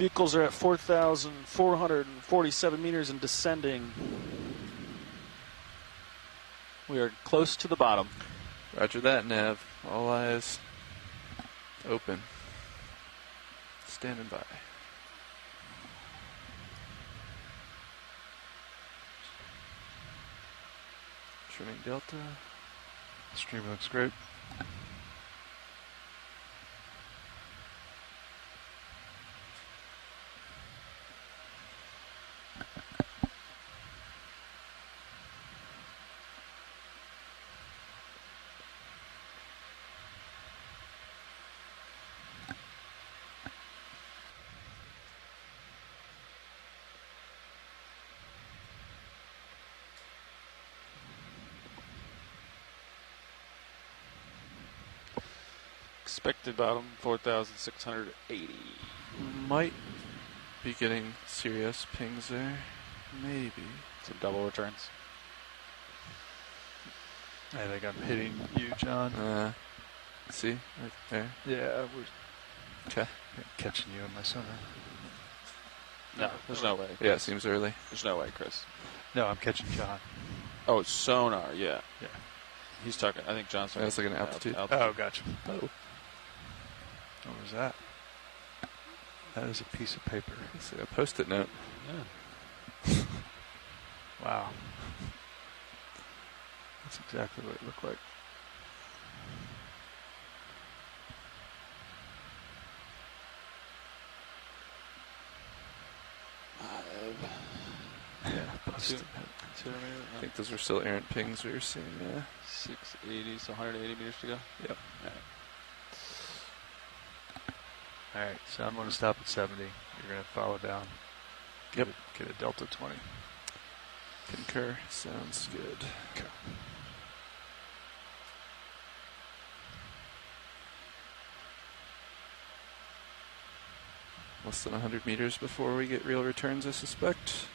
Vehicles are at 4,447 meters and descending. We are close to the bottom. Roger that, Nav. All eyes open. Standing by. Trimming Delta. Stream looks great. Expected bottom 4,680. Might be getting serious pings there. Maybe. Some double returns. I think I'm hitting you, John. See? Right there. Yeah, we're Okay. catching you in my sonar. No, there's no way. Yeah, it seems early. There's no way, Chris. No, I'm catching John. Oh, it's sonar, yeah. Yeah. He's talking, I think John's talking. That's like an altitude. Oh, gotcha. Oh. What was that? That is a piece of paper. It's a post-it note. Yeah. Wow. That's exactly what it looked like. Yeah, busted. I think those were still errant pings we were seeing, yeah. 680, so 180 meters to go. Yep. All right, so I'm going to stop at 70. You're going to follow down. Yep. Get a Delta 20. Concur. Sounds good. Okay. Less than 100 meters before we get real returns, I suspect.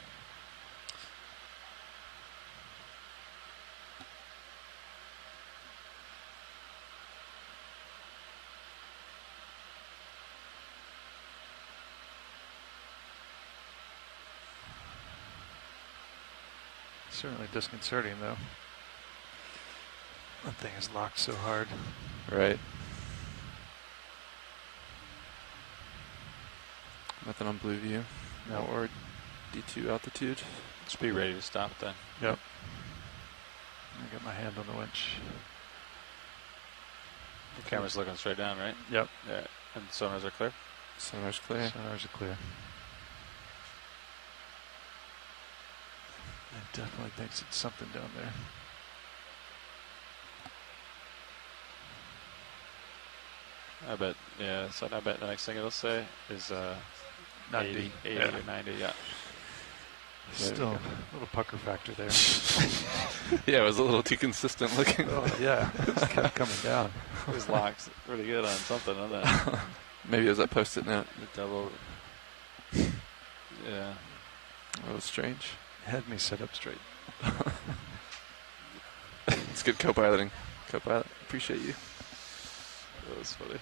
Certainly disconcerting, though. That thing is locked so hard. Right. Nothing on blue view. No. Or D2 altitude. Just be ready to stop then. Yep. I got my hand on the winch. The camera's looking straight down, right? Yep. Yeah. And sonars are clear? Sonar's clear. Sonars are clear. It definitely thinks it's something down there. I bet, yeah. So I bet the next thing it'll say is 80, 80 yeah. or 90, yeah. Still a little pucker factor there. Yeah, it was a little too consistent looking. Oh, yeah, it kept coming down. It was locked pretty good on something, on that. Maybe it was that post-it note. The double. Yeah. That was strange. Had me set up straight. It's good co-piloting. Co-pilot, appreciate you. That was funny.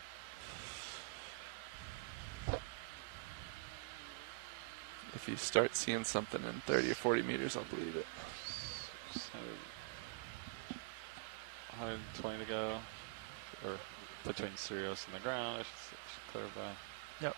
If you start seeing something in 30 or 40 meters, I'll believe it. 120 to go, or between Sirius and the ground. I should clarify. Yep.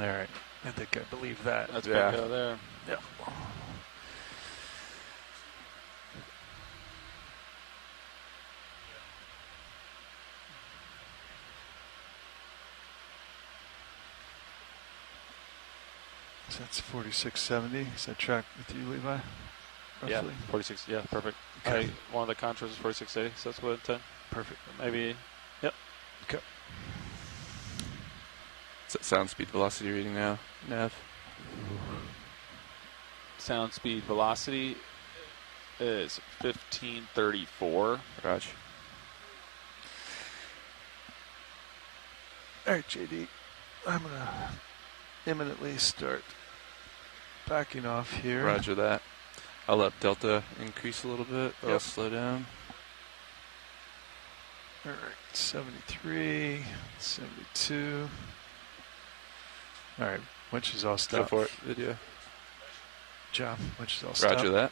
All right. I think I believe that. That's Yeah. bingo there. Yep. So that's 4670. Is that track with you, Levi? Roughly? Yeah, 46. Yeah, perfect. Okay. One of the contras is 4680, so that's what it 10. Perfect. Maybe. Yep. Okay. What's that sound speed velocity reading now, Nav? Sound speed velocity is 1534. Raj. All right, JD. I'm going to imminently start backing off here. Roger that. I'll let Delta increase a little bit. I'll Yep. slow down. All right, 73, 72. All right, winches all Go stop. for it. Video. John, winches all stop. Roger that.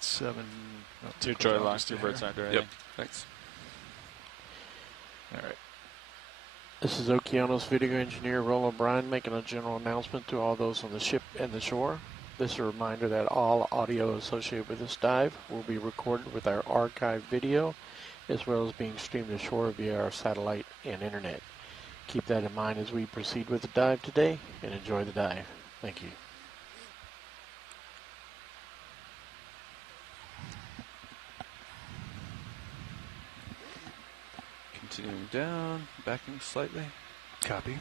7. Oh, Your took a joy while locks, to your stay birds here. aren't doing Yep. anything. Thanks. All right. This is Okeanos video engineer Roland Bryan making a general announcement to all those on the ship and the shore. This is a reminder that all audio associated with this dive will be recorded with our archive video, as well as being streamed ashore via our satellite and internet. Keep that in mind as we proceed with the dive today, and enjoy the dive. Thank you. Continuing down, backing slightly. Copy.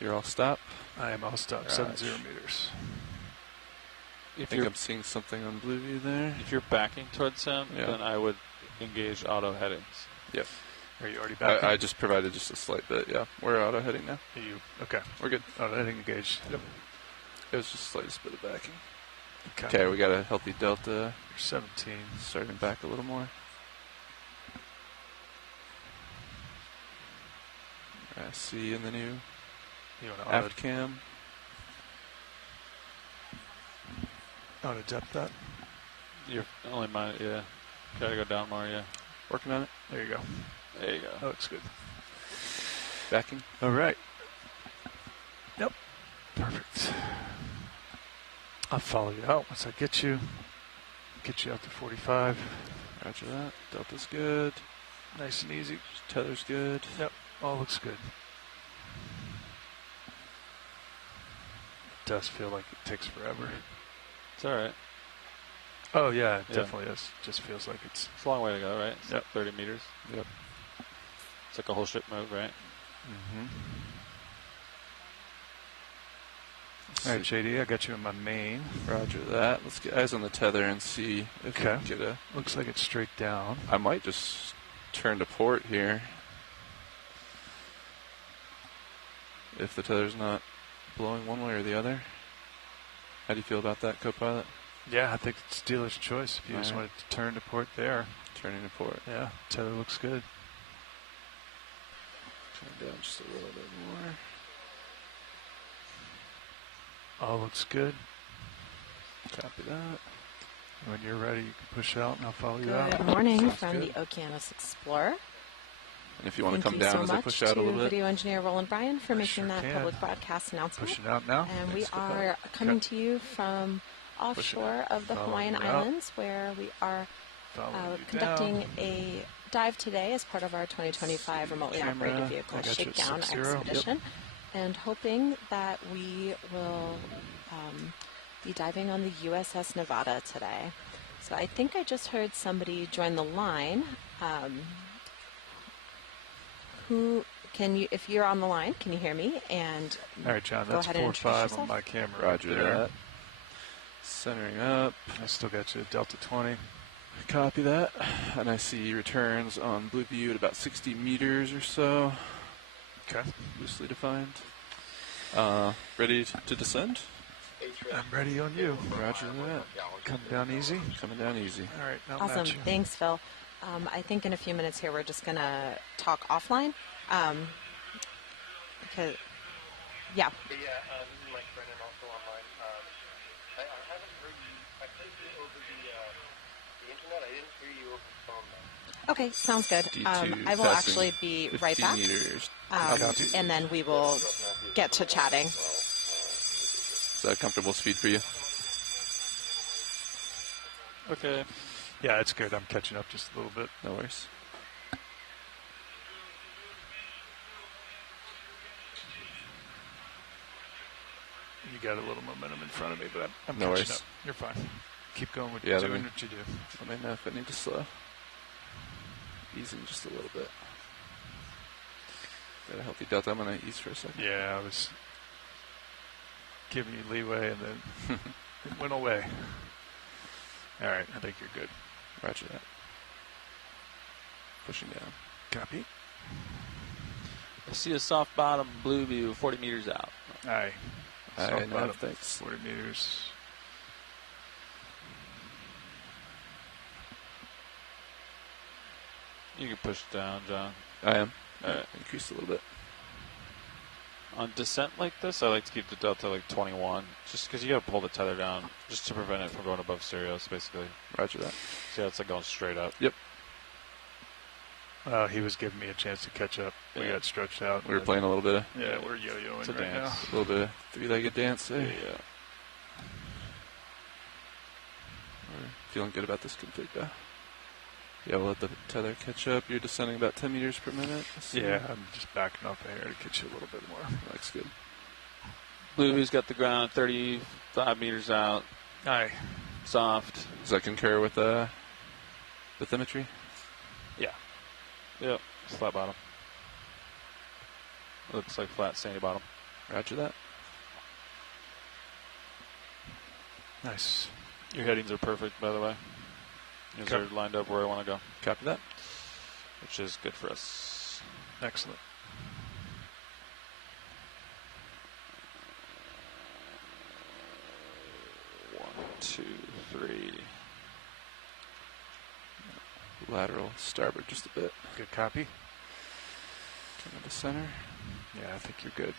You're all stop. I am all stop. Right. 70 meters. I If think you're I'm seeing something on blue view there. if you're backing towards him, Yeah. then I would engage auto headings. Yep. Are you already back? I just provided just a slight bit. Yeah. We're auto heading now. Are you okay? We're good. Oh, I didn't engage. Yep. It was just the slightest bit of backing. Okay. Okay, we got a healthy delta. You're 17. Starting back a little more. I see in the new You want to aft cam. auto depth that? You're only yeah. Gotta go down more, yeah. Working on it. There you go. There you go. That looks good. Backing. All right. Yep. Perfect. I'll follow you out once I get you out to 45. Roger that. Delta's good. Nice and easy. Tether's good. Yep. All looks good. It does feel like it takes forever. It's alright. Oh yeah, it Yeah. definitely is. Just feels like it's. It's a long way to go, right? It's Yep. 30 meters. Yep. It's like a whole ship move, right? Mm-hmm. All right, JD, I got you in my main. Roger that. Let's get eyes on the tether and see if we Okay. can get a. Looks like it's straight down. I might just turn to port here. If the tether's not blowing one way or the other. How do you feel about that, co-pilot? Yeah, I think it's dealer's choice. If you just All right. wanted to turn to port there. Turning to port. Yeah, tether looks good. Turn down just a little bit more. All looks good. Copy that. When you're ready, you can push out and I'll follow you out. Good morning Sounds from good. the Okeanos Explorer. And if you want to Thank come you down so as I much push out a to little bit. video engineer Roland Bryan for I making sure that can. public broadcast announcement. Pushing out now. And we Thanks for that. are coming to you from offshore of the Following Hawaiian you out. Islands, where we are Following you conducting down. a dive today as part of our 2025 remotely Camera. operated vehicle I got you at shakedown 60. expedition, and hoping that we will be diving on the USS Nevada today. So I think I just heard somebody join the line. Who can you? If you're on the line, can you hear me? And All right, John, go that's ahead and introduce 4-5 yourself. on my camera. Roger right there. that. Centering up. I still got you at Delta 20. Copy that. And I see returns on blue view at about 60 meters or so. Okay. Loosely defined. Ready to descend? I'm ready on you. Roger that. Come down easy. Coming down easy. All right, now Awesome. match you. Thanks, Phil. I think in a few minutes here, we're just going to talk offline. Because, yeah. Yeah, this is Mike Brennan, also online. I haven't heard you. I heard you over the internet. I didn't hear you over the phone, though. Okay, sounds good. D2 I will passing actually be 50 right back. meters. Copy. And then we will get to chatting. Is that a comfortable speed for you? Okay. Yeah, it's good. I'm catching up just a little bit. No worries. You got a little momentum in front of me, but I'm No catching worries. up. You're fine. Keep going with Yeah, doing let me- what you do. Let me know if I need to slow. Easing just a little bit. Got a healthy delta. I'm going to ease for a second. Yeah, I was giving you leeway, and then it went away. All right, I think you're good. Roger that. Pushing down. Copy. I see a soft bottom blue view 40 meters out. Aye. Aye, Soft no, bottom, thanks. 40 meters. You can push it down, John. I am. Alright. Increase a little bit. On descent like this, I like to keep the delta like 21, just because you got to pull the tether down, just to prevent it from going above Sirius, basically. Roger that. See how it's like going straight up. Yep. He was giving me a chance to catch up. We Yeah. got stretched out. We were playing a little bit of Yeah, we're yo-yoing It's a right dance. a little bit of three-legged dance. Yeah. We're feeling good about this config though. Yeah, we'll let the tether catch up. You're descending about 10 meters per minute. now. Yeah, I'm just backing off here to get you a little bit more. Looks good. Blue view's got the ground 35 meters out, Aye. soft. Does that concur with bathymetry? Yep, flat bottom. Looks like flat sandy bottom. Roger that. Nice. Your headings are perfect, by the way. These Okay. are lined up where I want to go, Copy that. which is good for us. Excellent. One, two, three. Lateral starboard just a bit. Good copy. Come into center. Yeah, I think you're good.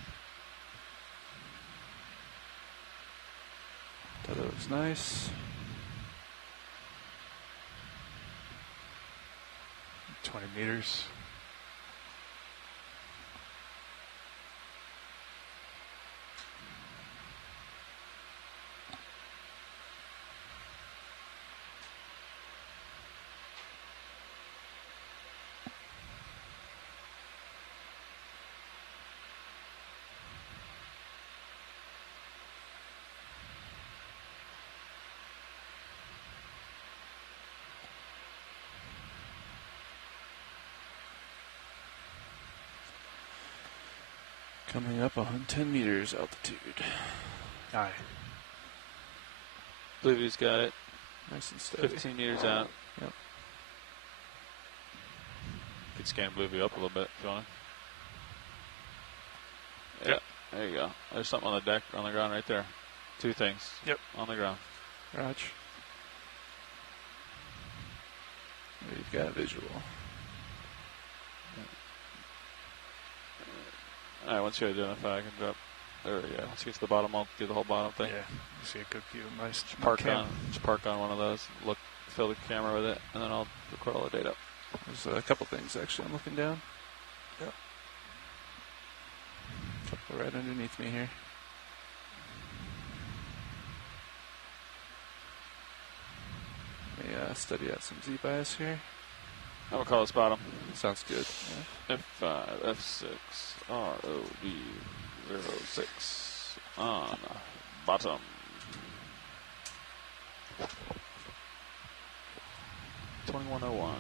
Tether looks nice. 20 meters. Coming up on 10 meters altitude. Aye. Blue view's got it. Nice and steady. 15 meters out. Yep. You could scan blue view up a little bit if you want. Yeah, Yep. there you go. There's something on the deck, on the ground right there. Two things. Yep. On the ground. Rog. We've got a visual. All right, once you identify, I can drop. There we go. Once you get to the bottom, I'll do the whole bottom thing. Yeah. You see a good view of my Just park on one of those. Look, fill the camera with it, and then I'll record all the data. There's a couple things actually I'm looking down. Yep. Couple right underneath me here. Let me study out some Z-bias here. I'm gonna call this bottom. Sounds good. Yeah. F5, F6, ROB 06 on bottom. $21.01.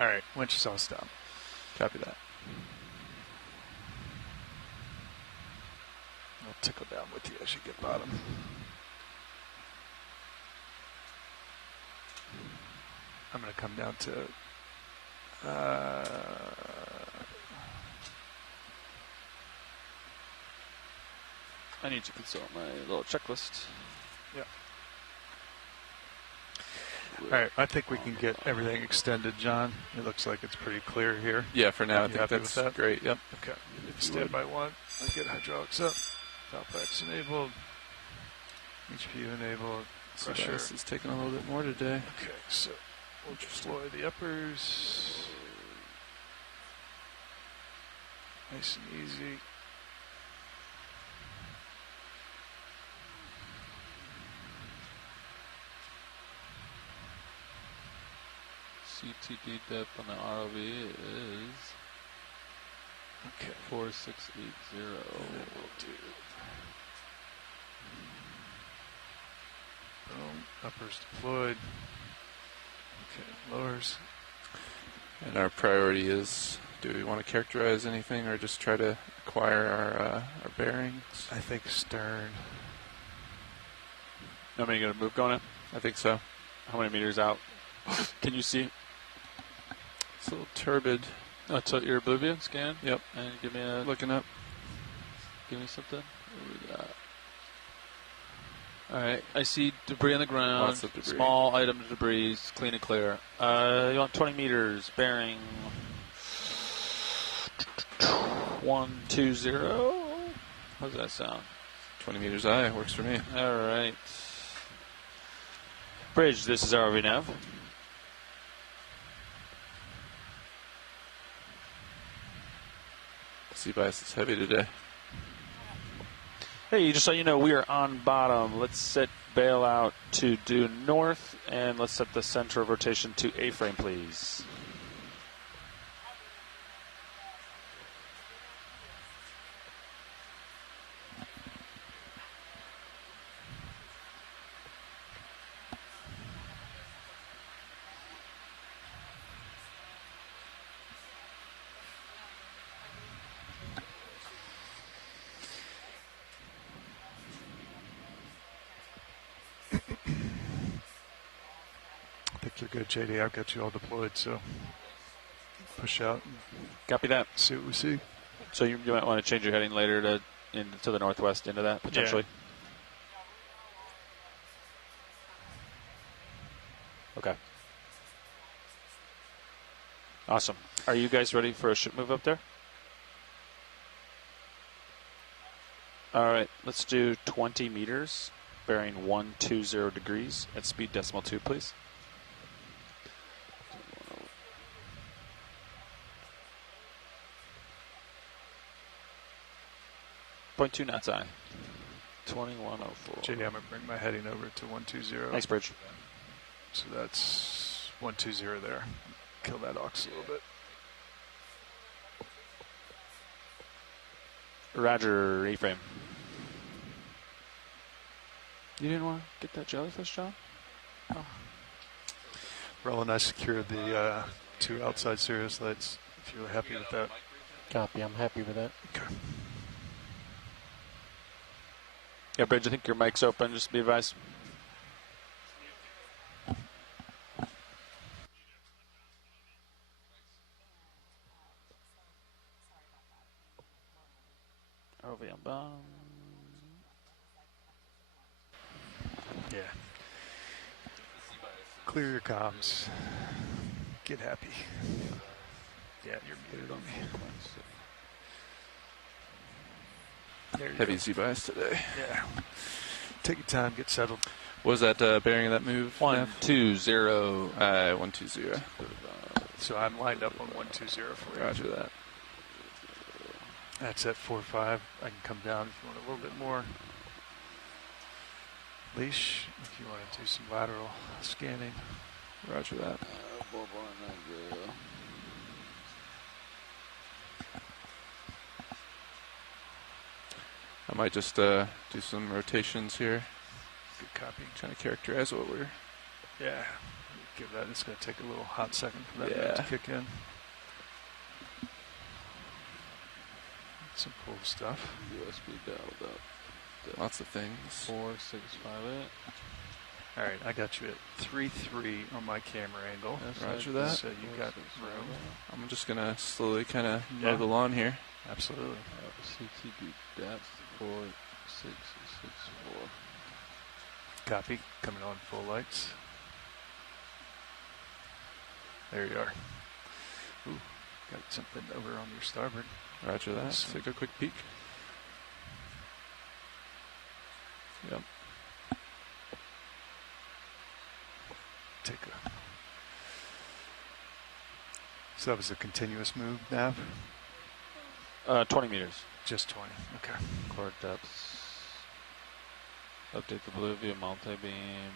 All right. Winch is all stop. Copy that. I'll tickle down with you as you get bottom. I'm going to come down to I need to consult my little checklist. Yep. All right, I think we can get everything extended, John. It looks like it's pretty clear here. Yeah, for now I You think happy that's with that? great. Yep. Okay. Stand by one. I get hydraulics up. Top X enabled. HPU enabled. Pressure. This is taking a little bit more today. Okay, so we'll deploy the uppers. Nice and easy. CTD depth on the ROV is Okay. 4680. And then we'll do boom, uppers deployed. Okay, lowers. And our priority is, do we want to characterize anything or just try to acquire our bearings? I think stern. You want me to get a move going in? I think so. How many meters out? Can you see? It's a little turbid. Oh, it's your blue view scan. Yep. And give me a Looking up. Give me something. What do we got? All right, I see debris on the ground. Lots of debris. Small item debris, clean and clear. You want 20 meters, bearing 120. How does that sound? 20 meters high. Works for me. All right. Bridge, this is ROV Nav. Sea bias is heavy today. Hey, just so you know, we are on bottom. Let's set bail out to due north, and let's set the center of rotation to A-frame, please. I think you're good, JD. I've got you all deployed, so push out and Copy that. see what we see. So you might want to change your heading later to the northwest into that, potentially. Okay. Awesome. Are you guys ready for a ship move up there? All right, let's do 20 meters, bearing 120 degrees at speed decimal 2, please. 0.2 knots I. 2104. JD, I'm going to bring my heading over to 120. Nice bridge. So that's 120 there. Kill that aux a little bit. Roger, A-frame. You didn't want to get that jellyfish, John? Oh. Roland, I secured the 2 outside Sirius lights, if you're happy with that. Copy. I'm happy with that. Okay. Yeah, Bridge, I think your mic's open. Just be advised. ROV on bottom. Yeah. Clear your comms. Get happy. Yeah, you're muted on me. There you Heavy go. sea bias today. Yeah. Take your time, get settled. What was that bearing of that move? 120. 120. So I'm lined up on 120 for you. Roger that. That's at 4.5. I can come down if you want a little bit more. Leash, if you want to do some lateral scanning. Roger that. I might just do some rotations here. Good copy. Trying to characterize what we're... Yeah. Give that. It's going to take a little hot second for that Yeah. to kick in. Some cool stuff. USB dialed up. Lots of things. 4658. All right, I got you at 3.3 on my camera angle. Roger that. So you got room. I'm just going to slowly kind of Yeah. mow the lawn here. Absolutely. CTB depth 4664. Copy. Coming on full lights. There you are. Ooh, got something over on your starboard. Roger that. Let's take a quick peek. Yep. Take a. So that was a continuous move, Nav? 20 meters. Just 20. Okay. Core depths. Update the blue via multi-beam.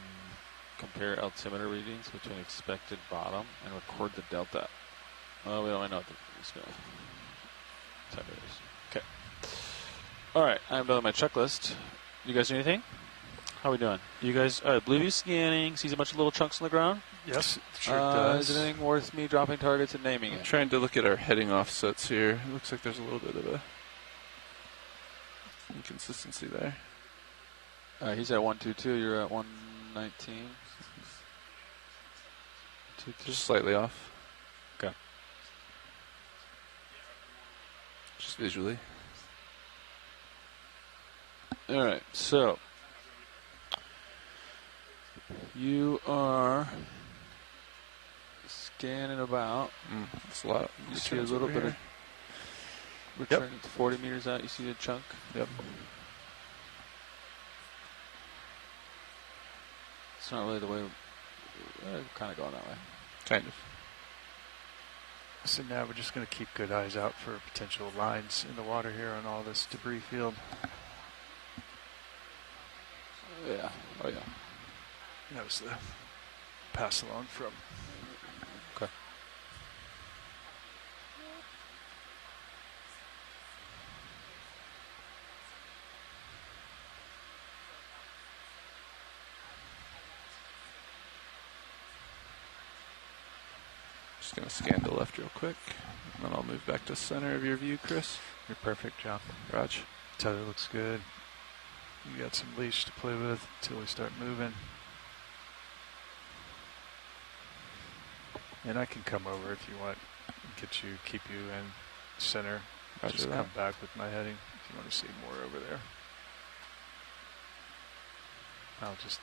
Compare altimeter readings between expected bottom and record the delta. Well, we don't really know what it's going to. Okay. All right, I'm done with my checklist. You guys do anything? How are we doing? You guys, blue view scanning. Sees a bunch of little chunks on the ground. Yes, it sure does. Is there anything worth me dropping targets and naming I'm it? trying to look at our heading offsets here. It looks like there's a little bit of a inconsistency there. He's at 122. You're at 119. 262? Just slightly off. Okay. Just visually. All right, so you are scanning about. That's a lot. You see a little bit of return to 40 meters out. You see a chunk. Yep. It's not really the way. Kind of going that way. Kind of. So now we're just going to keep good eyes out for potential lines in the water here on all this debris field. Yeah. Oh, yeah. That was the pass along from. Okay. Just going to scan to left real quick, and then I'll move back to center of your view, Chris. You're perfect, John. Raj. Tether looks good. You got some leash to play with until we start moving. And I can come over if you want, keep you in center. Roger Just that. come back with my heading if you want to see more over there. I'll just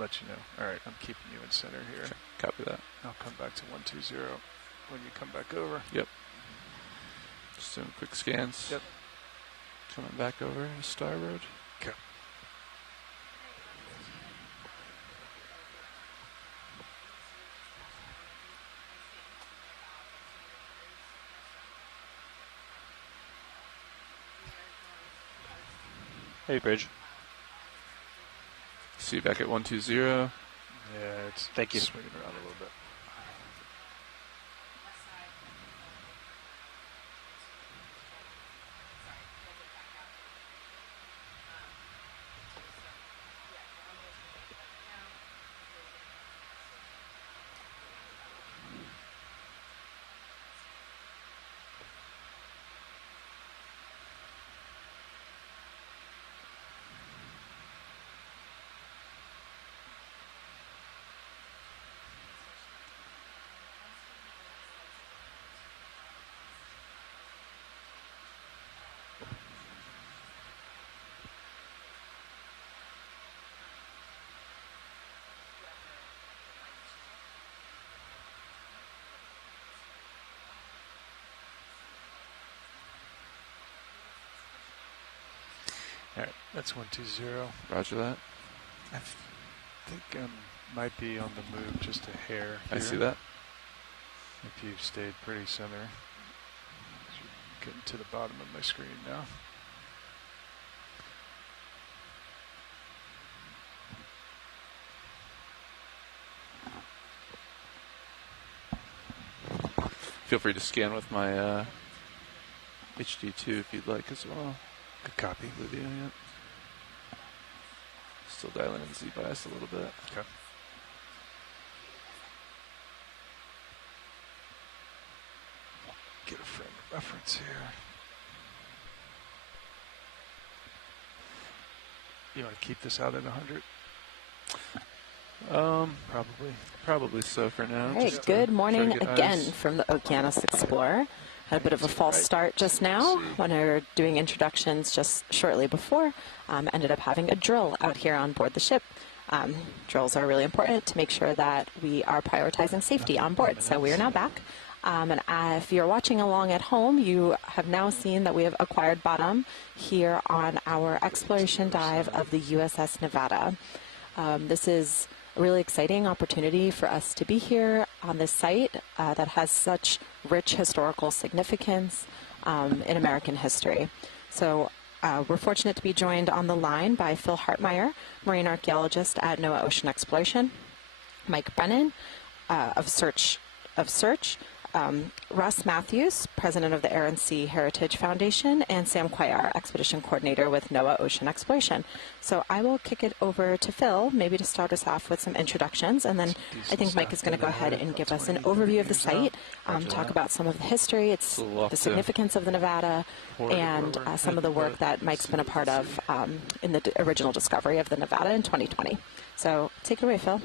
let you know. All right, I'm keeping you in center here. Okay. Copy that. I'll come back to 120 when you come back over. Yep. Just doing quick scans. Yep. Coming back over to Star Road. Okay. Hey, Bridge. See you back at 120. Yeah, it's Thank you. swinging around a little bit. All right, that's 120. Roger that. I think might be on the move just a hair here. I see that. If you've stayed pretty center. Getting to the bottom of my screen now. Feel free to scan with my HD2 if you'd like as well. Good copy. Video, yep. Still dialing in Z bias a little bit. Okay. Get a frame of reference here. You want to keep this out at 100? Probably so for now. All right, Just good to morning try to get again eyes. from the Okeanos Explorer. Had a bit of a false start just now when we were doing introductions just shortly before. Ended up having a drill out here on board the ship. Drills are really important to make sure that we are prioritizing safety on board. So we are now back. And if you're watching along at home, you have now seen that we have acquired bottom here on our exploration dive of the USS Nevada. This is a really exciting opportunity for us to be here on this site that has such rich historical significance in American history. So we're fortunate to be joined on the line by Phil Hartmeyer, marine archaeologist at NOAA Ocean Exploration, Mike Brennan of Search, Russ Matthews, president of the Air and Sea Heritage Foundation, and Sam Cuellar, expedition coordinator with NOAA Ocean Exploration. So I will kick it over to Phil, maybe to start us off with some introductions, and then I think Mike is going to go ahead and give us an overview of the site, talk about some of the history, the significance of the Nevada, and some of the work that Mike's been a part of in the original discovery of the Nevada in 2020. So take it away, Phil.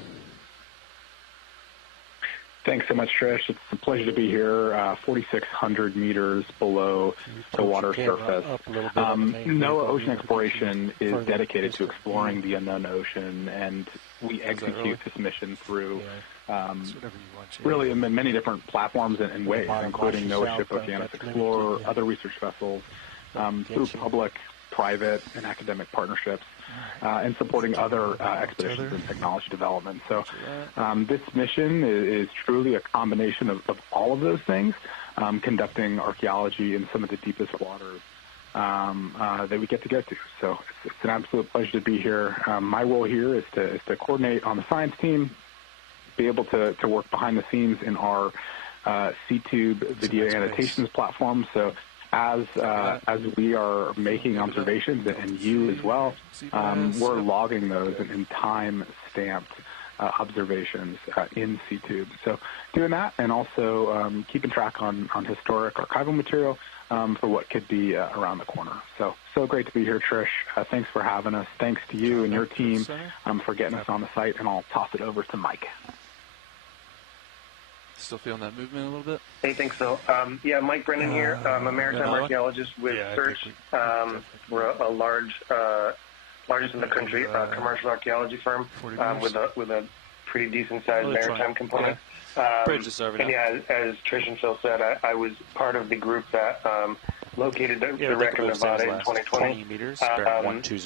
Thanks so much, Trish. It's a pleasure to be here, 4,600 meters below the water surface. NOAA Ocean Exploration is dedicated to exploring the unknown ocean, and we execute this mission through really in many different platforms and ways, including NOAA ship Okeanos Explorer, other research vessels, through public, private, and academic partnerships, and supporting other expeditions and technology development. So this mission is truly a combination of all of those things, conducting archaeology in some of the deepest waters that we get to. So it's an absolute pleasure to be here. My role here is to coordinate on the science team, be able to work behind the scenes in our C-Tube video annotations platform. So as we are making observations, and you as well, we're logging those in time-stamped observations in C-Tube. So doing that, and also keeping track on historic archival material for what could be around the corner. So great to be here, Trish. Thanks for having us. Thanks to you and your team for getting us on the site, and I'll toss it over to Mike. Still feeling that movement a little bit? Hey, thanks, Phil. Yeah, Mike Brennan here. I'm a maritime archaeologist with Search. We're a largest in the country commercial archaeology firm with a pretty decent-sized maritime component. And yeah, as Trish and Phil said, I was part of the group that located the wreck of Nevada in 2020.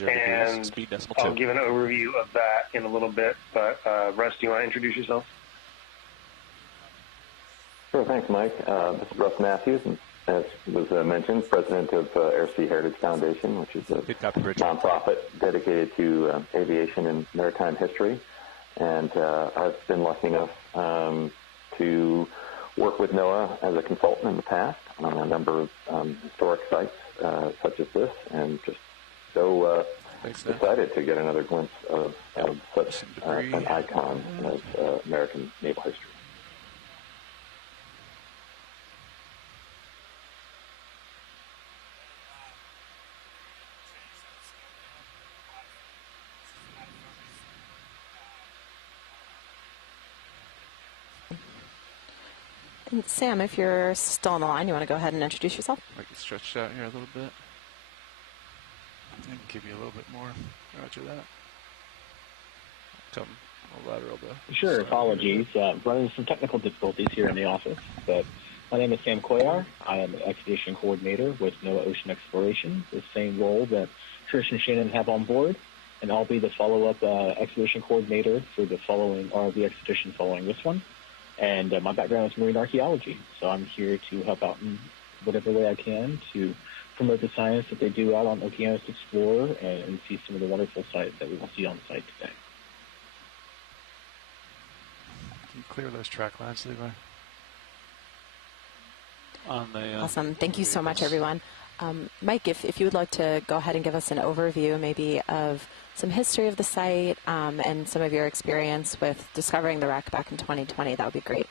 And I'll give an overview of that in a little bit. But Russ, do you want to introduce yourself? Sure, thanks, Mike. This is Russ Matthews, and as was mentioned, president of Air Sea Heritage Foundation, which is a nonprofit dedicated to aviation and maritime history. And I've been lucky enough to work with NOAA as a consultant in the past on a number of historic sites such as this, and just so excited to get another glimpse of such an icon of American naval history. Sam, if you're still on the line, you want to go ahead and introduce yourself? I can stretch out here a little bit. I can give you a little bit more. Roger that. Come lateral though. Sure, apologies. Running some technical difficulties here in the office, but my name is Sam Koyar. I am an expedition coordinator with NOAA Ocean Exploration, the same role that Trish and Shannon have on board, and I'll be the follow-up expedition coordinator for the ROV expedition following this one. And my background is marine archaeology, so I'm here to help out in whatever way I can to promote the science that they do out on Okeanos Explorer and see some of the wonderful sites that we will see on site today. Can you clear those track lines, Levi? Awesome. Thank you so much, everyone. Mike, if you would like to go ahead and give us an overview maybe of some history of the site and some of your experience with discovering the wreck back in 2020, that would be great.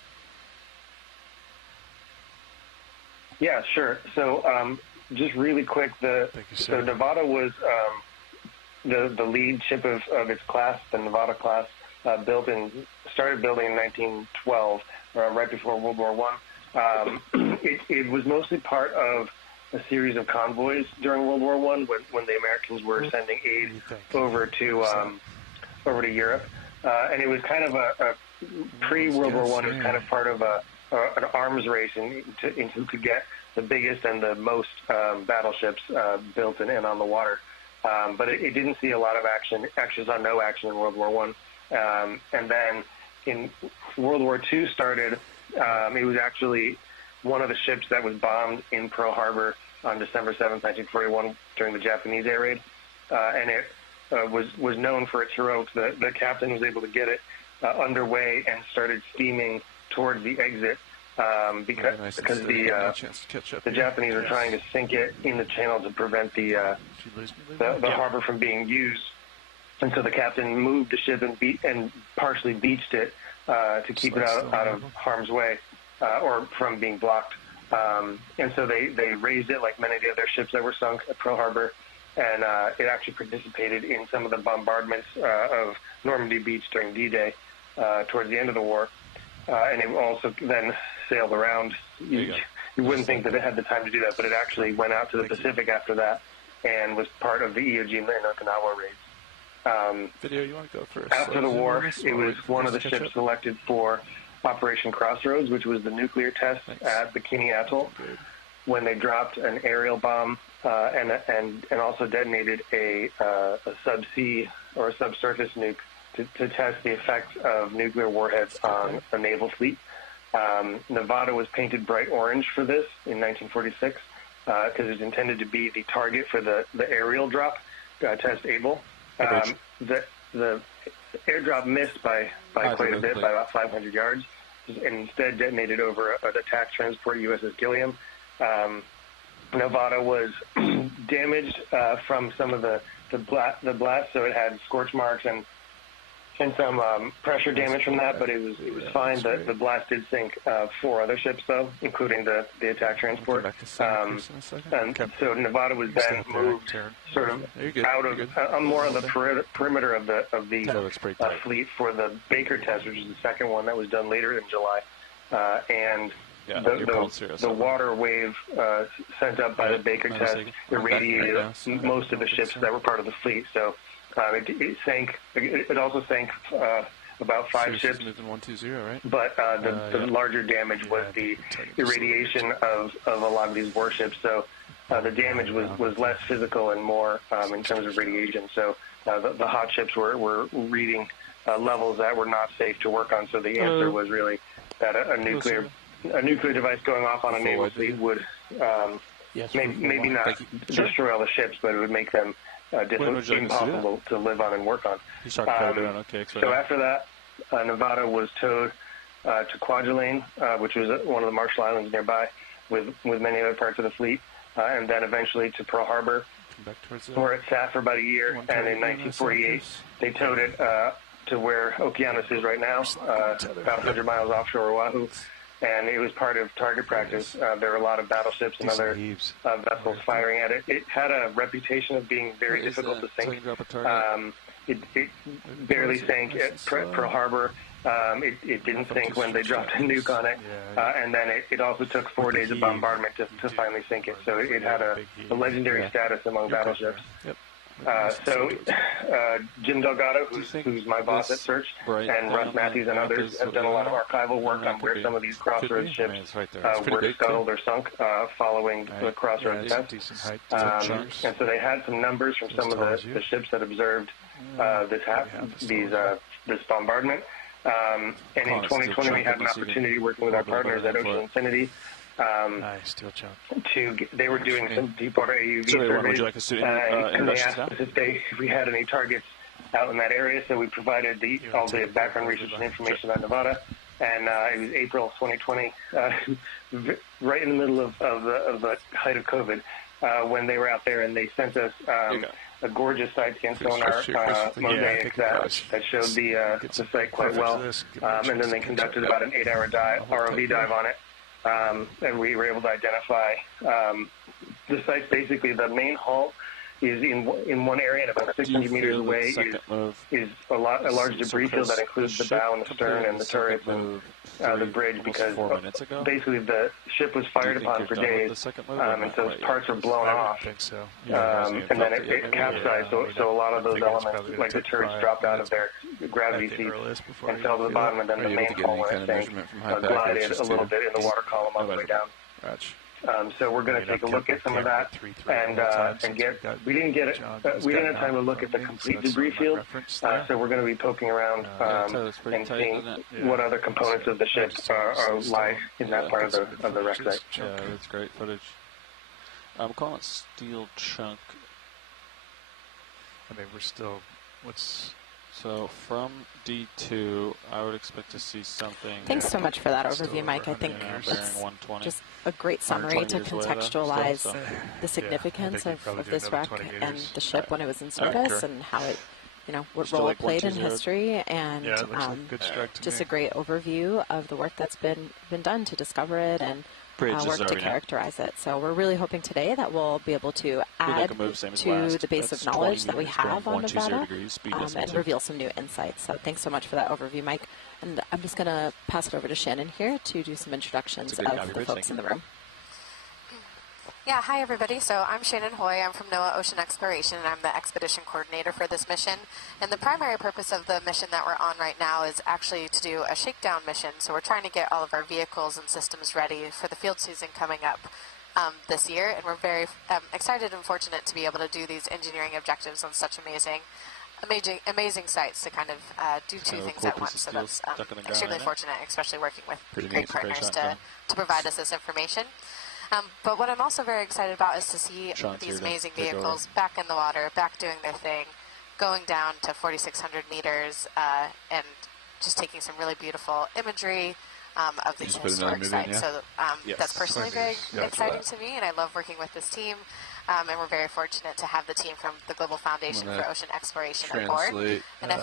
Yeah, sure. So just really quick, so Nevada was the lead ship of its class, the Nevada class, started building in 1912, right before World War I. It was mostly part of a series of convoys during World War I when the Americans were sending aid over to Europe, and it was kind of a pre-World War I. It was kind of part of an arms race in who could get the biggest and the most battleships built and on the water. But it didn't see a lot of action. Actually, saw no action in World War I. And then in World War II started. It was actually one of the ships that was bombed in Pearl Harbor on December 7th, 1941, during the Japanese air raid, and it was known for its heroics. The captain was able to get it underway and started steaming towards the exit because the Japanese were trying to sink it in the channel to prevent the harbor from being used. And so the captain moved the ship and partially beached it to keep it out of harm's way or from being blocked. And so they raised it like many of the other ships that were sunk at Pearl Harbor, and it actually participated in some of the bombardments of Normandy Beach during D-Day towards the end of the war. and it also then sailed around. You wouldn't think that it had the time to do that, but it actually went out to the Pacific after that and was part of the EOG and Okinawa raids. Video, you want to go first? After the war, it was one of the ships selected for Operation Crossroads, which was the nuclear test at Bikini Atoll, when they dropped an aerial bomb and also detonated a subsea or a subsurface nuke to test the effects of nuclear warheads on a naval fleet. Nevada was painted bright orange for this in 1946 because it was intended to be the target for the aerial drop, test Able. The airdrop missed by quite a bit, by about 500 yards, and instead detonated over an attack transport USS Gilliam. Nevada was damaged from some of the blast, so it had scorch marks and some pressure damage from that, but it was fine. The blast did sink 4 other ships, though, including the attack transport. And so Nevada was then moved sort of out of more on the perimeter of the fleet for the Baker test, which is the second one that was done later in July. And the water wave sent up by the Baker test irradiated most of the ships that were part of the fleet. So it sank. It also sank about 5 ships. Right? But the larger damage was the irradiation of a lot of these warships. So the damage was less physical and more in terms of radiation. So the hot ships were reading levels that were not safe to work on. So the answer was really that a nuclear device going off on a naval fleet would maybe not destroy all the ships, but it would make them impossible to live on and work on. So after that, Nevada was towed to Kwajalein, which was one of the Marshall Islands nearby, with many other parts of the fleet, and then eventually to Pearl Harbor, where it sat for about a year. And in 1948, they towed it to where Okeanos is right now, about 100 miles offshore Oahu. And it was part of target practice. There were a lot of battleships and other vessels firing at it. It had a reputation of being very difficult to sink. It barely sank at Pearl Harbor. It didn't sink when they dropped a nuke on it. And then it also took 4 days of bombardment to finally sink it. So it had a legendary status among battleships. So Jim Delgado, who's my boss at Search, and Russ Matthews and others have done a lot of archival work on where some of these Crossroads ships were scuttled or sunk following the Crossroads test. And so they had some numbers from some of the ships that observed this bombardment. And in 2020, we had an opportunity working with our partners at Ocean Infinity. They were doing some deepwater AUV surveys, and they asked us if we had any targets out in that area. So we provided all the background research and information about Nevada, and it was April 2020, right in the middle of the height of COVID, when they were out there, and they sent us a gorgeous side scan sonar mosaic that showed the site quite well, and then they conducted about an 8-hour ROV dive on it. And we were able to identify the site. Basically, the main hull is in one area, and about 600 meters away is a large debris field that includes the bow and the stern and the turrets and the bridge, because basically the ship was fired upon for days, and so parts were blown off, and then it capsized, so a lot of those elements, like the turrets, dropped out of their gravity seats and fell to the bottom, and then the main hull, when it sank, glided a little bit in the water column on the way down. So we're going to take a look at some of that, and get. We didn't have time to look at the complete debris field, so we're going to be poking around and seeing what other components of the ship lie in that part of the wreck site. Yeah, that's great footage. I'm calling it steel chunk. I mean, we're still. So from D2, I would expect to see something. Thanks so much for that overview, Mike. I think it's just a great summary to contextualize the significance of this wreck and the ship when it was in service, and how it, what role it played in history, and just a great overview of the work that's been done to discover it and work to characterize it. So we're really hoping today that we'll be able to add to the base of knowledge that we have on Nevada and reveal some new insights. So thanks so much for that overview, Mike. And I'm just going to pass it over to Shannon here to do some introductions of the folks in the room. Yeah, hi everybody. So I'm Shannon Hoy. I'm from NOAA Ocean Exploration, and I'm the expedition coordinator for this mission. And the primary purpose of the mission that we're on right now is actually to do a shakedown mission. So we're trying to get all of our vehicles and systems ready for the field season coming up this year. And we're very excited and fortunate to be able to do these engineering objectives on such amazing sites to kind of do two things at once. So that's extremely fortunate, especially working with great partners to provide us this information. But what I'm also very excited about is to see these amazing vehicles back in the water, back doing their thing, going down to 4,600 meters, and just taking some really beautiful imagery of these historic sites. So that's personally very exciting to me, and I love working with this team. And we're very fortunate to have the team from the Global Foundation for Ocean Exploration on board. And if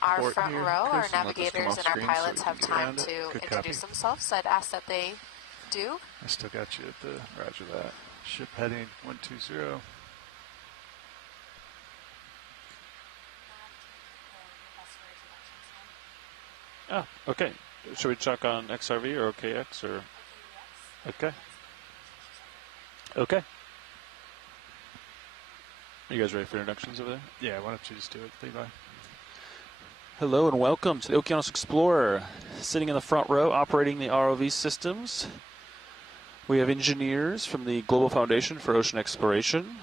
our front row, our navigators and our pilots have time to introduce themselves, I'd ask that they do. I still got you at the Roger that. Ship heading 120. Oh, okay. Should we check on XRV or OKX or? Okay. Okay. Are you guys ready for introductions over there? Yeah, why don't you just do it, Levi? Hello and welcome to the Okeanos Explorer. Sitting in the front row, operating the ROV systems, we have engineers from the Global Foundation for Ocean Exploration.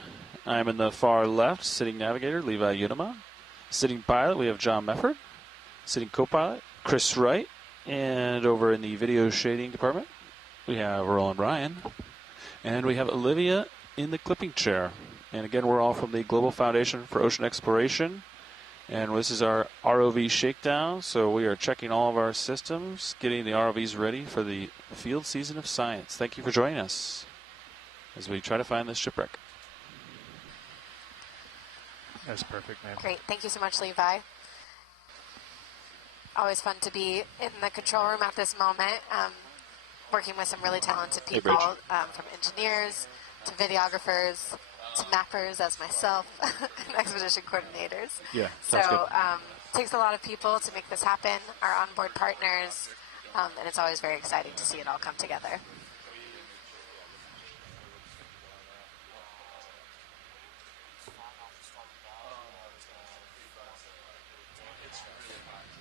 I'm in the far left, sitting navigator, Levi Unema. Sitting pilot, we have John Mefford. Sitting co-pilot, Chris Wright. And over in the video shading department, we have Roland Ryan. And we have Olivia in the clipping chair. And again, we're all from the Global Foundation for Ocean Exploration. And this is our ROV shakedown. So we are checking all of our systems, getting the ROVs ready for the field season of science. Thank you for joining us as we try to find this shipwreck. That's perfect, man. Great. Thank you so much, Levi. Always fun to be in the control room at this moment, working with some really talented people, from engineers to videographers to mappers as myself and expedition coordinators. Yeah, so it takes a lot of people to make this happen, our onboard partners, and it's always very exciting to see it all come together.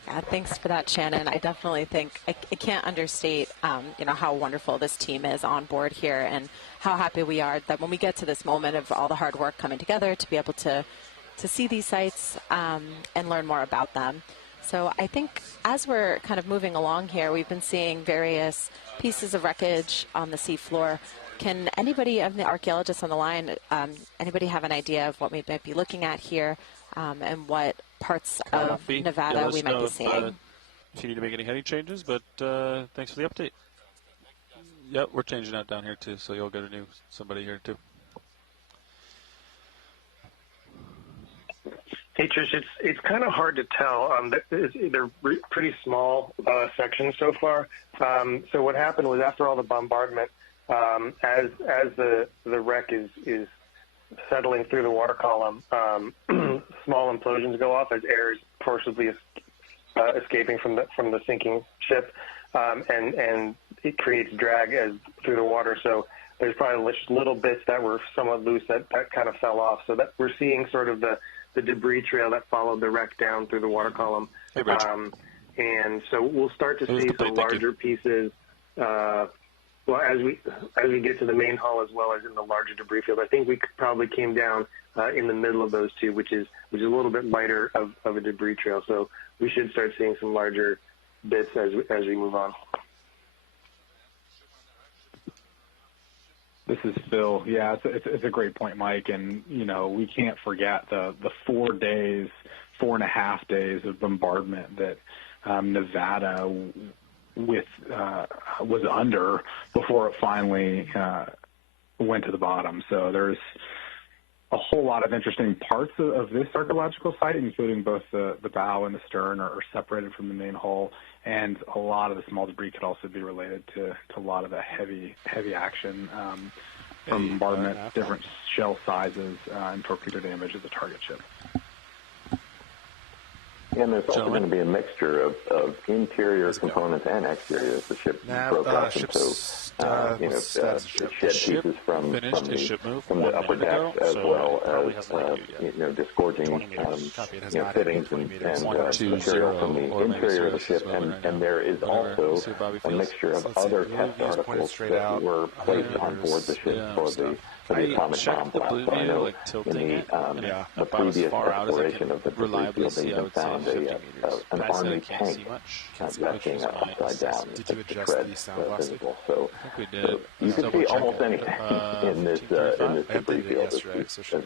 Yeah, thanks for that, Shannon. I definitely think I can't understate, how wonderful this team is on board here, and how happy we are that when we get to this moment of all the hard work coming together to be able to see these sites and learn more about them. So I think as we're kind of moving along here, we've been seeing various pieces of wreckage on the seafloor. Can anybody of the archaeologists on the line, anybody have an idea of what we might be looking at here and what parts of Nevada we might be seeing? If you need to make any heading changes, but thanks for the update. Yep, we're changing that down here too, so you'll get somebody here too. Hey, Trish, it's kind of hard to tell. They're pretty small sections so far. So what happened was after all the bombardment, as the wreck is settling through the water column, small implosions go off as air is forcibly escaping from the sinking ship, and it creates drag through the water. So there's probably just little bits that were somewhat loose that kind of fell off. So that we're seeing sort of the debris trail that followed the wreck down through the water column. Hey, and so we'll start to see some larger pieces. Well, as we get to the main hull as well as in the larger debris field, I think we probably came down in the middle of those two, which is a little bit lighter of a debris trail. So we should start seeing some larger bits as we move on. This is Phil. Yeah, it's a great point, Mike. And we can't forget the 4.5 days of bombardment that Nevada was under before it finally went to the bottom. So there's a whole lot of interesting parts of this archaeological site, including both the bow and the stern are separated from the main hull, and a lot of the small debris could also be related to a lot of the heavy action from bombardment, different shell sizes, and torpedo damage of the target ship. And there's also going to be a mixture of interior components and exterior as the ship broke up. And so, the shed pieces from the upper deck as well as, disgorging, fittings and material from the interior of the ship. And there is also a mixture of other test articles that were placed on board the ship for the atomic bomb blast. So I know in the previous exploration of the debris field, they even found an army tank resting upside down. Did you adjust the sound velocity? So you can see almost anything in this debris field as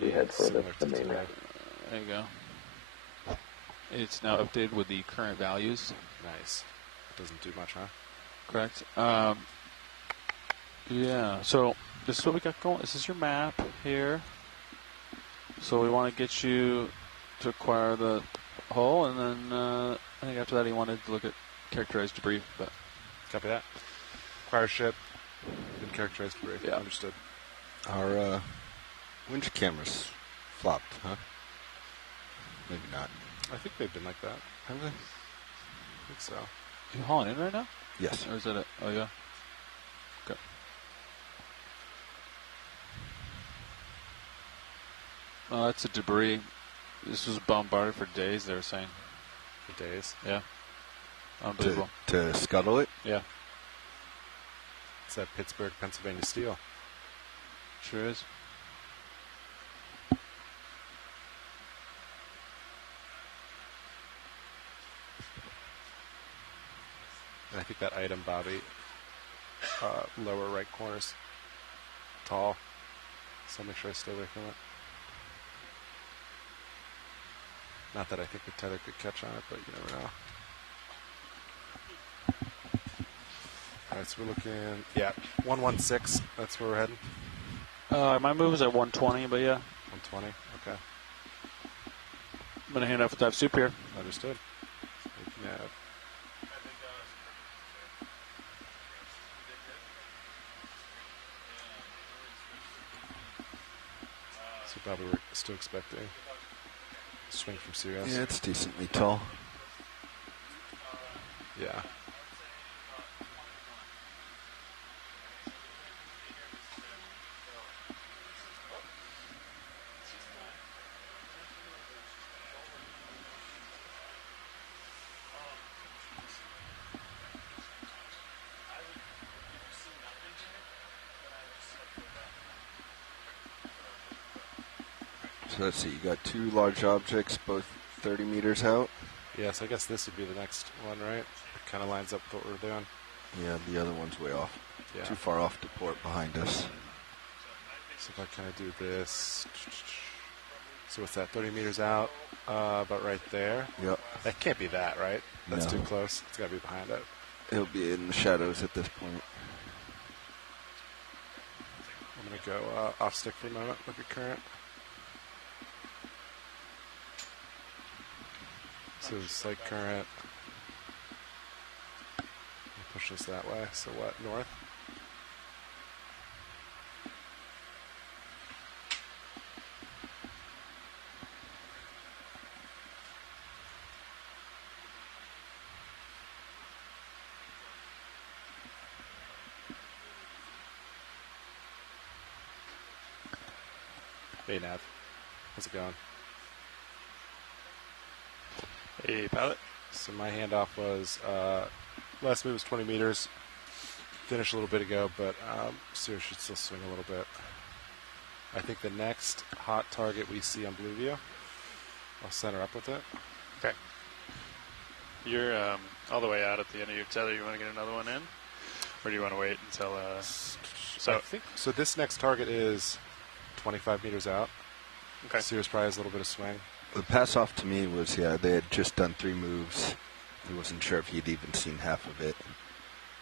we head for the main area. There you go. It's now updated with the current values. Nice. Doesn't do much, huh? Correct. Yeah. So this is what we got going. This is your map here. So we want to get you to acquire the hull, and then I think after that he wanted to look at characterized debris. But copy that. Acquire ship and characterized debris. Yeah. Understood. Our winch cameras flopped, huh? Maybe not. I think they've been like that. Have they? I think so. You hauling in right now? Yes. Or is that it? Oh, yeah. Okay. Oh, that's a debris. This was bombarded for days, they were saying. For days? Yeah. Unbelievable. To scuttle it? Yeah. It's that Pittsburgh, Pennsylvania steel. Sure is. And I think that item, Bobby, lower right corner's tall. So I'll make sure I stay away from it. Not that I think the tether could catch on it, but you never know. Alright, so we're looking, 116, that's where we're heading. My move is at 120, but yeah. 120, okay. I'm going to hand off with dive soup here. Understood. So probably we're still expecting a swing from Sirius. Yeah, it's decently tall. Yeah. So let's see, you got two large objects, both 30 meters out. Yes, I guess this would be the next one, right? It kind of lines up with what we're doing. Yeah, the other one's way off. Yeah. Too far off to port behind us. So if I kind of do this. So what's that, 30 meters out? About right there. Yep. That can't be that, right? That's No. too close. It's got to be behind it. It'll be in the shadows at this point. I'm going to go off stick for a moment. Look at current. So it's like current. Push this that way. So what? North? Hey, Nav. How's it going? Hey, pilot. So my handoff was, last move was 20 meters. Finished a little bit ago, but Sirius should still swing a little bit. I think the next hot target we see on Blue View, I'll center up with it. Okay. You're all the way out at the end of your tether. You want to get another one in? Or do you want to wait until... I think, so this next target is 25 meters out. Okay. Sirius probably has a little bit of swing. The pass off to me was, they had just done 3 moves. He wasn't sure if he'd even seen half of it.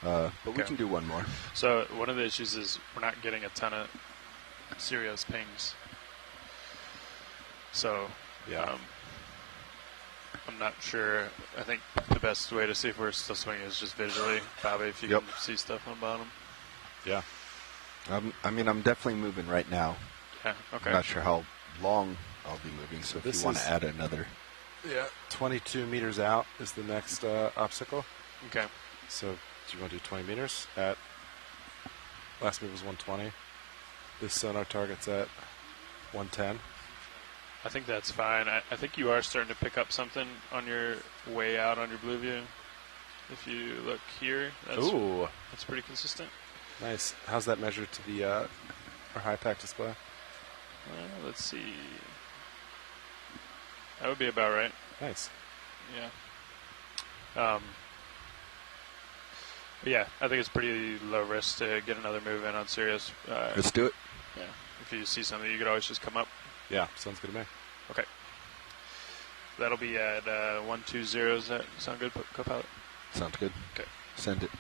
But we can do one more. So one of the issues is we're not getting a ton of Sirius pings. So I'm not sure. I think the best way to see if we're still swinging is just visually. Bobby, if you can see stuff on bottom. Yeah. I'm definitely moving right now. Yeah, okay. I'm not sure how long I'll be moving, so if you want to add another Yeah, 22 meters out is the next obstacle. Okay. So do you want to do 20 meters? Last move was 120. This sonar target's at 110. I think that's fine. I think you are starting to pick up something on your way out on your blue view. If you look here, that's pretty consistent. Nice. How's that measured to the our high pack display? Let's see. That would be about right. Nice. Yeah. Yeah, I think it's pretty low risk to get another move in on Sirius. Let's do it. Yeah. If you see something, you could always just come up. Yeah, sounds good to me. Okay. That'll be at 120. Does that sound good, co-pilot? Sounds good. Okay. Send it.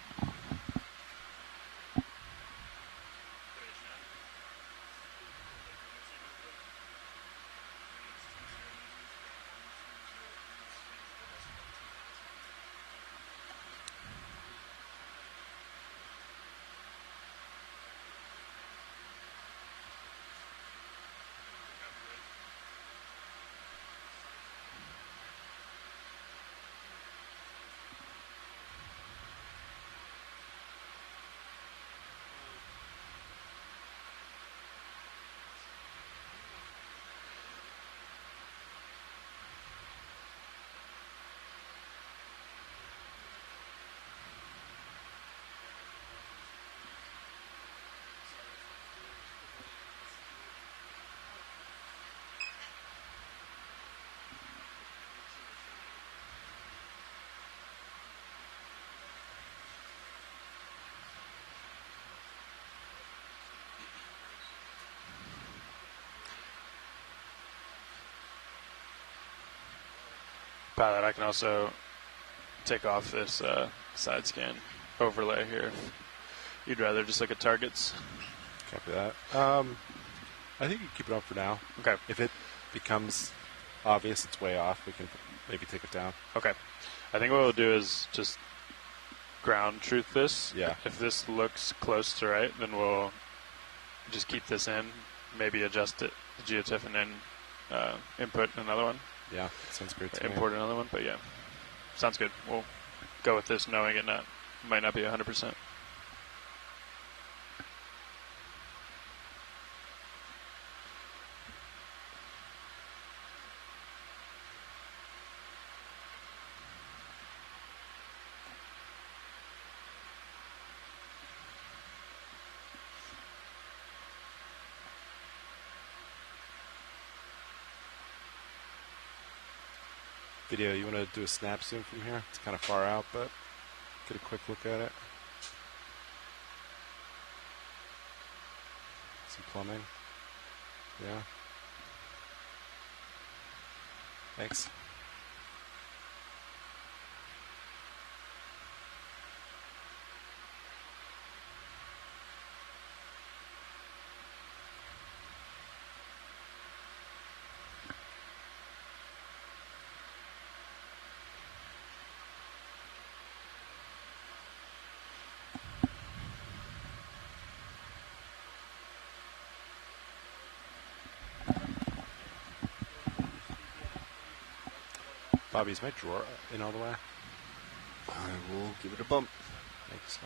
Pilot, I can also take off this side scan overlay here if you'd rather just look at targets. Copy that. I think you can keep it on for now. Okay. If it becomes obvious it's way off, we can maybe take it down. Okay. I think what we'll do is just ground truth this. Yeah. If this looks close to right, then we'll just keep this in, maybe adjust it, the geotiff, and then input another one. Yeah, sounds great to me. Import another one, but yeah, sounds good. We'll go with this, knowing it might not be 100%. Video, you want to do a snap zoom from here? It's kind of far out, but get a quick look at it. Some plumbing. Yeah. Thanks. Bobby, is my drawer in all the way? I will give it a bump. Thanks, sir.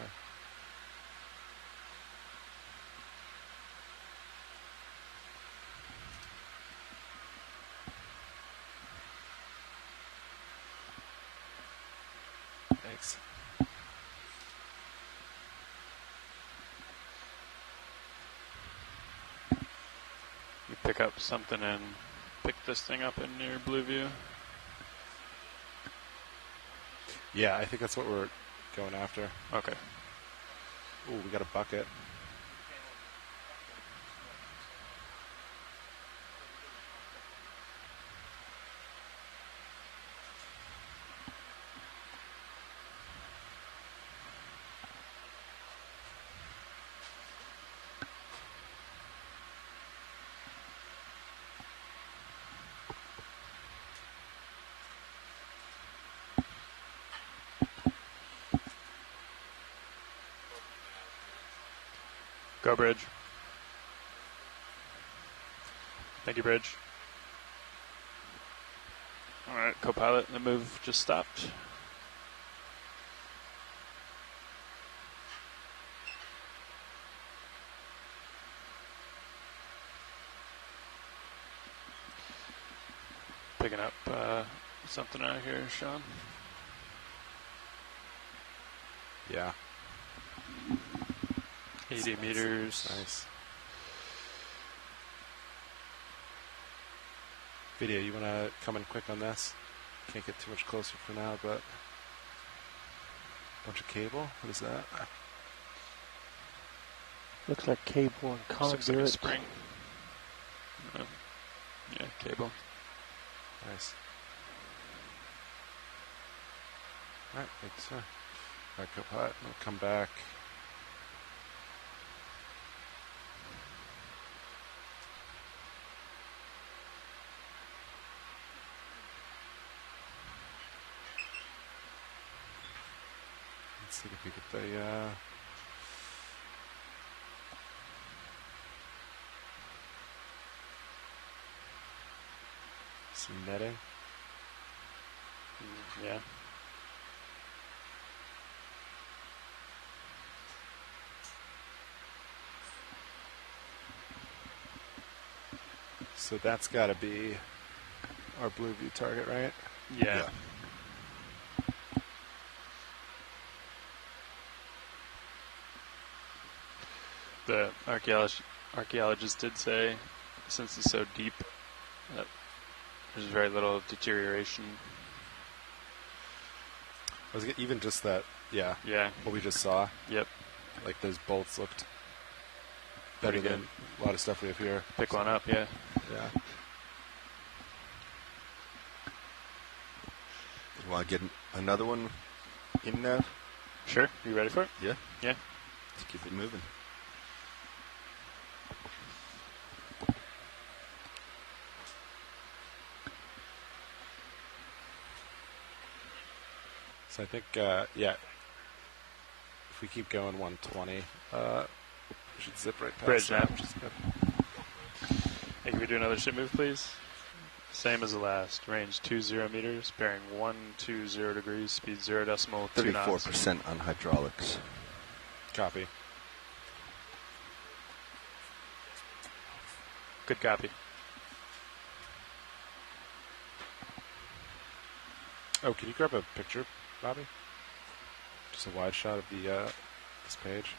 Thanks. You pick up something and pick this thing up in your blue view. Yeah, I think that's what we're going after. Okay. Ooh, we got a bucket. Go, Bridge. Thank you, Bridge. All right, co-pilot, the move just stopped. Picking up something out here, Sean. Yeah. 80 meters. Nice. Video, you want to come in quick on this? Can't get too much closer for now, but bunch of cable. What is that? Looks like cable and conduit. Looks like a spring. Yeah, cable. Nice. All right, thanks, sir. Back up hot. We'll come back. Let's see if we get the some netting. Yeah. So that's got to be our blue view target, right? Yeah. The archaeologist did say, since it's so deep, that there's very little deterioration. Even just that, yeah. Yeah. What we just saw. Yep. Like those bolts looked better Pretty than a lot of stuff we have here. Pick one up, yeah. Yeah. You want to get another one in there? Sure. You ready for it? Yeah. Yeah. Let's keep it moving. So I think, yeah, if we keep going 120, we should zip right past Bridge that, now. which is good. Hey, can we do another ship move, please? Same as the last. Range 20 meters, bearing 120 degrees, speed 0.2 knots. 34% on hydraulics. Copy. Good copy. Oh, can you grab a picture, Bobby? Just a wide shot of the this page.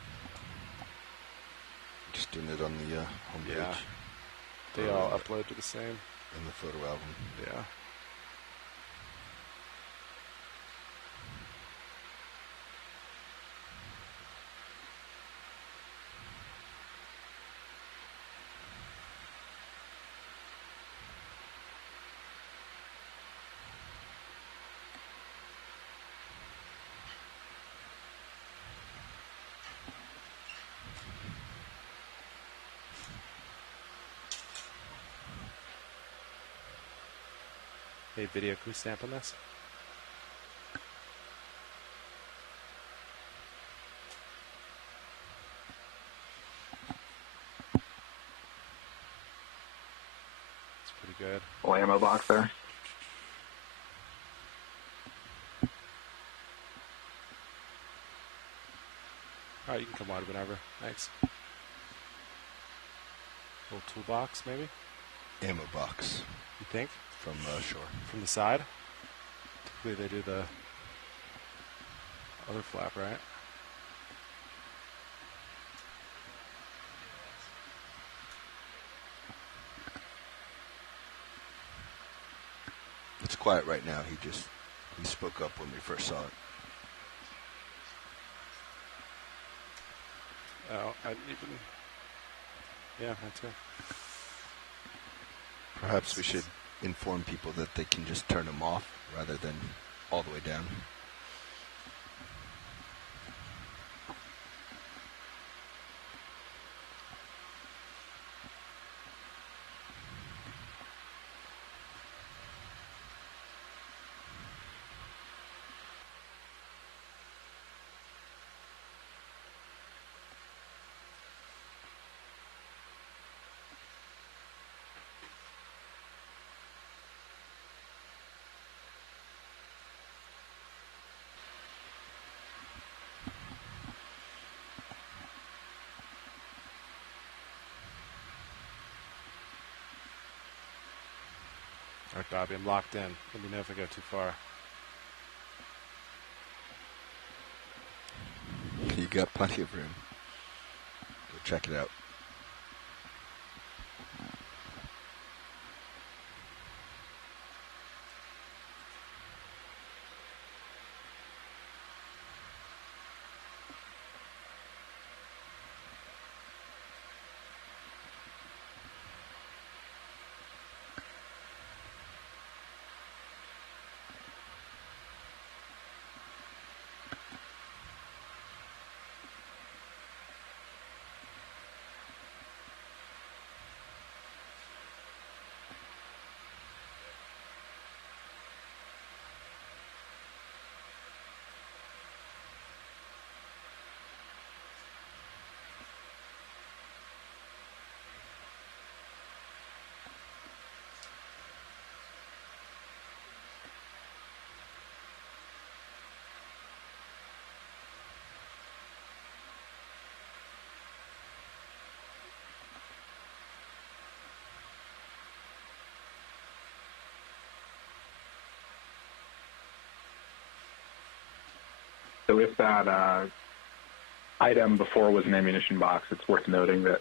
Just doing it on the home page. Yeah. They all upload to the same. In the photo album. Yeah. Hey, video, can we stamp on this? It's pretty good. Full ammo box there. All right, you can come wide whenever. Thanks. Little toolbox, maybe? Ammo box. You think? From shore. From the side? Typically they do the other flap, right? It's quiet right now. He spoke up when we first saw it. Oh, I didn't even... Yeah, that too. Perhaps we should inform people that they can just turn them off rather than all the way down. All right, Bobby, I'm locked in. Let me know if I go too far. You got plenty of room. Go check it out. So if that item before was an ammunition box, it's worth noting that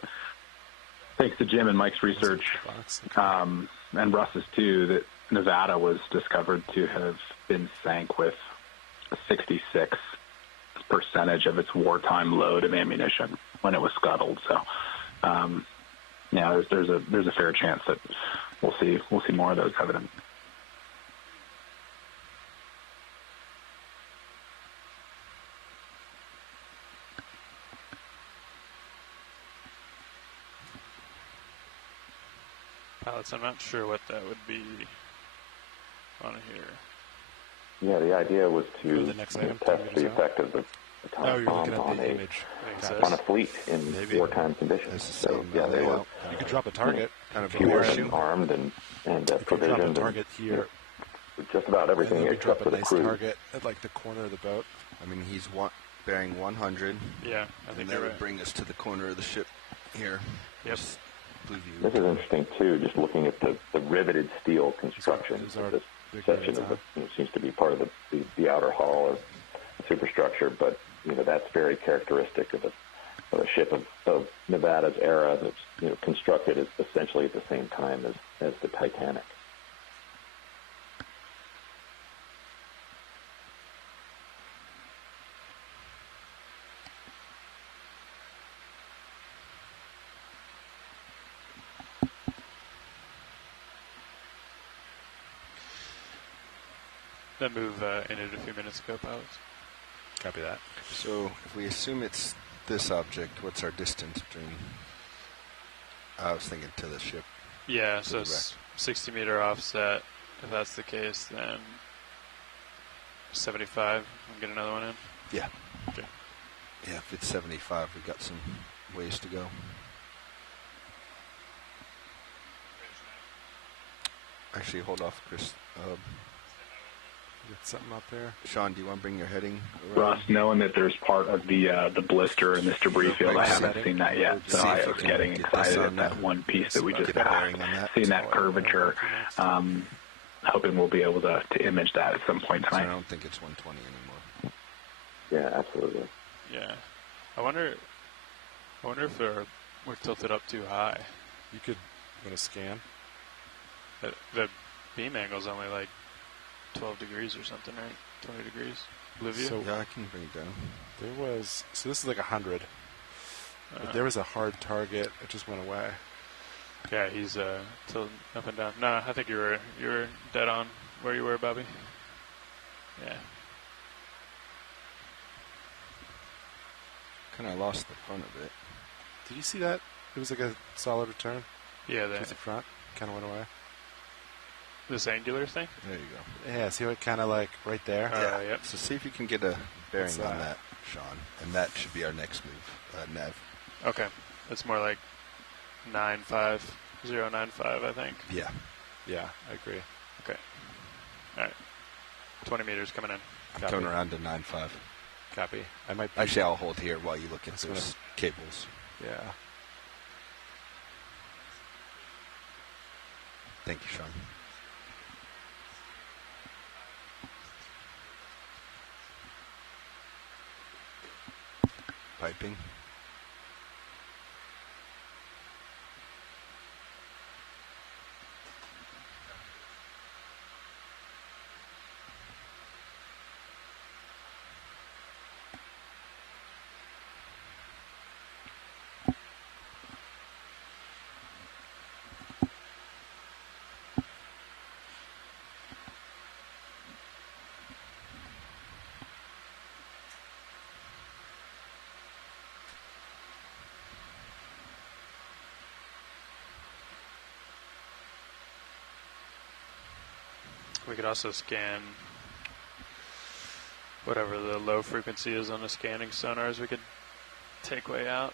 thanks to Jim and Mike's research, and Russ's too, that Nevada was discovered to have been sank with a 66% of its wartime load of ammunition when it was scuttled. So, yeah, there's a fair chance that we'll see more of those evidence. Pilots, I'm not sure what that would be on here. Yeah, the idea was to test the effect of the atomic bomb on a fleet in wartime conditions. So, yeah, they were. You could drop a target, fueled, armed, and provisioned. Drop a target here. Just about everything except for the crew. Target at like the corner of the boat. I mean, he's bearing 100. Yeah, I think that would right. bring us to the corner of the ship here. Yep. This is interesting too. Just looking at the riveted steel construction of this section of it, seems to be part of the outer hull or superstructure, but that's very characteristic of a ship of Nevada's era that's constructed essentially at the same time as the Titanic. That move ended a few minutes ago, pilots. Copy that. So if we assume it's this object, what's our distance between? I was thinking to the ship. Yeah, so 60 meter offset. If that's the case, then 75. And get another one in. Yeah. Okay. Yeah, if it's 75, we've got some ways to go. Actually, hold off, Chris. Get something up there. Sean, do you want to bring your heading around? Russ, knowing that there's part of the blister in this debris field, I haven't seen that yet, so I was getting excited at that one piece that we just passed. Seeing that curvature, hoping we'll be able to image that at some point tonight. I don't think it's 120 anymore. Yeah, absolutely. Yeah, I wonder if we're tilted up too high. You could want to scan. The beam angle's only like 12 degrees or something, right? 20 degrees. Blue view? So, yeah, I can bring it down. So this is like 100. But there was a hard target. It just went away. Yeah, he's tilted up and down. No, I think you were dead on where you were, Bobby. Yeah. Kind of lost the front of it. Did you see that? It was like a solid return. Yeah, the front kind of went away. This angular thing? There you go. Yeah, see how it kind of like right there? Yeah. Yep. So see if you can get a bearing on that, Sean. And that should be our next move, Nev. Okay. It's more like 95095, I think. Yeah. Yeah, I agree. Okay. All right. 20 meters coming in. Copy. Coming around to 9.5. Copy. Actually, I'll hold here while you look at those cables. Yeah. Thank you, Sean. piping. We could also scan whatever the low frequency is on the scanning sonars. We could take way out.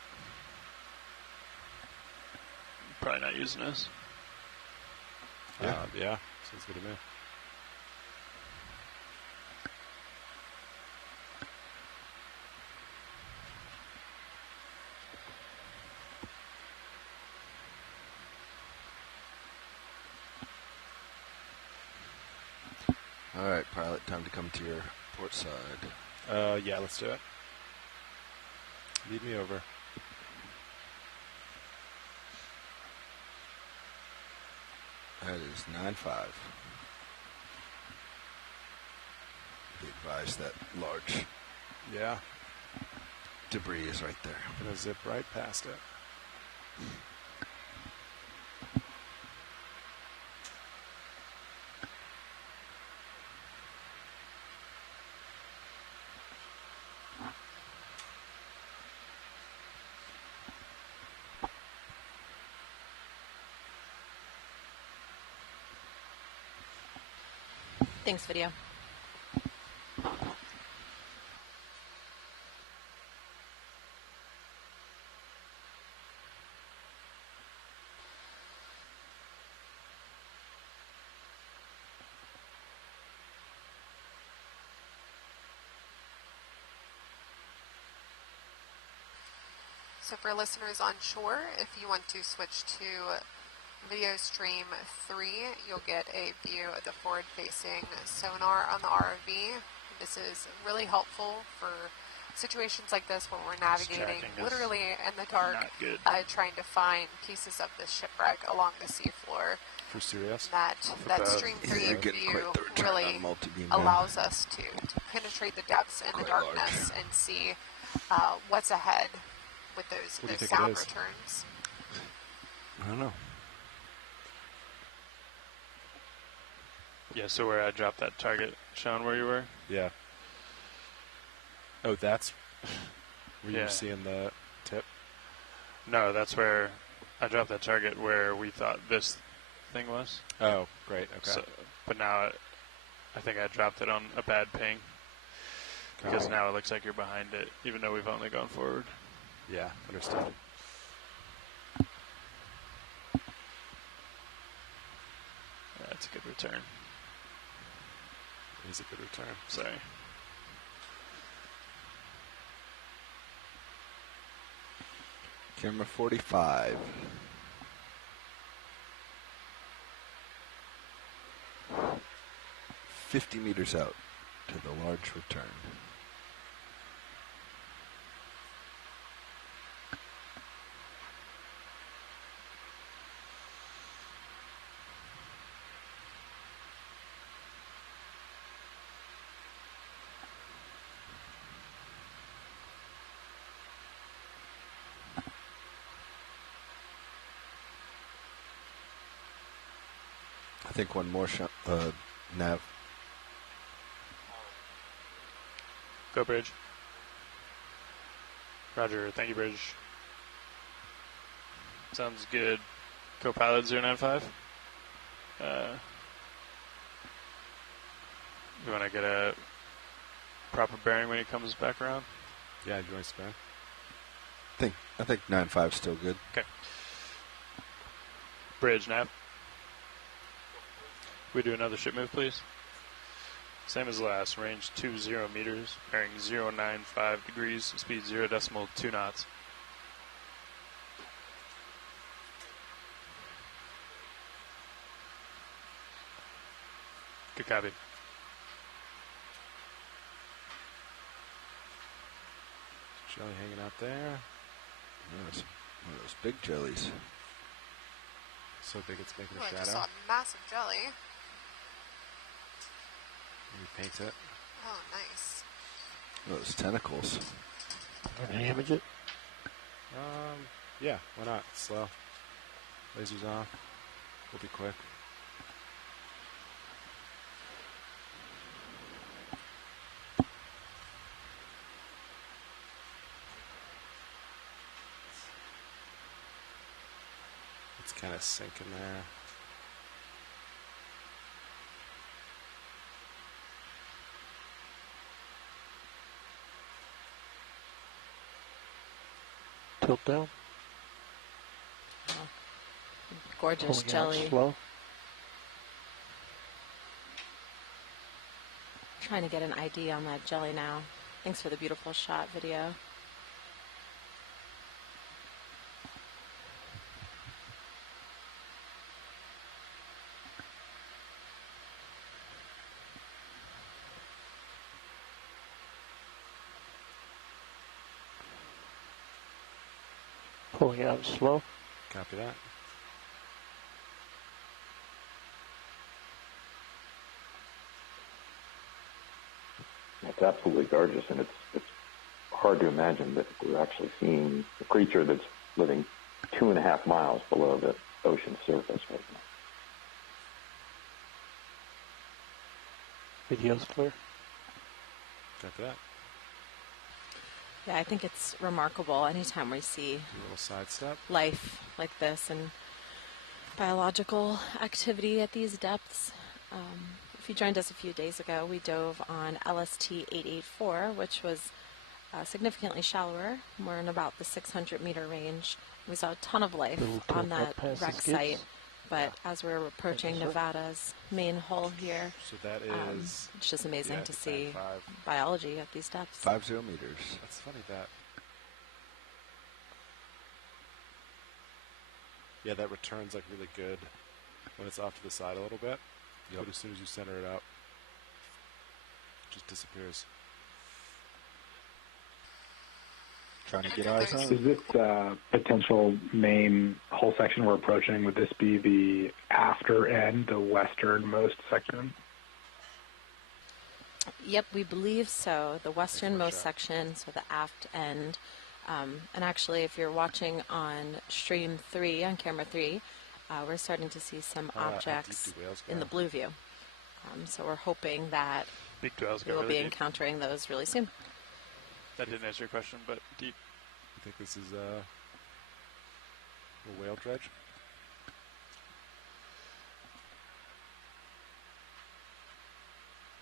Probably not using this. Yeah, sounds good to me. All right, pilot, time to come to your port side. Yeah, let's do it. Lead me over. That is 9-5. Be advised that large debris is right there. I'm gonna zip right past it. Thanks, video. So for listeners on shore, if you want to switch to video stream 3, you'll get a view of the forward-facing sonar on the ROV. This is really helpful for situations like this where we're navigating literally in the dark, trying to find pieces of the shipwreck along the seafloor. For serious? That stream 3 view really allows us to penetrate the depths and the darkness and see what's ahead with those sound returns. I don't know. Yeah, so where I dropped that target, Sean, where you were? Yeah. Oh, that's where you were seeing the tip? No, that's where I dropped that target where we thought this thing was. Oh, great, okay. So, but now I think I dropped it on a bad ping. Because now it looks like you're behind it, even though we've only gone forward. Yeah, understood. That's a good return. It is a good return. Sorry. Camera 45. $50 meters out to the large return. I think one more shot, nav. Go, Bridge. Roger, thank you, Bridge. Sounds good. Co-pilot 095. You want to get a proper bearing when he comes back around? Yeah, do you want to spin? I think 9.5 is still good. Okay. Bridge, nav. We do another ship move, please. Same as last. Range 20 meters, bearing 095 degrees, speed 0.2 knots. Good copy. Jelly hanging out there. That's one of those big jellies. So big it's making I a just shadow. saw a massive jelly. And he paints it. Oh, nice. Those tentacles. Damage it? Yeah, why not? Slow. Lasers off. We'll be quick. It's kind of sinking there. Tilt down. Oh, gorgeous Pulling jelly. out slow. Trying to get an ID on that jelly now. Thanks for the beautiful shot video. Pulling out slow. Copy that. It's absolutely gorgeous, and it's hard to imagine that we're actually seeing a creature that's living 2.5 miles below the ocean surface right now. Video's clear. Copy that. Yeah, I think it's remarkable anytime we see A little sidestep. life like this and biological activity at these depths. If you joined us a few days ago, we dove on LST 884, which was significantly shallower. We're in about the 600-meter range. We saw a ton of life on that wreck site. But as we're approaching Nevada's main hull here, so that is it's just amazing to see 5. biology at these depths. 50 meters. That's funny that. Yeah, that returns like really good when it's off to the side a little bit. Yep. But as soon as you center it up, it just disappears. Trying to get eyes on it. Is this potential main hull section we're approaching, would this be the after end, the westernmost section? Yep, we believe so. The westernmost section, so the aft end. And actually, if you're watching on stream 3, on camera 3, we're starting to see some objects in the blue view. So we're hoping that Big whales we go will really be deep. encountering those really soon. That didn't answer your question, but deep. You think this is a whale dredge?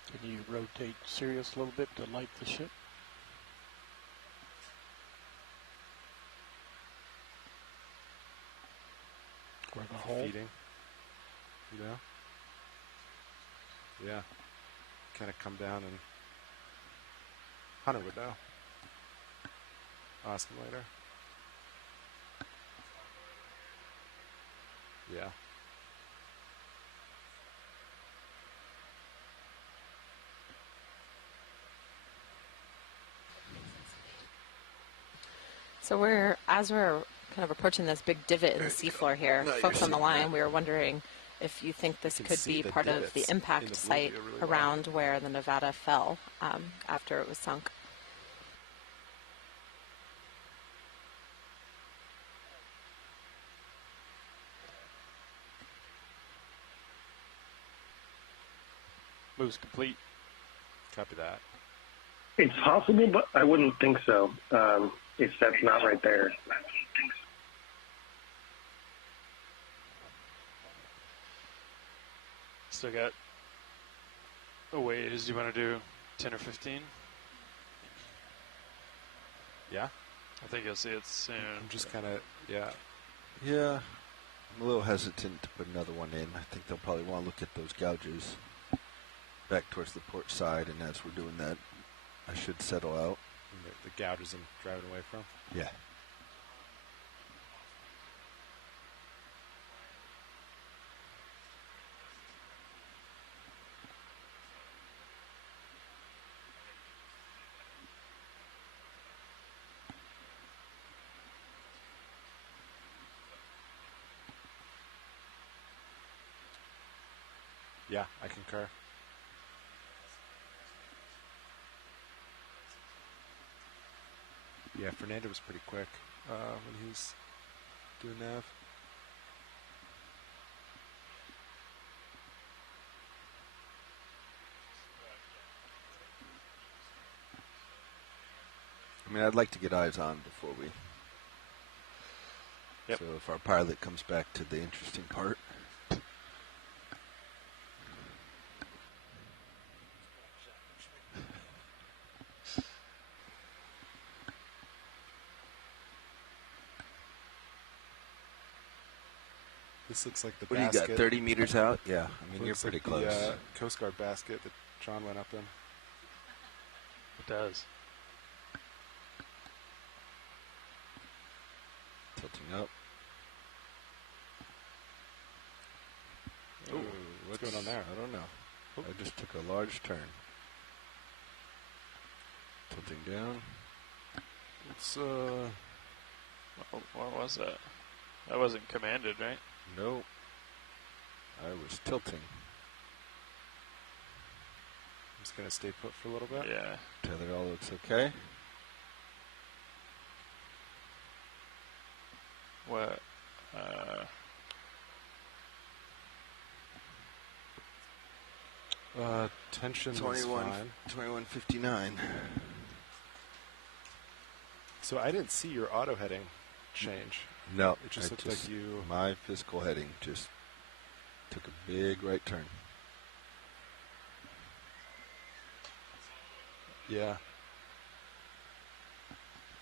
Can you rotate Sirius a little bit to light the ship? Or the hull? Feeding. You know? Yeah. Kind of come down and Hunter would know. Ask him later. Yeah. So as we're kind of approaching this big divot in the seafloor here, folks on the line, we were wondering if you think this could be part of the impact site around where the Nevada fell after it was sunk. Moves complete. Copy that. It's possible, but I wouldn't think so. If that's not right there. Still got a ways. Do you want to do 10 or 15? Yeah? I think you'll see it soon. I'm just kind of, yeah. Yeah. I'm a little hesitant to put another one in. I think they'll probably want to look at those gouges back towards the port side, and as we're doing that, I should settle out. And the gouges I'm driving away from? Yeah. Yeah, I concur. Yeah, Fernando was pretty quick when he's doing nav. I mean, I'd like to get eyes on before we... Yep. So if our pilot comes back to the interesting part. This looks like the What basket. do you got, 30 meters out? Yeah, I mean, you're pretty like close. The Coast Guard basket that John went up in. It does. Tilting up. Ooh, what's going on there? I don't know. I just took a large turn. Tilting down. It's what was that? That wasn't commanded, right? Nope. I was tilting. I'm just gonna stay put for a little bit. Yeah. Tether all looks okay. What? Tension 21, is fine. 2159. So I didn't see your auto heading change. No, it just looked like you. My physical heading just took a big right turn. Yeah.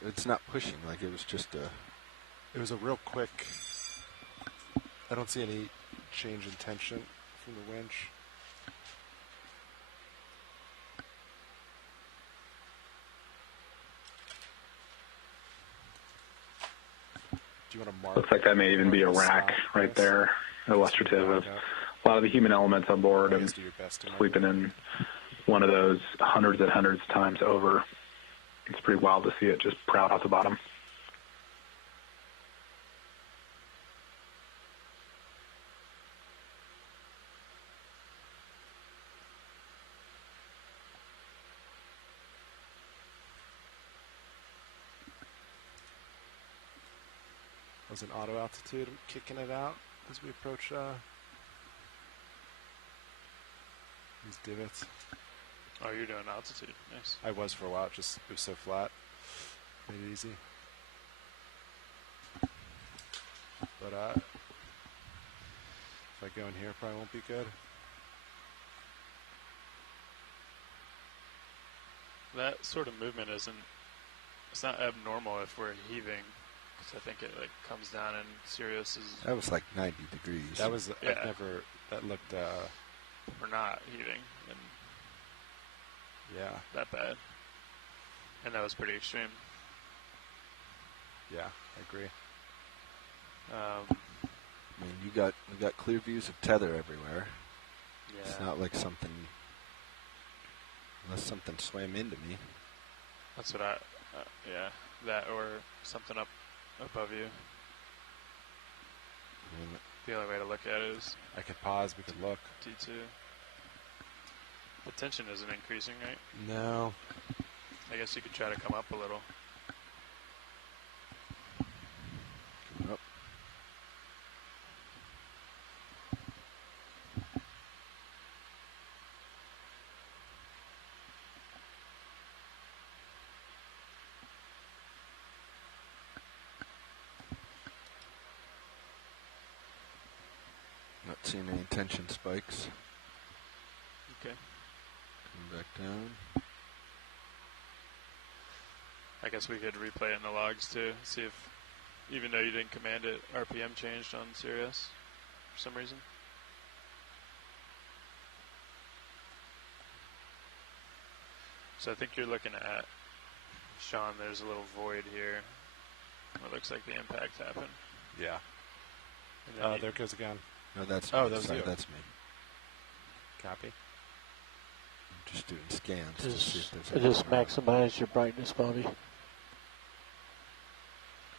It's not pushing, like it was just a... It was a real quick... I don't see any change in tension from the winch. Do you want to mark? Looks like that may even be a rack right there, illustrative of a lot of the human elements on board and sleeping in one of those hundreds and hundreds of times over. It's pretty wild to see it just proud out the bottom. That was an auto altitude. I'm kicking it out as we approach these divots. Oh, you're doing altitude. Nice. I was for a while. It was so flat. Made it easy. But if I go in here, it probably won't be good. That sort of movement isn't. It's not abnormal if we're heaving. Because I think it like comes down and Sirius is. That was like 90 degrees. That was. Yeah. I've never. That looked. We're not heaving. And yeah. That bad. And that was pretty extreme. Yeah, I agree. I mean, we got clear views of tether everywhere. Yeah. It's not like something, unless something swam into me. That's what yeah, that or something up above you. The only way to look at it is. I could pause. We could look. T2. The tension isn't increasing, right? No. I guess you could try to come up a little. Come up. Not seeing any tension spikes. Okay. Come back down. I guess we could replay it in the logs too, see if, even though you didn't command it, RPM changed on Sirius for some reason. So I think you're looking at, Sean, there's a little void here. It looks like the impact happened. Yeah. There it goes again. No, that's me. me. That was Sorry, you. that's me. Copy. I'm just doing scans to see if there's Just anything wrong. maximize your brightness, Bobby. Come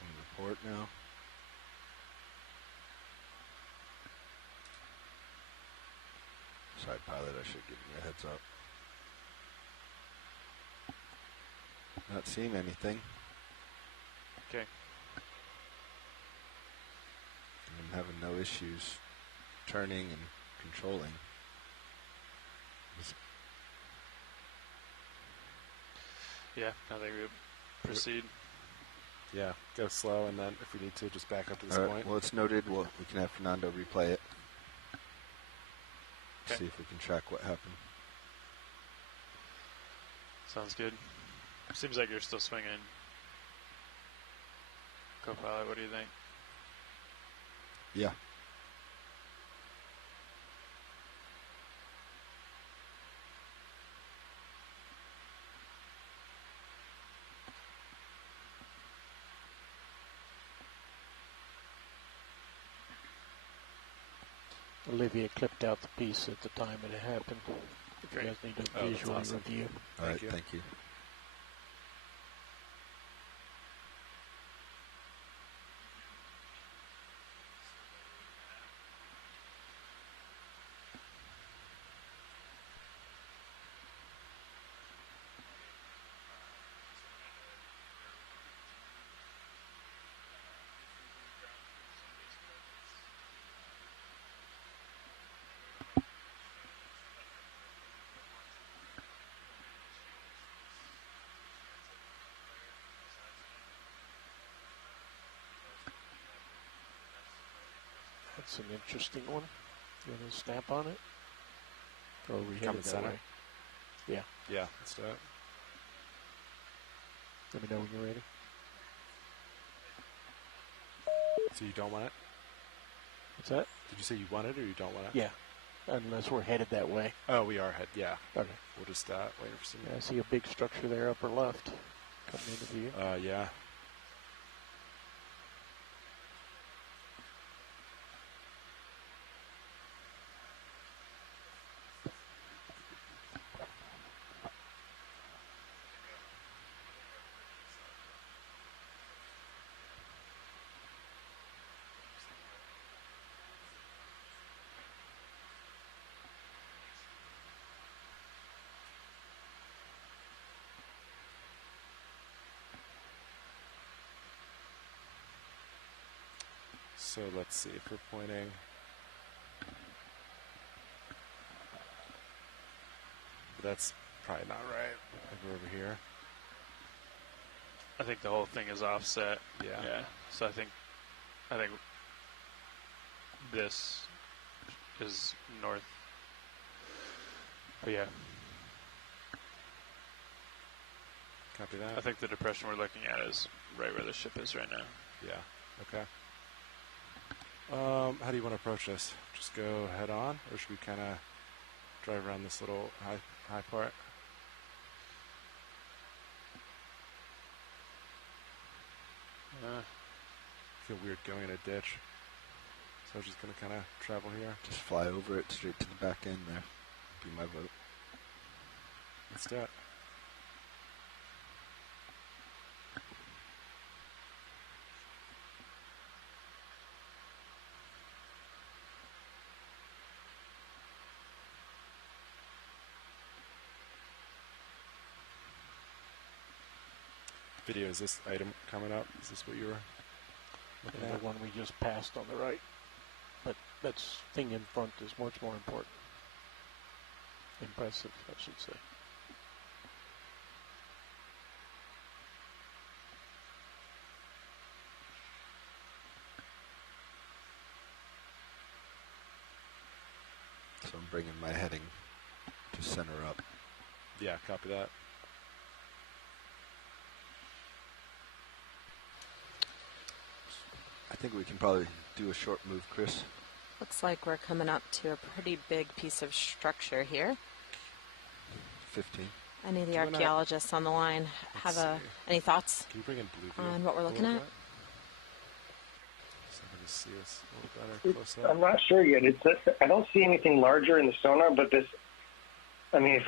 to port now. Side pilot, I should give you a heads up. Not seeing anything. Okay. I'm having no issues turning and controlling. Yeah, I think we proceed. Yeah, go slow, and then if we need to, just back up to this All right, point. well, it's noted. We can have Fernando replay it. Okay. See if we can track what happened. Sounds good. Seems like you're still swinging. Co-pilot, what do you think? Yeah. Olivia clipped out the piece at the time it happened. If you guys need to visually awesome. review. All right, thank you. That's an interesting one. You want to snap on it? Or are we Come headed that center. way? Yeah. Yeah, let's do it. Let me know when you're ready. So you don't want it? What's that? Did you say you want it or you don't want it? Yeah. Unless we're headed that way. Oh, we are headed. Yeah. Okay. We'll just wait for some. Yeah, I see a big structure there, upper left, coming into view. Yeah. So let's see if we're pointing. That's probably not right. Like we're over here. I think the whole thing is offset. Yeah. Yeah. So I think this is north. But yeah. Copy that. I think the depression we're looking at is right where the ship is right now. Yeah. Okay. How do you want to approach this? Just go head on, or should we kind of drive around this little high part? Feel weird going in a ditch, so I'm just gonna kind of travel here. Just fly over it straight to the back end there. Be my vote. Let's do it. Video, is this item coming up? Is this what you were looking And at? the one we just passed on the right. But that thing in front is much more important. Impressive, I should say. So I'm bringing my heading to center up. Yeah, copy that. I think we can probably do a short move, Chris. Looks like we're coming up to a pretty big piece of structure here. 15. Any of the archaeologists on the line have any thoughts Can you bring in blue view on what we're looking at? So I can see us a little better close up. I'm not sure yet. I don't see anything larger in the sonar, but this. I mean,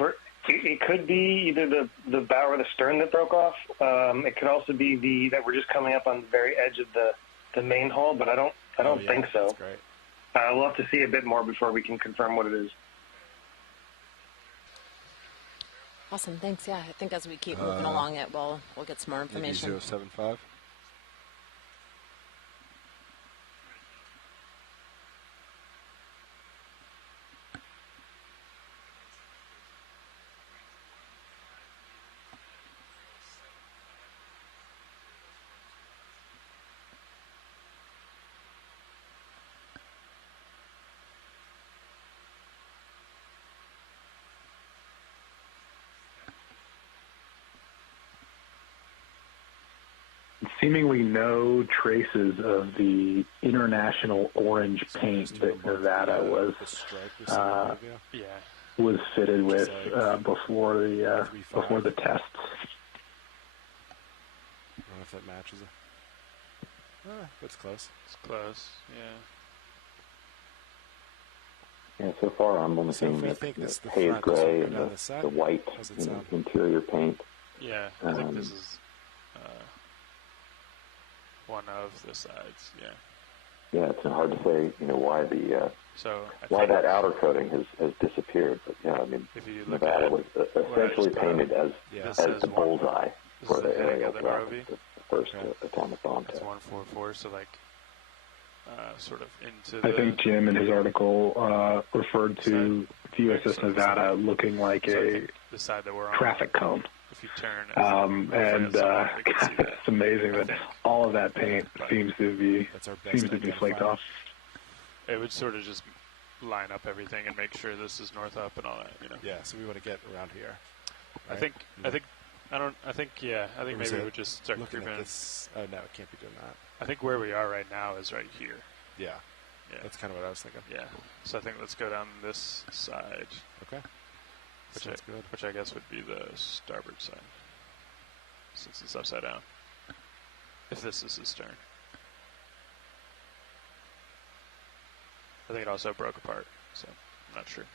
it could be either the bow or the stern that broke off. It could also be that we're just coming up on the very edge of the main hull, but I don't think so. That's great. We'll have to see a bit more before we can confirm what it is. Awesome, thanks. Yeah, I think as we keep moving along it, we'll get some more information. Maybe 075. Seemingly no traces of the international orange paint that Nevada was fitted with before the tests. I don't know if that matches it. That's close. It's close, yeah. Yeah, so far I'm only seeing the haze gray and the white interior paint. Yeah, I think this is one of the sides, yeah. Yeah, it's hard to say, why why that outer coating has disappeared. But yeah, I mean, Nevada was essentially painted as the bullseye for the aerial drop, the first atomic bomb test. That's 144, so sort of into. I think Jim in his article referred to the USS Nevada looking like a the side that we're on, traffic cone. If you turn, it's amazing that all of that paint seems to be flaked off. It would sort of just line up everything and make sure this is north up and all that, Yeah, so we want to get around here. Right? I think maybe we would just start looking at this. Oh no, it can't be doing that. I think where we are right now is right here. Yeah, that's kind of what I was thinking. Yeah, so I think let's go down this side. Okay. Which I guess would be the starboard side, since it's upside down. If this is the stern. I think it also broke apart, so I'm not sure.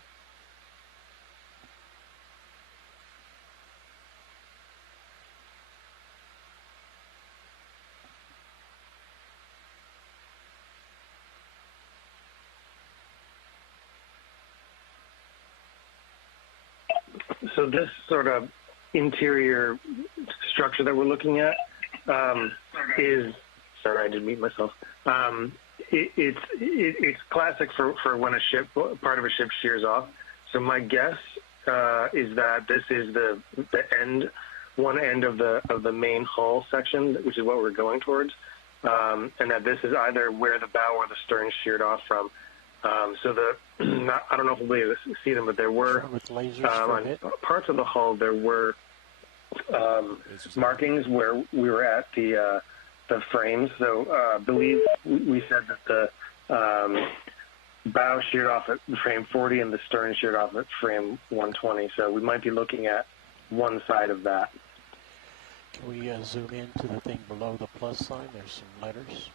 So this sort of interior structure that we're looking at is, sorry, I did mute myself. It's classic for when part of a ship shears off. So my guess is that this is one end of the main hull section, which is what we're going towards, and that this is either where the bow or the stern sheared off from. I don't know if we'll be able to see them, but there were on parts of the hull. There were markings where we were at the frames. So I believe we said that the bow sheared off at frame 40 and the stern sheared off at frame 120. So we might be looking at one side of that. Can we zoom in to the thing below the plus sign? There's some letters.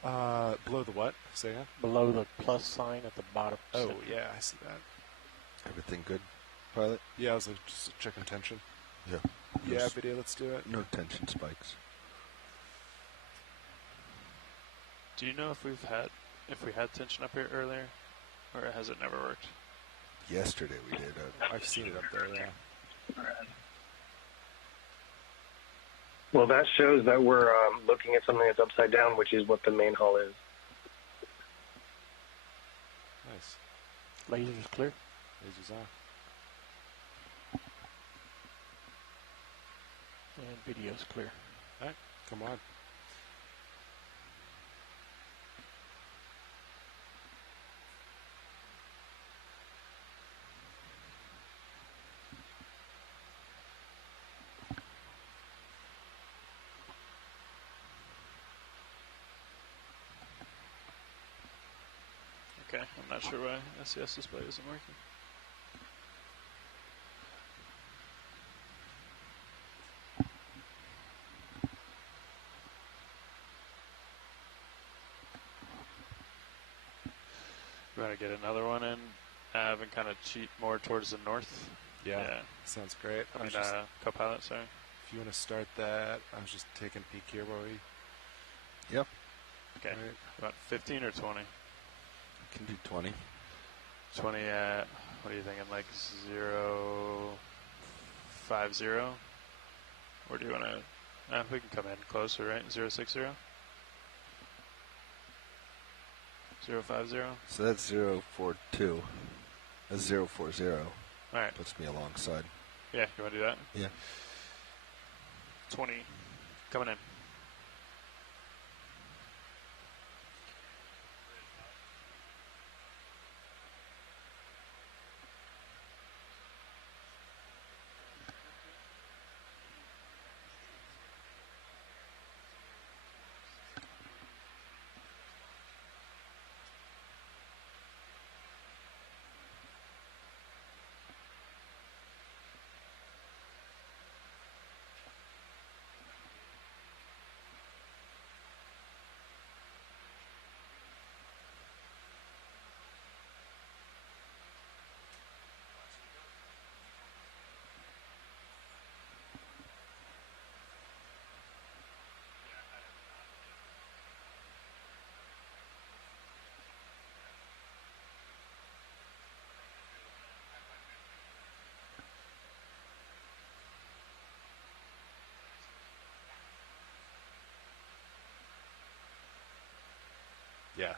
Below the what? Say again? Below the plus sign at the bottom. Oh, yeah, I see that. Everything good, pilot? Yeah, I was just checking tension. Yeah. Yeah, video, let's do it. No tension spikes. Do you know if we had tension up here earlier, or has it never worked? Yesterday we did. I've seen it up there, yeah. Well, that shows that we're looking at something that's upside down, which is what the main hull is. Nice. Lasers clear. Lasers off. And video's clear. All right, come on. Okay, I'm not sure why SES display isn't working. You want to get another one in, and kind of cheat more towards the north? Yeah. Sounds great. I mean, co-pilot, sorry. If you want to start that, I was just taking a peek here while we... Yep. Okay. Right. About 15 or 20? I can do 20. 20 at What are you thinking, like 050? Or do you want to... we can come in closer, right? 060? 050? So that's 042. That's 040. All right. Puts me alongside. Yeah, you want to do that? Yeah. 20. Coming in. Yeah.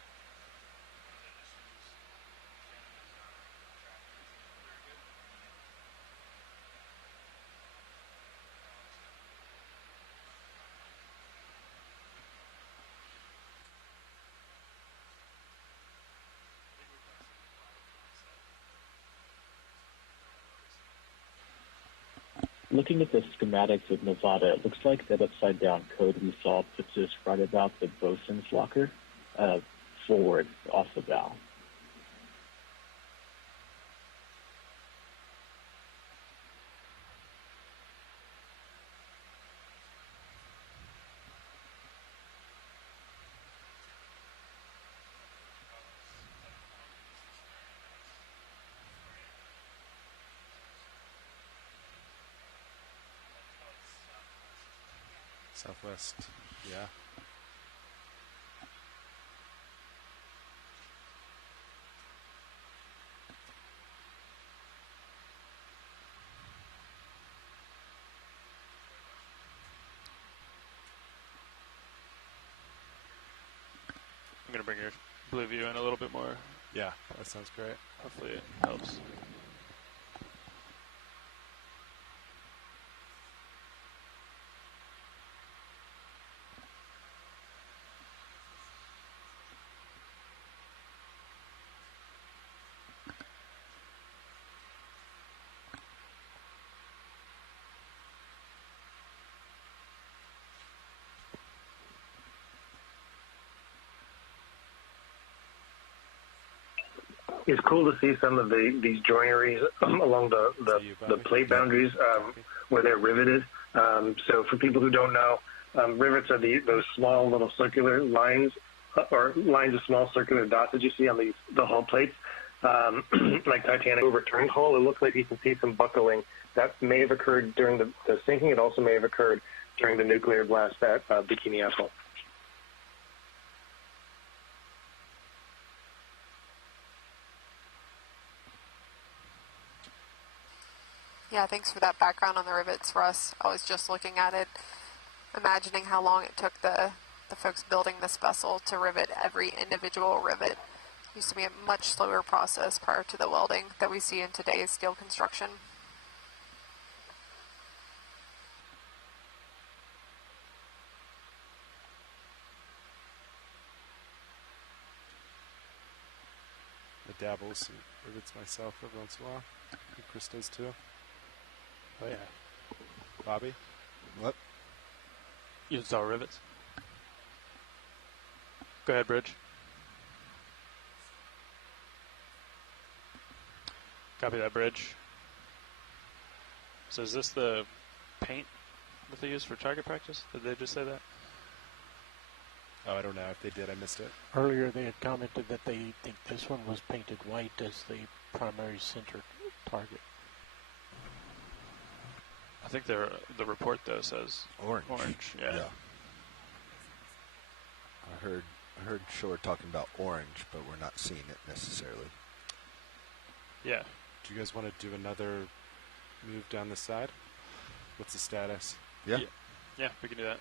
Looking at the schematics of Nevada, it looks like that upside-down code we saw puts us right about the bosun's locker, forward off the bow. Southwest, yeah. I'm going to bring your blue view in a little bit more. Yeah, that sounds great. Hopefully it helps. It's cool to see some of these joineries along the plate boundaries where they're riveted. So for people who don't know, rivets are those small little circular lines or lines of small circular dots that you see on the hull plates. Like Titanic overturned hull, it looks like you can see some buckling that may have occurred during the sinking. It also may have occurred during the nuclear blast at Bikini Atoll. Yeah, thanks for that background on the rivets, Russ. I was just looking at it, imagining how long it took the folks building this vessel to rivet every individual rivet. It used to be a much slower process prior to the welding that we see in today's steel construction. I dabble with some rivets myself every once in a while. I think Chris does too. Oh, yeah. Bobby? What? You install rivets? Go ahead, Bridge. Copy that, Bridge. So is this the paint that they use for target practice? Did they just say that? Oh, I don't know. If they did, I missed it. Earlier they had commented that they think this one was painted white as the primary center target. I think the report, though, says orange. Orange, yeah. I heard Shore talking about orange, but we're not seeing it necessarily. Yeah. Do you guys want to do another move down the side? What's the status? Yeah. Yeah, we can do that.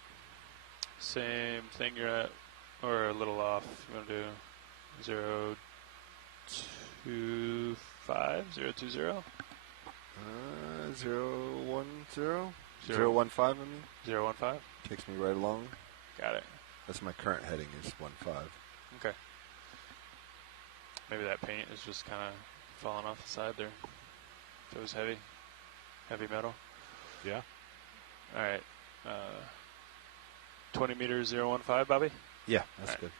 Same thing you're at, or a little off. You want to do 025, 020? 010? 015, I mean. 015? Takes me right along. Got it. That's my current heading is 15. Okay. Maybe that paint is just kind of falling off the side there. If it was heavy metal. Yeah. All right. 20 meters, 015, Bobby? Yeah, that's good.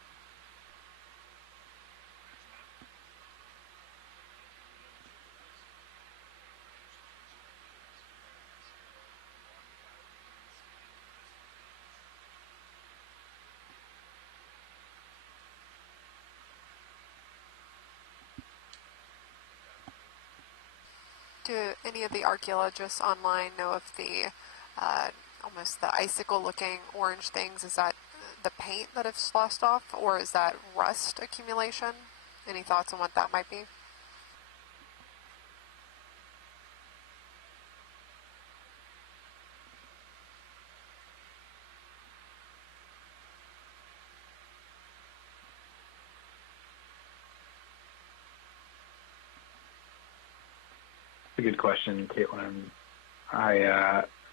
Do any of the archaeologists online know if the almost the icicle-looking orange things, is that the paint that has splashed off, or is that rust accumulation? Any thoughts on what that might be? A good question, Caitlin.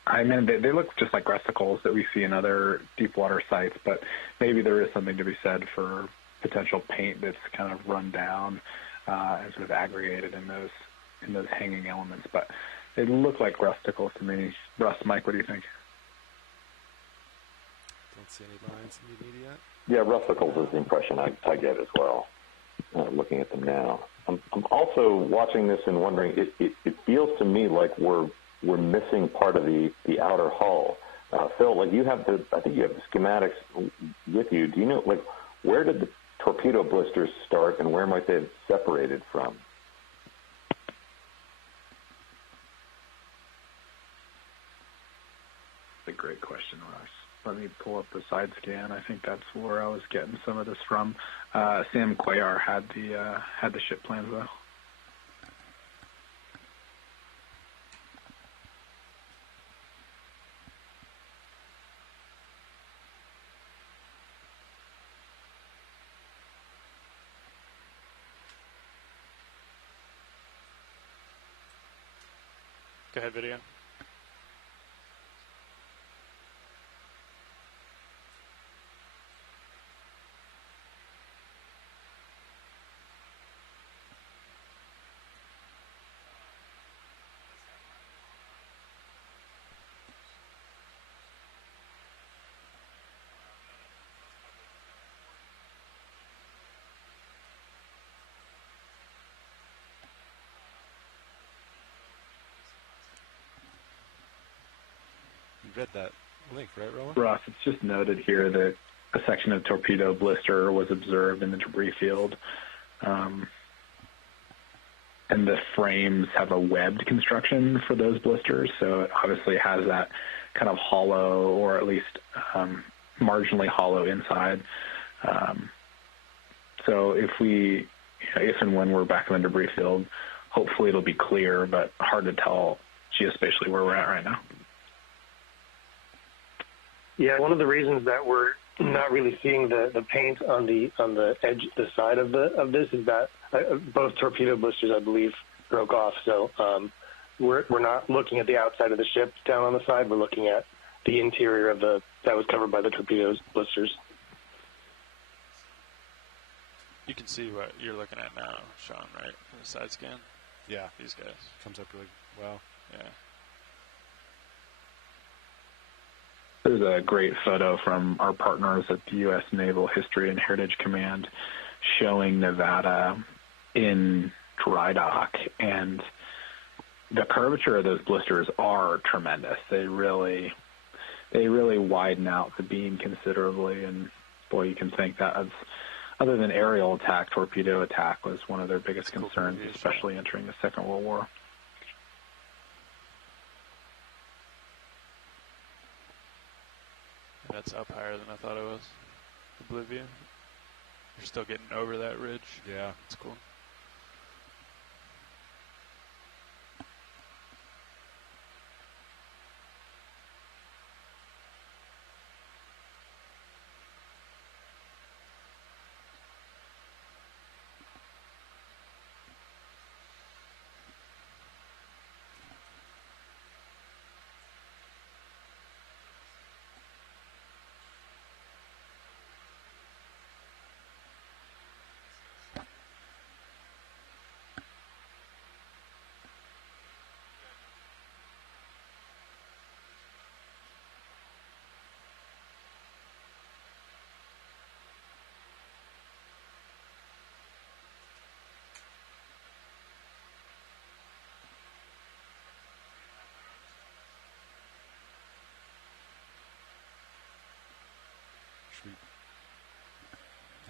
I mean, they look just like resticles that we see in other deep water sites, but maybe there is something to be said for potential paint that's kind of run down and sort of aggregated in those hanging elements. But they look like resticles to me. Russ, Mike, what do you think? Don't see any lines immediate. Yeah, rusticles is the impression I get as well, looking at them now. I'm also watching this and wondering, it feels to me like we're missing part of the outer hull. Phil, like I think you have the schematics with you. Do you know, like, where did the torpedo blisters start and where might they have separated from? That's a great question, Russ. Let me pull up the side scan. I think that's where I was getting some of this from. Sam Cuellar had the ship plans though. Go ahead, video. You read that link, right, Roland? Ross, it's just noted here that a section of torpedo blister was observed in the debris field. And the frames have a webbed construction for those blisters, so it obviously has that kind of hollow, or at least marginally hollow inside. So if and when we're back in the debris field, hopefully it'll be clear, but hard to tell geospatially where we're at right now. Yeah, one of the reasons that we're not really seeing the paint on the edge, the side of this, is that both torpedo blisters, I believe, broke off. So we're not looking at the outside of the ship down on the side. We're looking at the interior of that was covered by the torpedo blisters. You can see what you're looking at now, Sean, right? In the side scan? Yeah. These guys. Comes up really well. Yeah. There's a great photo from our partners at the U.S. Naval History and Heritage Command showing Nevada in dry dock, and the curvature of those blisters are tremendous. They really widen out the beam considerably, and boy, you can think that other than aerial attack, torpedo attack was one of their biggest concerns, especially entering the Second World War. That's up higher than I thought it was. The blue view. You're still getting over that ridge. Yeah. It's cool.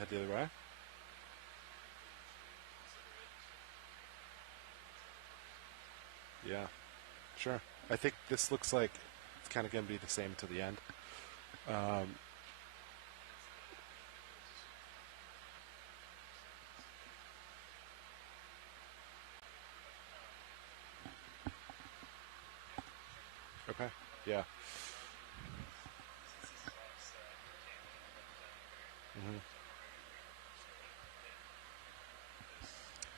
Head the other way? Yeah, sure. I think this looks like it's kind of going to be the same to the end. Okay, yeah.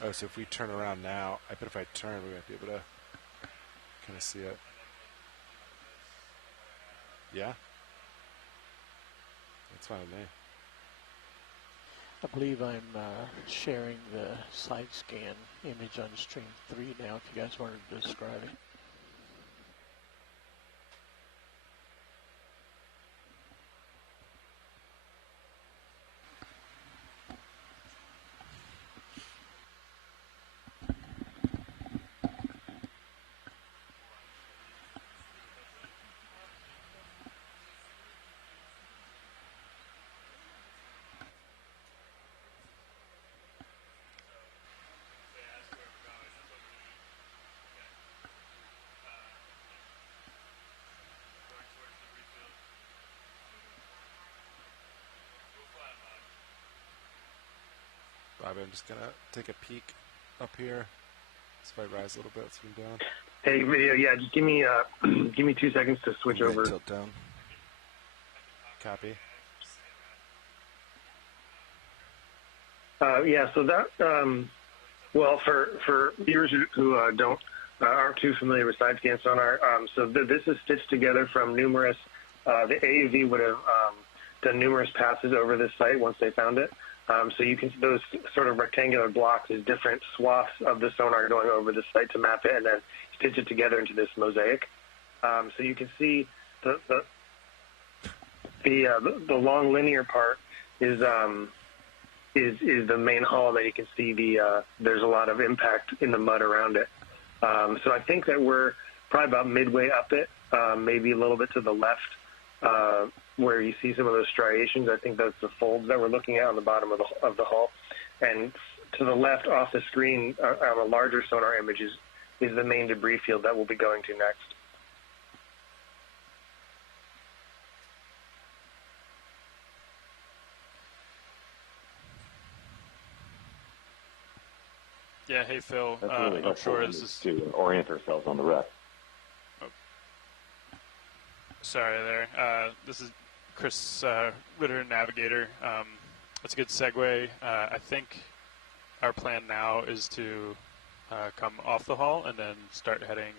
Oh, so if we turn around now, I bet if I turn, we might be able to kind of see it. Yeah? That's fine with me. I believe I'm sharing the side scan image on stream 3 now, if you guys wanted to describe it. Bobby, I'm just going to take a peek up here. So if I rise a little bit, swing down. Hey, video, yeah, just give me give me 2 seconds to switch over. Tilt down. Copy. Yeah, so that, well, for viewers who aren't too familiar with side scan sonar, so this is stitched together from numerous, the AAV would have done numerous passes over this site once they found it. So you can, those sort of rectangular blocks is different swaths of the sonar going over the site to map it and then stitch it together into this mosaic. So you can see the long linear part is the main hull. That you can see there's a lot of impact in the mud around it. So I think that we're probably about midway up it, maybe a little bit to the left, where you see some of those striations. I think that's the folds that we're looking at on the bottom of the hull. And to the left off the screen on a larger sonar image is the main debris field that we'll be going to next. Yeah, hey Phil. That's really I'm helpful sure this is to orient ourselves on the rest. Oh. Sorry there. This is Chris Ritter, Navigator. That's a good segue. I think our plan now is to come off the hull and then start heading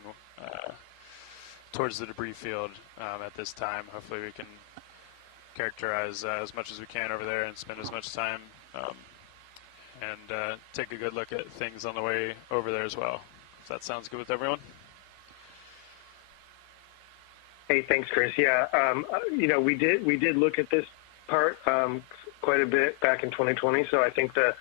towards the debris field at this time. Hopefully we can characterize as much as we can over there and spend as much time and take a good look at things on the way over there as well. If that sounds good with everyone. Hey, thanks, Chris. Yeah, we did look at this part quite a bit back in 2020. So I think the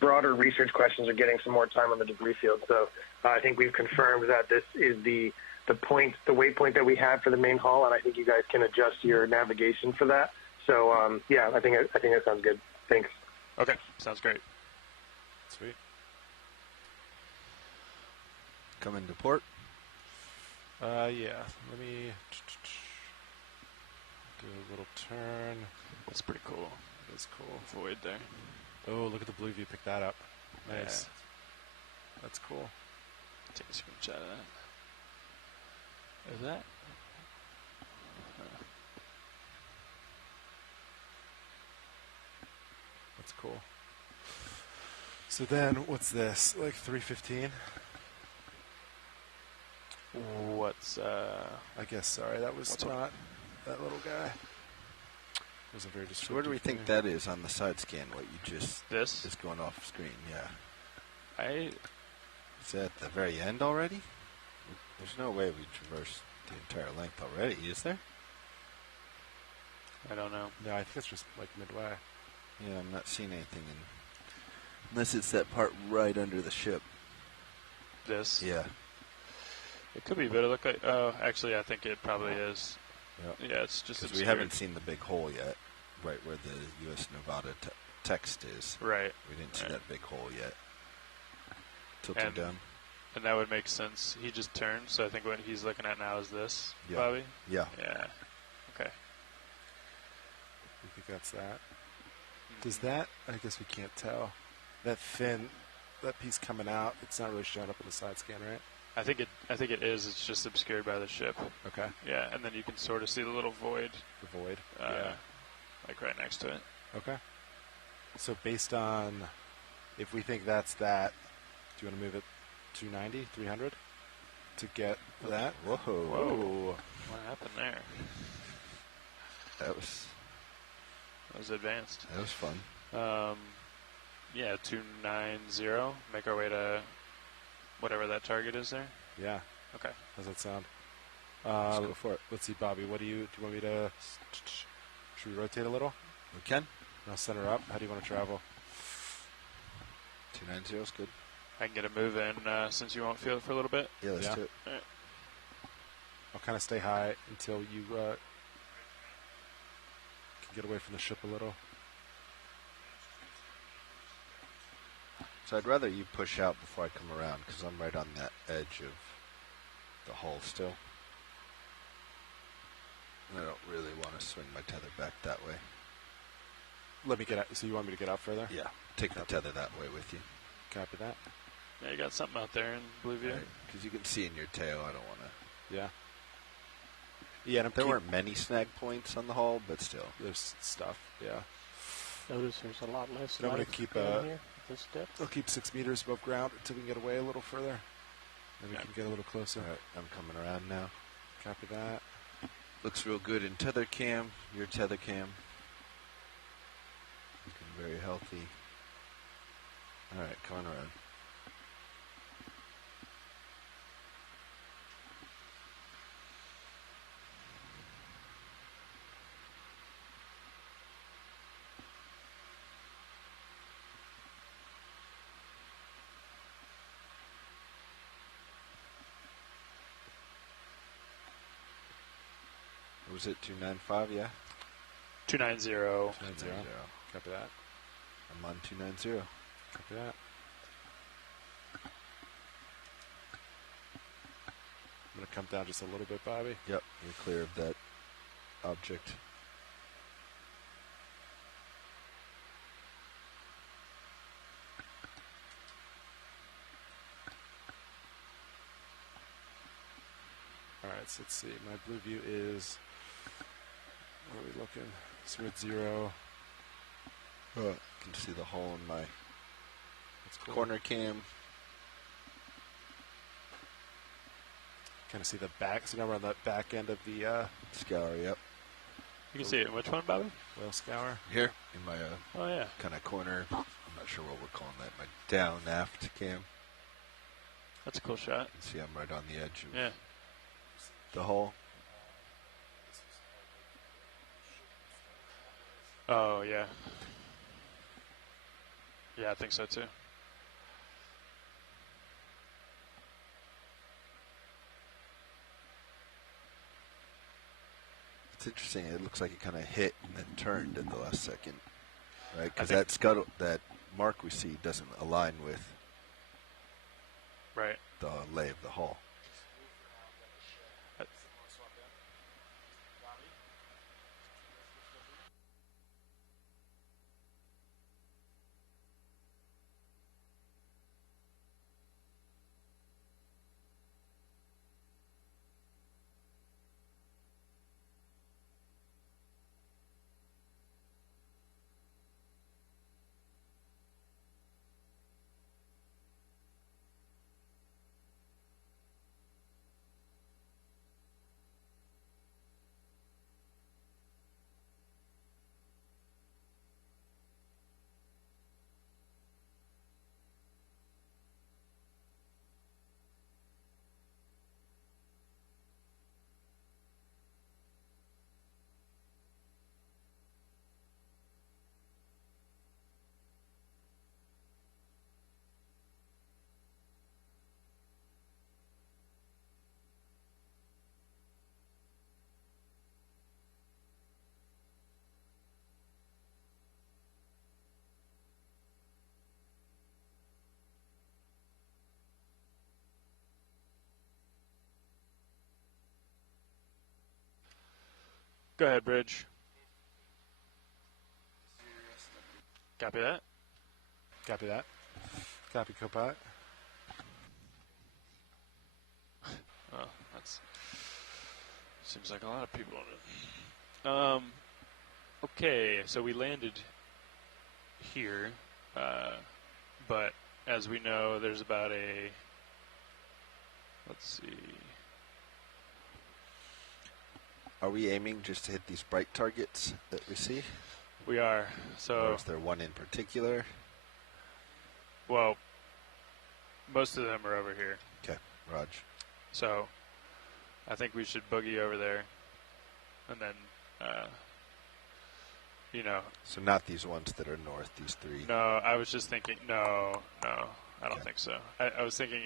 broader research questions are getting some more time on the debris field. So I think we've confirmed that this is the waypoint that we had for the main hull, and I think you guys can adjust your navigation for that. So yeah, I think that sounds good. Thanks. Okay, sounds great. Sweet. Come into port. Yeah, let me do a little turn. That's pretty cool. That's cool. Void there. Oh, look at the blue view. Pick that up. Nice. Yeah. That's cool. Take a screenshot of that. Is that? That's cool. So then, what's this? Like 315? What's I guess, sorry, that was not that little guy. Wasn't very So where do we think that is on the side scan, what you just... This? Is going off screen, yeah. Is that at the very end already? There's no way we traverse the entire length already, is there? I don't know. No, I think it's just like midway. Yeah, I'm not seeing anything unless it's that part right under the ship. This? Yeah. It could be, but it look like... Oh, actually, I think it probably is. Yep. Yeah, it's just... Because we haven't seen the big hole yet. right where the U.S. Nevada text is. Right. We didn't see that big hole yet. Tilting down. And that would make sense. He just turned, so I think what he's looking at now is this, Bobby? Yeah. Yeah. Okay. You think that's that? Does that, I guess we can't tell, that piece coming out, it's not really showing up in the side scan, right? I think it is. It's just obscured by the ship. Okay. Yeah, and then you can sort of see the little void. The void? Like right next to it. Okay. So based on, if we think that's that, do you want to move it 290, 300 to get that? Whoa. What happened there? That was advanced. That was fun. Yeah, 290. Make our way to whatever that target is there. Yeah. Okay. How's that sound? Let's go for it. Let's see, Bobby. Do you want me to? Should we rotate a little? We can. I'll center up. How do you want to travel? 290 is good. I can get a move in since you won't feel it for a little bit. Yeah, let's do it. All right. I'll kind of stay high until you can get away from the ship a little. So I'd rather you push out before I come around because I'm right on that edge of the hull still. And I don't really want to swing my tether back that way. Let me get out. So you want me to get out further? Yeah. Take the tether that way with you. Copy that. Yeah, you got something out there in blue view. Because you can see in your tail. I don't want to. Yeah. Yeah. And there weren't many snag points on the hull, but still, there's stuff. Yeah. Notice there's a lot less. So I'm going to keep here. This depth. I'll keep 6 meters above ground until we can get away a little further. Then we can get a little closer. All right, I'm coming around now. Copy that. Looks real good in tether cam. Your tether cam. Looking very healthy. All right, coming around. Was it 295? Yeah. 290. 290. Copy that. I'm on 290. Copy that. I'm going to come down just a little bit, Bobby. Yep, you're clear of that object. All right, so let's see. My blue view is, where are we looking? So we're at 0. You can see the hole in my corner cam. Kind of see the back. So now we're on that back end of the scour. Yep. You can see it in which one, Bobby? Whale scour. Here in my oh yeah, kind of corner. I'm not sure what we're calling that. My down aft cam. That's a cool shot. You can see I'm right on the edge of yeah. the hull. Oh yeah. Yeah, I think so too. It's interesting. It looks like it kind of hit and then turned in the last second, right? Because that scuttle, that mark we see doesn't align with the lay of the hull. Go ahead, Bridge. Copy that. Copy that. Copy, Copilot. Well, that's seems like a lot of people on it. Okay, so we landed here, but as we know, there's about a. Let's see. Are we aiming just to hit these bright targets that we see? We are. So. Or is there one in particular? Well, most of them are over here. Okay, Raj. So, I think we should boogie over there, and then, you know. So not these ones that are north, these three. No, I was just thinking. No, I don't think so. I was thinking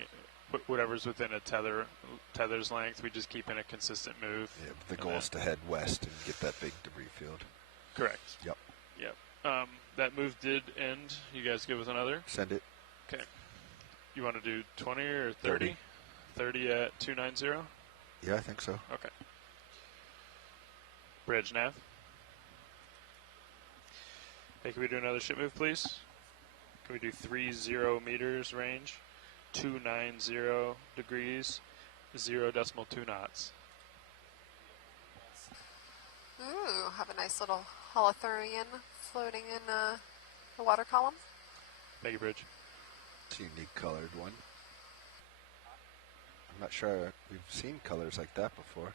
whatever's within a tether's length, we just keep in a consistent move. Yeah, the goal is to head west and get that big debris field. Correct. Yep. That move did end. You guys good with another? Send it. Okay. You want to do 20 or 30? 30 at 290? Yeah, I think so. Okay. Bridge nav. Hey, can we do another ship move, please? Can we do 30 meters range, 290 degrees, 0.2 knots? Ooh, have a nice little holothurian floating in the water column. Thank you, Bridge. It's a unique colored one. I'm not sure we've seen colors like that before.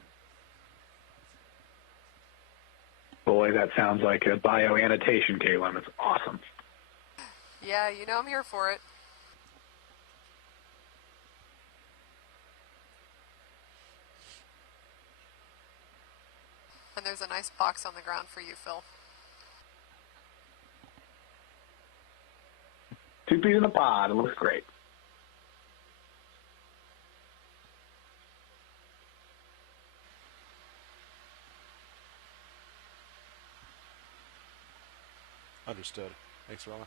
Boy, that sounds like a bio-annotation, Caleb. It's awesome. Yeah, you know I'm here for it. And there's a nice box on the ground for you, Phil. 2 peas in a pod. It looks great. Understood. Thanks, Roland.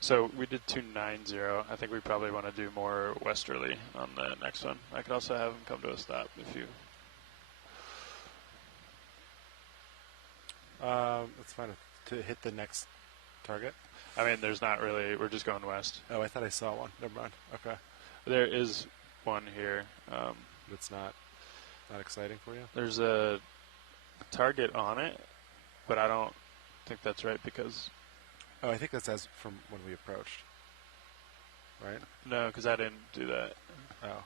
So we did 290. I think we probably want to do more westerly on the next one. I could also have them come to a stop if you. That's fine. To hit the next target? I mean, there's not really. We're just going west. Oh, I thought I saw one. Never mind. Okay. There is one here. It's not exciting for you? There's a target on it, but I don't think that's right because. Oh, I think that's as from when we approached. Right? No, because I didn't do that. Oh.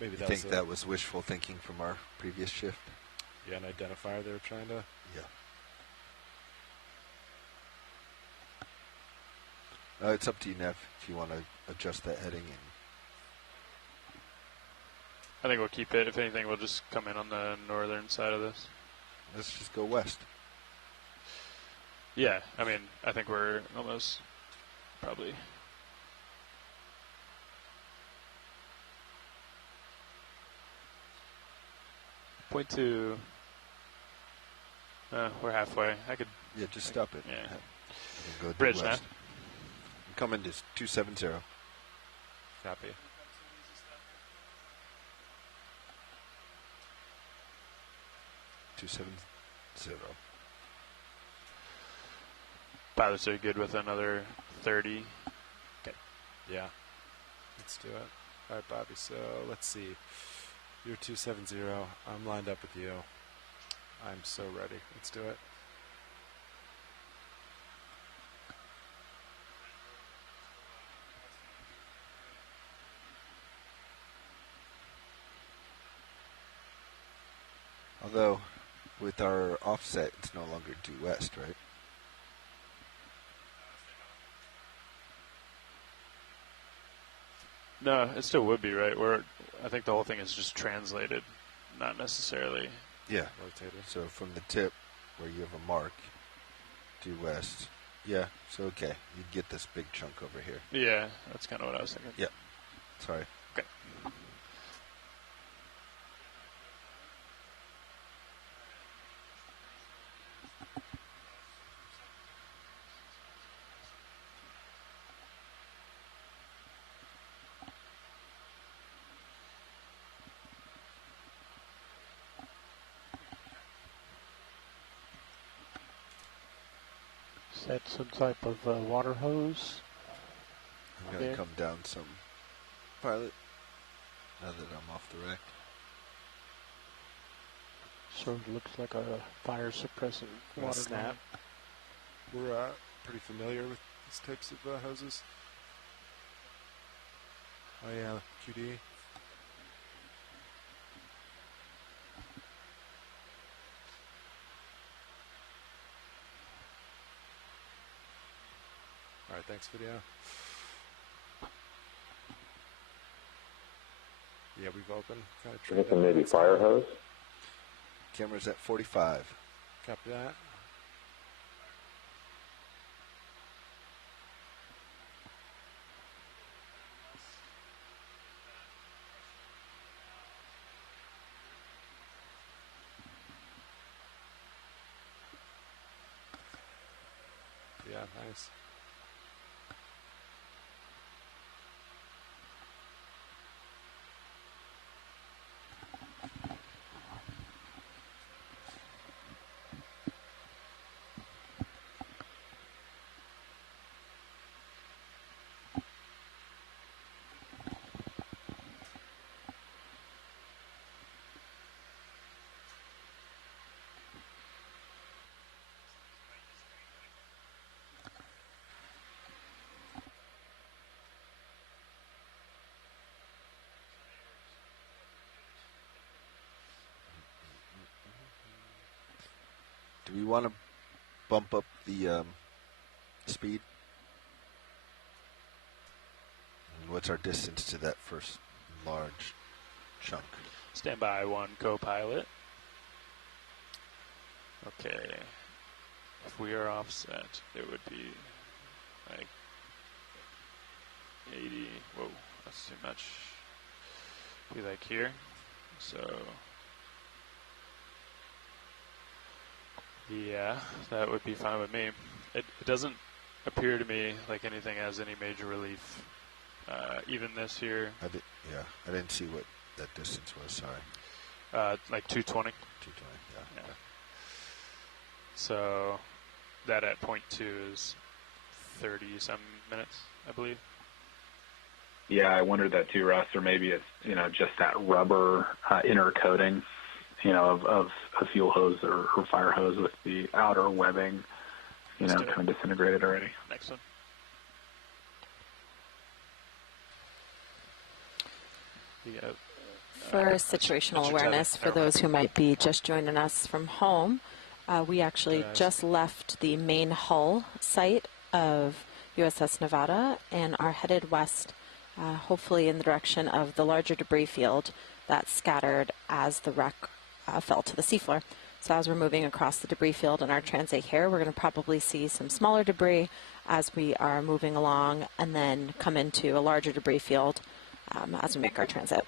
Maybe I think that was wishful thinking from our previous shift. Yeah, an identifier they were trying to. Yeah. It's up to you, Nev, if you want to adjust that heading. I think we'll keep it. If anything, we'll just come in on the northern side of this. Let's just go west. Yeah, I mean, I think we're almost probably. Point two. We're halfway. I could. Yeah, just stop it. Yeah. Go Bridge now. I'm coming to 270. Copy. Pilots are good with another 30. Okay. Yeah. Let's do it. All right, Bobby. So let's see. You're 270. I'm lined up with you. I'm so ready. Let's do it. Although, with our offset, it's no longer due west, right? No, it still would be, right? I think the whole thing is just translated not necessarily Yeah. rotated. So from the tip where you have a mark due west. Yeah. So okay, you get this big chunk over here. Yeah, that's kind of what I was thinking. Yep. Sorry. Okay. Is that some type of water hose? I'm going to come down some, pilot, now that I'm off the rack. Sort of looks like a fire suppressant water snap. We're pretty familiar with these types of hoses. Oh yeah, QD. All right, thanks, video. Yeah, we've opened. Kind of Hit them maybe fire hose. Camera's at 45. Copy that. Yeah, nice. Do we want to bump up the speed? And what's our distance to that first large chunk? Stand by, one co-pilot. Okay. If we are offset, it would be like 80. Whoa, that's too much. Be like here. So, yeah, that would be fine with me. It doesn't appear to me like anything has any major relief. Even this here. I didn't see what that distance was, sorry. Like 220. 220, yeah. Okay. So that at 0.2 is 30-some minutes, I believe. Yeah, I wondered that too, Russ, or maybe it's, just that rubber inner coating, of a fuel hose or fire hose with the outer webbing, kind of disintegrated already. Next one. For situational awareness, for those who might be just joining us from home, we actually just left the main hull site of USS Nevada and are headed west, hopefully in the direction of the larger debris field that scattered as the wreck fell to the seafloor. So as we're moving across the debris field in our transat here, we're going to probably see some smaller debris as we are moving along and then come into a larger debris field as we make our transit.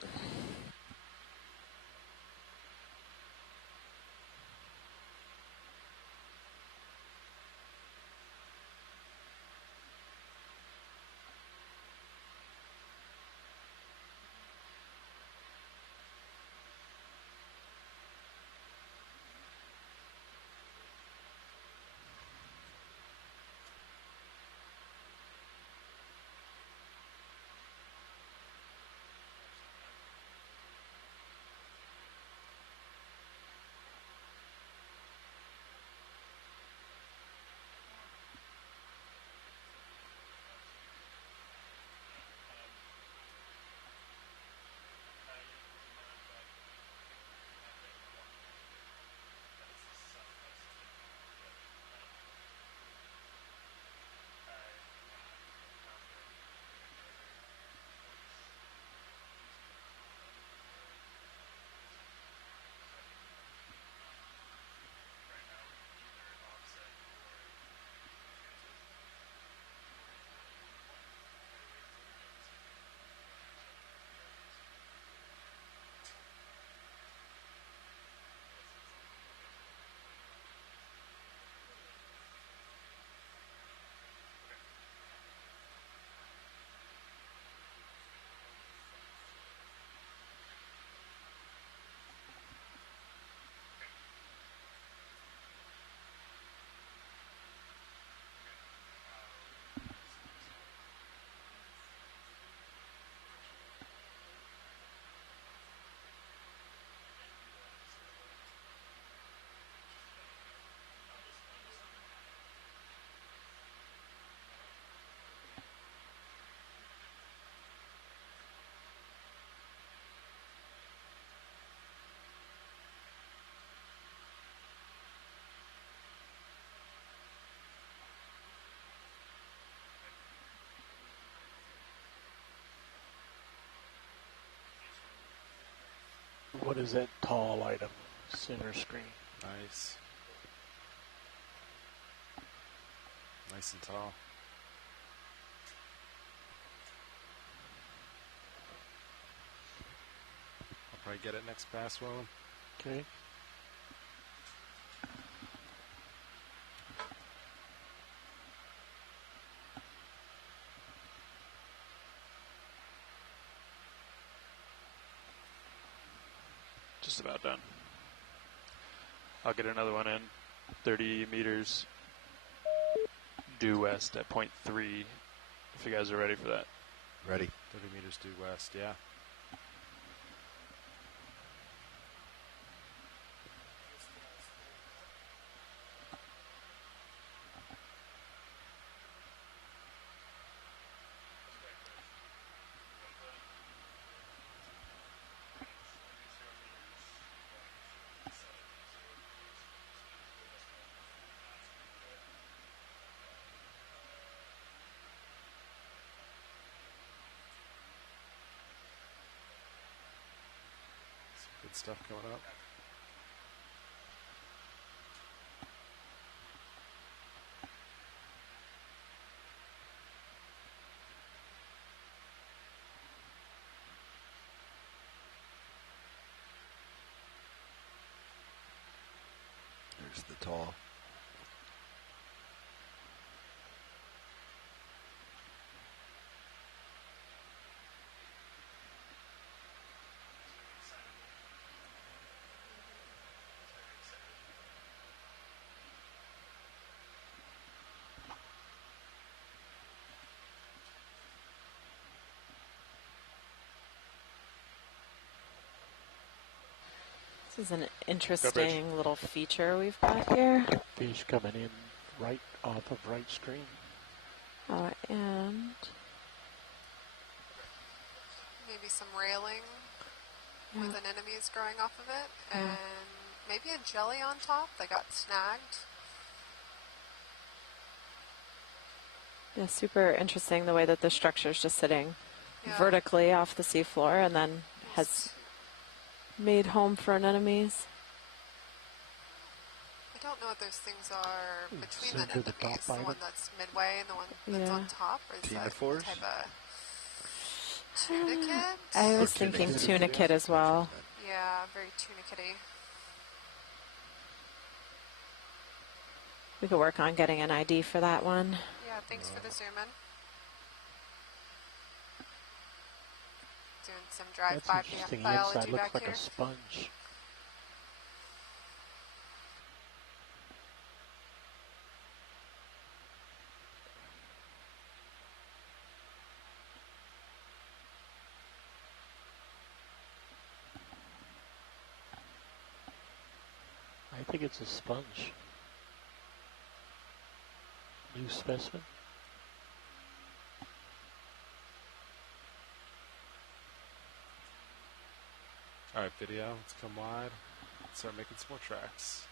is that tall item, center screen. Nice. Nice and tall. I'll probably get it next pass, Roland. Okay. Just about done. I'll get another one in. 30 meters due west at point 3. If you guys are ready for that. Ready. 30 meters due west, yeah. Good stuff coming up. There's the tall. This is an interesting little feature we've got here. Fish coming in right off of right screen. And maybe some railing with anemones growing off of it, and maybe a jelly on top that got snagged. Yeah, super interesting the way that the structure is just sitting vertically off the seafloor and then has made home for anemones. I don't know what those things are between the anemones, the one that's midway and the one that's on top, or is that type of tunicate? I was thinking tunicate as well. Yeah, very tunicate-y. We could work on getting an ID for that one. Yeah, thanks for the zoom in. Doing some drive-by biology back looks like here. a sponge. I think it's a sponge. New specimen. All right, video, let's come wide. Let's start making some more tracks.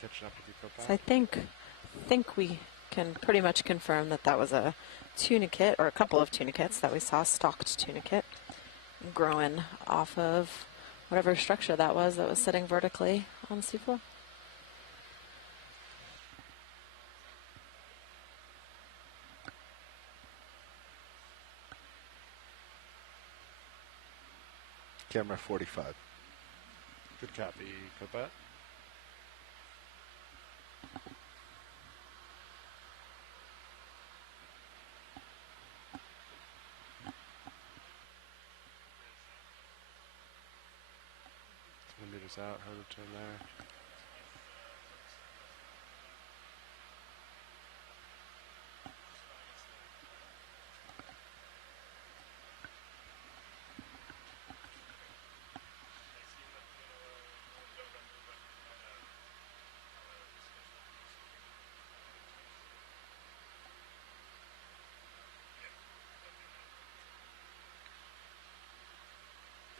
Catching up with you, So I think we can pretty much confirm that that was a tunicate, or a couple of tunicates that we saw, stalked tunicate, growing off of whatever structure that was sitting vertically on the seafloor. Camera 45. Good copy, Copet. Meters out, hard to turn there.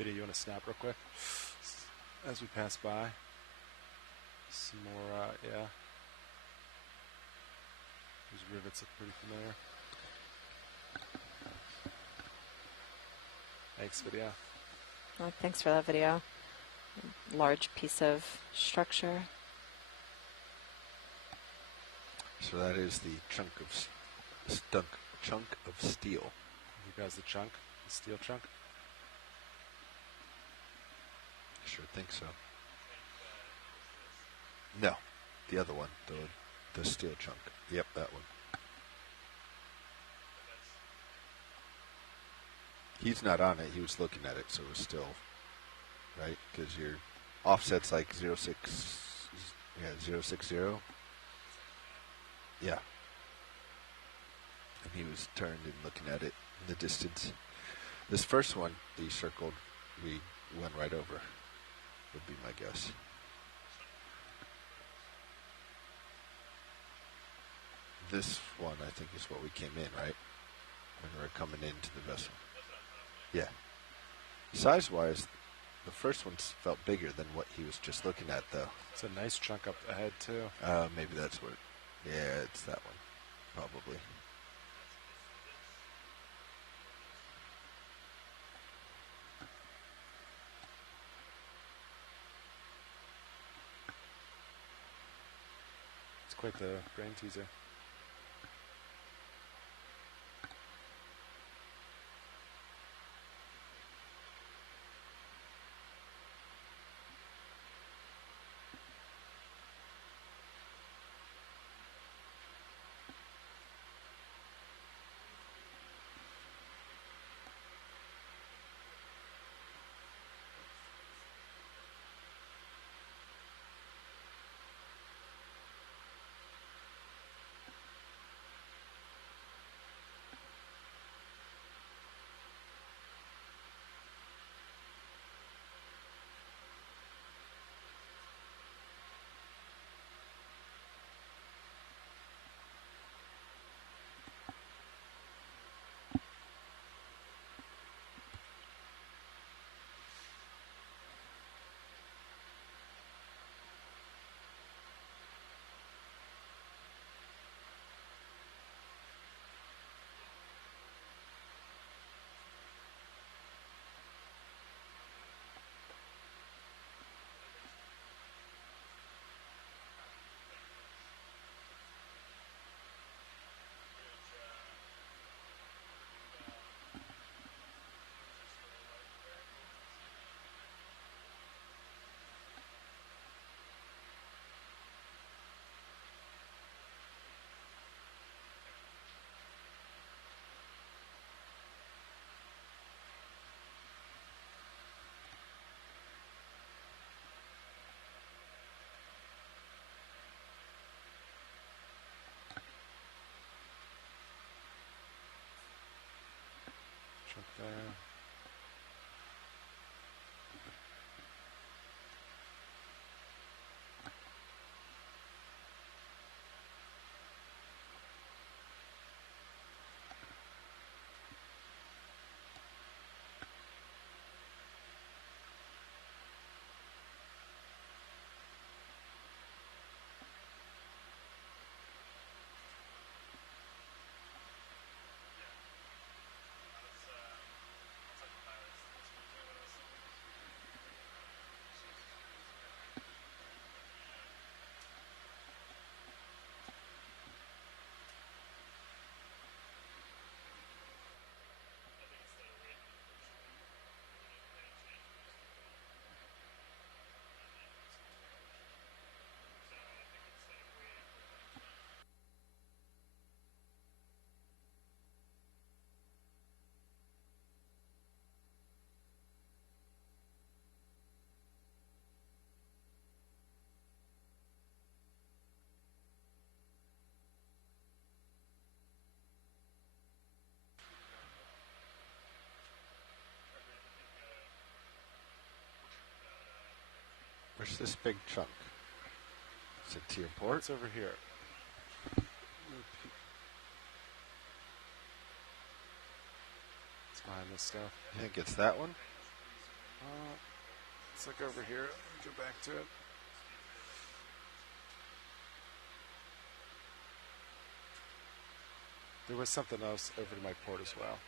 video you want to snap real quick as we pass by? Some more, yeah. These rivets look pretty familiar. Thanks, video. Oh, thanks for that video. Large piece of structure. So that is the chunk of steel. You guys the chunk? The steel chunk? I sure think so. No, the other one, the steel chunk. Yep, that one. He's not on it. He was looking at it, so it was still right because your offset's like 0.6. Yeah, 0.60. Yeah. And he was turned and looking at it in the distance. This first one that you circled, we went right over, would be my guess. This one, I think, is what we came in, right? When we were coming into the vessel. Yeah. Size-wise, the first one felt bigger than what he was just looking at, though. It's a nice chunk up ahead, too. Maybe that's what... Yeah, it's that one. Probably. It's quite the brain teaser. Chunk there. Where's this big chunk? Is it to your port? It's over here. It's behind this stuff. You think it's that one? Let's look over here. Go back to it. There was something else over to my port as well.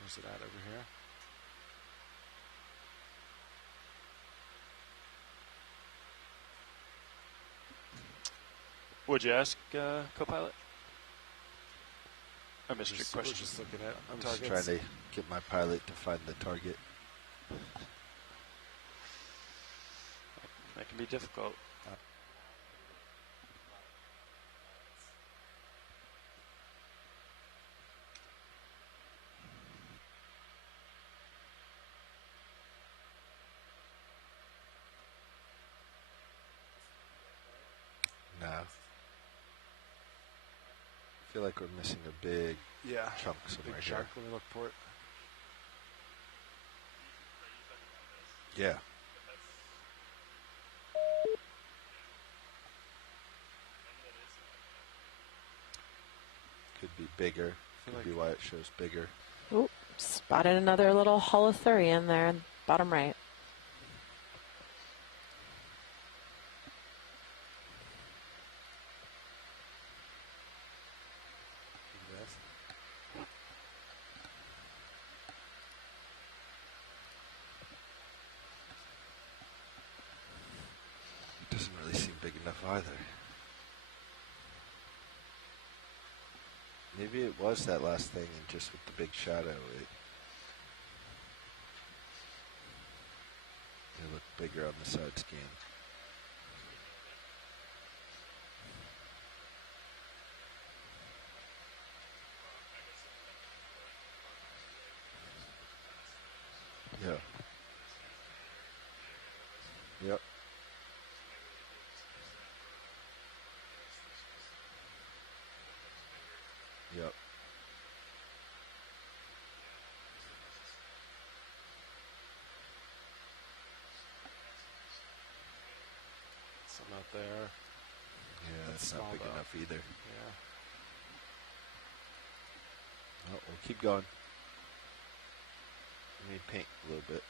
Where's it at over here? Would you ask, co-pilot? I missed your question. We're just looking at I'm targets. just trying to get my pilot to find the target. That can be difficult. No. I feel like we're missing a big chunk somewhere big here. chunk when we look for it. Yeah. Could be bigger. Could be why it shows bigger. Ooh, spotted another little holothurian there, bottom right. Doesn't really seem big enough either. Maybe it was that last thing, and just with the big shadow, it looked bigger on the side scan. Yeah. Yep. Yep. Some out there. Yeah, that's not big enough either. Yeah. Well, we'll keep going. Let me paint a little bit.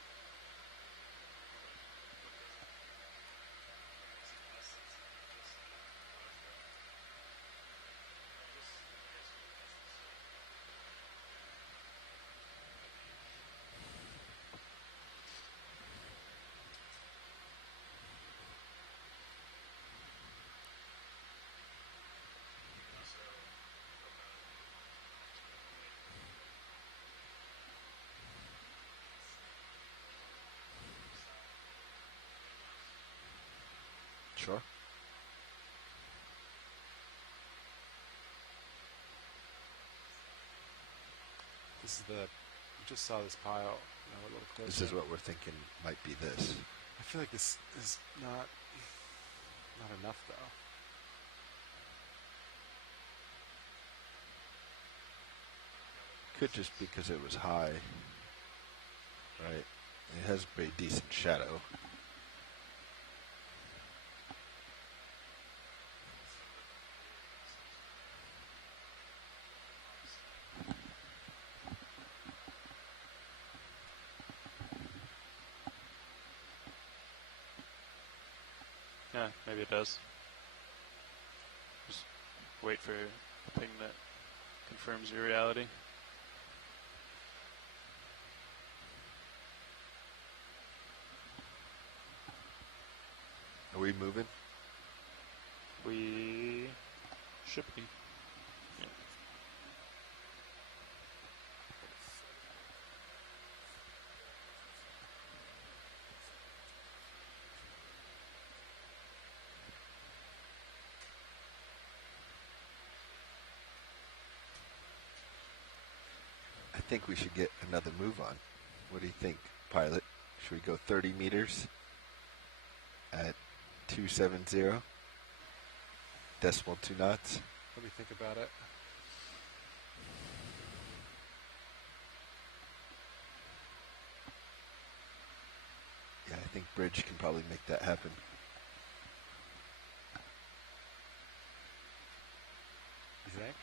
Sure. This is we just saw this pile. A little closer. This is what we're thinking might be this. I feel like this is not enough though. Could just because it was high, right? It has a pretty decent shadow. Yeah, maybe it does. Just wait for a ping that confirms your reality. Are we moving? We should be. Yeah. I think we should get another move on. What do you think, pilot? Should we go 30 meters at 270? Decimal 2 knots? Let me think about it. Yeah, I think Bridge can probably make that happen. think?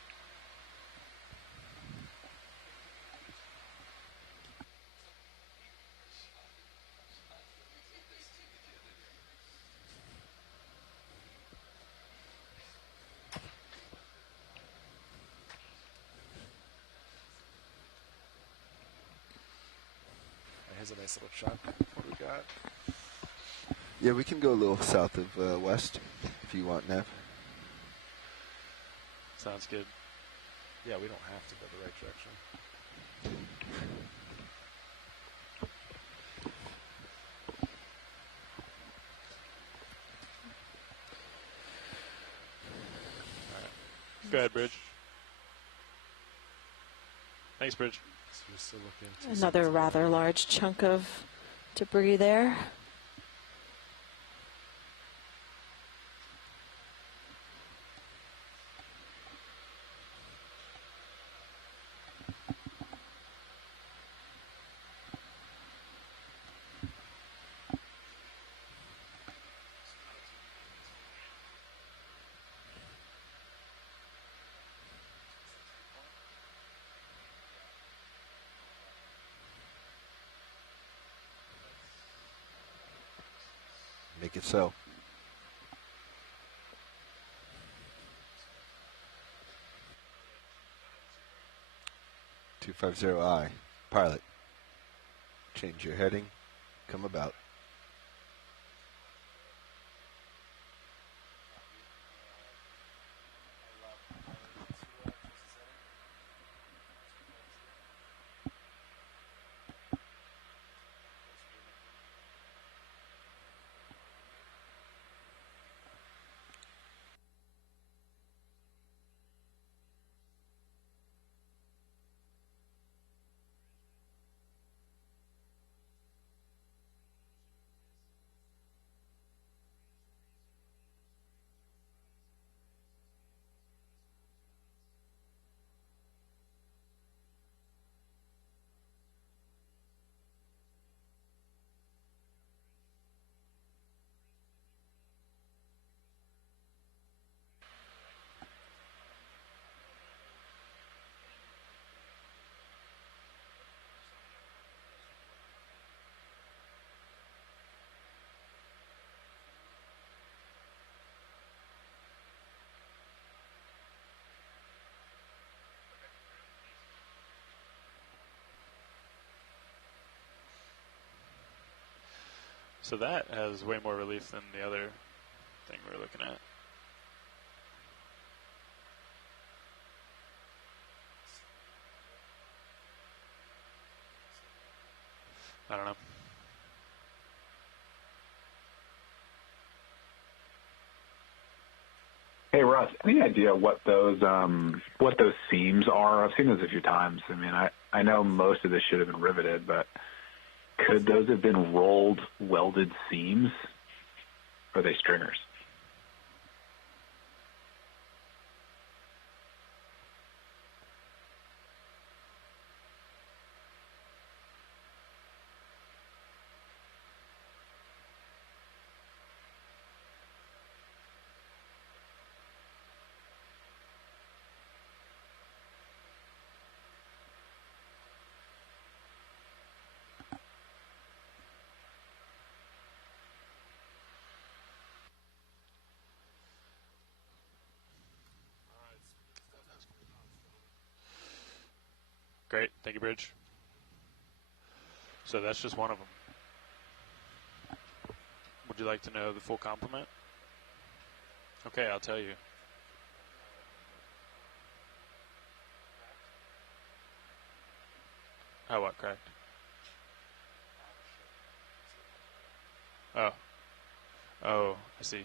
Here's a nice little chunk. What do we got? Yeah, we can go a little south of west if you want, Nev. Sounds good. Yeah, we don't have to go the right direction. All right. Go ahead, Bridge. Thanks, Bridge. So we're still looking. Another rather large chunk of debris there. Make it so. (250I) pilot. Change your heading. Come about. So that has way more relief than the other thing we were looking at. I don't know. Hey Russ, any idea what those seams are? I've seen those a few times. I mean, I know most of this should have been riveted, but could those have been rolled welded seams? Or are they stringers? Great. Thank you, Bridge. So that's just one of them. Would you like to know the full complement? Okay, I'll tell you. Oh, what, cracked? Oh. Oh, I see.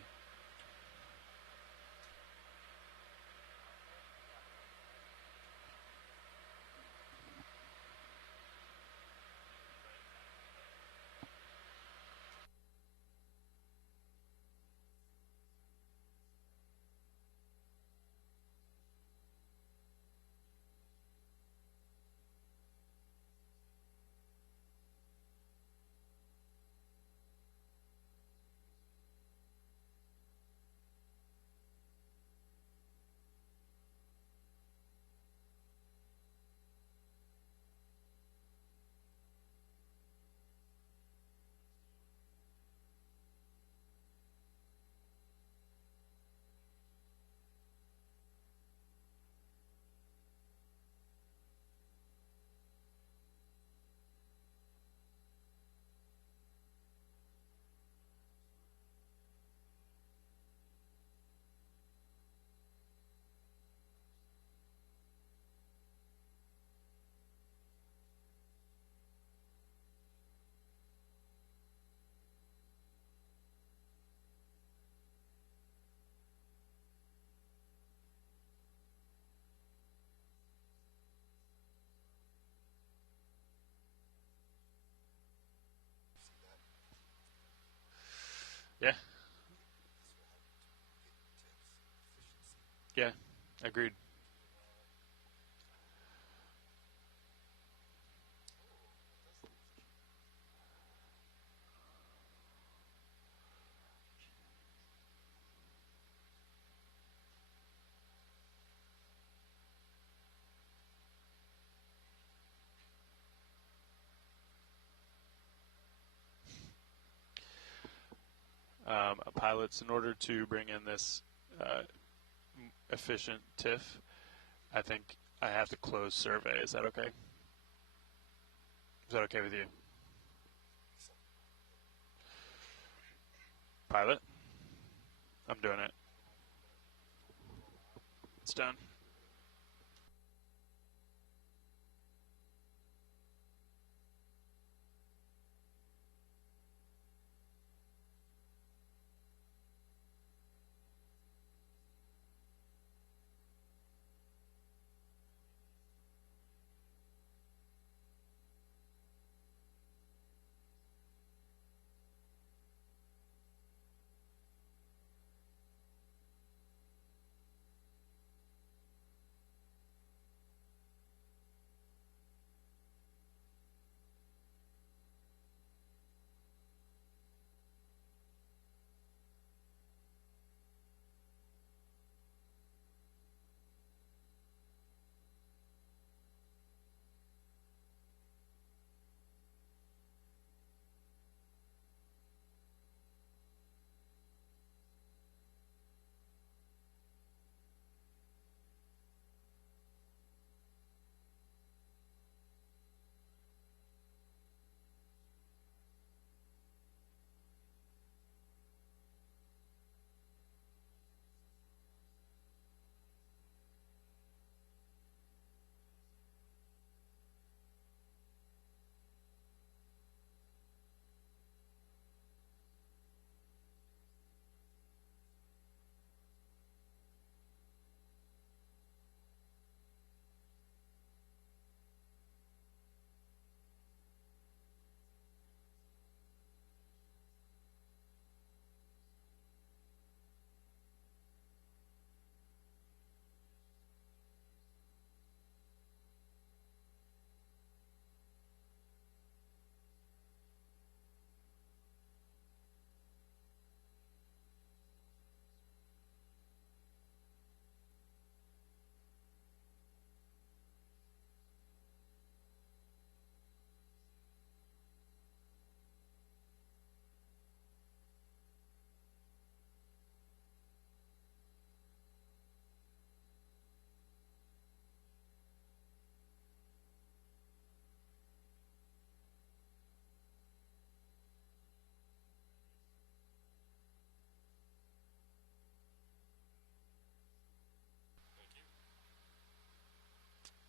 Yeah. Yeah, agreed. Pilots, in order to bring in this efficient TIF, I think I have to close survey. Is that okay? Is that okay with you? Pilot? I'm doing it. It's done.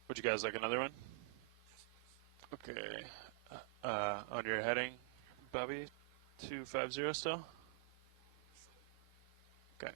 Would you guys like another one? Okay. On your heading, Bobby, 250 still? Okay.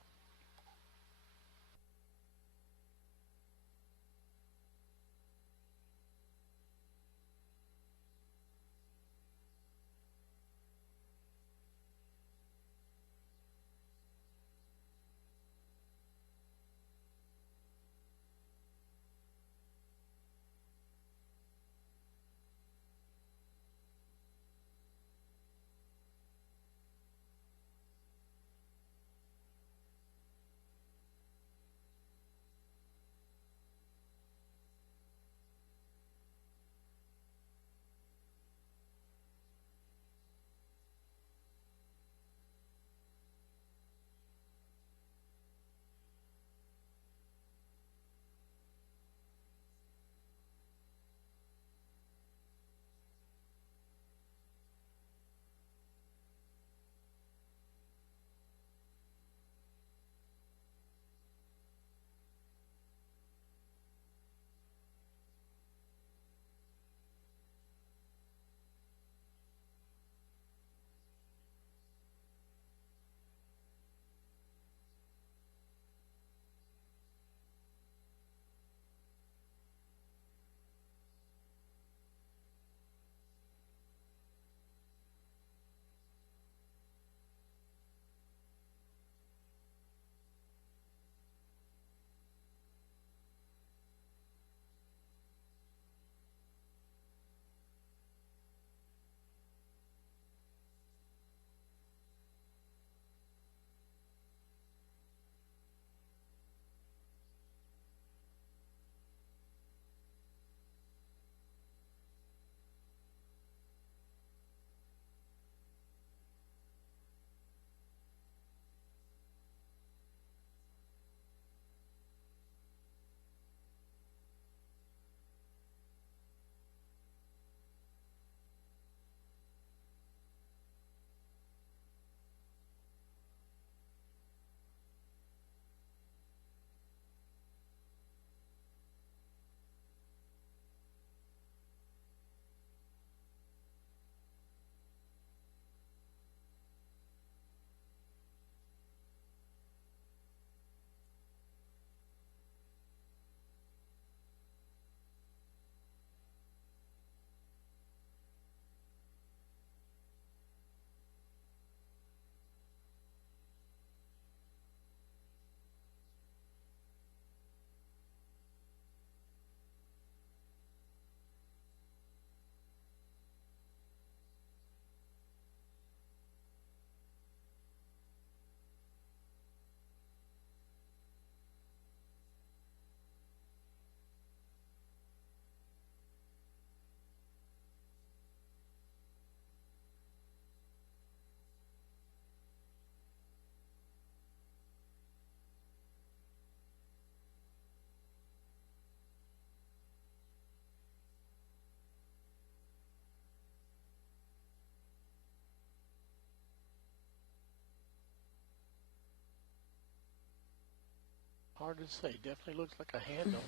Hard to say. Definitely looks like a handle.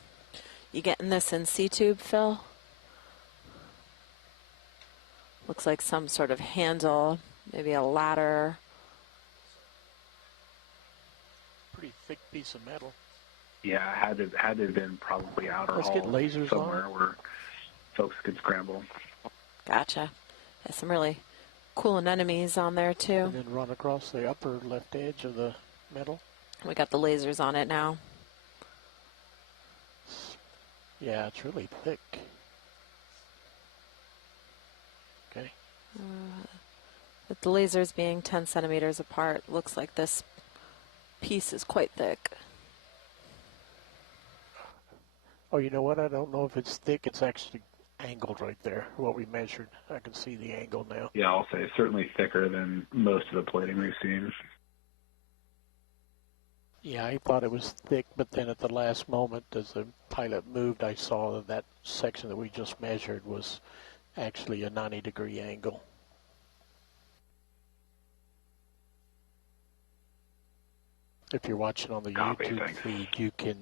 You getting this in C-tube, Phil? Looks like some sort of handle, maybe a ladder. Pretty thick piece of metal. Yeah, had to have been probably outer Let's hall get lasers somewhere on it. where folks could scramble. Gotcha. There's some really cool anemones on there too. And then run across the upper left edge of the metal. We got the lasers on it now. Yeah, it's really thick. Okay. With the lasers being 10 centimeters apart, looks like this piece is quite thick. Oh, you know what? I don't know if it's thick. It's actually angled right there, what we measured. I can see the angle now. Yeah, I'll say certainly thicker than most of the plating we've seen. Yeah, I thought it was thick, but then at the last moment, as the pilot moved, I saw that that section that we just measured was actually a 90-degree angle. If you're watching on the YouTube feed, you can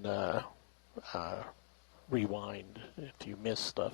rewind if you miss stuff.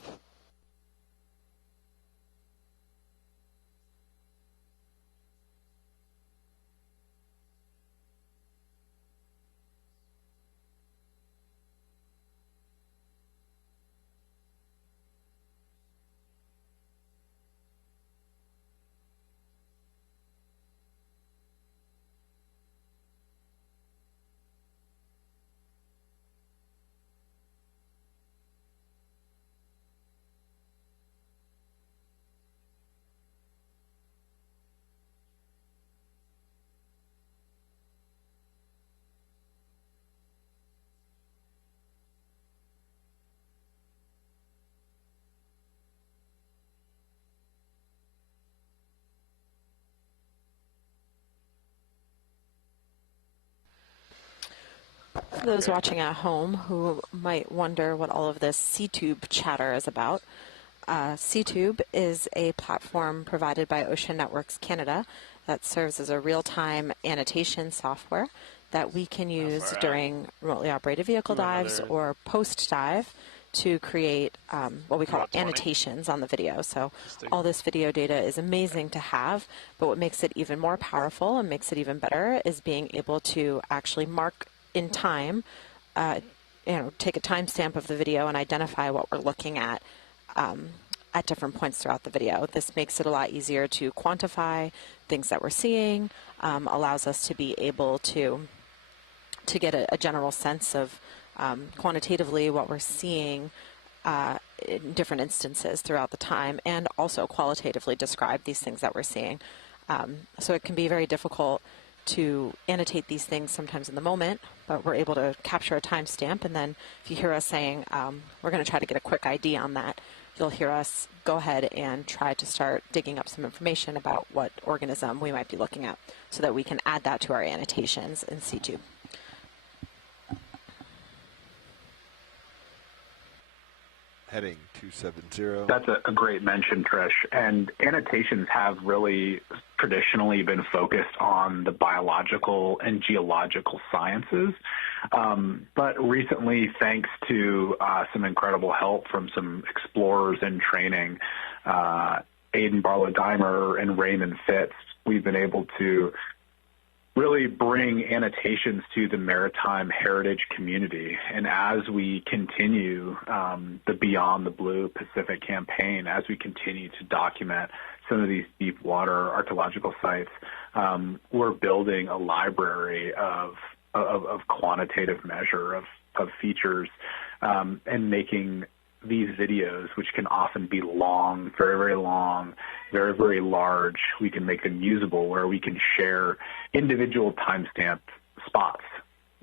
For those watching at home who might wonder what all of this C-tube chatter is about, C-tube is a platform provided by Ocean Networks Canada that serves as a real-time annotation software that we can use during remotely operated vehicle dives or post-dive to create what we call annotations on the video. So all this video data is amazing to have, but what makes it even more powerful and makes it even better is being able to actually mark in time, take a timestamp of the video and identify what we're looking at different points throughout the video. This makes it a lot easier to quantify things that we're seeing, allows us to be able to get a general sense of quantitatively what we're seeing in different instances throughout the time, and also qualitatively describe these things that we're seeing. So it can be very difficult to annotate these things sometimes in the moment, but we're able to capture a timestamp, and then if you hear us saying we're going to try to get a quick ID on that, you'll hear us go ahead and try to start digging up some information about what organism we might be looking at so that we can add that to our annotations in C-tube. Heading 270. That's a great mention, Trish. And annotations have really traditionally been focused on the biological and geological sciences. But recently, thanks to some incredible help from some explorers in training, Aidan Barlow-Dimer and Raymond Fitz, we've been able to really bring annotations to the maritime heritage community. And as we continue the Beyond the Blue Pacific campaign, as we continue to document some of these deep water archaeological sites, we're building a library of quantitative measure of features and making these videos, which can often be long, very, very long, very, very large, we can make them usable where we can share individual timestamp spots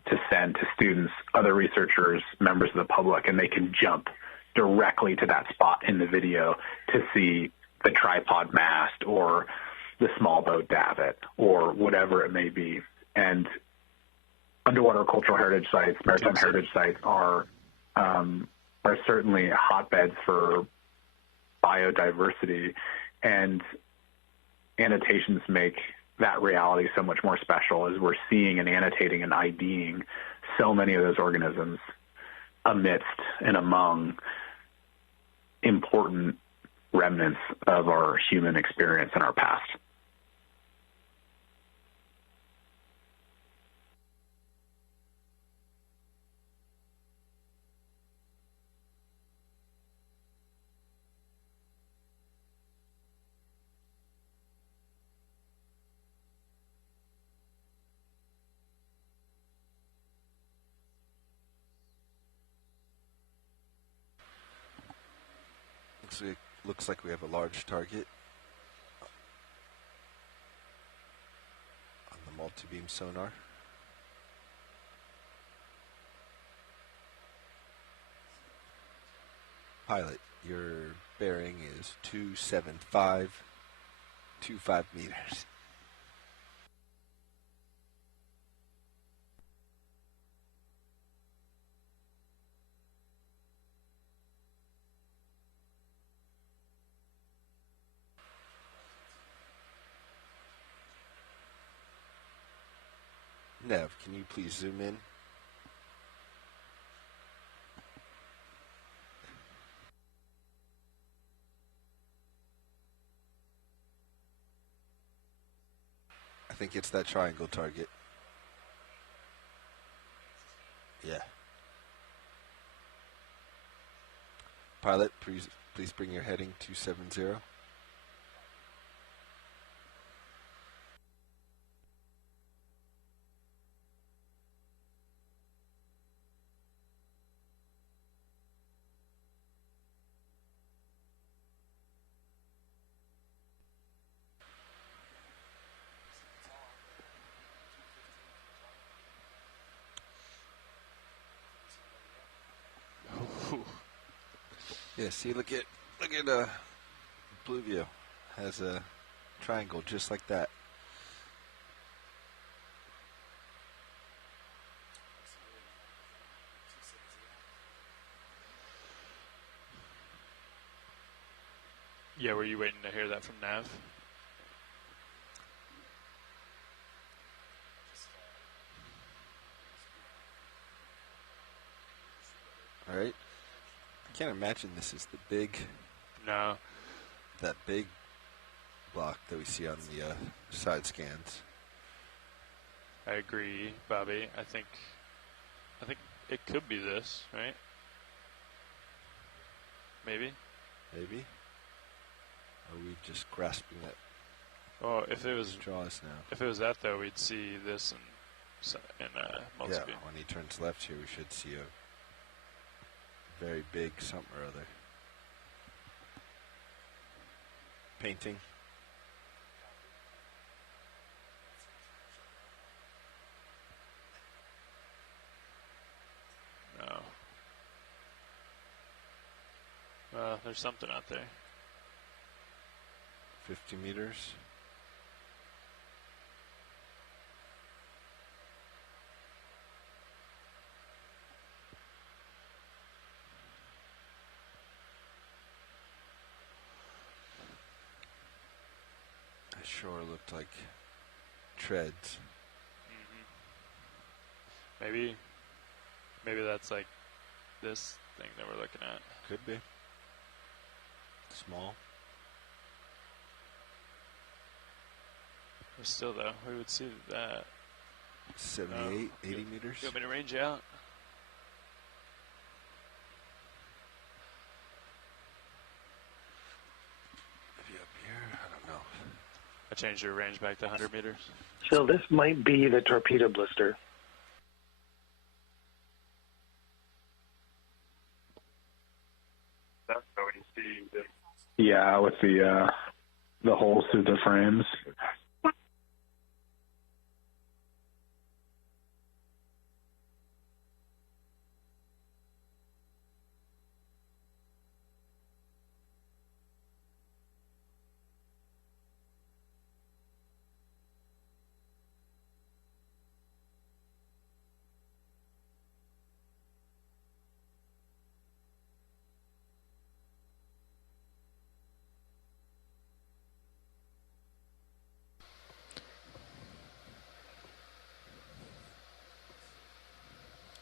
to send to students, other researchers, members of the public, and they can jump directly to that spot in the video to see the tripod mast or the small boat davit or whatever it may be. And underwater cultural heritage sites, maritime heritage sites are certainly hotbeds for biodiversity, and annotations make that reality so much more special as we're seeing and annotating and IDing so many of those organisms amidst and among important remnants of our human experience in our past. Looks like we have a large target on the multi-beam sonar. Pilot, your bearing is 27525 meters. Nev, can you please zoom in? I think it's that triangle target. Yeah. Pilot, please bring your heading 270. Yeah, see, look at Blue View has a triangle just like that. Yeah, were you waiting to hear that from Nav? All right. I can't imagine this is the big. No. That big block that we see on the side scans. I agree, Bobby. I think it could be this, right? Maybe. Maybe. Are we just grasping that? Oh, if it was straws now. If it was that though, we'd see this in multi-beam. Yeah, when he turns left here, we should see a very big something or other. Painting. No. There's something out there. 50 meters. That sure looked like treads. Mm-hmm. Maybe that's like this thing that we're looking at. Could be. Small. But still, though, we would see that. 78, 80 meters. You want me to range out? Maybe up here? I don't know. I changed your range back to 100 meters. So this might be the torpedo blister. That's how we see this. Yeah, with the holes through the frames.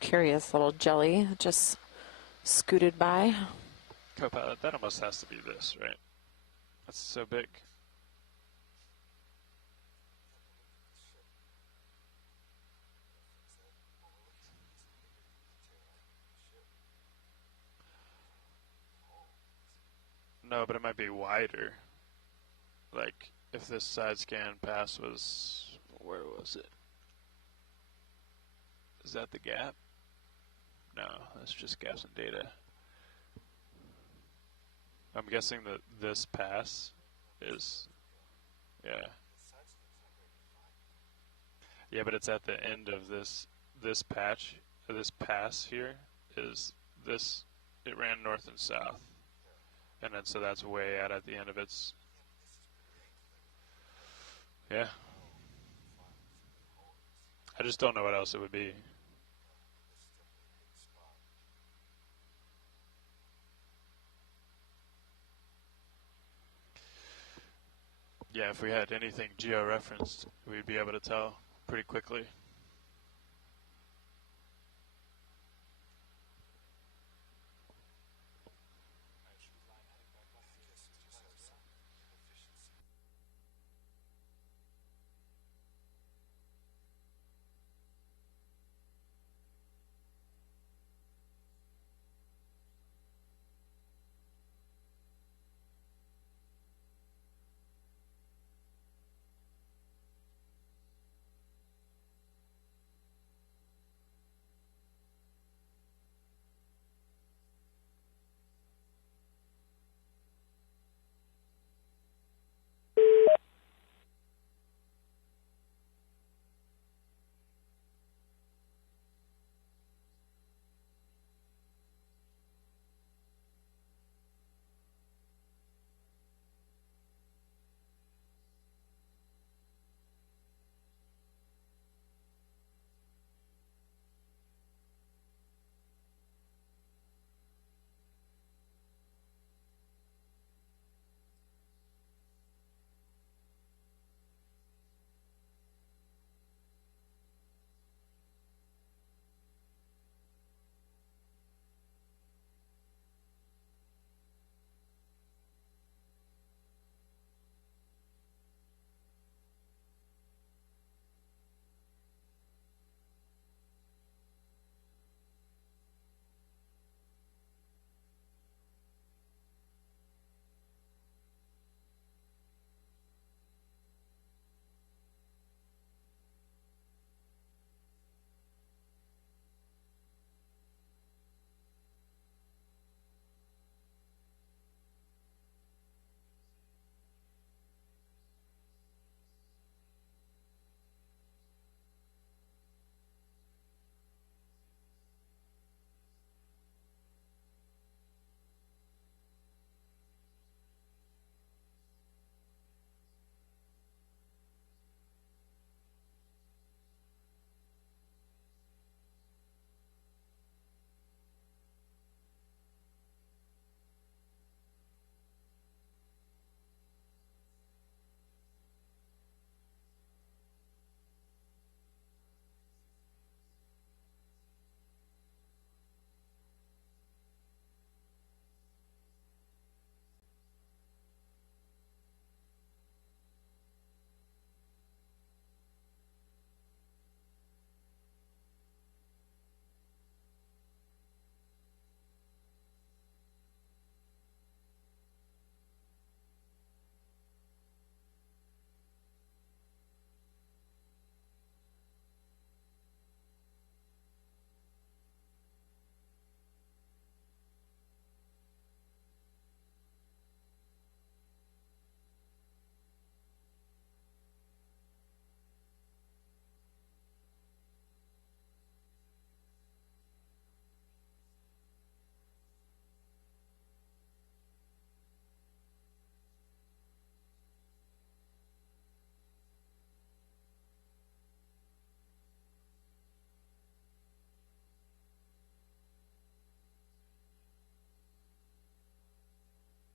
curious little jelly that just scooted by. Copilot, that almost has to be this, right? That's so big. No, but it might be wider. Like, if this side scan pass was... Where was it? Is that the gap? No, that's just gaps in data. I'm guessing that this pass is... Yeah. Yeah, but it's at the end of this patch. This pass here is this... It ran north and south. And then so that's way out at the end of its... Yeah. I just don't know what else it would be. Yeah, if we had anything geo-referenced, we'd be able to tell pretty quickly.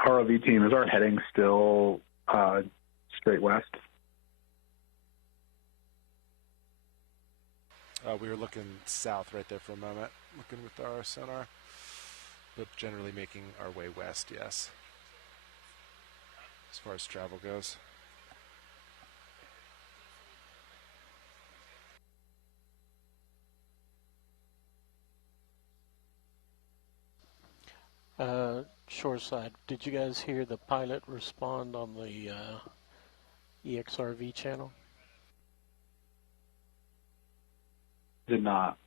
ROV team, is our heading still straight west? We were looking south right there for a moment, looking with our sonar, but generally making our way west, yes, as far as travel goes. Shoreside, did you guys hear the pilot respond on the EXRV channel? Did not.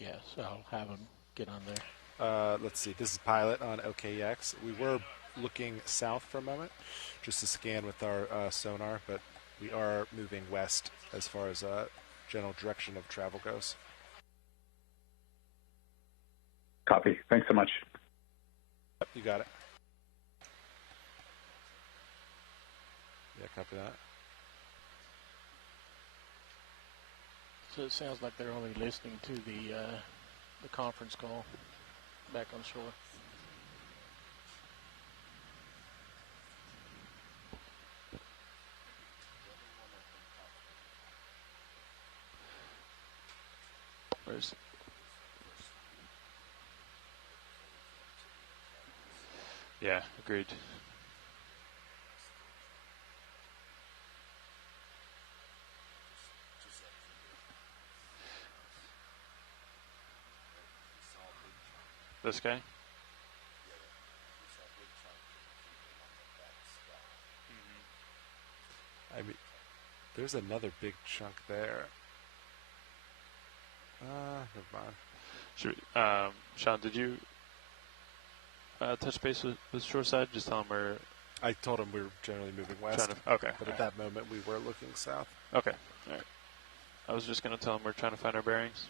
Yes, I'll have him get on there. Let's see. This is pilot on OKX. We were looking south for a moment, just to scan with our sonar, but we are moving west as far as general direction of travel goes. Copy. Thanks so much. Yep, you got it. Yeah, copy that. So it sounds like they're only listening to the conference call back on shore. Where's Yeah, agreed. This guy? I mean, there's another big chunk there. Never mind. Should we, Sean, did you touch base with Shoreside? Just tell him we're... I told him we were generally moving west. Okay. But at that moment, we were looking south. Okay. All right. I was just going to tell him we're trying to find our bearings.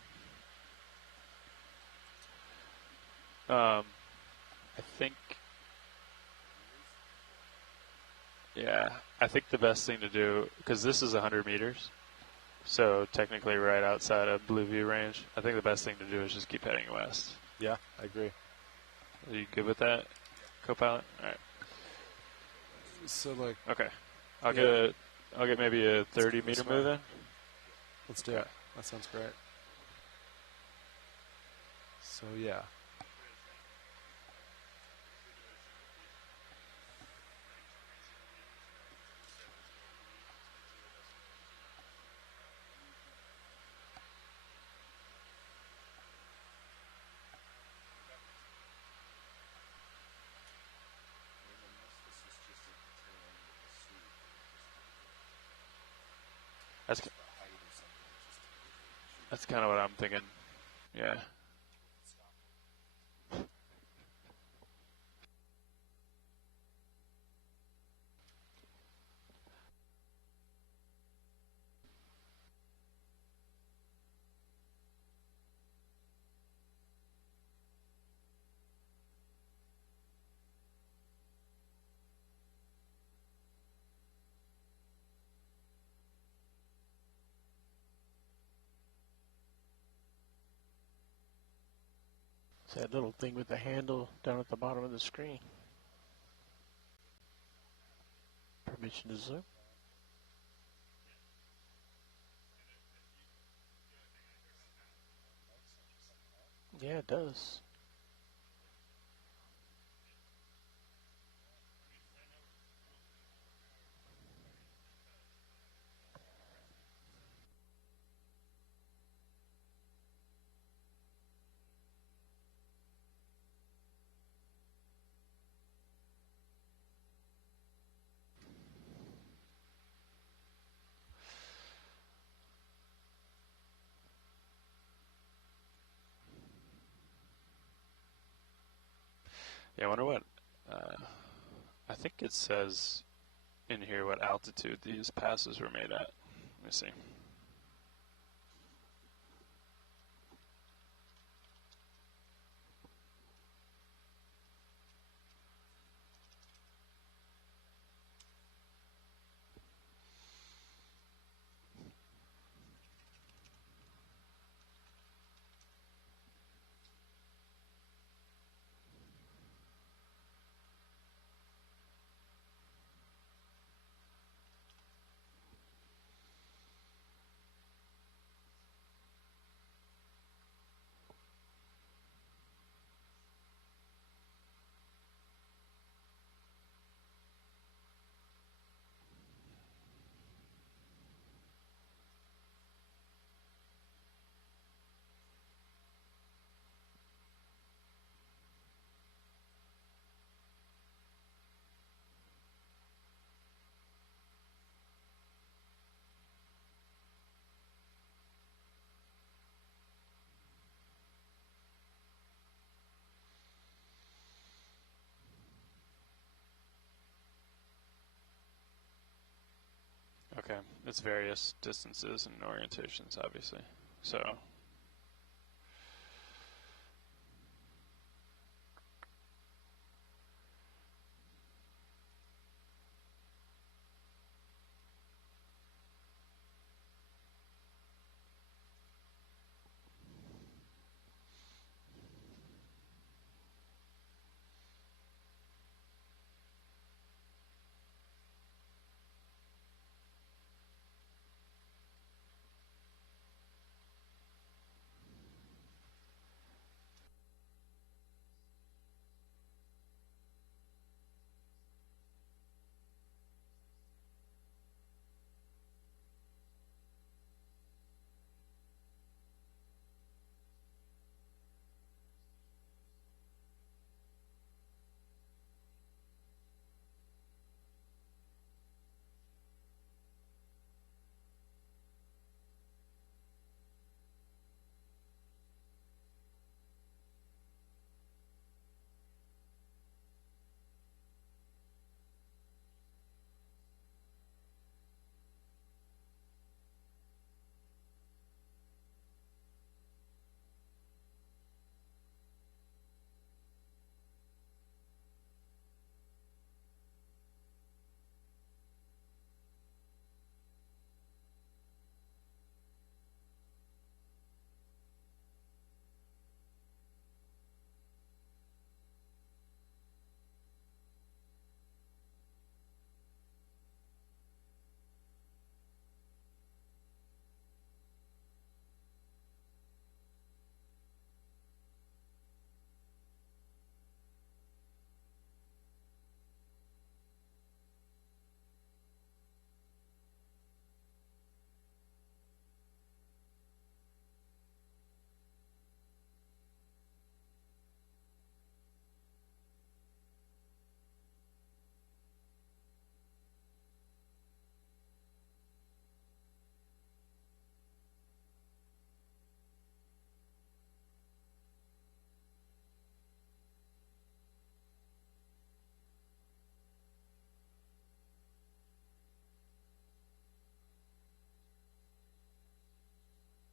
I think... Yeah, I think the best thing to do, because this is 100 meters, so technically right outside of blue view range, I think the best thing to do is just keep heading west. Yeah, I agree. Are you good with that, co-pilot? All right. So, like... Okay. I'll get maybe a 30-meter move then. Let's do it. That sounds great. So, yeah. That's kind of what I'm thinking. Yeah. It's that little thing with the handle down at the bottom of the screen. Permission to zoom. Yeah, it does. Yeah, I wonder what... I think it says in here what altitude these passes were made at. Let me see. Okay, it's various distances and orientations, obviously. So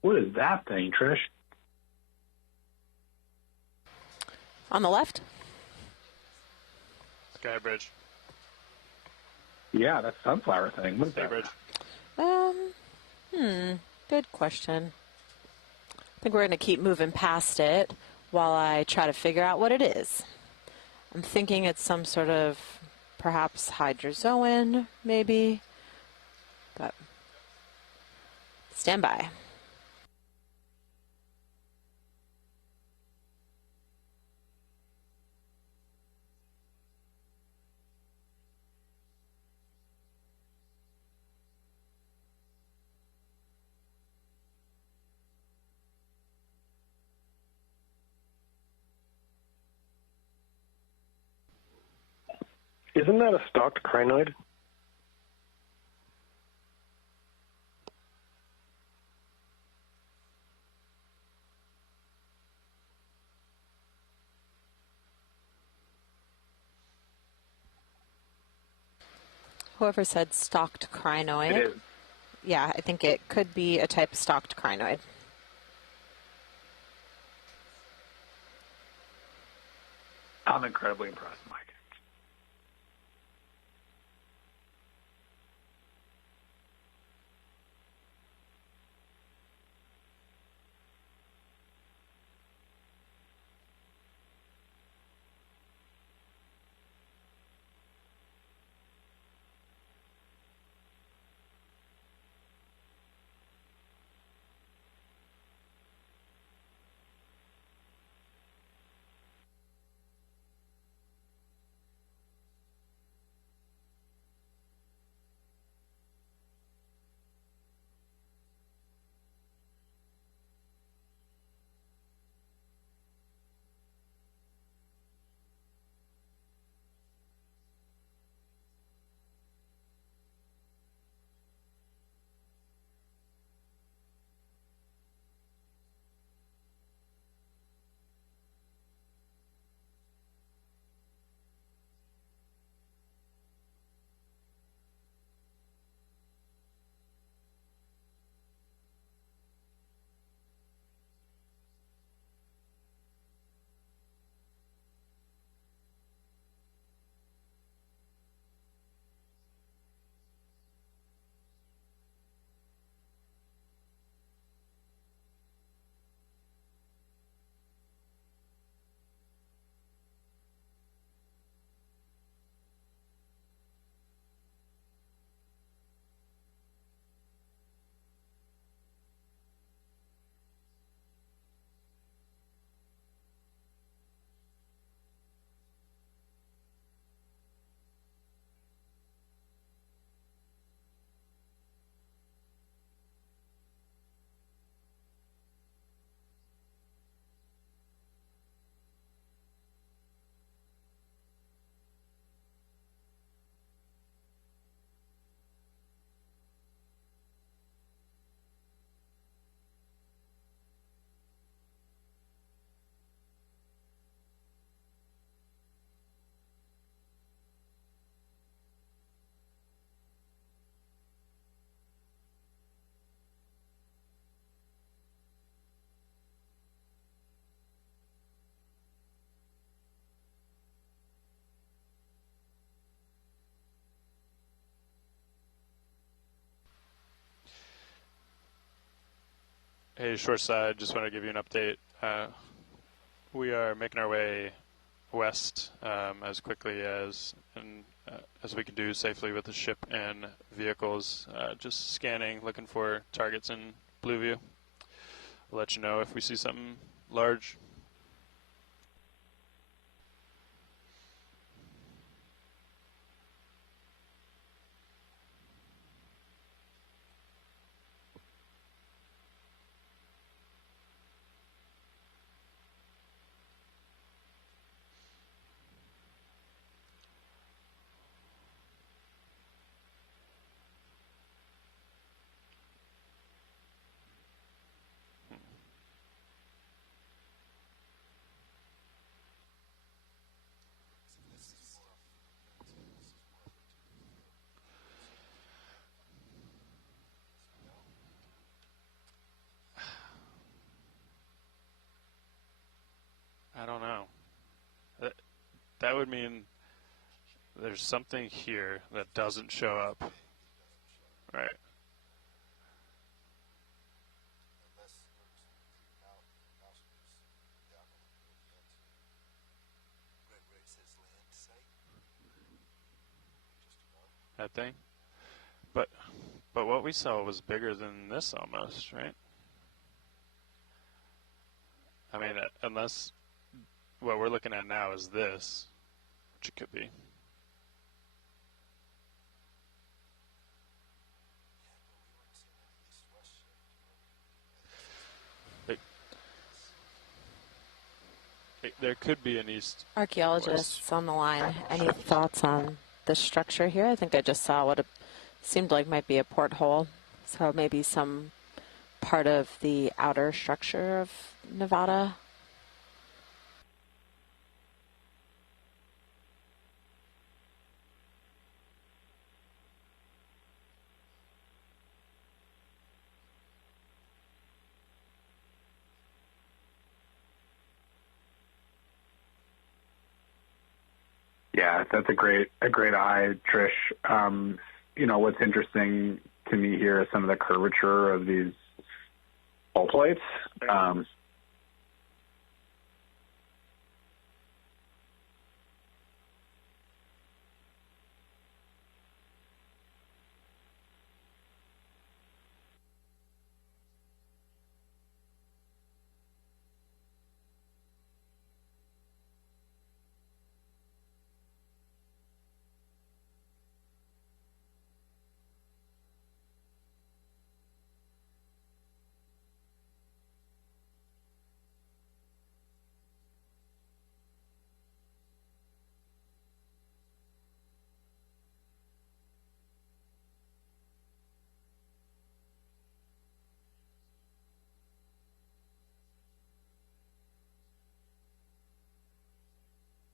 What is that thing, Trish? On the left? Sky Bridge. Yeah, that's sunflower thing. What is that? Bridge. Good question. I think we're going to keep moving past it while I try to figure out what it is. I'm thinking it's some sort of perhaps hydrozoan, maybe. But stand by. Isn't that a stalked crinoid? Whoever said stalked crinoid. It is. Yeah, I think it could be a type of stalked crinoid. I'm incredibly impressed, Mike. Hey, short side, just want to give you an update. We are making our way west as quickly as we can do safely with the ship and vehicles. Just scanning, looking for targets in blue view. We'll let you know if we see something large. I don't know. That would mean there's something here that doesn't show up. Right. That thing? But what we saw was bigger than this almost, right? I mean, unless what we're looking at now is this, which it could be. There could be an east. Archaeologists on the line. Any thoughts on the structure here? I think I just saw what it seemed like might be a porthole. So maybe some part of the outer structure of Nevada. Yeah, that's a great eye, Trish. What's interesting to me here is some of the curvature of these hull plates.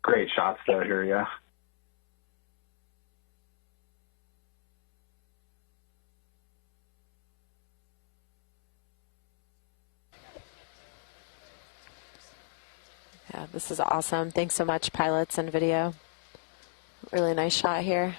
Great shots though here, yeah. Yeah, this is awesome. Thanks so much, pilots and video. Really nice shot here.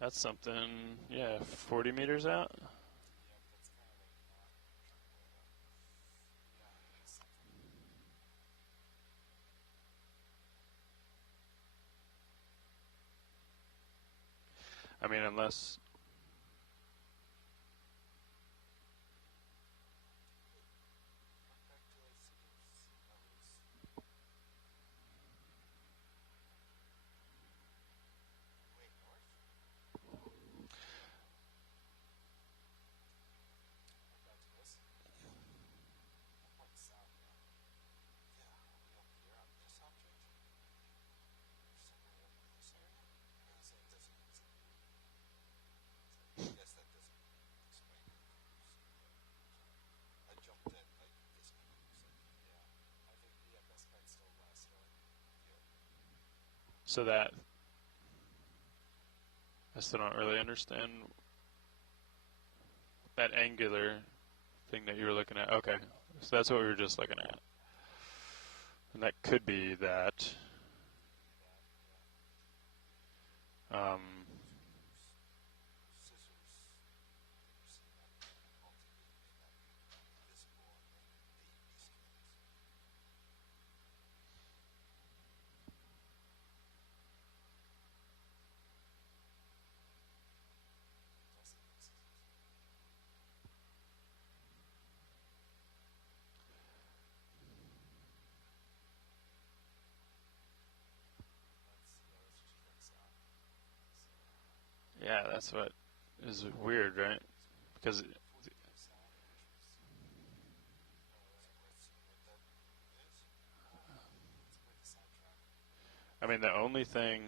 That's something, yeah, 40 meters out. I mean, unless... So that... I still don't really understand that angular thing that you were looking at. Okay, so that's what we were just looking at. And that could be that. Yeah, that's what is weird, right? Because... I mean, the only thing...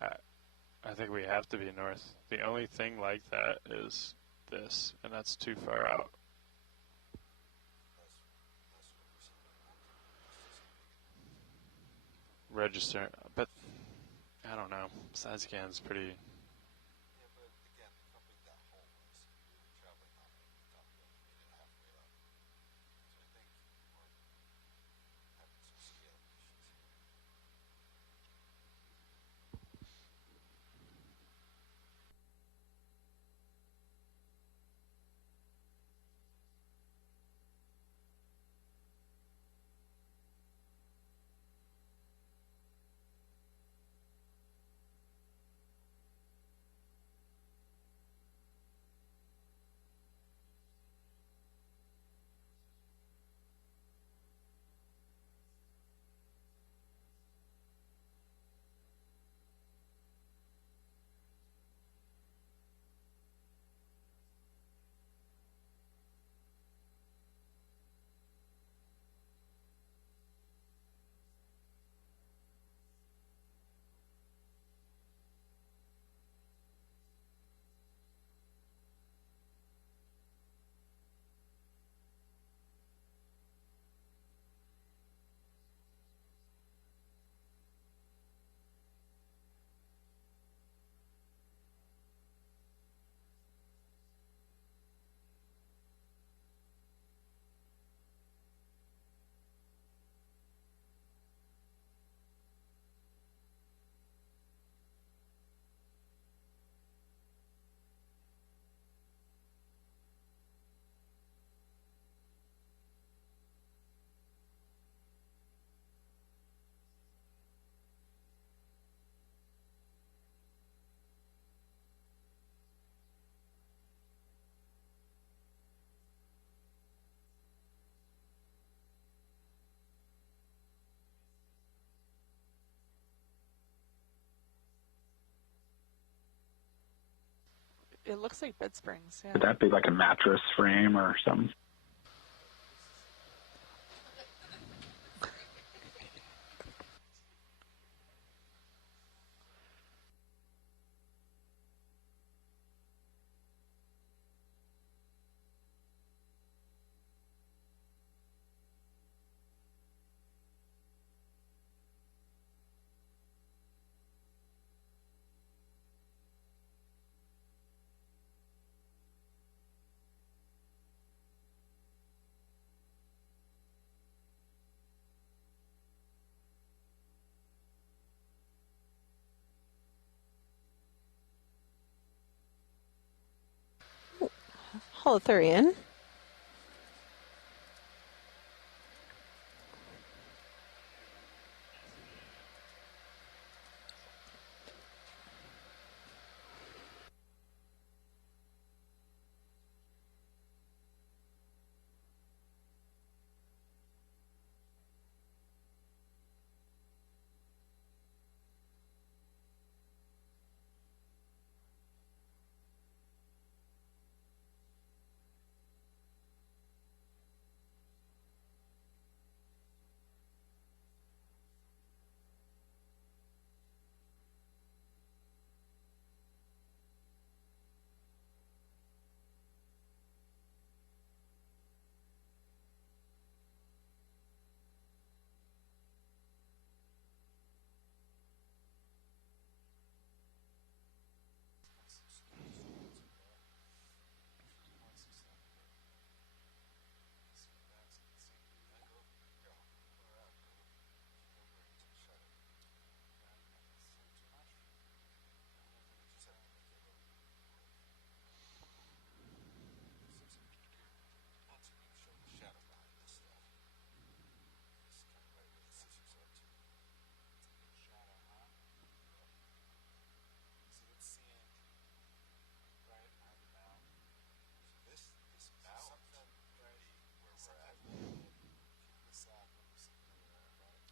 I think we have to be north. The only thing like that is this, and that's too far out. Register, but I don't know. Side scan's pretty... It looks like bed springs, yeah. Could that be like a mattress frame or something? holothurian.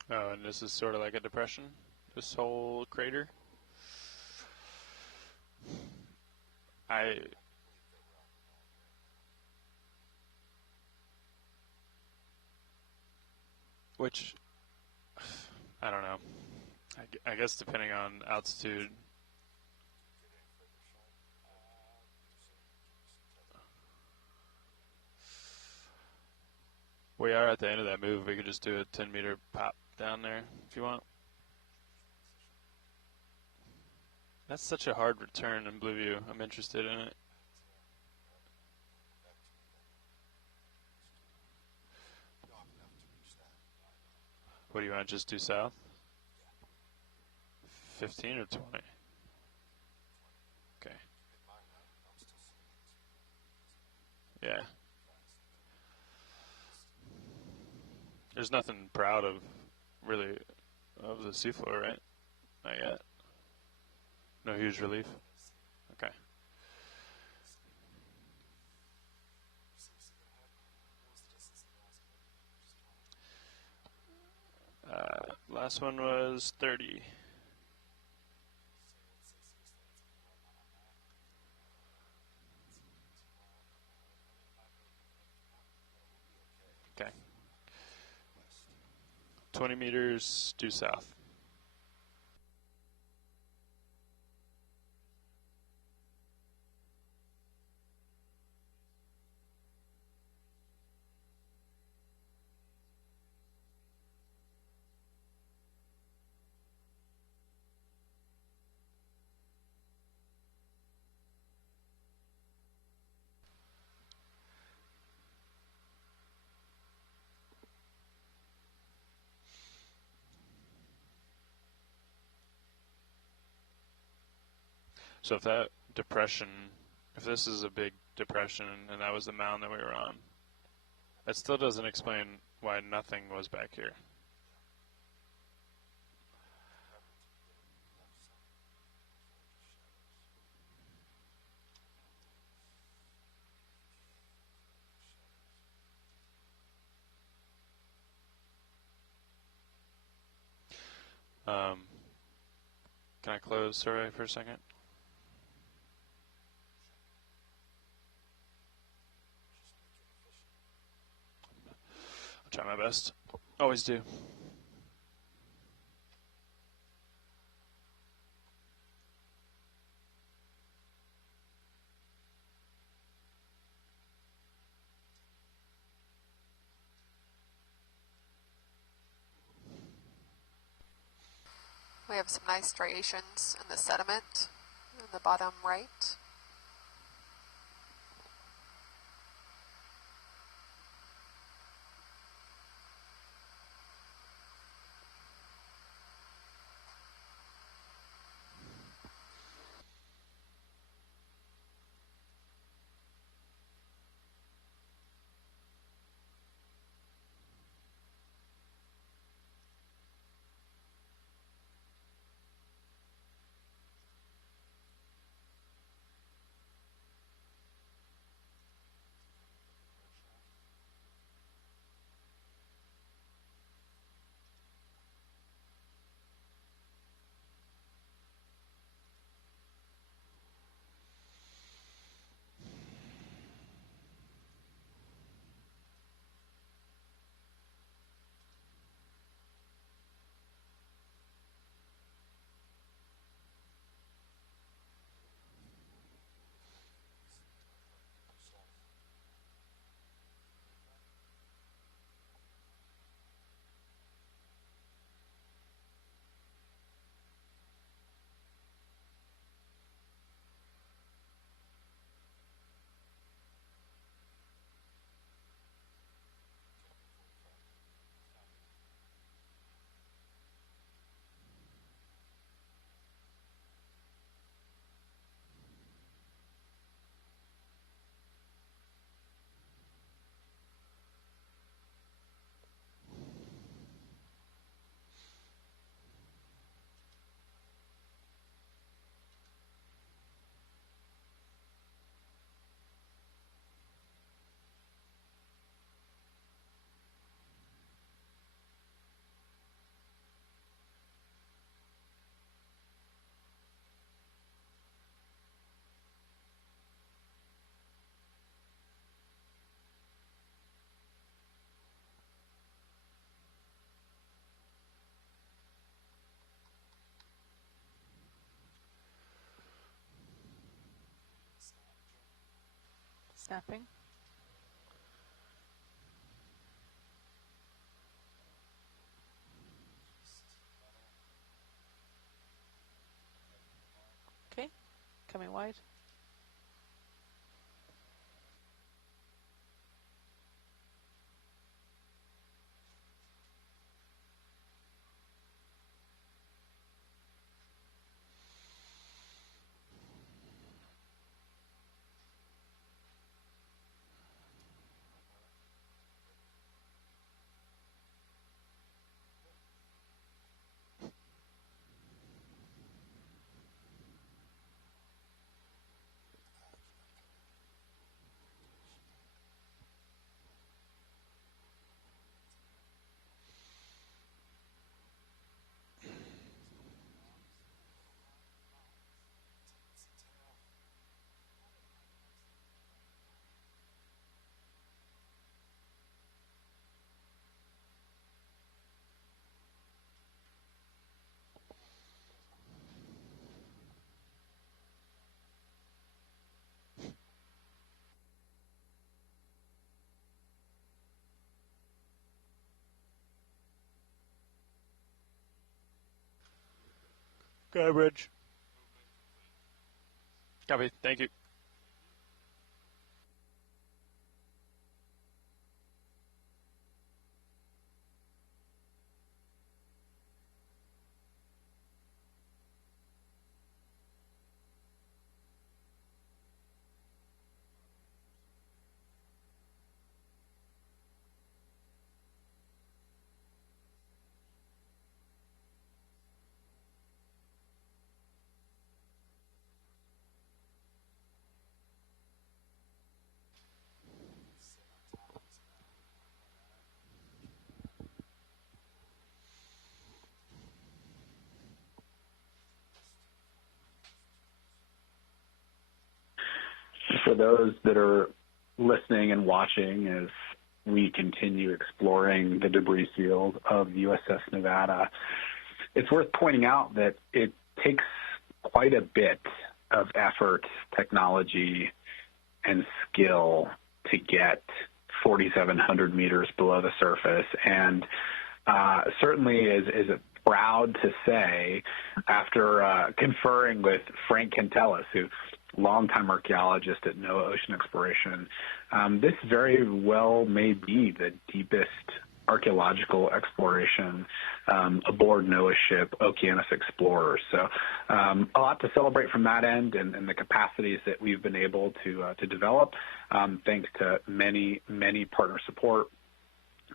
Oh, and this is sort of like a depression, this whole crater. Which, I don't know. I guess depending on altitude. We are at the end of that move. We could just do a 10-meter pop down there if you want. That's such a hard return in Blue View. I'm interested in it. What do you want to just do south? 15 or 20? Okay. Yeah. There's nothing proud of, really, of the seafloor, right? Not yet. No huge relief? Okay. Last one was 30. Okay. 20 meters due south. So if that depression, if this is a big depression and that was the mound that we were on, that still doesn't explain why nothing was back here. Can I close survey for a second? I'll try my best. Always do. We have some nice striations in the sediment in the bottom right. Snapping. Okay, coming wide. Go ahead, Bridge. Copy. Thank you. For those that are listening and watching as we continue exploring the debris field of USS Nevada, it's worth pointing out that it takes quite a bit of effort, technology, and skill to get 4,700 meters below the surface. And certainly is proud to say, after conferring with Frank Cantellis, who longtime archaeologist at NOAA Ocean Exploration, this very well may be the deepest archaeological exploration aboard NOAA's ship, Okeanos Explorer. So a lot to celebrate from that end, and the capacities that we've been able to develop, thanks to many, many partner support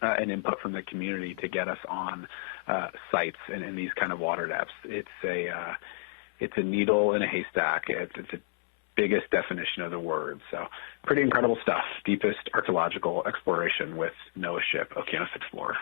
and input from the community to get us on sites in these kind of water depths. It's a needle in a haystack. It's the biggest definition of the word. So pretty incredible stuff. Deepest archaeological exploration with NOAA's ship, Okeanos Explorer.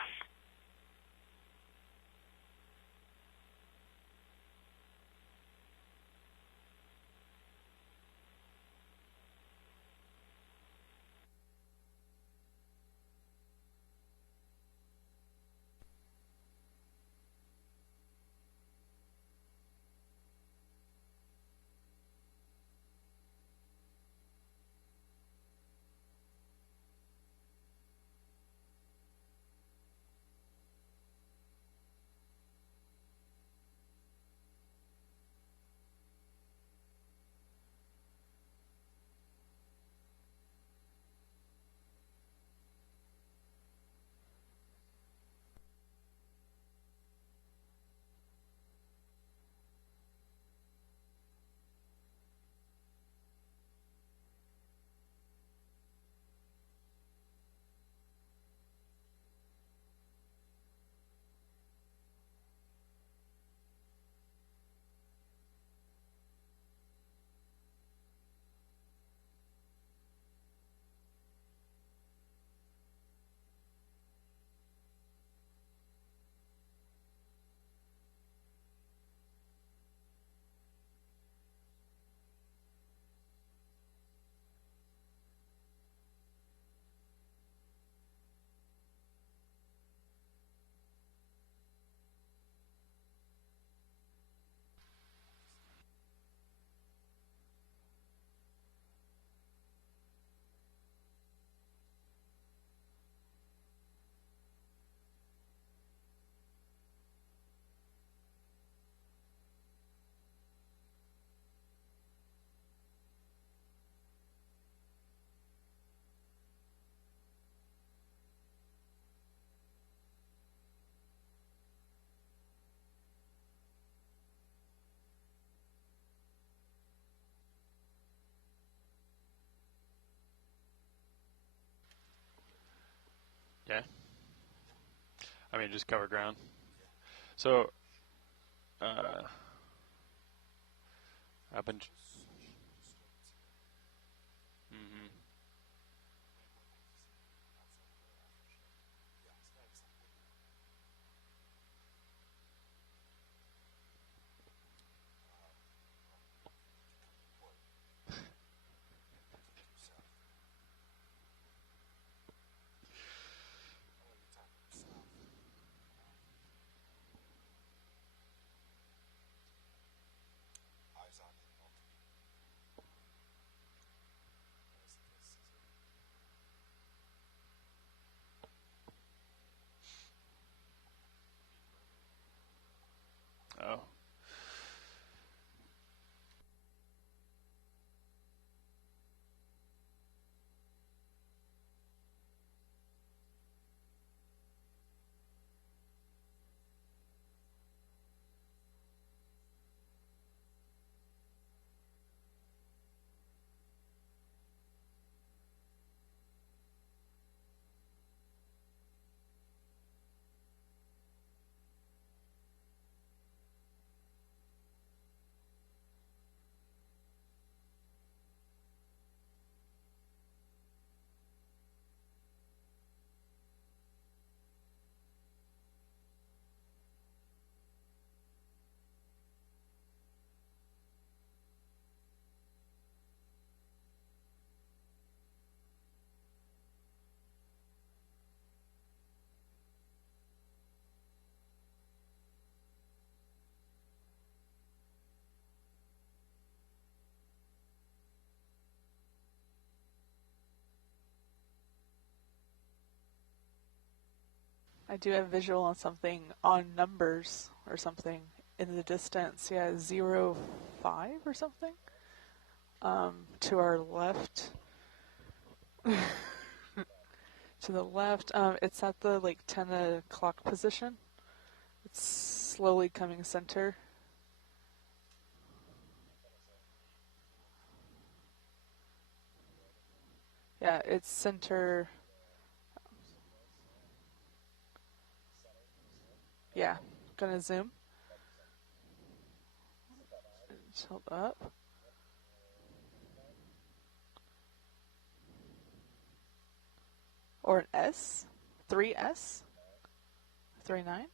Yeah. I mean, just cover ground. So, I've been. Mm-hmm. Oh. I do have visual on something on numbers or something in the distance. Yeah, 05 or something. To our left. To the left. It's at the 10 o'clock position. It's slowly coming center. Yeah, it's center. Yeah, gonna zoom. Hold up. Or an S? 3S? 39?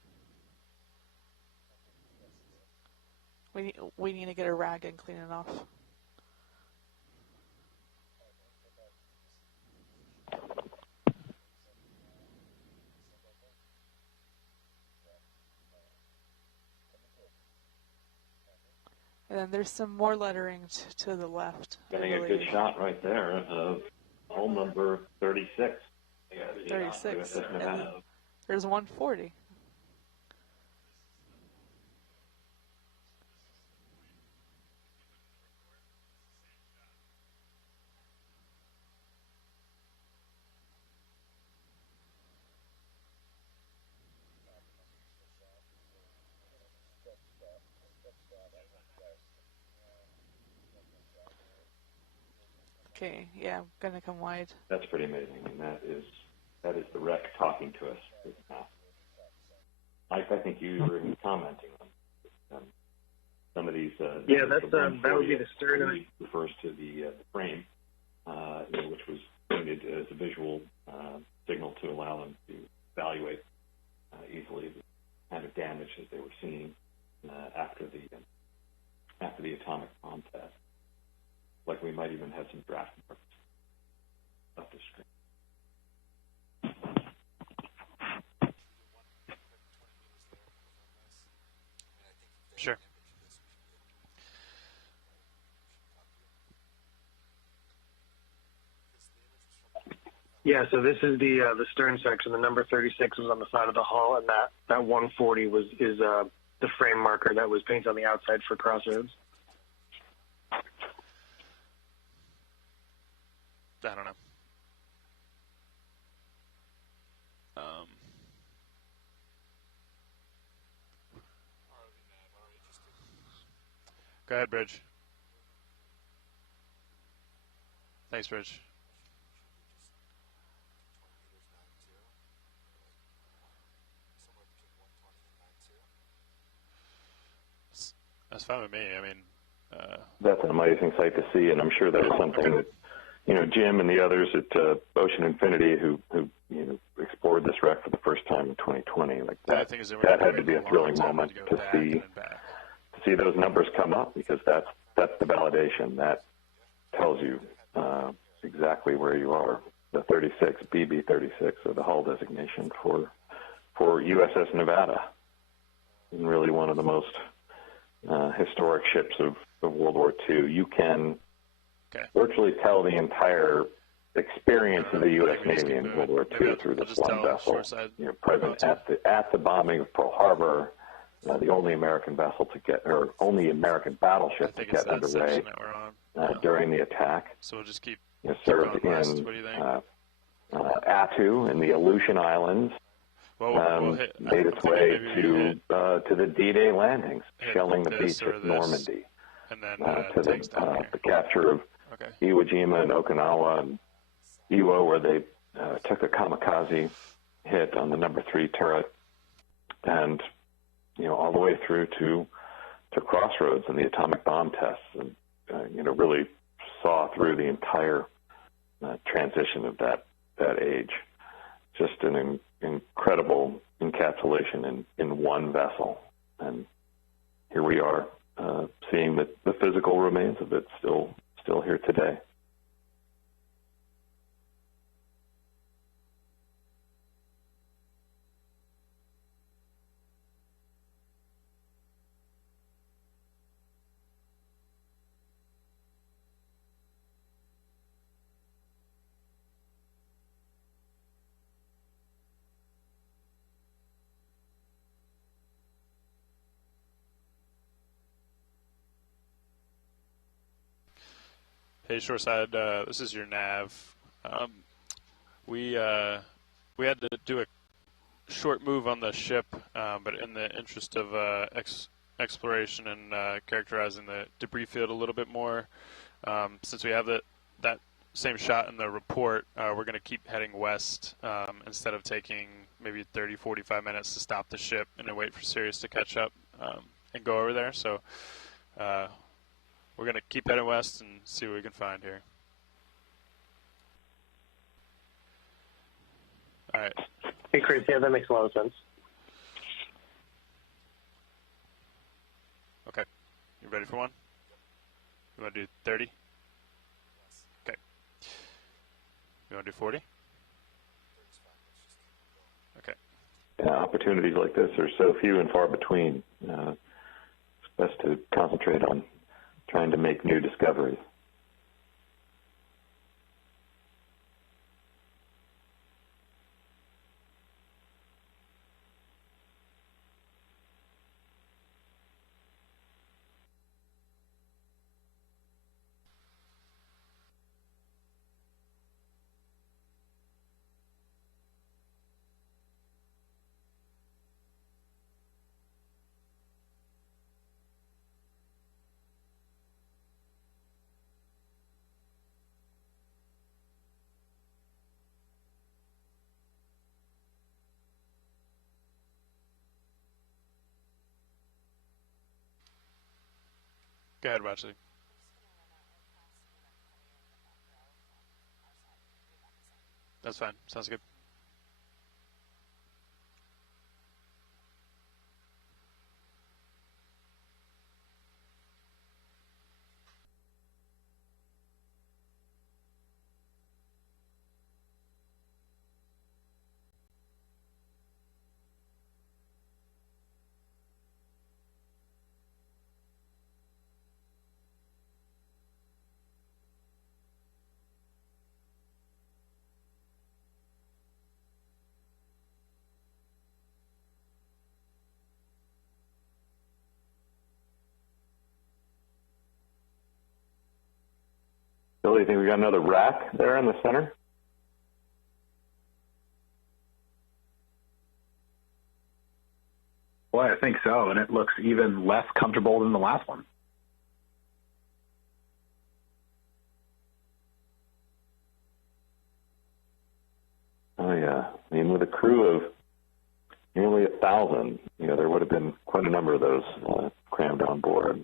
We need to get a rag and clean it off. And then there's some more lettering to the left. Getting a good shot right there of hole number 36. 36. And there's 140. Okay, yeah, I'm gonna come wide. That's pretty amazing. I mean, that is the wreck talking to us. Mike, I think you were even commenting on some of these. Yeah, that would be the stern. Refers to the frame, which was pointed as a visual signal to allow them to evaluate easily the kind of damage that they were seeing after the atomic bomb test. Like we might even have some draft marks up the screen. Sure. Yeah, so this is the stern section. The number 36 was on the side of the hull, and that 140 is the frame marker that was painted on the outside for crossroads. I don't know. Go ahead, Bridge. Thanks, Bridge. That's fine with me. I mean, that's an amazing sight to see, and I'm sure that was something that Jim and the others at Ocean Infinity who explored this wreck for the first time in 2020, like that had to be a thrilling moment to see those numbers come up, because that's the validation that tells you exactly where you are. The 36 BB-36, or the hull designation for USS Nevada, and really one of the most historic ships of World War II. You can virtually tell the entire experience of the U.S. Navy in World War II through this one vessel. Present at the bombing of Pearl Harbor, the only American vessel to get, or only American battleship to get underway during the attack. So we'll just keep served in Attu in the Aleutian Islands. Made its way to the D-Day landings, shelling the beach at Normandy, and then to the capture of Iwo Jima and Okinawa and Iwo, where they took a kamikaze hit on the number 3 turret, and all the way through to Crossroads and the atomic bomb tests, and really saw through the entire transition of that age. Just an incredible encapsulation in one vessel, and here we are seeing the physical remains of it still here today. Hey, Shoreside, this is your nav. We had to do a short move on the ship, but in the interest of exploration and characterizing the debris field a little bit more, since we have that same shot in the report, we're going to keep heading west instead of taking maybe 30, 45 minutes to stop the ship and then wait for Sirius to catch up and go over there. So we're going to keep heading west and see what we can find here. All right. Hey, Chris. Yeah, that makes a lot of sense. Okay. You ready for one? You want to do 30? Okay. You want to do 40? Okay. Opportunities like this are so few and far between. It's best to concentrate on trying to make new discoveries. Go ahead, Watchley. That's fine. Sounds good. Billy, you think we got another rack there in the center? Boy, I think so, and it looks even less comfortable than the last one. Oh, yeah. I mean, with a crew of nearly 1,000. There would have been quite a number of those crammed on board.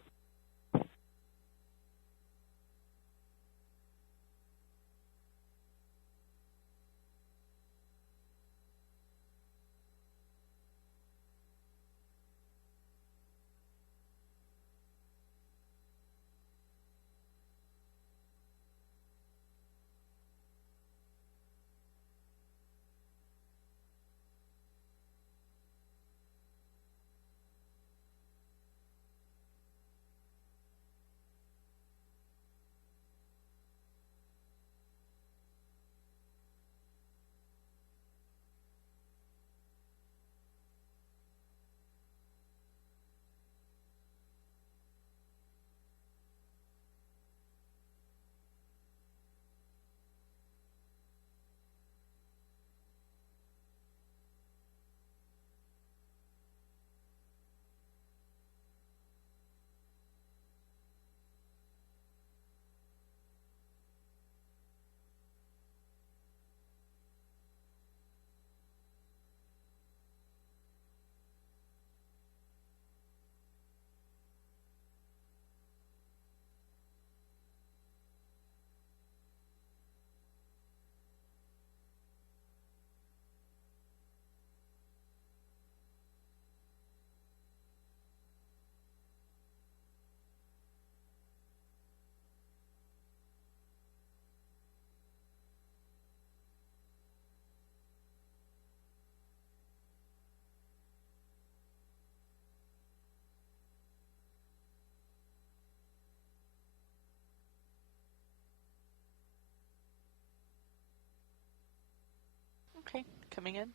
Okay, coming in.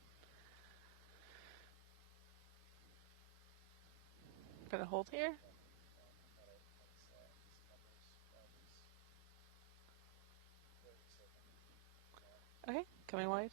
Gonna hold here. Okay, coming wide.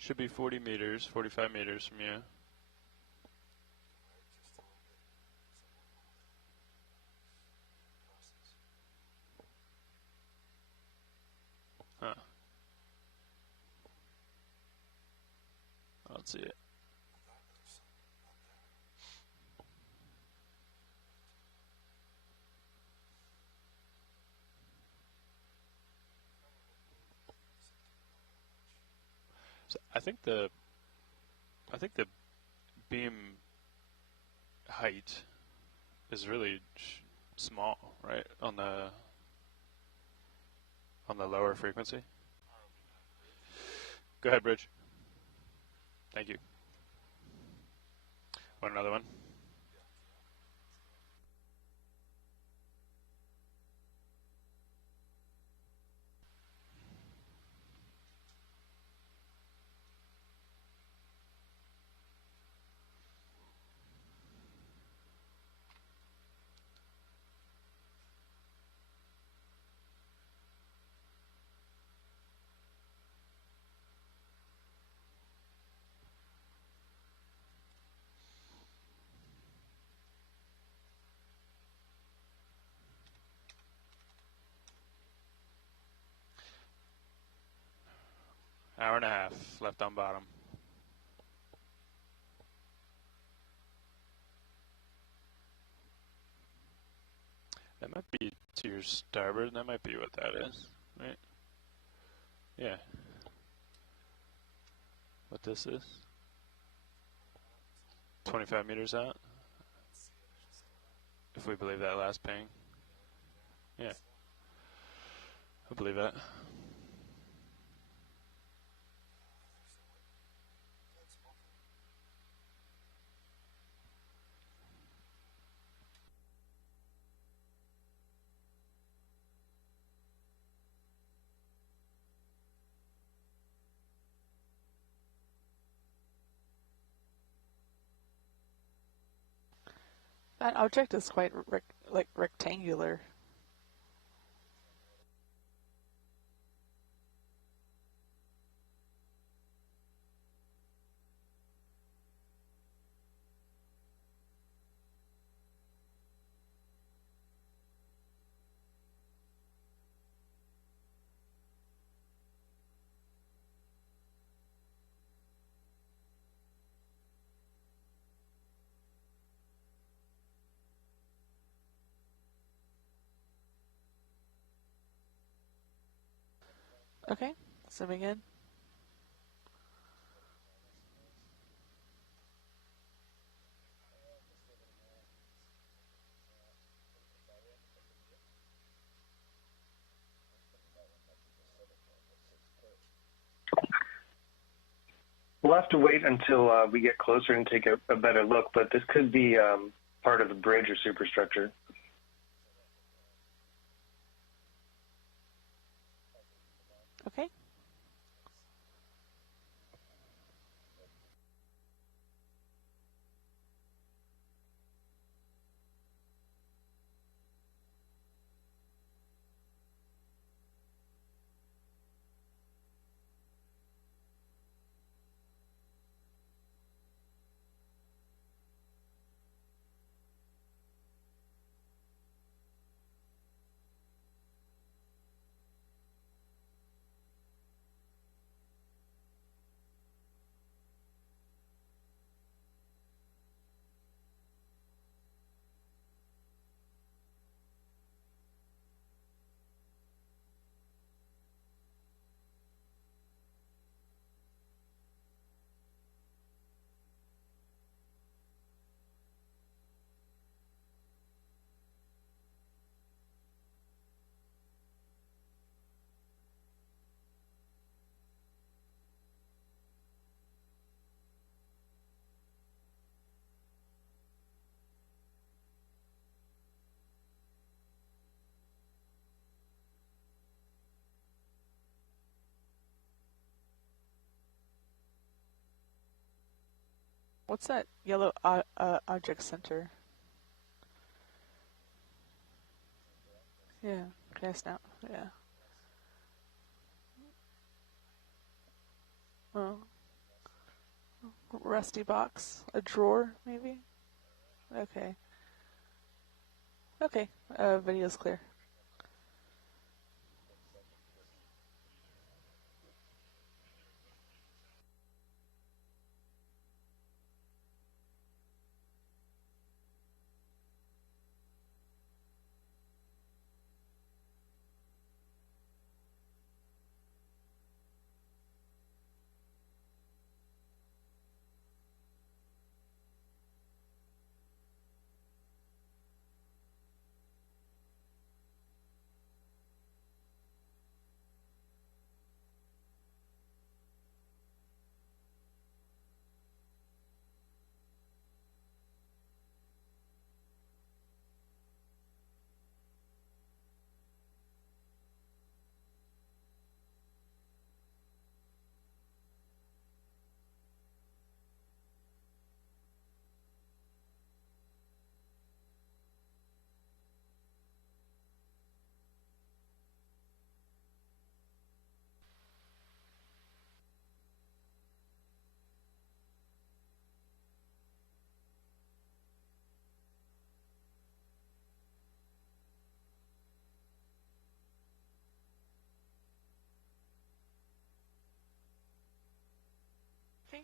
Should be 40 meters, 45 meters from you. Huh. I don't see it. So I think the beam height is really small, right? On the lower frequency. Go ahead, Bridge. Thank you. Want another one? Hour and a half left on bottom. That might be to your starboard. That might be what that is, right? Yeah. What this is? 25 meters out? If we believe that last ping. Yeah. I believe that. That object is quite rectangular. Okay, zooming in. We'll have to wait until we get closer and take a better look, but this could be part of the bridge or superstructure. Okay. What's that yellow object center? Yeah, gas now. Yeah. Oh. Rusty box? A drawer, maybe? Okay. Okay, video's clear.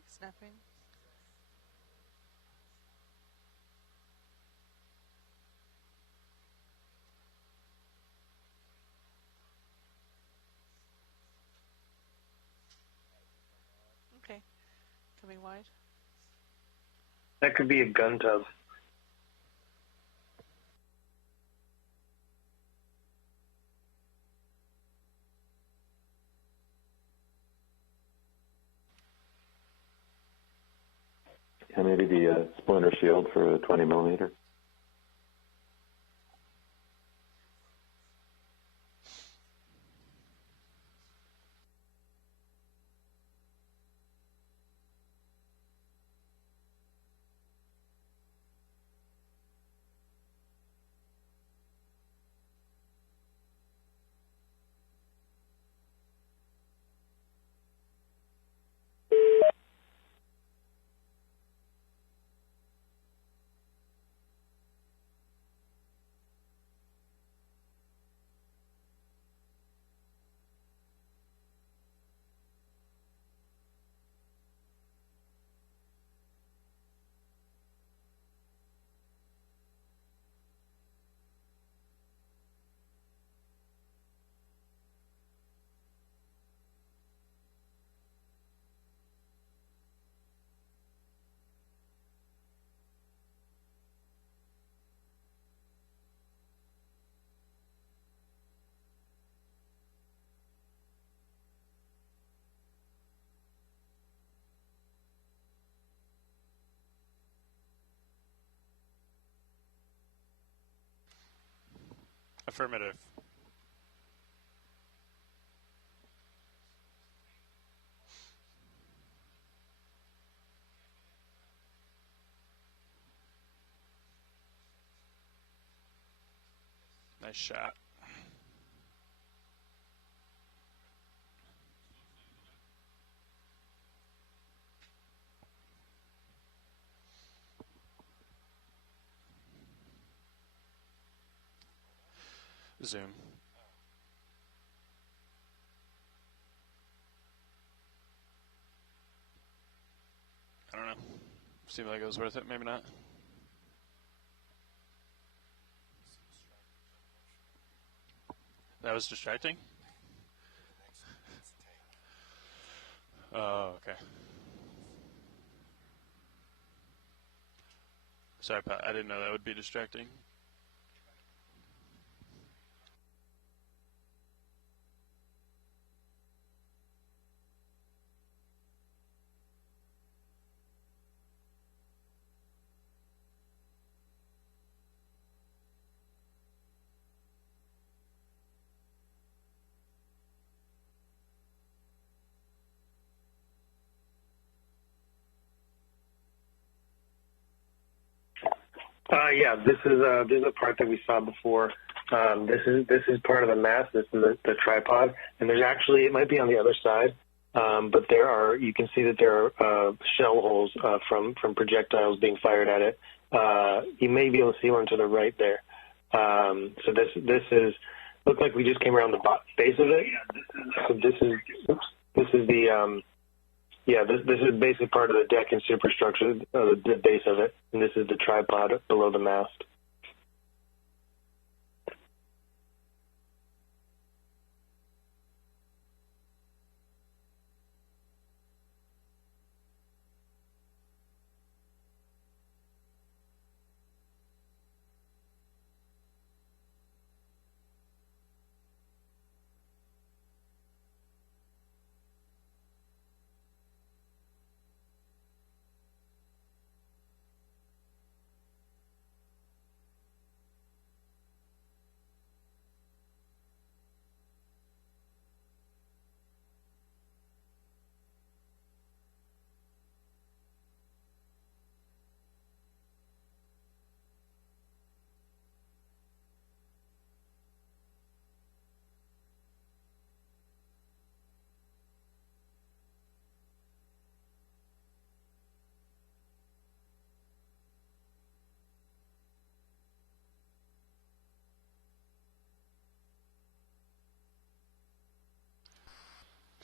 Snapping. Okay. Coming wide. That could be a gun tub. Yeah, maybe the splinter shield for a 20 millimeter. Affirmative. Nice shot. Zoom. I don't know. Seemed like it was worth it. Maybe not. That was distracting? Oh, okay. Sorry, Pat. I didn't know that would be distracting. Yeah, this is a part that we saw before. This is part of the mast. This is the tripod, and there's actually, it might be on the other side, but you can see that there are shell holes from projectiles being fired at it. You may be able to see one to the right there. So this is looks like we just came around the base of it. So this is the this is basically part of the deck and superstructure, the base of it, and this is the tripod below the mast.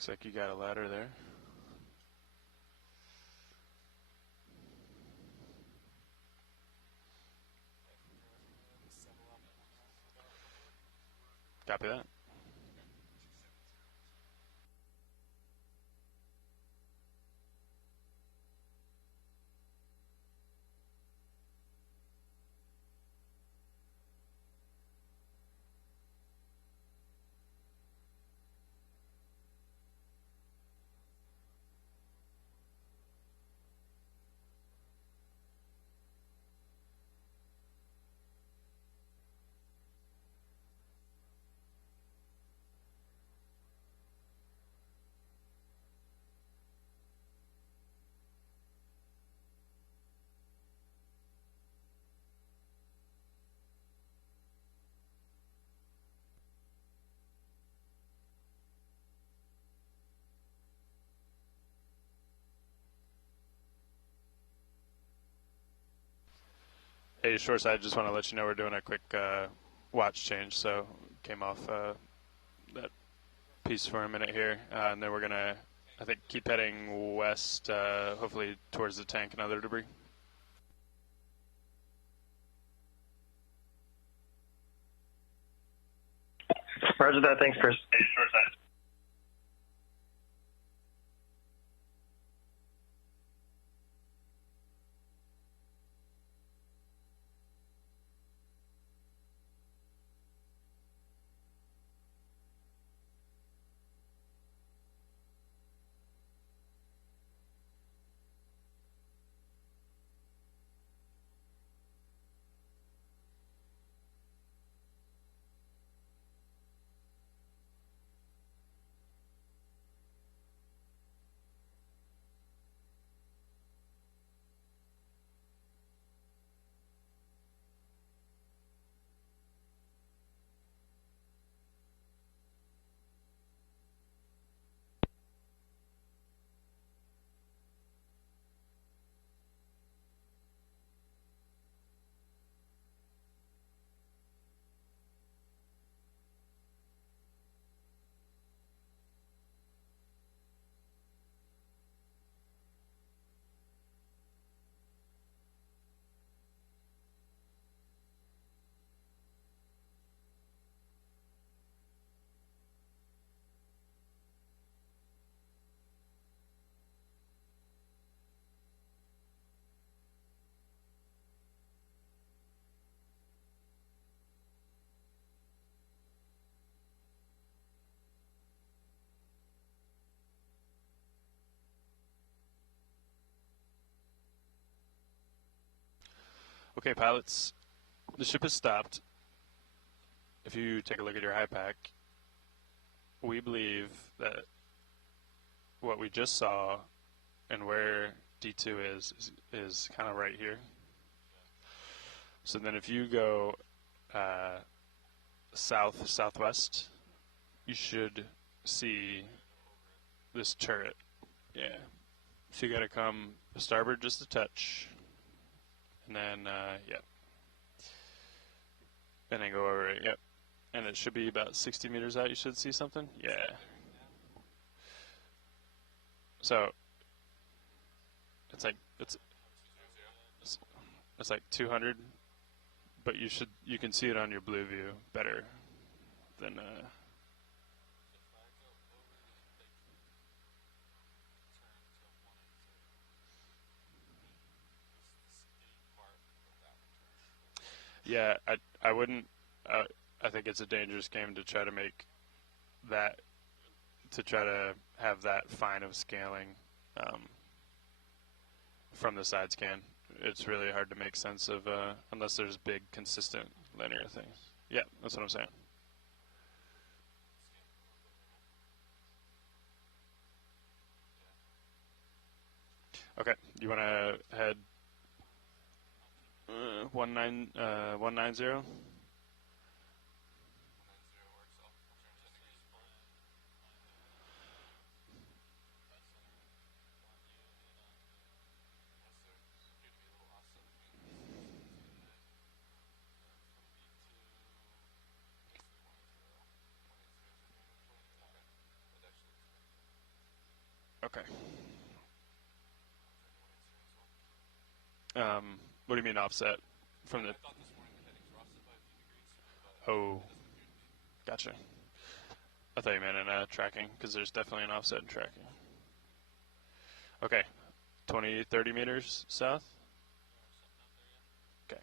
Looks like you got a ladder there. Copy that. Hey, Shoreside, just want to let you know we're doing a quick watch change. So came off that piece for a minute here, and then we're going to, I think, keep heading west, hopefully towards the tank and other debris. Roger that. Thanks, Chris. Hey, Shoreside. Okay, pilots, the ship has stopped. If you take a look at your high pack, we believe that what we just saw and where D2 is kind of right here. So then if you go southwest, you should see this turret. Yeah. So you got to come starboard just a touch, and then yep, and then go over it. Yep, and it should be about 60 meters out. You should see something. Yeah. So it's like it's like 200, but you can see it on your blue view better than. Yeah, I wouldn't. I think it's a dangerous game to try to make that, to try to have that fine of scaling from the side scan. It's really hard to make sense of unless there's big, consistent, linear things. Yeah, that's what I'm saying. Okay, you want to head 190? Okay. What do you mean offset from the? Oh, Gotcha. I thought you meant in tracking, because there's definitely an offset in tracking. Okay, 20, 30 meters south? Okay.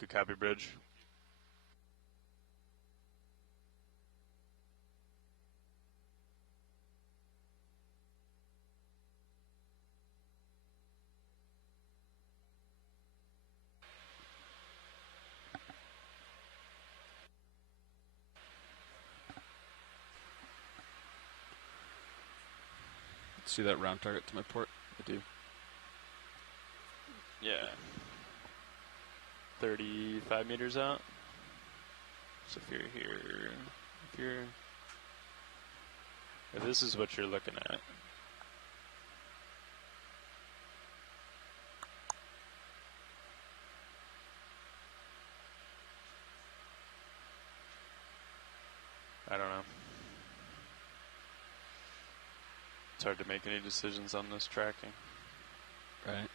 Good copy, Bridge. See that round target to my port? I do. Yeah. 35 meters out. So if you're here, if this is what you're looking at. I don't know. It's hard to make any decisions on this tracking. Right.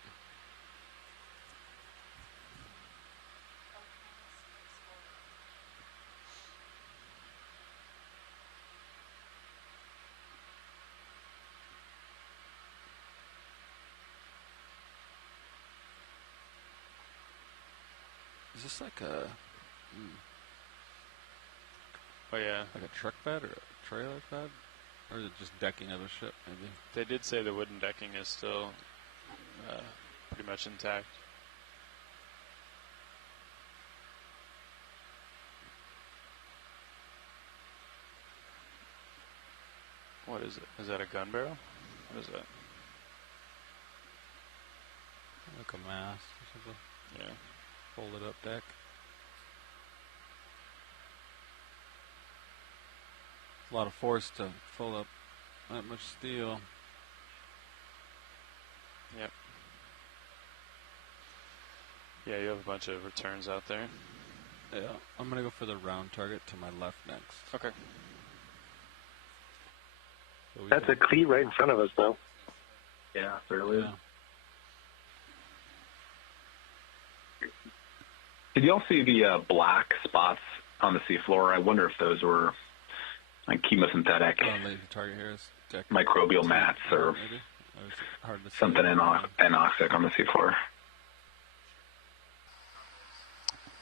Is this like a... Oh yeah. Like a truck bed or a trailer bed? Or is it just decking of a ship, maybe? They did say the wooden decking is still pretty much intact. What is it? Is that a gun barrel? What is that? Like a mast or something? Yeah. Folded up deck. A lot of force to fold up that much steel. Yep. Yeah, you have a bunch of returns out there. Yeah, I'm going to go for the round target to my left next. Okay. So That's a cleat right in front of us, though. Yeah, certainly. Yeah. Did y'all see the black spots on the seafloor? I wonder if those were like chemosynthetic The target here is deck microbial mats or maybe? Or is it hard to see? something anoxic on the seafloor.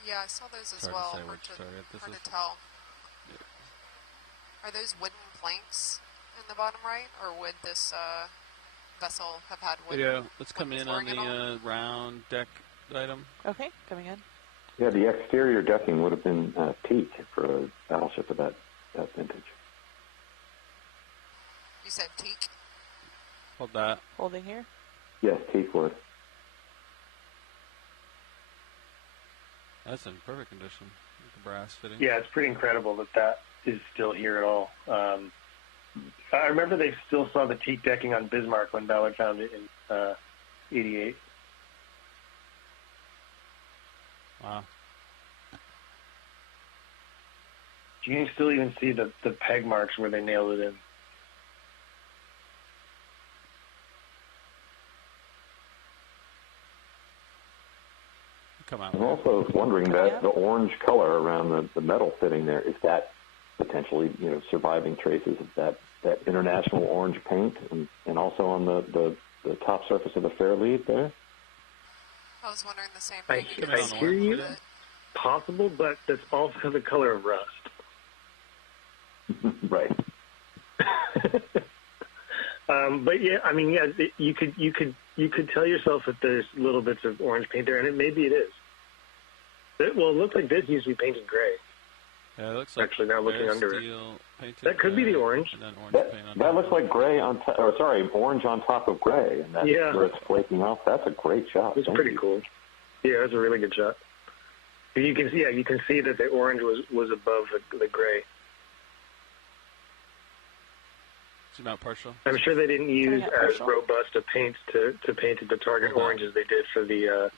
Yeah, I saw those as Hard to well. say Hard which target this hard is. to tell. Yeah. Are those wooden planks in the bottom right, or would this vessel have had wood? Yeah, let's come in on flooring the round deck item. Okay, coming in. Yeah, the exterior decking would have been teak for a battleship of that vintage. You said teak? Hold that. Holding here. Yes, teak wood. That's in perfect condition. With the brass fitting. Yeah, it's pretty incredible that is still here at all. I remember they still saw the teak decking on Bismarck when Ballard found it in '88. Wow. You can still even see the peg marks where they nailed it in. Come out. I'm also wondering that the orange color around the metal fitting there, is that potentially, surviving traces of that international orange paint and also on the top surface of the fair lead there? I was wondering the same thing. I hear you. Possible, but that's also the color of rust. Right. But yeah, I mean, yeah, you could tell yourself that there's little bits of orange paint there, and maybe it is. Well, it looks like this used to be painted gray. Yeah, it looks like actually now looking under it. That could be the orange. And then orange paint on That looks like gray orange on top of gray, and that's where it's flaking off. That's a great shot. It's pretty cool. Yeah, that's a really good shot. You can see that the orange was above the gray. Zoom out partial. I'm sure they didn't use as robust a paint to paint the target orange as they did for the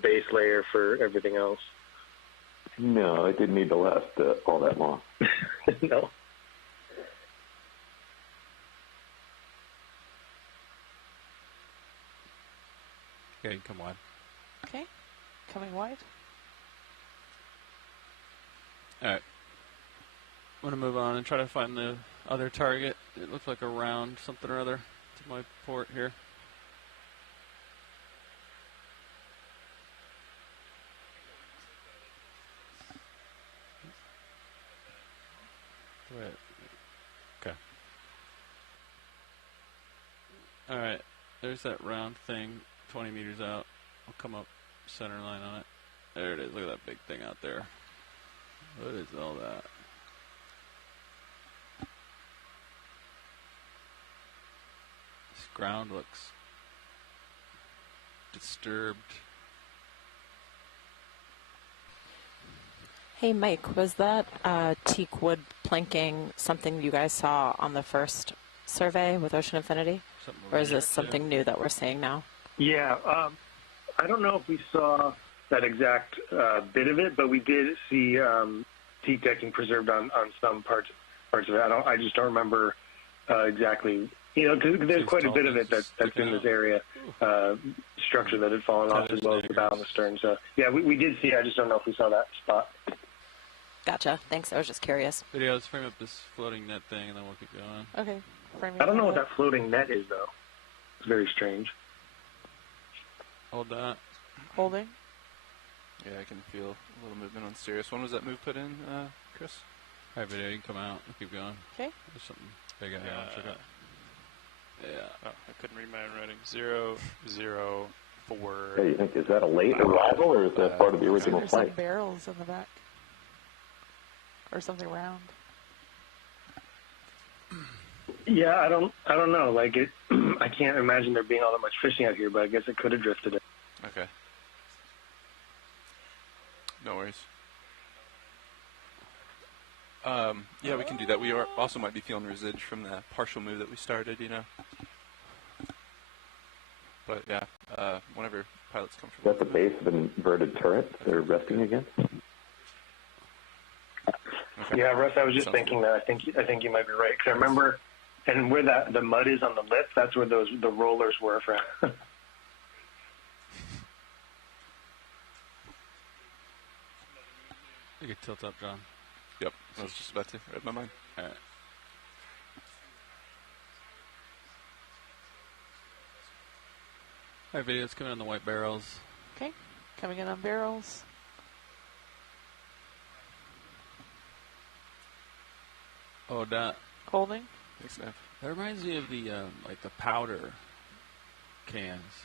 base layer for everything else. No, it didn't need to last all that long. No. Okay, come wide. Okay, coming wide. All right. I'm going to move on and try to find the other target. It looks like a round something or other to my port here. Okay. All right. There's that round thing 20 meters out. I'll come up center line on it. There it is. Look at that big thing out there. What is all that? This ground looks disturbed. Hey, Mike, was that teak wood planking something you guys saw on the first survey with Ocean Infinity? Or is this something new that we're seeing now? Yeah, I don't know if we saw that exact bit of it, but we did see teak decking preserved on some parts of it. I just don't remember exactly. You know, because there's quite a bit of it that's in this area structure that had fallen off, as well as the bow and the stern. So yeah, we did see. I just don't know if we saw that spot. Gotcha. Thanks. I was just curious. Video, let's frame up this floating net thing, and then we'll keep going. Okay. I don't know what that floating net is, though. It's very strange. Hold that. Holding. Yeah, I can feel a little movement on Sirius. When was that move put in, Chris? All right, video, you can come out. We'll keep going. Okay. There's something big out here. I'll check out. Yeah. Oh, I couldn't read my own writing. 004. Hey, you think, is that a late arrival, or is that part of the original There's flight? some barrels in the back. Or something round. Yeah, I don't know. Like it, I can't imagine there being all that much fishing out here, but I guess it could have drifted in. Okay. No worries. Yeah, we can do that. We also might be feeling resid from the partial move that we started, you know. But yeah, whenever pilots come from. Is that the base of an inverted turret they're resting against? Okay. Yeah, Russ, I was just thinking that. I think you might be right. Because I remember, and where the mud is on the lip, that's where the rollers were for. You can tilt up, John. Yep, I was just about to. Read my mind. All right. All right, video's coming on the white barrels. Okay. Coming in on barrels. Oh, that. Holding. Thanks, Nev. That reminds me of the like the powder cans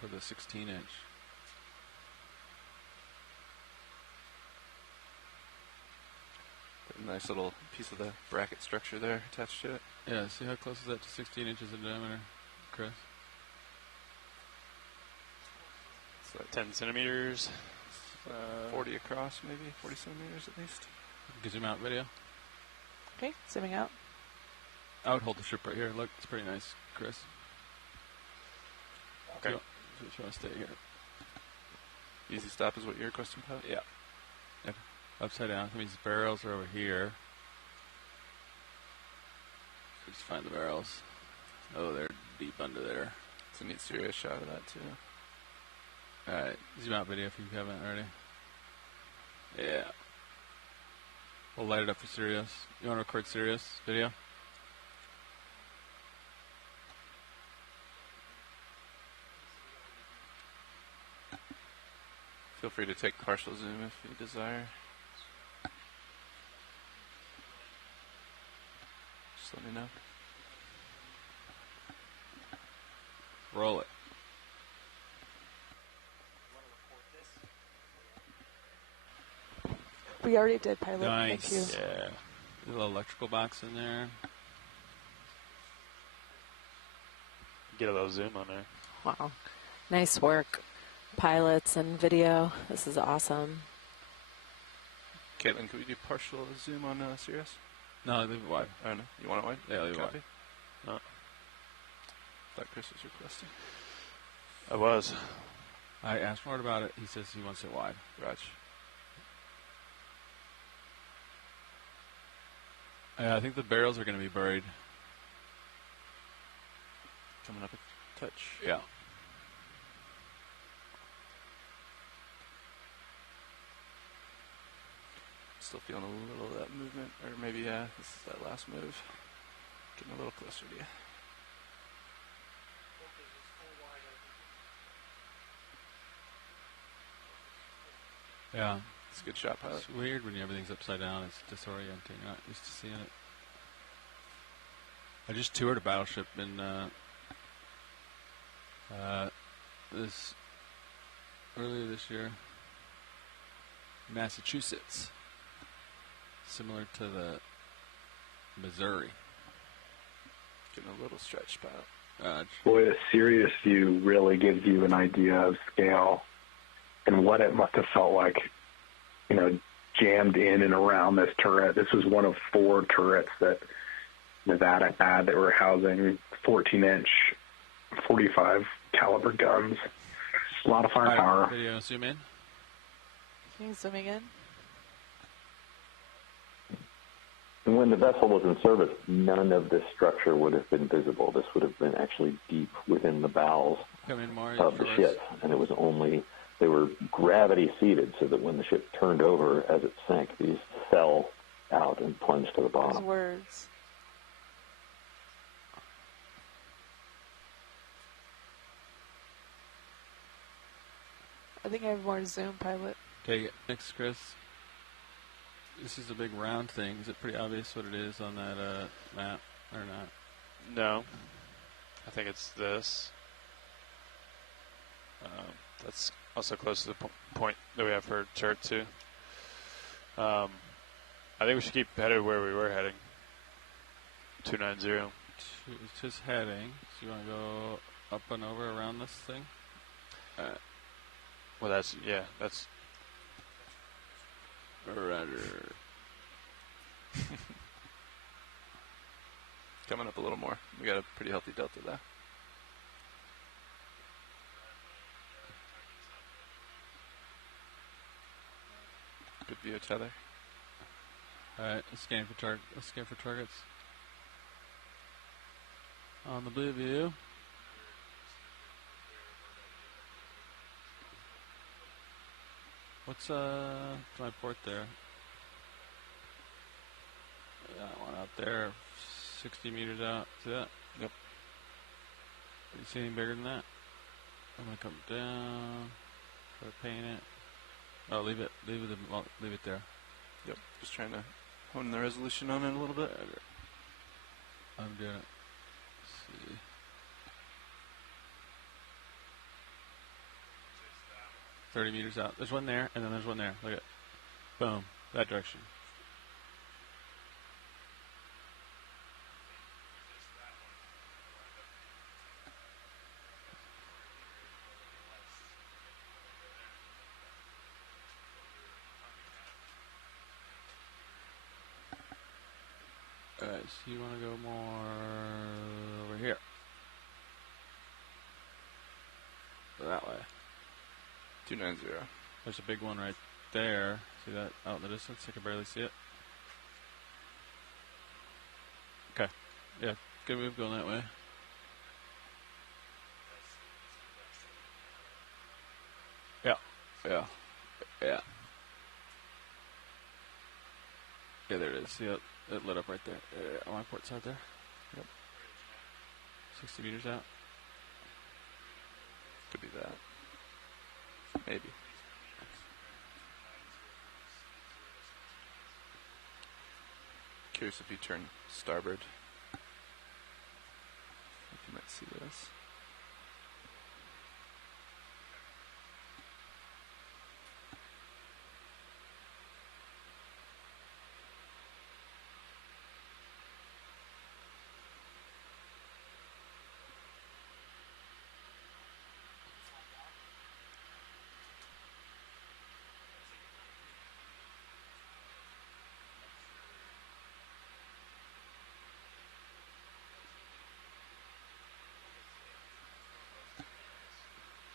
for the 16-inch. Nice little piece of the bracket structure there attached to it. Yeah, see how close is that to 16 inches in diameter, Chris? It's like 10 centimeters. 40 across, maybe 40 centimeters at least. You can zoom out video. Okay, zooming out. I would hold the ship right here. Look, it's pretty nice, Chris. Okay. So you want to stay here. Easy stop is what you're requesting, Pat? Yeah. Yep. Upside down. That means the barrels are over here. Just find the barrels. Oh, they're deep under there. It's a neat serious shot of that, too. Alright, zoom out video if you haven't already. Yeah. We'll light it up for Sirius. You want to record Sirius video? Feel free to take partial zoom if you desire. Just let me know. Roll it. We already did, pilot. Nice. Thank you. Yeah. A little electrical box in there. Get a little zoom on there. Wow. Nice work, pilots and video. This is awesome. Caitlin, could we do partial zoom on Sirius? No, leave it wide. Oh, no. You want it wide? Yeah, leave it Copy. wide. No. Thought Chris was requesting. I was. I asked Mark about it. He says he wants it wide. Raj. I think the barrels are going to be buried. Coming up a touch. Yeah. Still feeling a little of that movement, or maybe this is that last move. Getting a little closer to you. Yeah. It's a good shot, pilot. It's weird when everything's upside down. It's disorienting. You're not used to seeing it. I just toured a battleship in earlier this year, Massachusetts, similar to the Missouri. Getting a little stretched, pilot. Boy, a serious view really gives you an idea of scale and what it must have felt like, jammed in and around this turret. This was one of 4 turrets that Nevada had that were housing 14-inch 45 caliber guns. A lot of firepower. Right, video, zoom in. Can you zooming in? And when the vessel was in service, none of this structure would have been visible. This would have been actually deep within the bowels of the ship, and it was only, they were gravity seated so that when the ship turned over as it sank, these fell out and plunged to the bottom. Those words. I think I have more zoom, pilot. Okay, next, Chris. This is a big round thing. Is it pretty obvious what it is on that map or not? No. I think it's this. That's also close to the point that we have for turret 2. I think we should keep headed where we were heading. 290. It's just heading. So you want to go up and over around this thing? Well, that's Rudder. Coming up a little more. We got a pretty healthy delta there. Good view, Tether. Alright, let's scan for targets. On the blue view. What's my port there? That one out there, 60 meters out. See that? Yep. You see anything bigger than that? I'm gonna come down, try to paint it. Oh, leave it there. Yep. Just trying to hone the resolution on it a little bit. I'm doing it. Let's see. $30 meters out. There's one there, and then there's one there. Look at, boom, that direction. Alright, so you want to go more over here. That way. 290. There's a big one right there. See that out in the distance? I can barely see it. Okay. Yeah, good move going that way. Yeah. Yeah. Yeah. Yeah, there it is. See it? It lit up right there. On my port side there. Yep. 60 meters out. Could be that. Maybe. Curious if you turn starboard. If you might see this.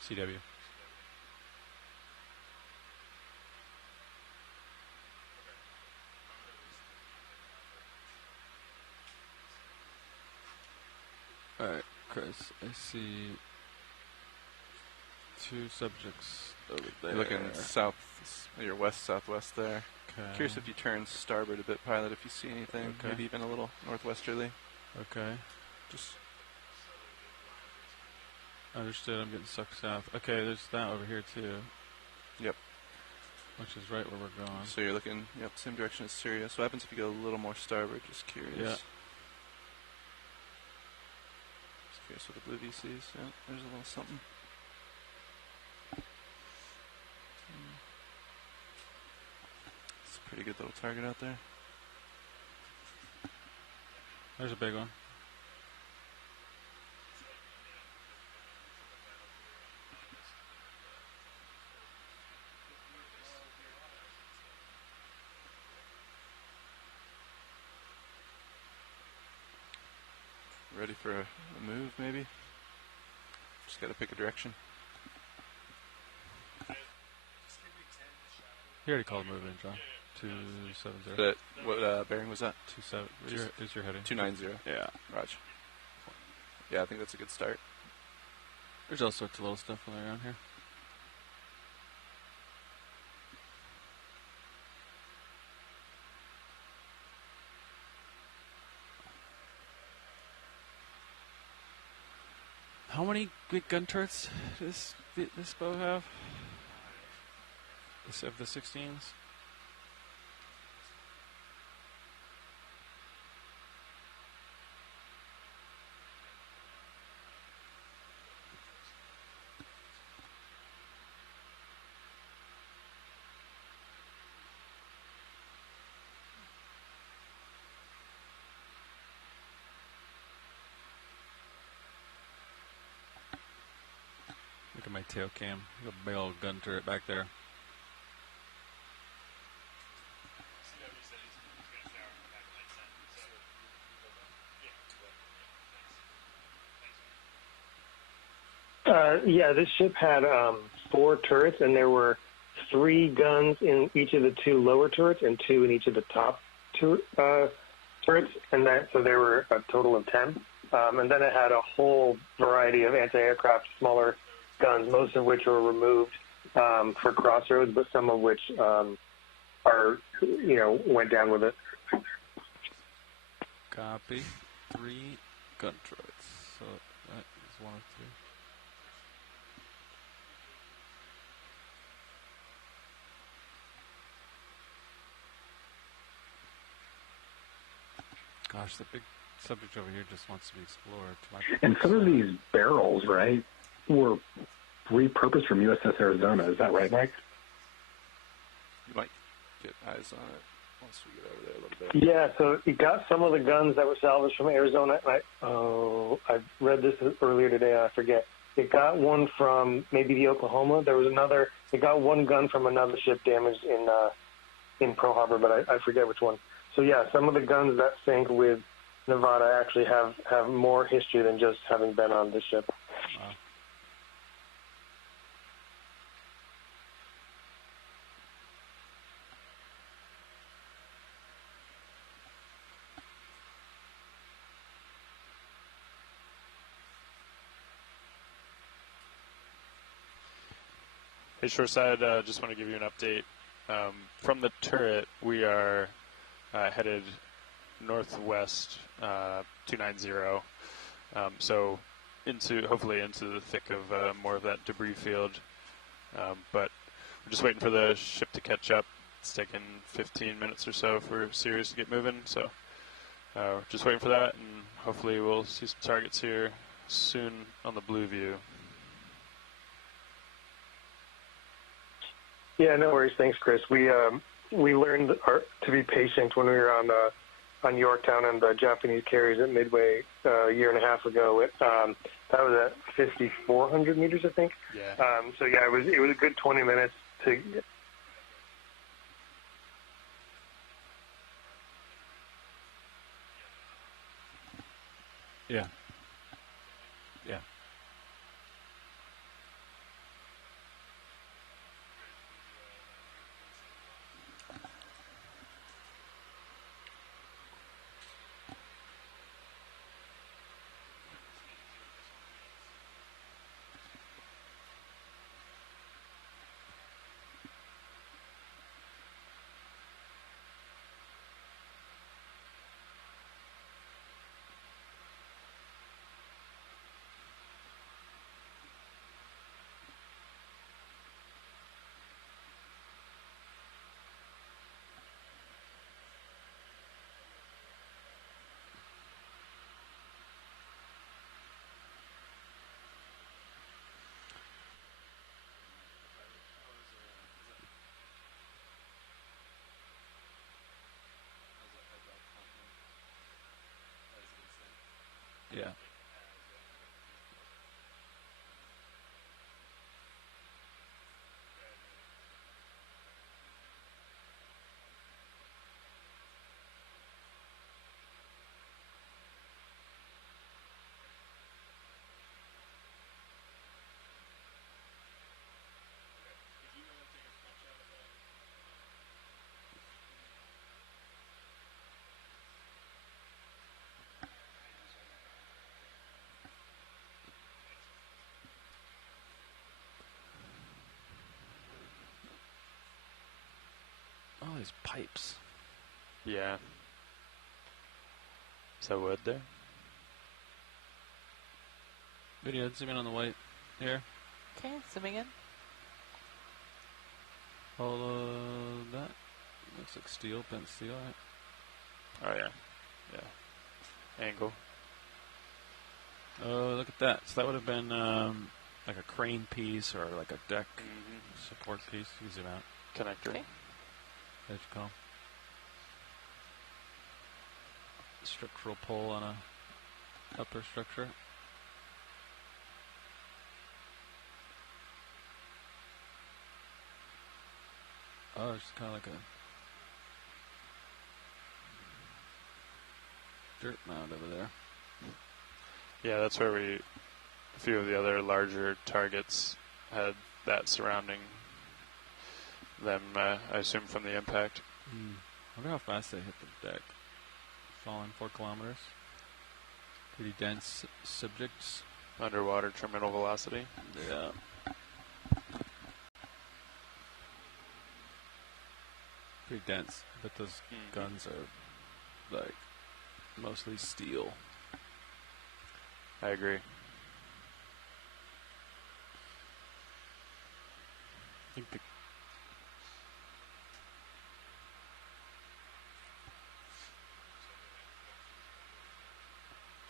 CW. Alright, Chris, I see 2 subjects over there. You're looking south, you're west-southwest there. Okay. Curious if you turn starboard a bit, pilot, if you see anything, okay. Maybe even a little northwesterly. Okay. Just understood, I'm getting sucked south. Okay, there's that over here too. Yep. Which is right where we're going. So you're looking, yep, same direction as Syria. So what happens if you go a little more starboard? Just curious. Yeah. Just curious what the blue V sees. Yeah, there's a little something. It's a pretty good little target out there. There's a big one. ready for a move, maybe? Just got to pick a direction. You already called a move in, John. 270. That, what bearing was that? 27. Is your heading? 290. Yeah. Roger. Yeah, I think that's a good start. There's all sorts of little stuff around here. How many big gun turrets does this bow have? This of the 16s? Look at my tail cam. There's a big old gun turret back there. Yeah, this ship had 4 turrets, and there were 3 guns in each of the 2 lower turrets and 2 in each of the top turrets, and so there were a total of 10. And then it had a whole variety of anti-aircraft smaller guns, most of which were removed for crossroads, but some of which went down with it. Copy. 3 gun turrets. So that is 1 of 3. Gosh, the big subject over here just wants to be explored. And some of these barrels, right, were repurposed from USS Arizona. Is that right, Mike? You might get eyes on it once we get over there a little bit. Yeah, so it got some of the guns that were salvaged from Arizona. I read this earlier today, and I forget. It got one from maybe the Oklahoma. There was another. It got 1 gun from another ship damaged in Pearl Harbor, but I forget which one. So yeah, some of the guns that sank with Nevada actually have more history than just having been on this ship. Wow. Hey, Shoreside, just want to give you an update. From the turret, we are headed northwest 290, so hopefully into the thick of more of that debris field. But we're just waiting for the ship to catch up. It's taken 15 minutes or so for Sirius to get moving, so we're just waiting for that, and hopefully we'll see some targets here soon on the blue view. Yeah, no worries. Thanks, Chris. We learned to be patient when we were on Yorktown and the Japanese carriers at Midway a year and a half ago. That was at 5,400 meters, I think. Yeah. So yeah, it was a good 20 minutes to. Yeah. Yeah. these pipes. Yeah. Is that wood there? Video, zoom in on the white here. Okay, zooming in. Follow that. Looks like steel, bent steel, right? Oh, yeah. Yeah. Angle. Oh, look at that. So that would have been like a crane piece or like a deck support piece. You zoom out. Connector. Okay. Edge call. Structural pole on a upper structure. Oh, it's kind of like a dirt mound over there. Yeah, that's where a few of the other larger targets had that surrounding them, I assume from the impact. I wonder how fast they hit the deck. Falling 4 kilometers. Pretty dense subjects. Underwater terminal velocity. Yeah. Pretty dense, but those guns are like mostly steel. I agree. I think the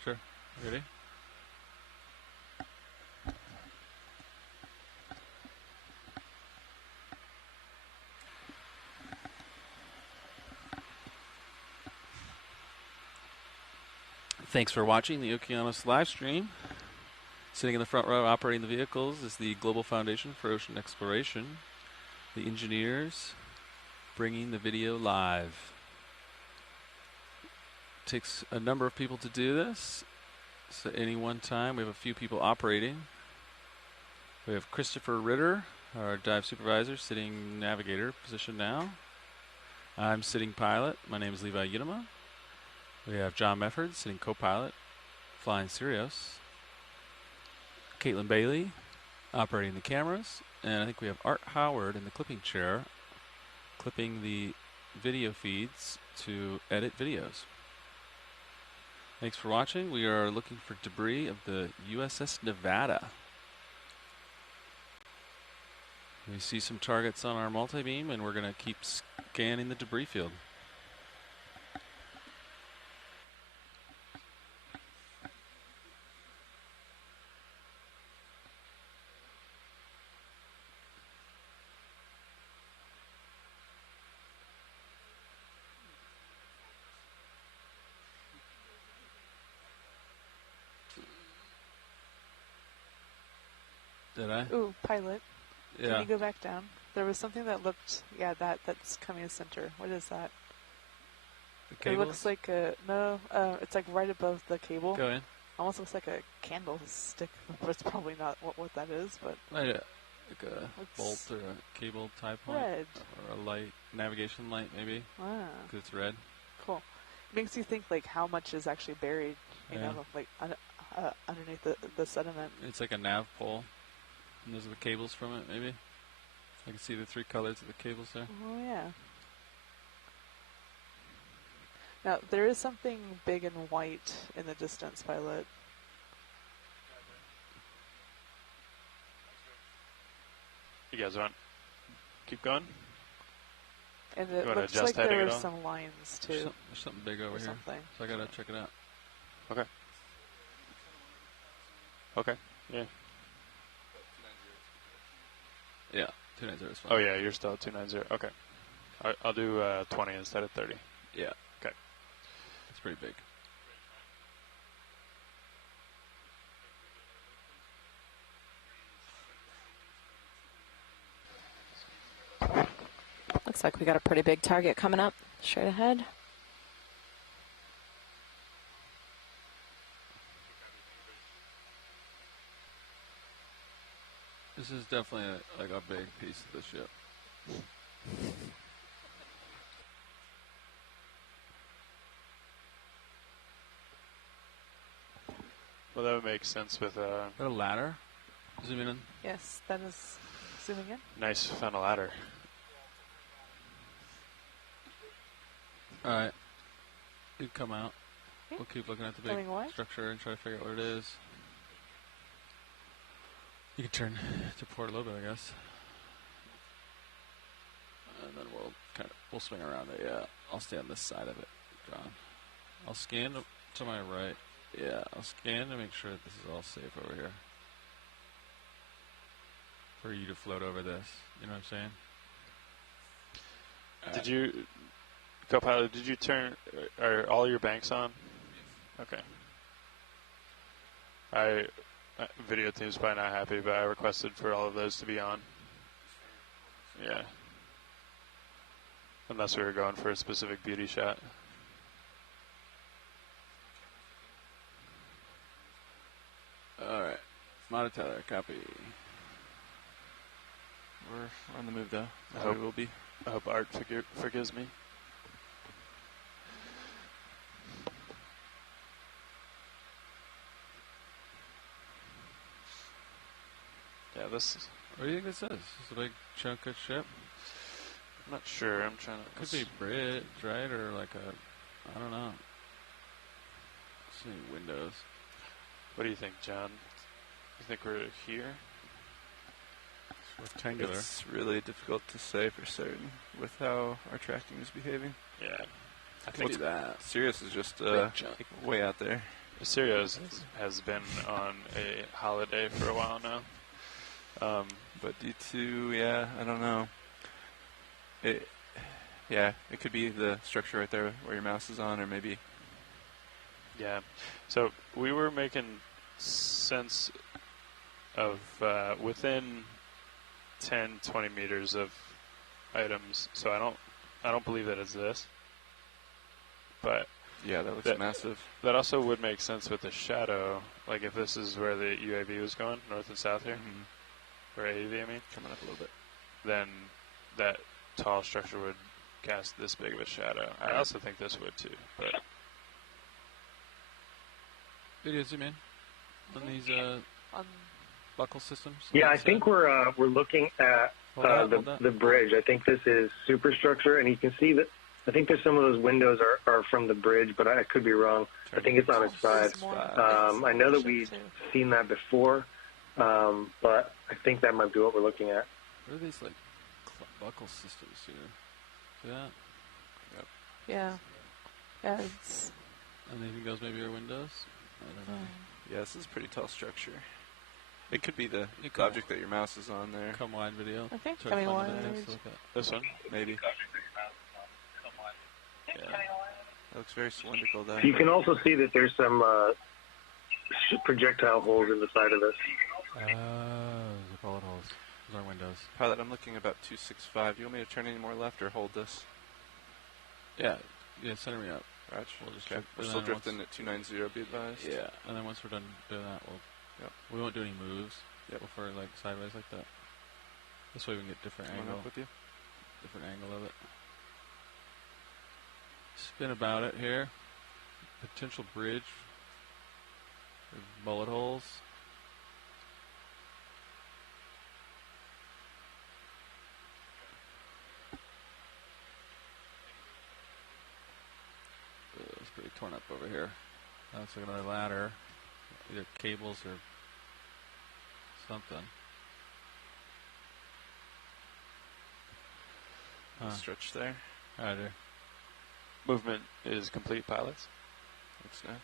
Sure. Ready? Thanks for watching the Okeanos live stream. Sitting in the front row operating the vehicles is the Global Foundation for Ocean Exploration. The engineers bringing the video live. It takes a number of people to do this. So at any one time, we have a few people operating. We have Christopher Ritter, our dive supervisor, sitting navigator position now. I'm sitting pilot. My name is Levi Unema. We have John Mefford, sitting co-pilot, flying Sirius. Caitlin Bailey, operating the cameras. And I think we have Art Howard in the clipping chair, clipping the video feeds to edit videos. Thanks for watching. We are looking for debris of the USS Nevada. We see some targets on our multi-beam, and we're going to keep scanning the debris field. Did I? Ooh, pilot. Yeah. Can you go back down? There was something that looked, that's coming to center. What is that? The cables? It looks like it's like right above the cable. Go in. Almost looks like a candlestick, but it's probably not what that is. But like a bolt or a cable tie point. Red. Or a light, navigation light maybe. Ah. Because it's red. Cool. It makes you think like how much is actually buried, you know, like underneath the sediment. It's like a nav pole. And those are the cables from it, maybe. I can see the 3 colors of the cables there. Oh, yeah. Now, there is something big and white in the distance, pilot. You guys want keep going? And it looks like there are some lines, too. There's something big over here. Something. So I got to check it out. Okay. Okay, yeah. Yeah, 290 is fine. Oh, yeah, you're still at 290. Okay. I'll do 20 instead of 30. Yeah. Okay. It's pretty big. Looks like we got a pretty big target coming up straight ahead. This is definitely like a big piece of the ship. Well, that would make sense with a ladder. Zoom in. Yes, that is zooming in. Nice, found a ladder. All right. You can come out. Okay. We'll keep looking at the big structure and try to figure out what it is. You can turn to port a little bit, I guess. And then we'll swing around it. Yeah, I'll stay on this side of it, John. I'll scan to my right. Yeah, I'll scan to make sure that this is all safe over here. For you to float over this. You know what I'm saying? Did you, co-pilot, did you turn, are all your banks on? Okay. Video team's probably not happy, but I requested for all of those to be on. Yeah. Unless we were going for a specific beauty shot. Alright. Monotella, copy. We're on the move, though. I hope Art forgives me. Yeah, this is... What do you think this is? Is this a big chunk of ship? I'm not sure. I'm trying to... Could be bridge, right? Or like a... I don't know. See windows. What do you think, John? You think we're here? It's rectangular. It's really difficult to say for certain with how our tracking is behaving. Yeah. I think that. Sirius is just way out there. Sirius has been on a holiday for a while now. But D2, yeah, I don't know. It could be the structure right there where your mouse is on, or maybe... Yeah. So we were making sense of within 10, 20 meters of items. So I don't believe that it's this. But yeah, that looks massive. That also would make sense with the shadow. Like if this is where the UAV was going, north and south here, or AV, I mean, coming up a little bit. Then that tall structure would cast this big of a shadow. I also think this would too. But video zoom in on these buckle systems. Yeah, I think we're looking at the bridge. I think this is superstructure, and you can see that. I think there's some of those windows are from the bridge, but I could be wrong. I think it's on its side. I know that we've seen that before, but I think that might be what we're looking at. What are these like buckle systems here? See that? Yep. Yeah. Yeah. It's and then those maybe are windows. I don't know. Yeah, this is a pretty tall structure. It could be the object that your mouse is on there. Come wide video. Okay, coming wide. This one? Maybe. Yeah. That looks very cylindrical, though. You can also see that there's some projectile holes in the side of this. Those are bullet holes. Those are windows. Pilot, I'm looking about 265. You want me to turn any more left or hold this? Yeah, center me up. Right. We'll just we're still drifting at 290, be advised. Yeah, and then once we're done doing that, we won't do any moves. Yep. For like sideways like that. This way we can get different angle. Up with you. Different angle of it. Spin about it here. Potential bridge. Bullet holes. It's pretty torn up over here. That's like another ladder. Either cables or something. Stretch there. Roger. Movement is complete, pilots. Thanks, Nav.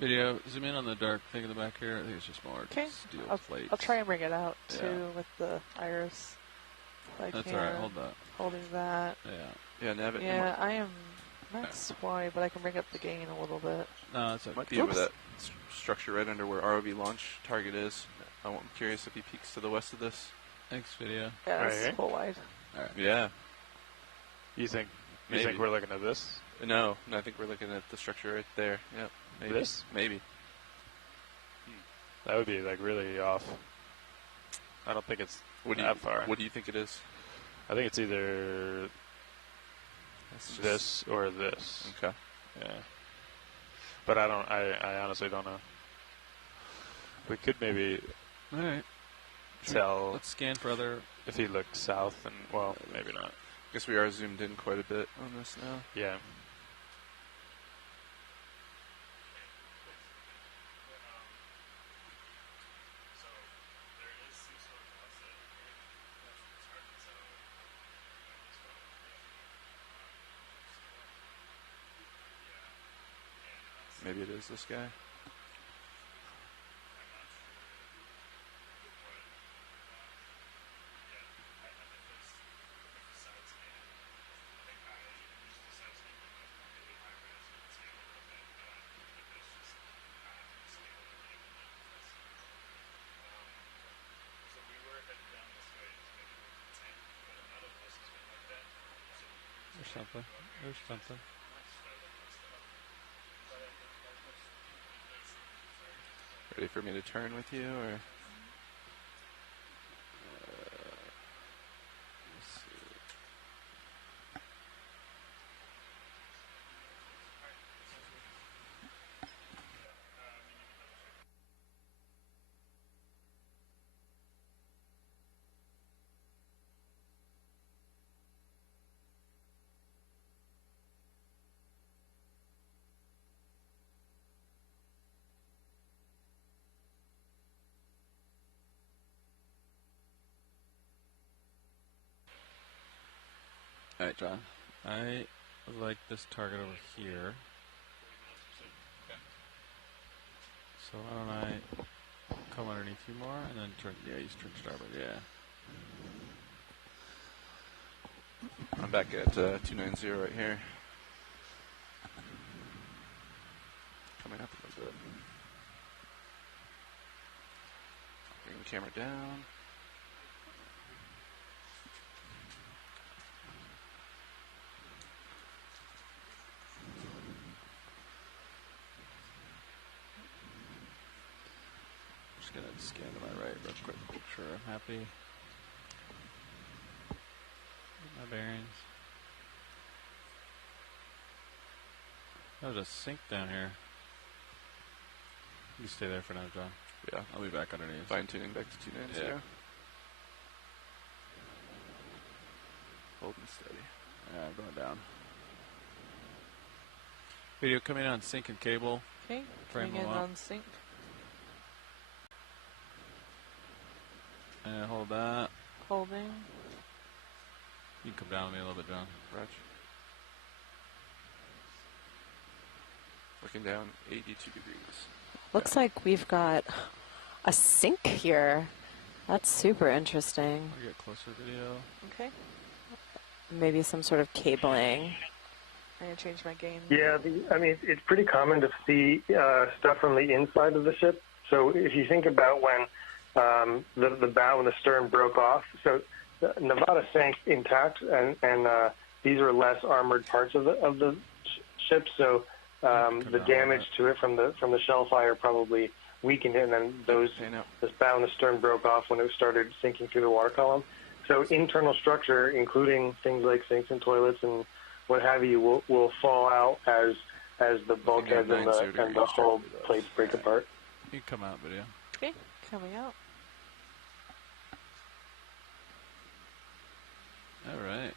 Video, zoom in on the dark thing in the back here. I think it's just more steel plates. I'll try and bring it out too with the iris. That's alright, hold that. Holding that. Yeah. Yeah, Nav. Yeah, I am not wide, but I can bring up the gain a little bit. No, that's okay. Might be over that structure right under where ROV launch target is. I'm curious if he peeks to the west of this. Thanks, video. Yeah, it's full wide. Alright. Yeah. You think we're looking at this? No, I think we're looking at the structure right there. Yep. Maybe. This? Maybe. That would be like really off. I don't think it's that far. What do you think it is? I think it's either this or this. Okay. Yeah. But I honestly don't know. We could maybe tell. Let's scan for other. If he looked south, and well, maybe not. Guess we are zoomed in quite a bit on this now. Yeah. Maybe it is this guy. There's something. There's something. Ready for me to turn with you, or? All right, John. I like this target over here. So why don't I come underneath you more and then turn, yeah, eastern starboard, yeah. I'm back at 290 right here. Coming up a little bit. Bring the camera down. Just gonna scan to my right real quick, make sure I'm happy. Get my bearings. There's a sink down here. You stay there for now, John. Yeah. I'll be back underneath. Fine tuning back to 290. Yeah. Holding steady. Yeah, I'm going down. Video coming on sync and cable. Okay, Frame coming in them up. on sync. And hold that. Holding. You can come down with me a little bit, John. Roger. Looking down 82 degrees. Looks like we've got a sink here. That's super interesting. I'll get closer video. Okay. Maybe some sort of cabling. I'm going to change my gain. Yeah, I mean, it's pretty common to see stuff from the inside of the ship. So if you think about when the bow and the stern broke off, so Nevada sank intact, and these are less armored parts of the ship. So the damage to it from the shell fire probably weakened it, and then this bow and the stern broke off when it started sinking through the water column. So internal structure, including things like sinks and toilets and what have you, will fall out as the bulkheads and the hull plates break apart. You can come out, video. Okay, coming out. All right.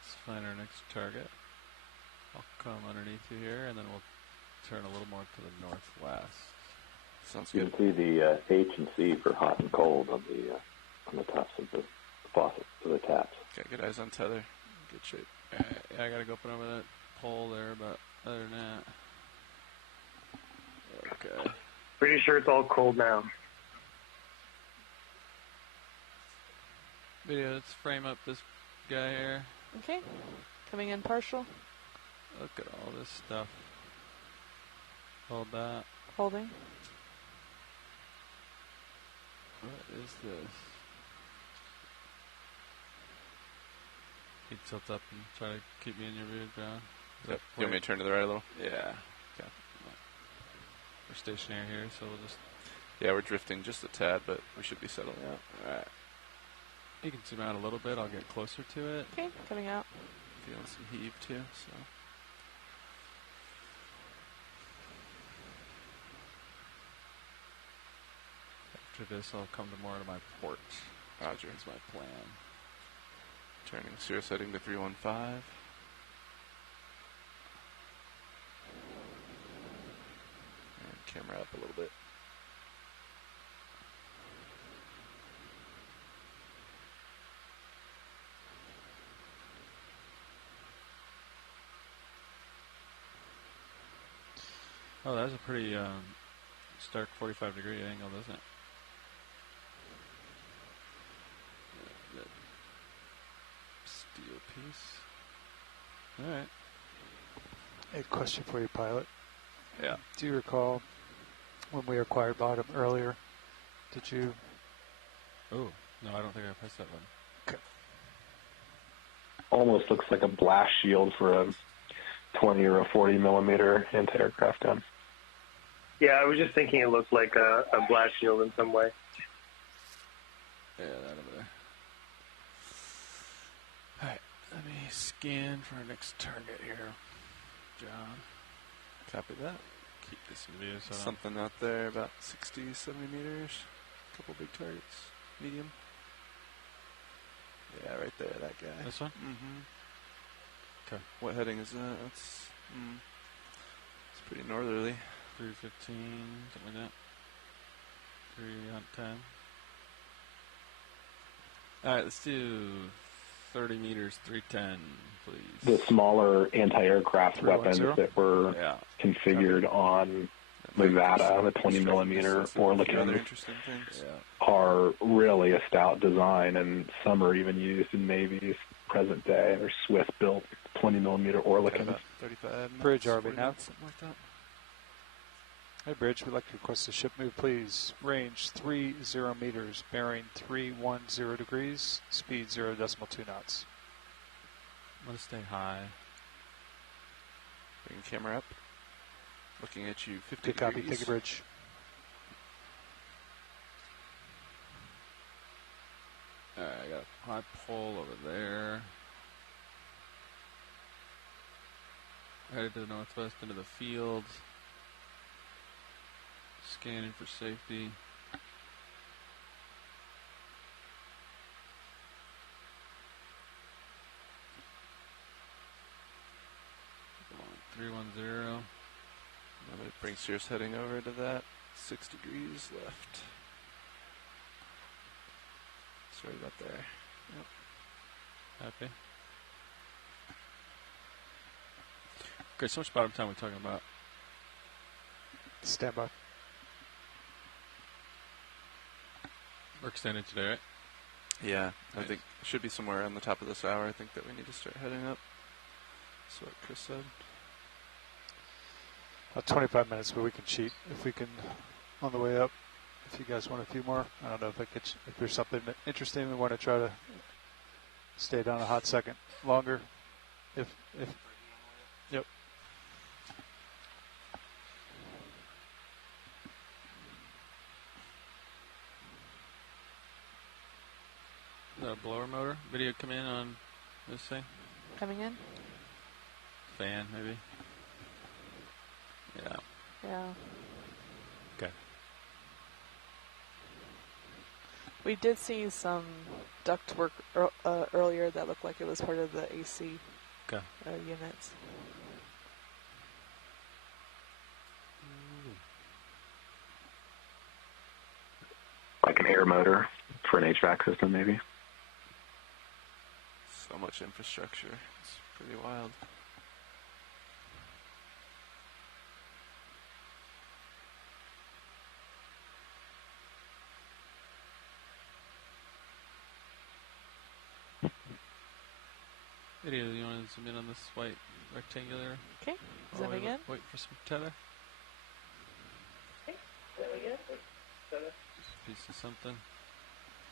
Let's find our next target. I'll come underneath you here, and then we'll turn a little more to the northwest. Sounds good. You can see the H and C for hot and cold on the tops of the faucet, for the taps. Okay, good eyes on tether. Good shape. Yeah, I gotta go up and over that pole there, but other than that, okay. Pretty sure it's all cold now. Video, let's frame up this guy here. Okay, coming in partial. Look at all this stuff. Hold that. Holding. What is this? You tilt up and try to keep me in your view, John. Yep. You want me to turn to the right a little? Yeah. Okay. We're stationary here, so we'll just... Yeah, we're drifting just a tad, but we should be settling out. Alright. You can zoom out a little bit. I'll get closer to it. Okay, coming out. Feeling some heave, too, so... after this, I'll come to more to my port. Roger. That's my plan. Turning Cirrus heading to 315. And camera up a little bit. Oh, that's a pretty stark 45-degree angle, doesn't it? That steel piece. All right. A question for you, pilot. Yeah. Do you recall when we acquired bottom earlier? Did you? Oh, no, I don't think I pressed that button. Okay. Almost looks like a blast shield for a 20 or a 40 millimeter anti-aircraft gun. Yeah, I was just thinking it looked like a blast shield in some way. Yeah, that over there. All right, let me scan for our next target here, John. Copy that. Keep this video set up. Something out there about 60, 70 meters. A couple big targets. Medium. Yeah, right there, that guy. This one? Mm-hmm. Okay. What heading is that? That's it's pretty northerly. 315, something like that. 310. All right, let's do 30 meters, 310, please. The smaller anti-aircraft weapons that were configured on Nevada, the 20 millimeter Oerlikons, are really a stout design, and some are even used in Navy's present day. They're Swiss-built 20 millimeter Oerlikons. 35 Bridge, RB now. Something like that. Hey, Bridge, we'd like to request a ship move, please. Range 30 meters, bearing 310 degrees, speed 0.2 knots. I'm going to stay high. Bring camera up. Looking at you 50 Good copy, degrees. take a bridge. Alright, I got a high pole over there. Headed to the northwest into the field. Scanning for safety. Come on, 310. I'm going to bring Cirrus heading over to that. 6 degrees left. It's right about there. Yep. Happy? Okay, so much bottom time we're talking about. Stand by. We're extended today, right? Yeah, I think it should be somewhere on the top of this hour. I think that we need to start heading up. That's what Chris said. 25 minutes, but we can cheat if we can on the way up. If you guys want a few more, I don't know if there's something interesting we want to try to stay down a hot second longer. Yep. The blower motor video come in on this thing? Coming in? Fan, maybe? Yeah. Yeah. Okay. We did see some duct work earlier that looked like it was part of the AC units. Like an air motor for an HVAC system, maybe? So much infrastructure. It's pretty wild. Video, you want to zoom in on this white rectangular? Okay, zooming in. Wait for some tether. Okay, zooming in. Tether. Piece of something.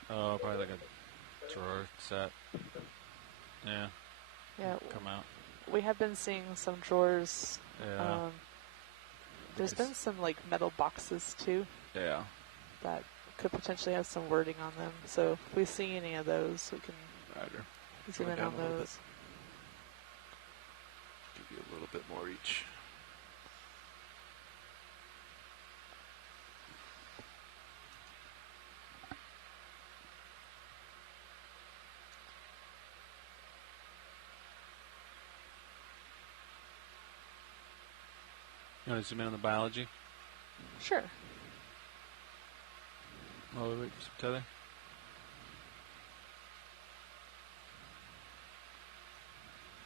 Oh, probably like a drawer set. Yeah. Yeah. Come out. We have been seeing some drawers. Yeah. There's been some like metal boxes too. Yeah. That could potentially have some wording on them. So if we see any of those, we can zoom in on those. Give you a little bit more each. You want to zoom in on the biology? Sure. While we wait for some tether.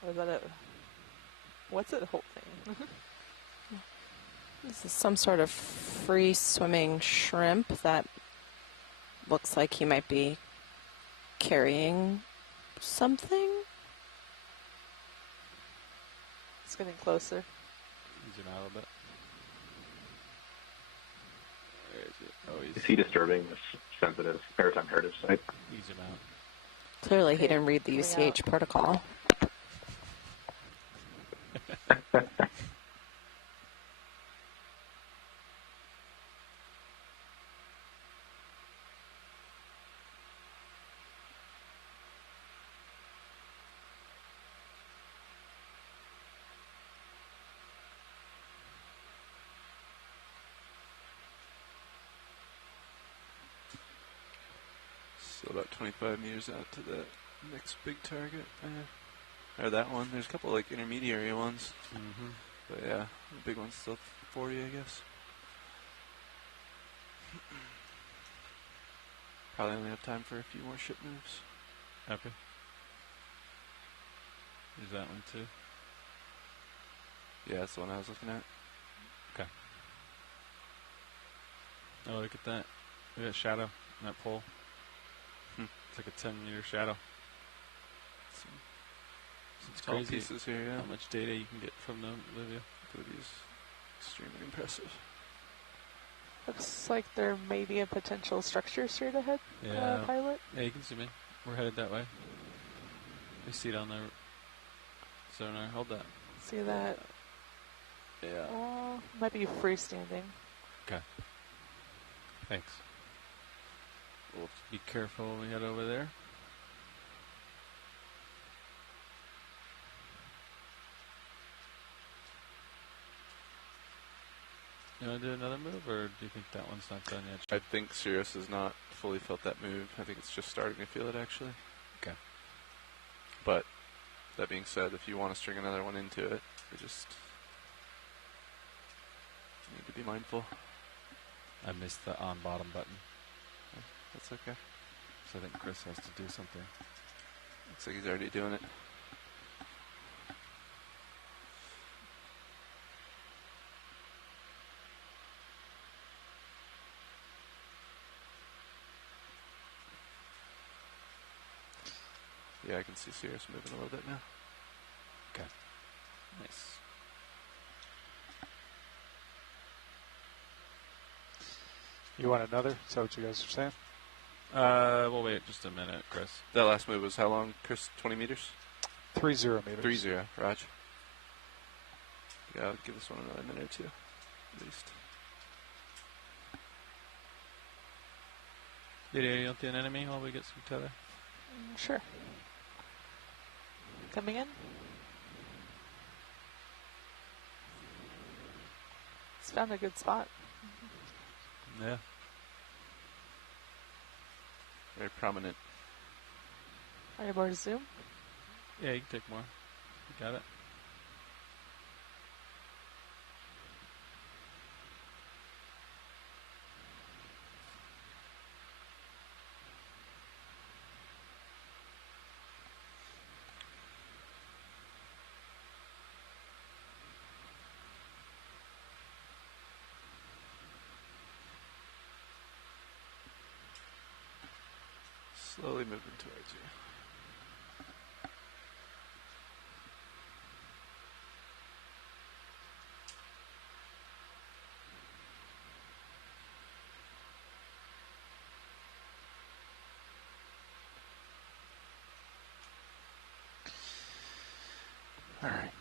Or is that it? What's it whole thing? This is some sort of free swimming shrimp that looks like he might be carrying something. It's getting closer. Zoom out a little bit. Where is it? Oh, Is he disturbing this sensitive maritime heritage site? You zoom out. Clearly he didn't read the UCH protocol. So about 25 meters out to the next big target there. Or that one. There's a couple like intermediary ones. Mm-hmm. But yeah, the big one's still 40, I guess. Probably only have time for a few more ship moves. Happy. There's that one too. Yeah, that's the one I was looking at. Okay. Oh, look at that. Look at that shadow on that pole. It's like a 10-meter shadow. It's All crazy pieces here, yeah. how much data you can get from them, Olivia. Cody's extremely impressive. Looks like there may be a potential structure straight ahead, pilot. Yeah, you can zoom in. We're headed that way. We see it on the sonar. Hold that. See that? Yeah. Might be freestanding. Okay. Thanks. We'll be careful when we head over there. You want to do another move, or do you think that one's not done yet? I think Sirius has not fully felt that move. I think it's just starting to feel it, actually. Okay. But, that being said, if you want to string another one into it, we just need to be mindful. I missed the on-bottom button. That's okay. So I think Chris has to do something. Looks like he's already doing it. Yeah, I can see Sirius moving a little bit now. Okay. Nice. You want another? Is that what you guys are saying? We'll wait just a minute, Chris. That last move was how long, Chris? 20 meters? 30 meters. 30, Raj. Yeah, I'll give this one another minute or two, at least. Video, you want the enemy while we get some tether? Sure. Coming in. It's found a good spot. Yeah. Very prominent. Are you more to zoom? Yeah, you can take more. You got it. Slowly moving towards you. All right.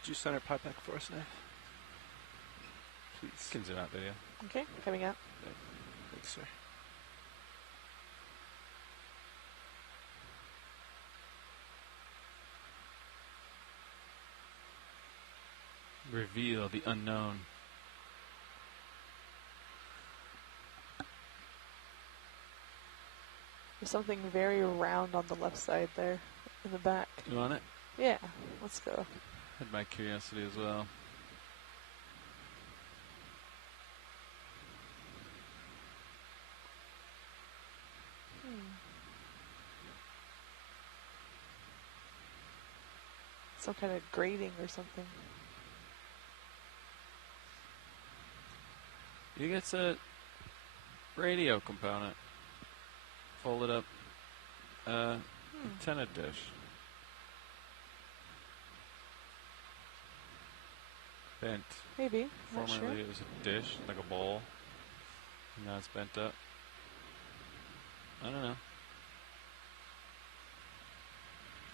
Could you center pipe back for us, Nate? Please. Can zoom out video. Okay, coming out. Thanks, sir. Reveal the unknown. There's something very round on the left side there in the back. You want it? Yeah, let's go. Had my curiosity as well. some kind of grating or something. You get a radio component. Folded up antenna dish. Bent. Maybe. Not Formerly sure. it was a dish, like a bowl. And now it's bent up. I don't know.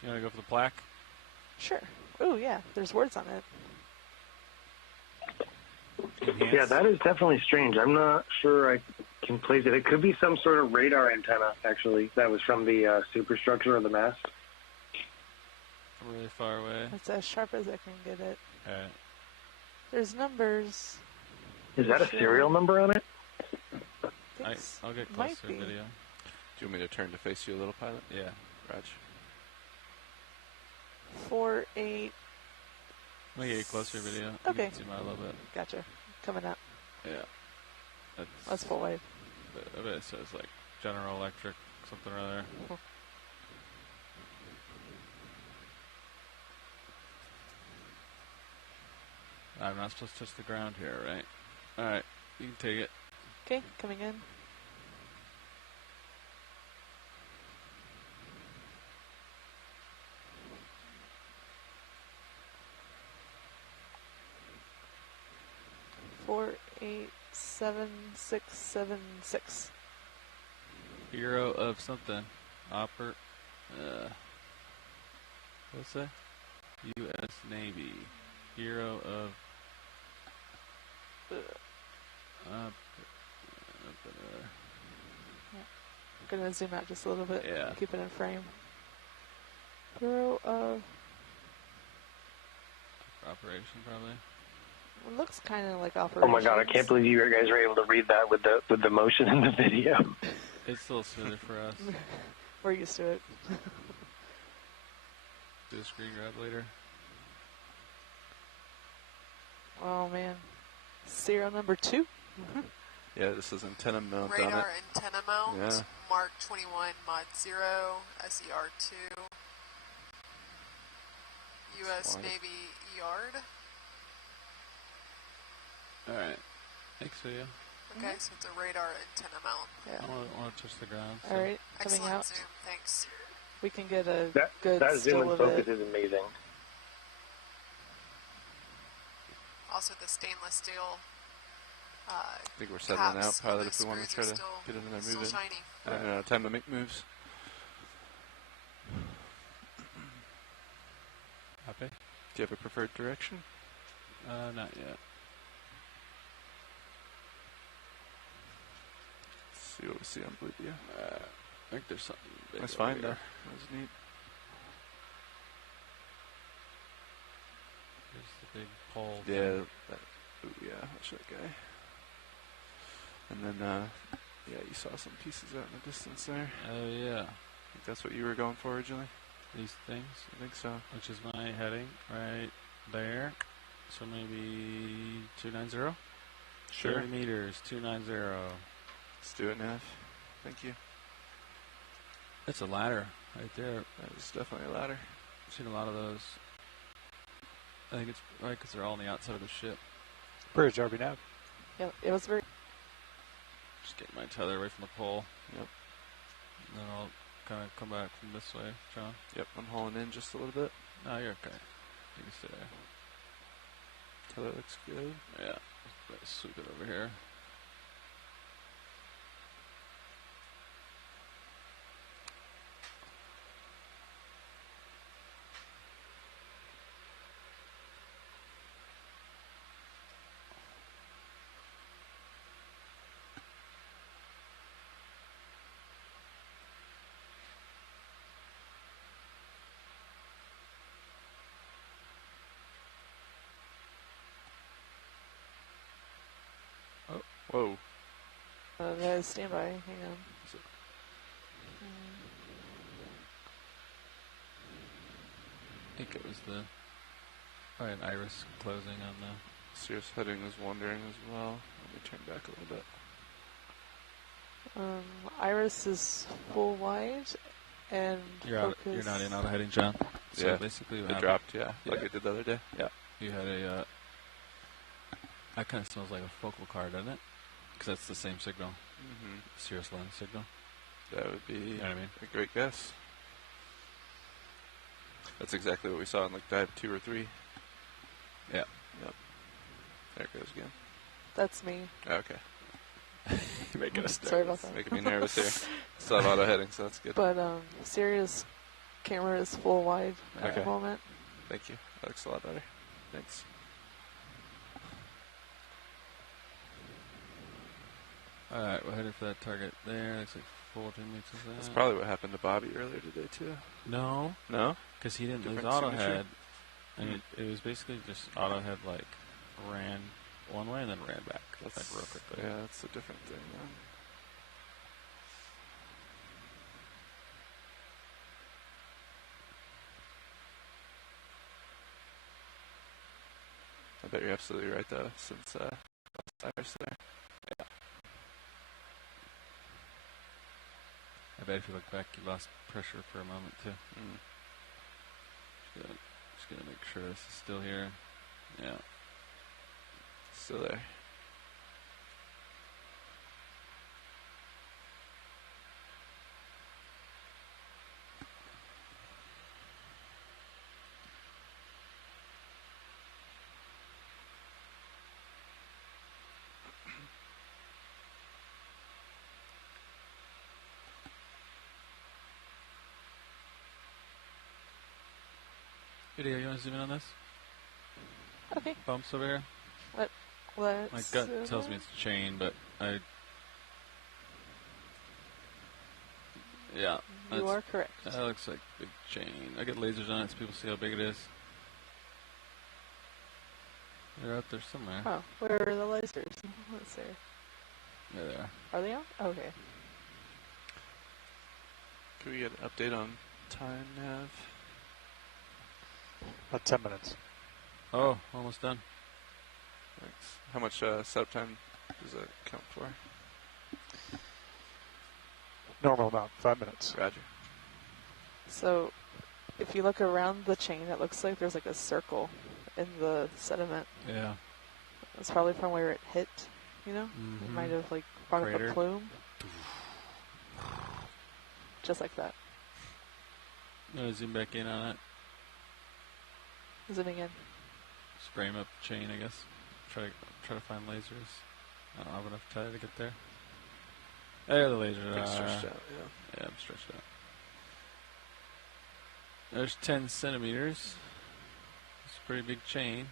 You want to go for the plaque? Sure. Oh, yeah. There's words on it. Enhance. Yeah, that is definitely strange. I'm not sure I can place it. It could be some sort of radar antenna, actually, that was from the superstructure of the mast. Really far away. That's as sharp as I can get it. Alright. There's numbers. Is that a serial number on it? I'll get closer video. Do you want me to turn to face you a little, pilot? Yeah. Raj. 48. Let me get closer video. Okay. You can zoom out a little bit. Gotcha. Coming up. Yeah. That's full wave. I bet it says like General Electric, something or other. Cool. I'm not supposed to touch the ground here, right? Alright, you can take it. Okay, coming in. Four, 8, 7, 6, 7, 6. Hero of something. What's that? U.S. Navy. Hero of... I'm going to zoom out just a little bit. Yeah. Keep it in frame. Hero of... Operation, probably. It looks kind of like Operation. Oh my god, I can't believe you guys were able to read that with the motion in the video. It's a little smoother for us. We're used to it. Do a screen grab later. Oh man. Serial number 2? Yeah, this is antenna mount Radar on it. antenna mount, Yeah. Mark 21 Mod 0, SER2, U.S. Navy Yard. Alright. Thanks, video. Okay, so it's a radar antenna mount. Yeah. I don't want to touch the ground. All right, coming Excellent out. zoom, thanks. We can get a That good zoom and still of focus it. is amazing. Also the stainless steel I think we're settling out, pilot, if we want to try to get in there still moving. shiny. Time to make moves. Happy? Do you have a preferred direction? Not yet. Let's see what we see on Blue View. I think there's something big. That's over fine, here. though. That was neat. There's the big pole. Yeah, yeah, that's that guy. And then, yeah, you saw some pieces out in the distance there. Oh, yeah. I think that's what you were going for originally? These things? I think so. Which is my heading right there. So maybe 290? Sure. 30 meters, 290. Let's do it, Nav. Thank you. It's a ladder right there. That is definitely a ladder. I've seen a lot of those. I think it's right because they're all on the outside of the ship. Bridge, RB Nav. Yeah, it was very... Just get my tether away from the pole. Yep. And then I'll kind of come back from this way, John. Yep, I'm hauling in just a little bit. No, you're okay. You can stay there. Tether looks good. Yeah. Let's sweep it over here. Whoa. That is standby. Hang on. I think it was the an iris closing on the Cirrus heading was wandering as well. Let me turn back a little bit. Iris is full wide, and You're not in auto heading, John. So yeah. basically, it dropped. Yeah, like it did the other day. Yeah, you had a. That kind of smells like a focal car, doesn't it? Because that's the same signal. Mm-hmm. Cirrus lens signal. That would be you know what I mean? a great guess. That's exactly what we saw in like dive 2 or 3. Yeah. Yep. There it goes again. That's me. Okay. You're making us nervous. Sorry about that. Making me nervous here. Still have auto heading, so that's good. But Sirius camera is full wide at the moment. Thank you. That looks a lot better. Thanks. Alright, we're headed for that target there. Looks like 14 meters there. That's probably what happened to Bobby earlier today, too. No. No? Because he didn't Different lose auto signature? head. And it was basically just auto head, like, ran one way and then ran back. That's, like, real quickly. Yeah, that's a different thing, man. I bet you're absolutely right, though, since Cyrus there. Yeah. I bet if you look back, you lost pressure for a moment, too. Mm. Just gonna make sure this is still here. Yeah. Still there. Video, you want to zoom in on this? Okay. Bumps over here? Let's My gut tells me it's a chain, but I... Yeah. You are correct. That looks like a big chain. I get lasers on it so people see how big it is. They're out there somewhere. Oh, where are the lasers? Let's see. There they are. Are they out? Okay. Can we get an update on time nav? About 10 minutes. Oh, almost done. Thanks. How much setup time does that count for? Normal amount, 5 minutes. Roger. So, if you look around the chain, it looks like there's like a circle in the sediment. Yeah. That's probably from where it hit, you know? It might have like brought up a plume. Just like that. I'm going to zoom back in on it. Zooming in. Frame up chain, I guess. Try to find lasers. I don't have enough time to get there. There the lasers are. Stretched out, yeah. Yeah, I'm stretched out. There's 10 centimeters. It's a pretty big chain.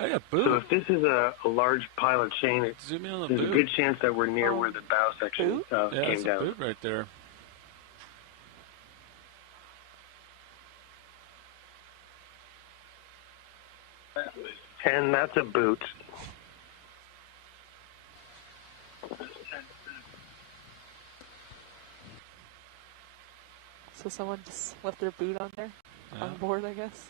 I got boot. So if this is a large pile of chain, zoom in on the there's boot. a good chance that we're near where the bow section yeah, came it's down. a boot right there. And that's a boot. So someone just left their boot on there? On board, I guess?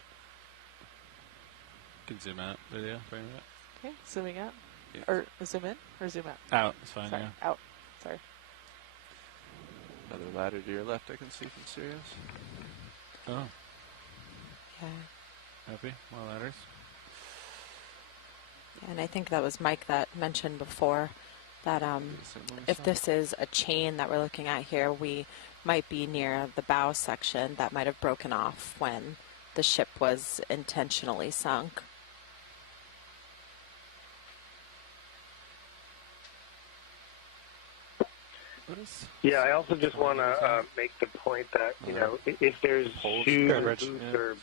You can zoom out. Video, frame it. Okay, zooming out. Yeah. Or zoom in, or zoom out? Out, it's fine, Sorry, yeah. out. Sorry. Another ladder to your left I can see from Sirius. Oh. Yeah. Happy? More ladders? And I think that was Mike that mentioned before that if this is a chain that we're looking at here, we might be near the bow section that might have broken off when the ship was intentionally sunk. Yeah, I also just want to make the point that, you know, if there's shoes, boots, or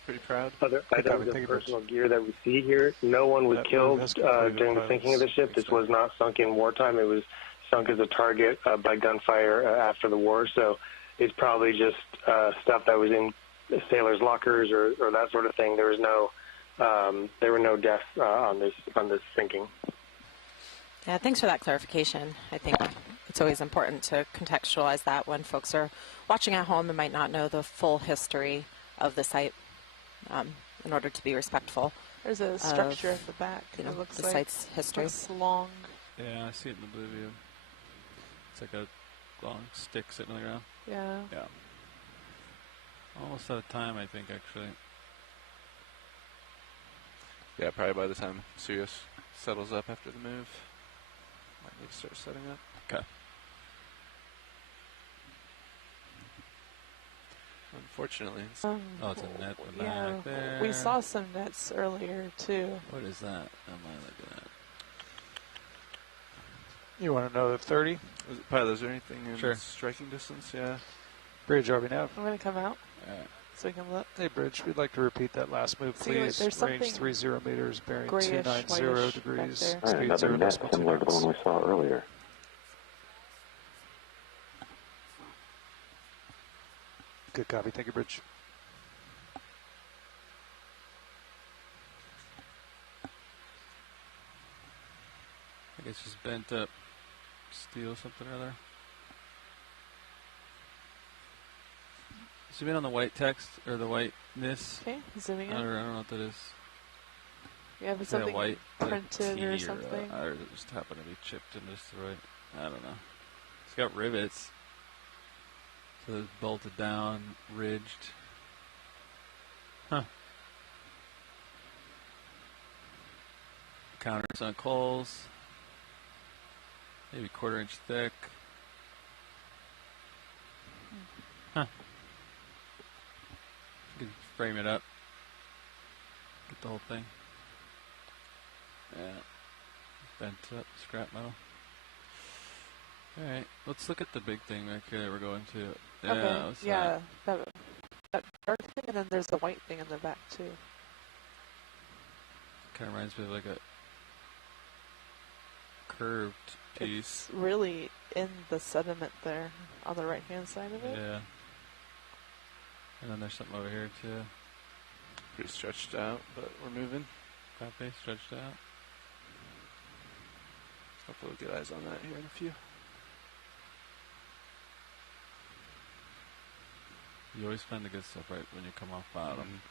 other items of personal gear that we see here, no one was killed during the sinking of the ship. This was not sunk in wartime. It was sunk as a target by gunfire after the war. So it's probably just stuff that was in sailors' lockers or that sort of thing. There was there were no deaths on this sinking. Yeah, thanks for that clarification. I think it's always important to contextualize that when folks are watching at home and might not know the full history of the site in order to be respectful. There's a structure at the back. You know, it looks the like site's history. It's long. Yeah, I see it in the blue view. Looks like a long stick sitting on the ground. Yeah. Yeah. Almost out of time, I think, actually. Yeah, probably by the time Sirius settles up after the move, might need to start setting up. Okay. Unfortunately. It's a net in the back there. We saw some nets earlier, too. What is that? Am I looking at? You want to know the 30? Pilot, is there anything in Sure. striking distance? Yeah. Bridge, are we now? I'm going to come out so we can look. Hey, Bridge, we'd like to repeat that last move, See, please. there's Range something 30 meters, bearing grayish, 290 whitish degrees. back there. Speed Another 0 net decimal 2 similar to the knots. one we saw earlier. Good copy. Thank you, Bridge. I think it's just bent up steel something or other. Zoom in on the white text or the whiteness. Okay, zooming in. I don't know what that is. Yeah, but Is that something white printed T or something. or it just happened to be chipped in just the right. I don't know. It's got rivets. So it's bolted down, ridged. Huh. Counters on coals. Maybe 1/4 inch thick. Huh. You can frame it up. Get the whole thing. Yeah. Bent up scrap metal. Alright, let's look at the big thing back here that we're going to. Yeah, Okay, what's yeah, that dark thing, and then there's the white thing in the back, too. Kind of reminds me of like a curved piece. It's really in the sediment there on the right-hand side of it. Yeah. And then there's something over here too. Pretty stretched out, but we're moving. Copy, stretched out. Hopefully we'll get eyes on that here in a few. You always find the good stuff right when you come off bottom.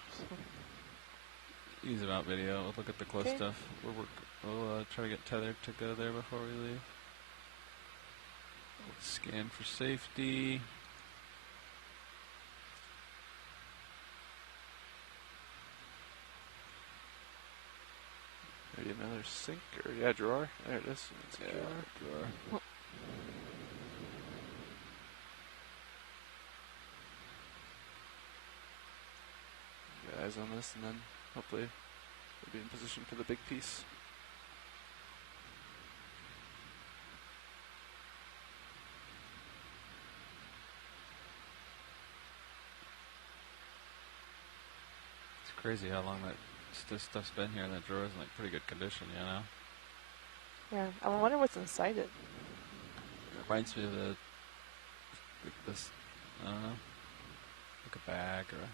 Ease about video. We'll look at the close stuff. We'll try to get tethered to go there before we leave. We'll scan for safety. Maybe another sink or drawer. There it is. It's a drawer. Get eyes on this, and then hopefully we'll be in position for the big piece. It's crazy how long this stuff's been here, and that drawer is in like pretty good condition, you know? Yeah, I wonder what's inside it. Reminds me of this, I don't know, like a bag or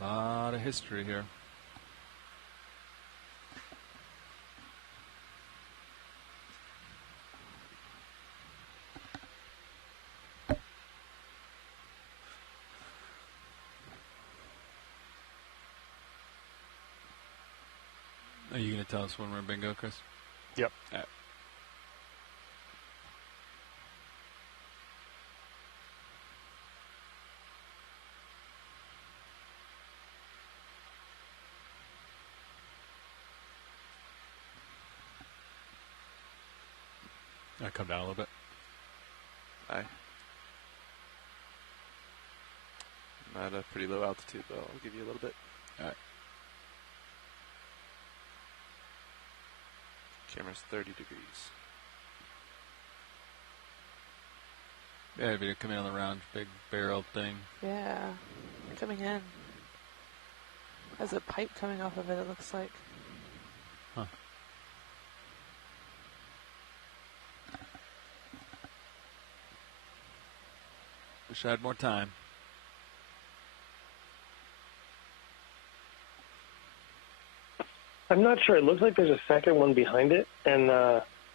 a lot of history here. Are you going to tell us when we're in bingo, Chris? Yep. All right. I come down a little bit. Aye. I'm at a pretty low altitude, but I'll give you a little bit. All right. Camera's 30 degrees. Yeah, if you come in on the round, big barrel thing. Yeah, coming in. Has a pipe coming off of it, it looks like. Huh. Wish I had more time. I'm not sure. It looks like there's a second one behind it, and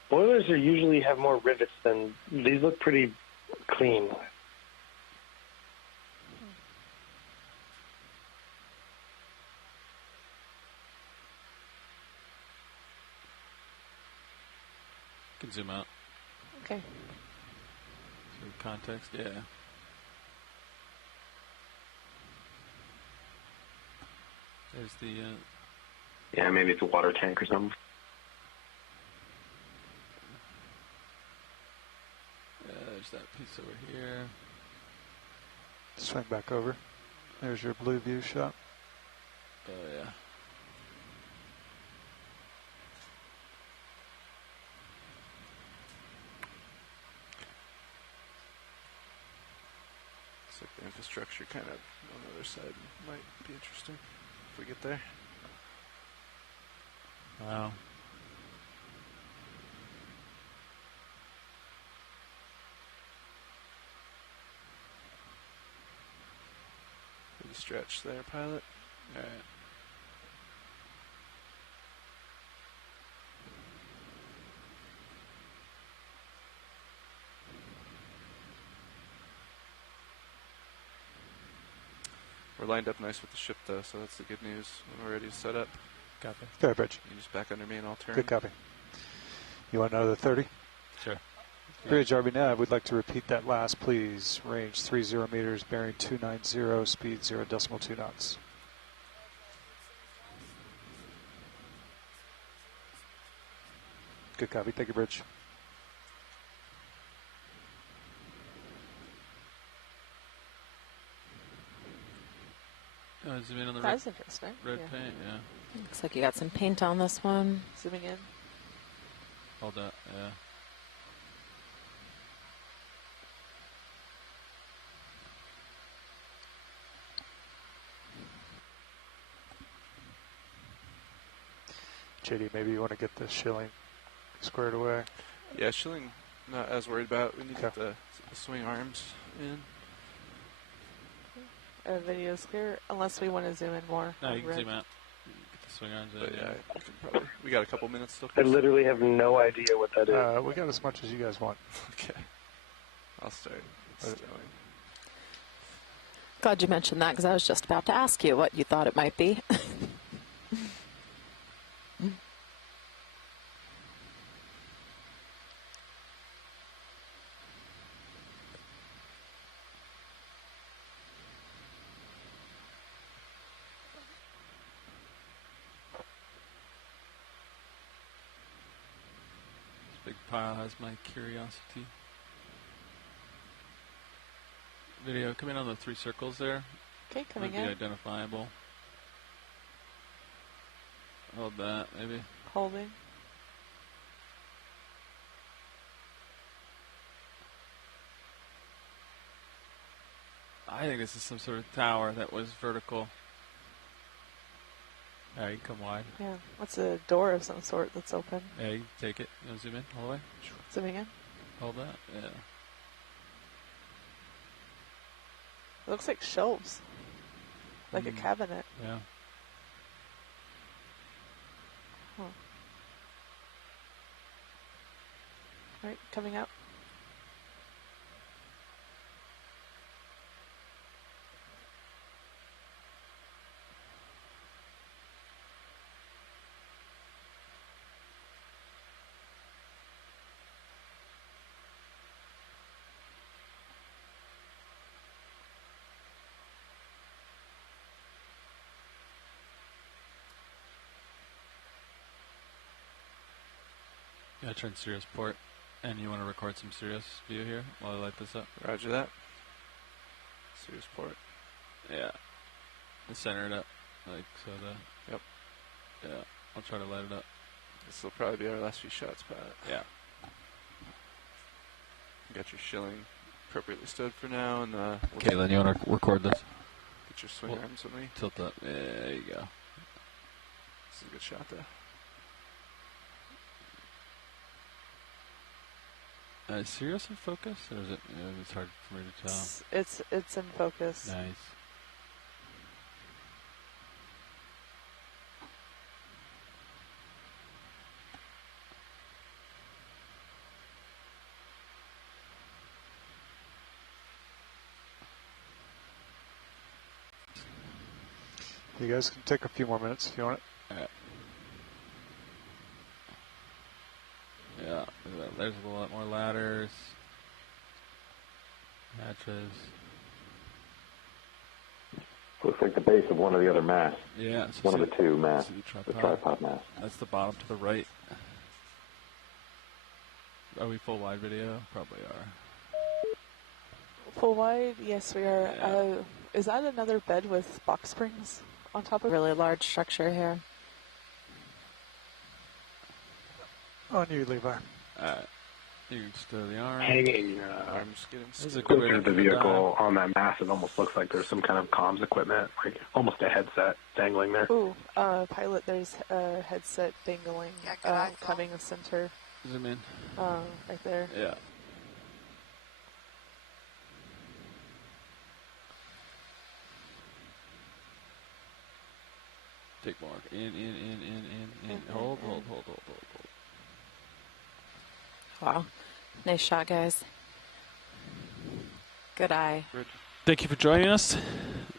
boilers are usually have more rivets than these. Look pretty clean. can zoom out. Okay. For context, yeah. There's the... yeah, maybe it's a water tank or something. Yeah, there's that piece over here. Swing back over. There's your blue view shot. Oh, yeah. Looks like the infrastructure kind of on the other side might be interesting if we get there. Wow. Pretty stretch there, pilot. All right. We're lined up nice with the ship, though, so that's the good news. When we're ready to set up. Copy. Fair bridge. You just back under me and I'll turn. Good copy. You want another 30? Sure. Bridge RB nav, we'd like to repeat that last, please. Range 30 meters, bearing 290, speed 0.2 knots. Good copy. Thank you, Bridge. Zoom in on the That's red, interesting. red Yeah. paint, yeah. Looks like you got some paint on this one. Zooming in. Hold that, yeah. JD, maybe you want to get the shilling squared away. Yeah, shilling, not as worried about. We need to get the swing arms in. Video's clear, unless we want to zoom in more. No, on you can red. zoom out. Get the swing arms in. But yeah, I can probably, we got a couple minutes still. I literally have no idea what that is. We got as much as you guys want. Okay. I'll start stowing. Glad you mentioned that because I was just about to ask you what you thought it might be. Big pile has my curiosity. Video, come in on the 3 circles there. Okay, coming Would be in. identifiable. Hold that, maybe. Holding. I think this is some sort of tower that was vertical. Yeah, you can come wide. Yeah, what's a door of some sort that's open? Yeah, you can take it. You want to zoom in all the way? Zooming in. Hold that, yeah. It looks like shelves, like a cabinet. Yeah. Huh. Right, coming up. Yeah, turn Sirius port. And you want to record some Sirius view here while I light this up? Roger that. Sirius port. Yeah. And center it up. Like so the... Yep. Yeah. I'll try to light it up. This will probably be our last few shots, Pat. Yeah. You got your shilling appropriately stood for now, and Caitlin, you want to record this? Get your swing arms with me. Tilt up. Yeah, there you go. This is a good shot, though. Is Sirius in focus, or is it? It's hard for me to tell. It's in focus. Nice. You guys can take a few more minutes if you want it. All right. Yeah, look at that There's a lot more ladders. Hatches. Looks like the base of one of the other masts. Yeah. So one of the two masts. The tripod mast. That's the bottom to the right. Are we full wide video? Probably are. Full wide? Yes, we are. Yeah. Is that another bed with box springs on top of it? Really large structure here. On you, Levi. You can stow the arm. Hanging arms getting closer to the vehicle on that mast, it almost looks like there's some kind of comms equipment, like almost a headset dangling there. Ooh, pilot, there's a headset dangling, coming center. Zoom in. Right there. Yeah. Take more. In. Hold. Wow. Nice shot, guys. Good eye. Thank you for joining us.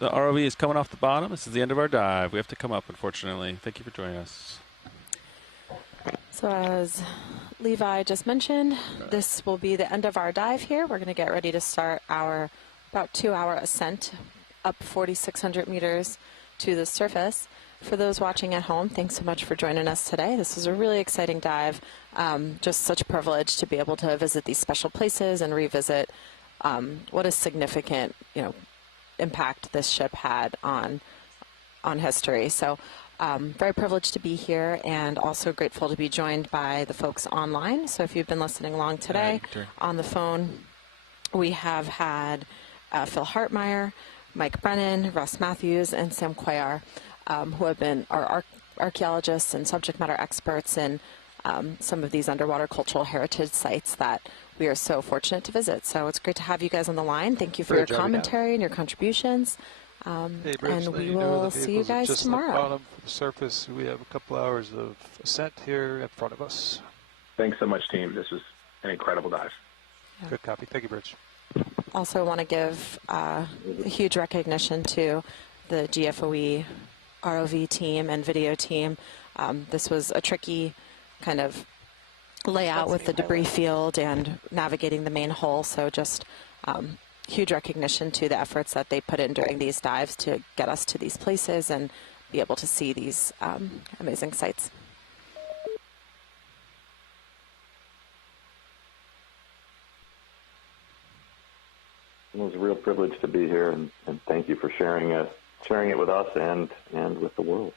The ROV is coming off the bottom. This is the end of our dive. We have to come up, unfortunately. Thank you for joining us. So as Levi just mentioned, this will be the end of our dive here. We're going to get ready to start our about 2-hour ascent up 4,600 meters to the surface. For those watching at home, thanks so much for joining us today. This was a really exciting dive. Just such a privilege to be able to visit these special places and revisit what a significant, impact this ship had on history. So very privileged to be here, and also grateful to be joined by the folks online. So if you've been listening along today on the phone, we have had Phil Hartmeyer, Mike Brennan, Russ Matthews, and Sam Cuellar, who have been our archaeologists and subject matter experts in some of these underwater cultural heritage sites that we are so fortunate to visit. So it's great to have you guys on the line. Thank you for your commentary and your contributions. Hey, Rich, and we will see you guys just tomorrow. At the bottom for the surface. We have a couple hours of ascent here in front of us. Thanks so much, team. This was an incredible dive. Yeah. Good copy. Thank you, Rich. Also want to give a huge recognition to the GFOE ROV team and video team. This was a tricky kind of layout with the debris field and navigating the main hull, so just huge recognition to the efforts that they put in during these dives to get us to these places and be able to see these amazing sites. It was a real privilege to be here, and thank you for sharing it with us and with the world.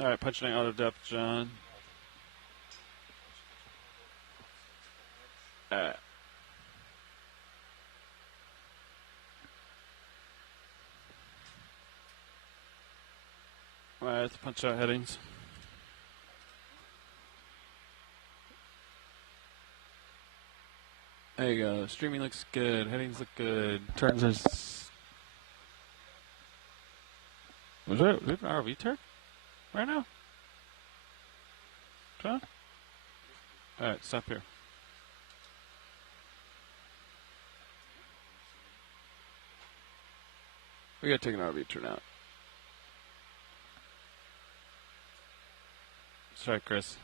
All right, punching out of depth, John. All right. All right, let's punch out headings. There you go. Streaming looks good. Headings look good. Turns is. Was it an RV turn? Right now? John? Alright, stop here. We gotta take an RV turn out. Sorry, Chris.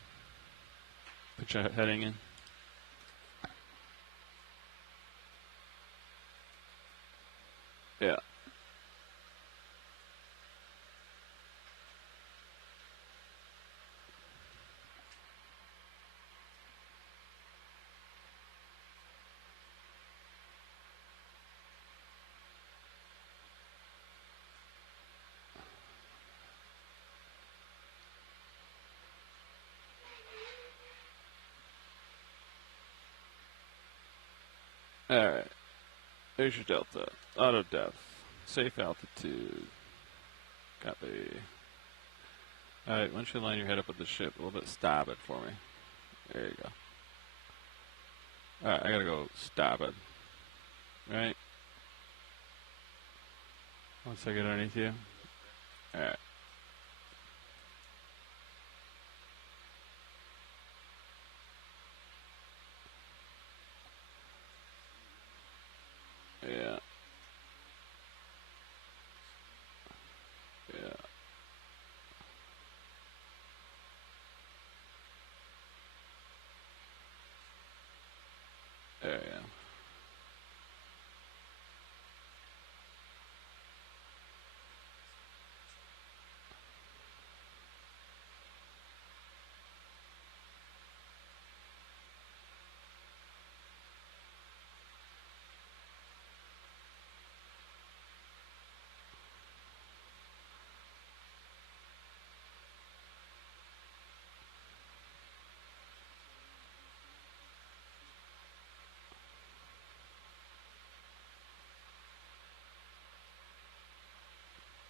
Put your heading in. Yeah. Alright. There's your delta. Auto depth. Safe altitude. Copy. Alright, once you line your head up with the ship, a little bit starboard for me. There you go. Alright, I gotta go starboard. Right? Once I get underneath you. Alright.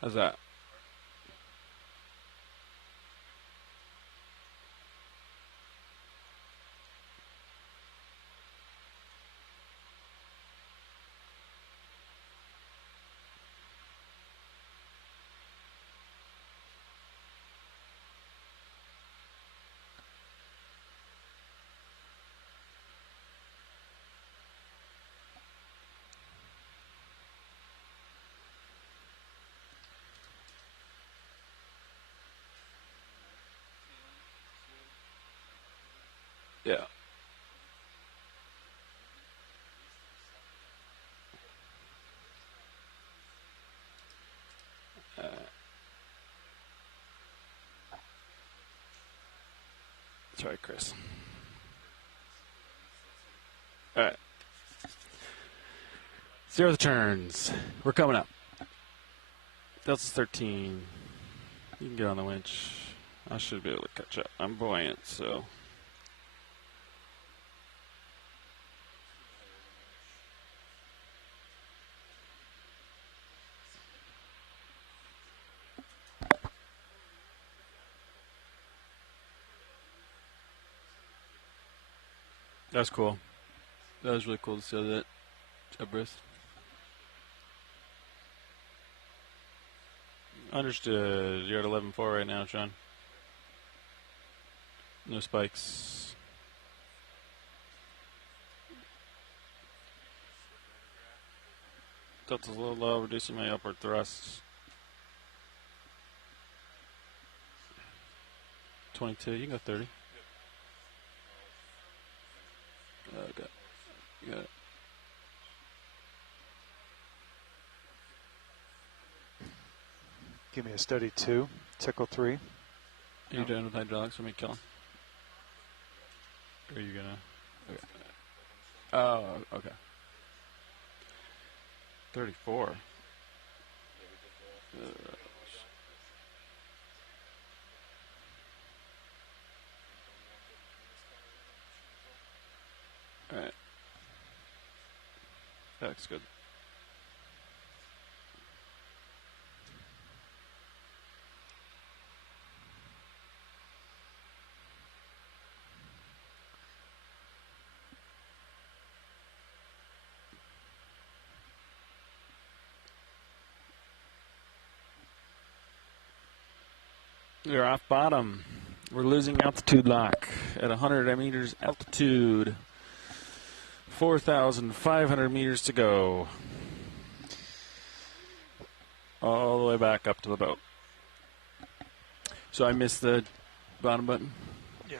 How's that? Yeah. That's right, Chris. All right. 0 the turns. We're coming up. Delta's 13. You can get on the winch. I should be able to catch up. I'm buoyant, so. That's cool. That was really cool to see that. Job, Bruce. Understood. You're at 11.4 right now, Sean. No spikes. Delta's a little low, reducing my upward thrusts. 22. You can go 30. Okay. You got it. Give me a steady 2. Tickle 3. Are you done with hydraulics? Let me kill him. Or are you gonna? Okay. Oh, okay. 34. All right. That looks good. We're off bottom. We're losing altitude lock at 100 meters altitude. 4,500 meters to go. All the way back up to the boat. So I missed the bottom button? Yeah.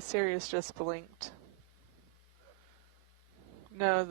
Sirius just blinked. No,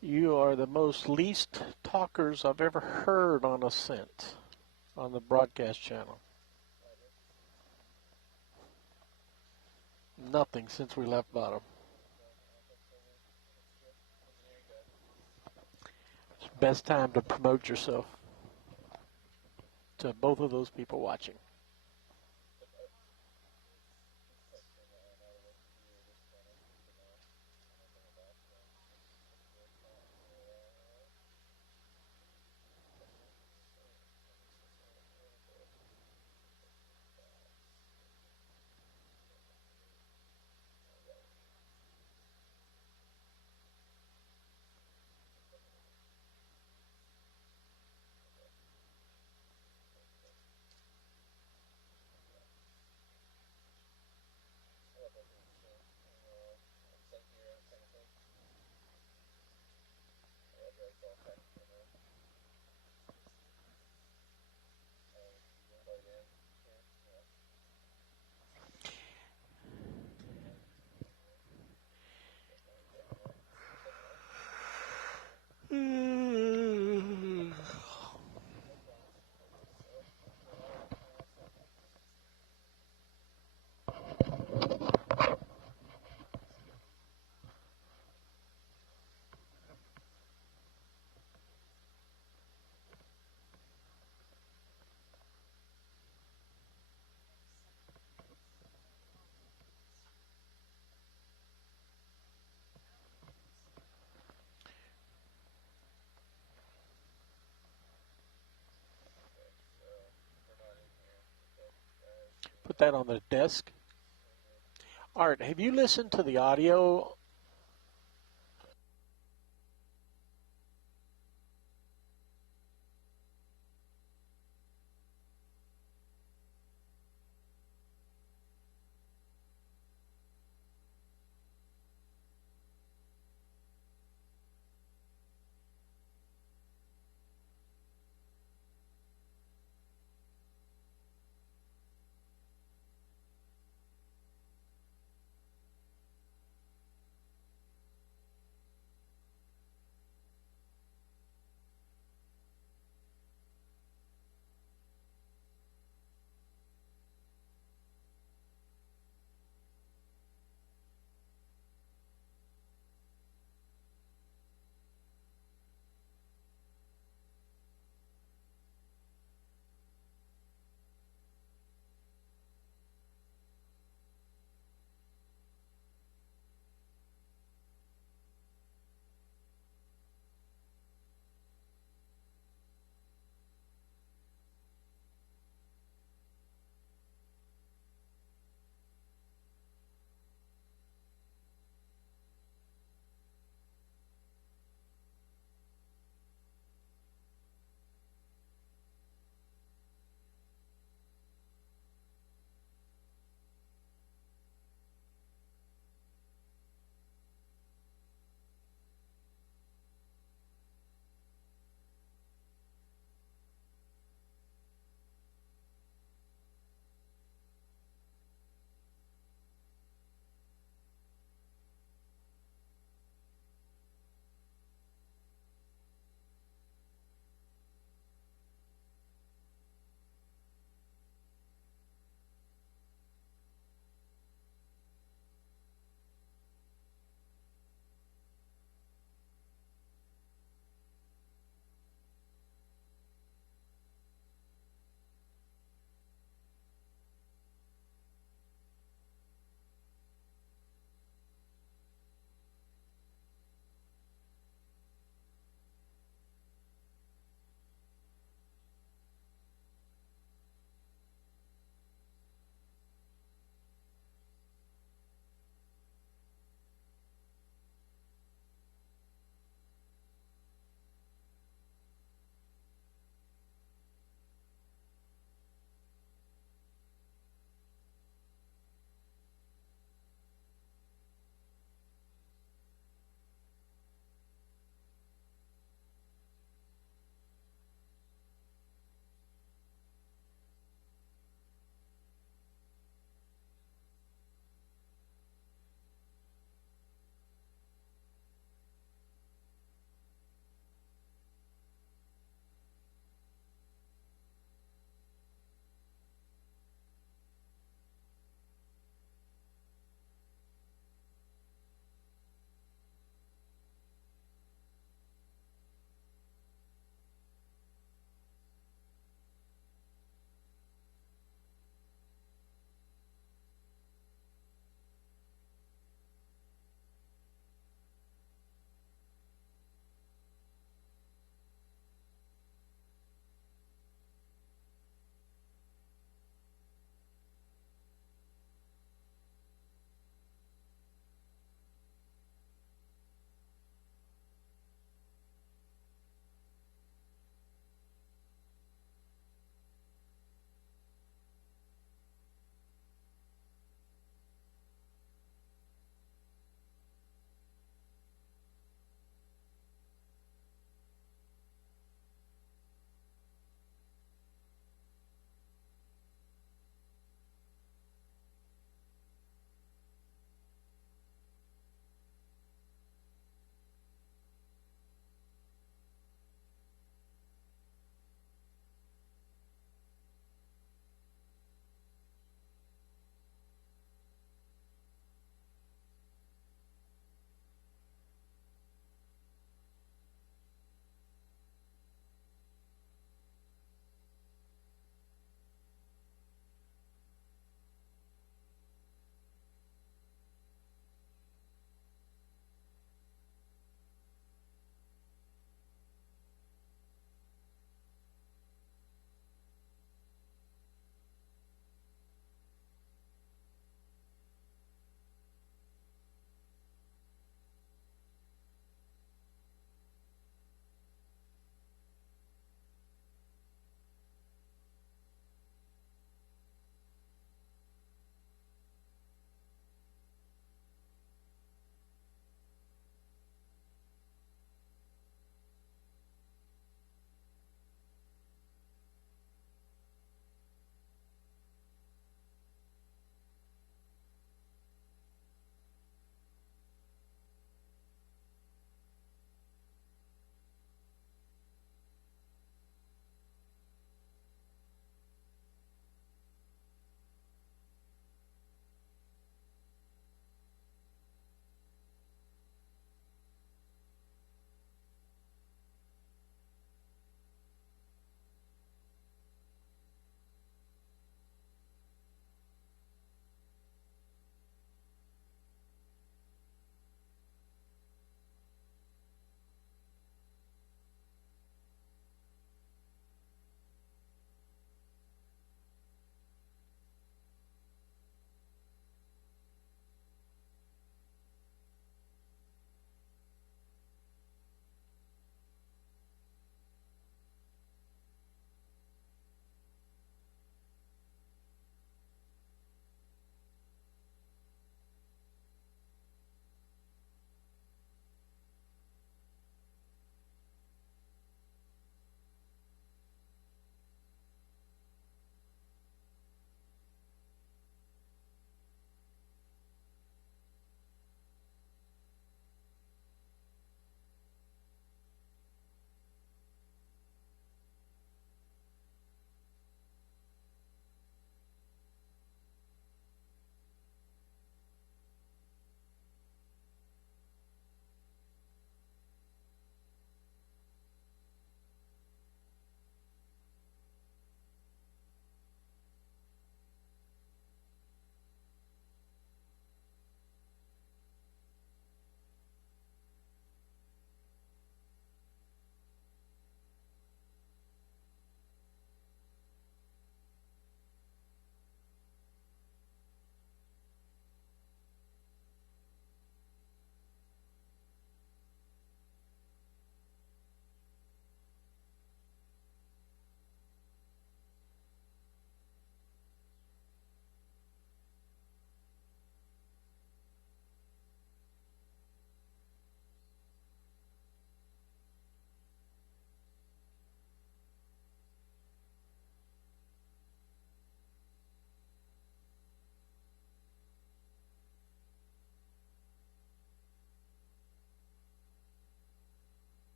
You are the most least talkers I've ever heard on Ascent on the broadcast channel. Nothing since we left bottom. It's the best time to promote yourself to both of those people watching. Put that on the desk. Art, have you listened to the audio?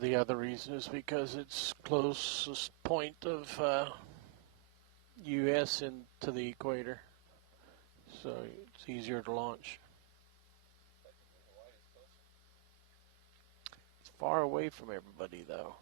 The other reason is because it's closest point of U.S. into the equator, so it's easier to launch. It's far away from everybody, though.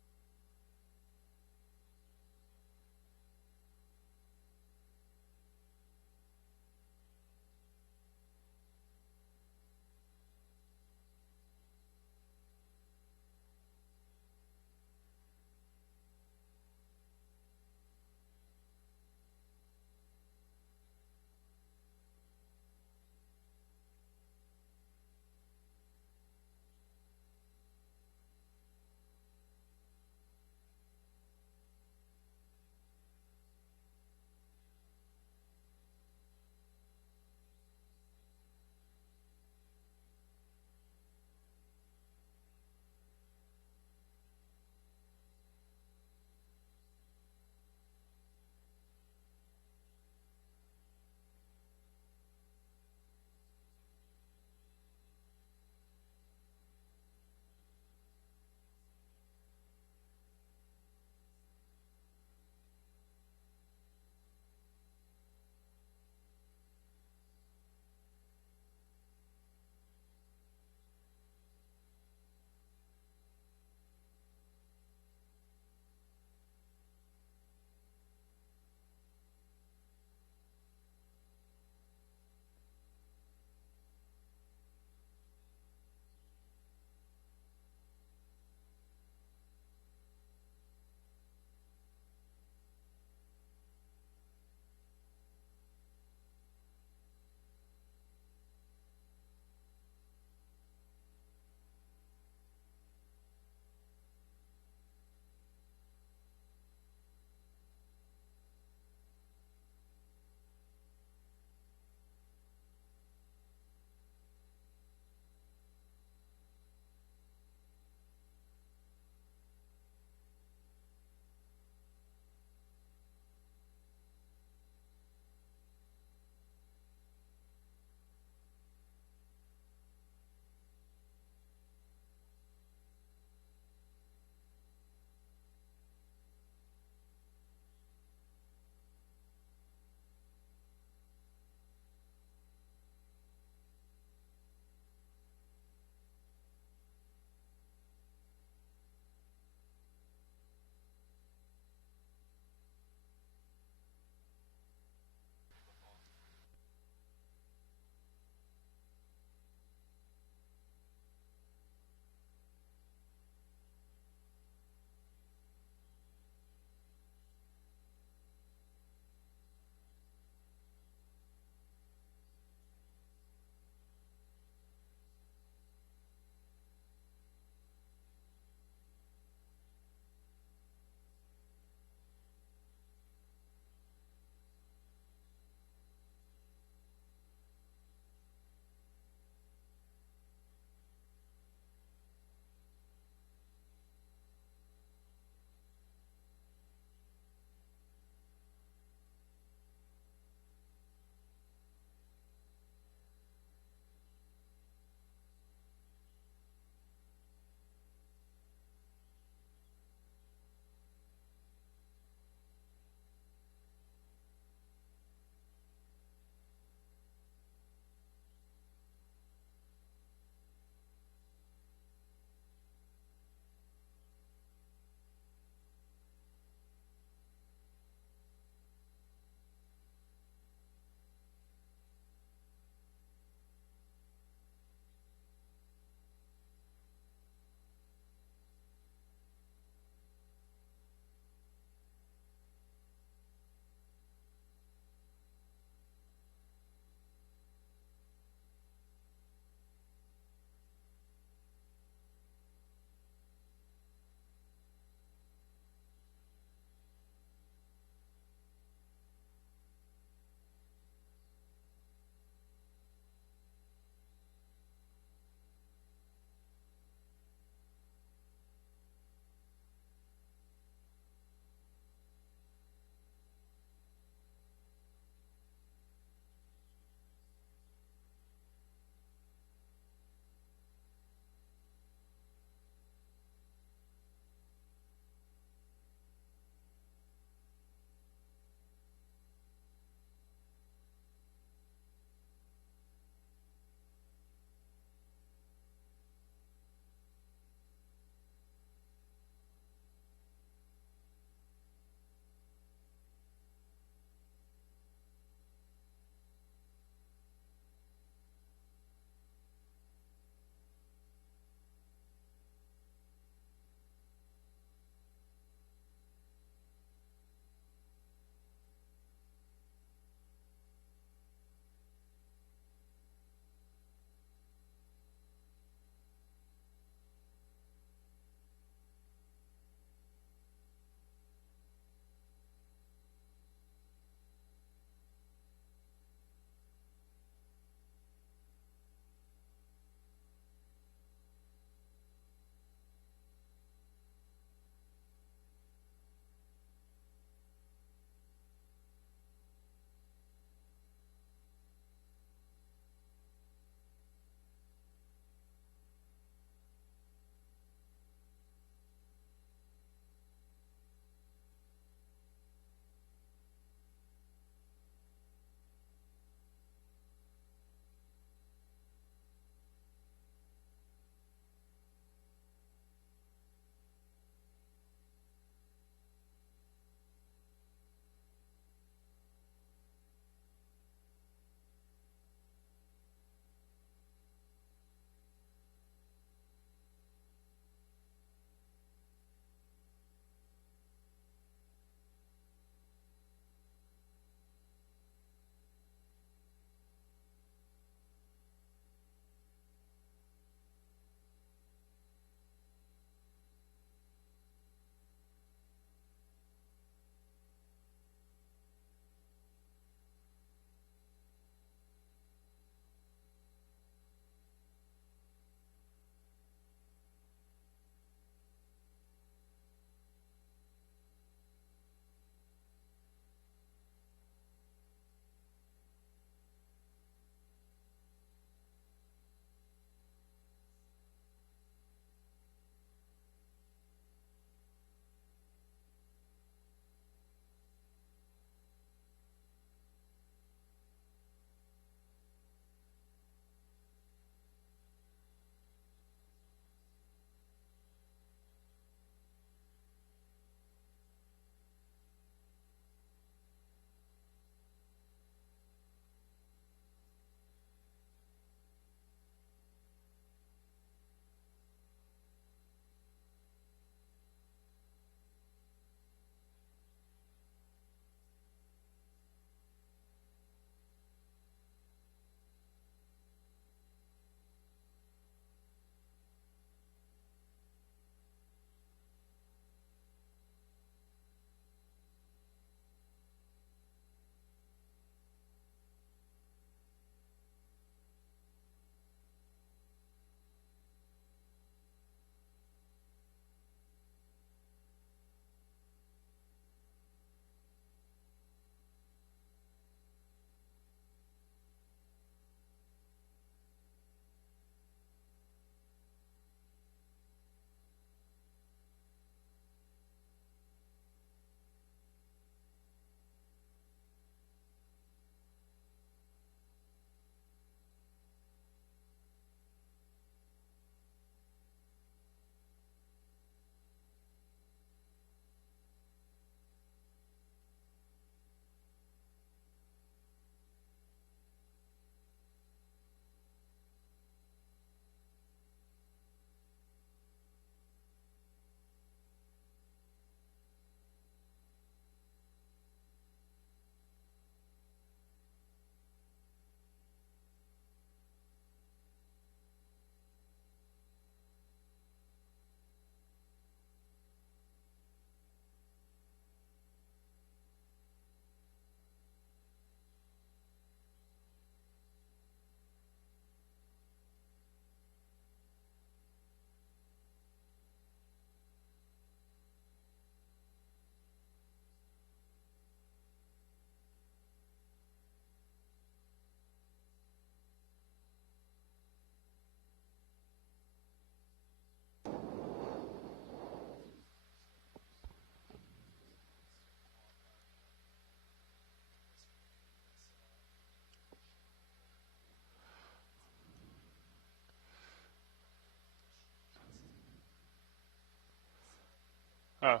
Oh.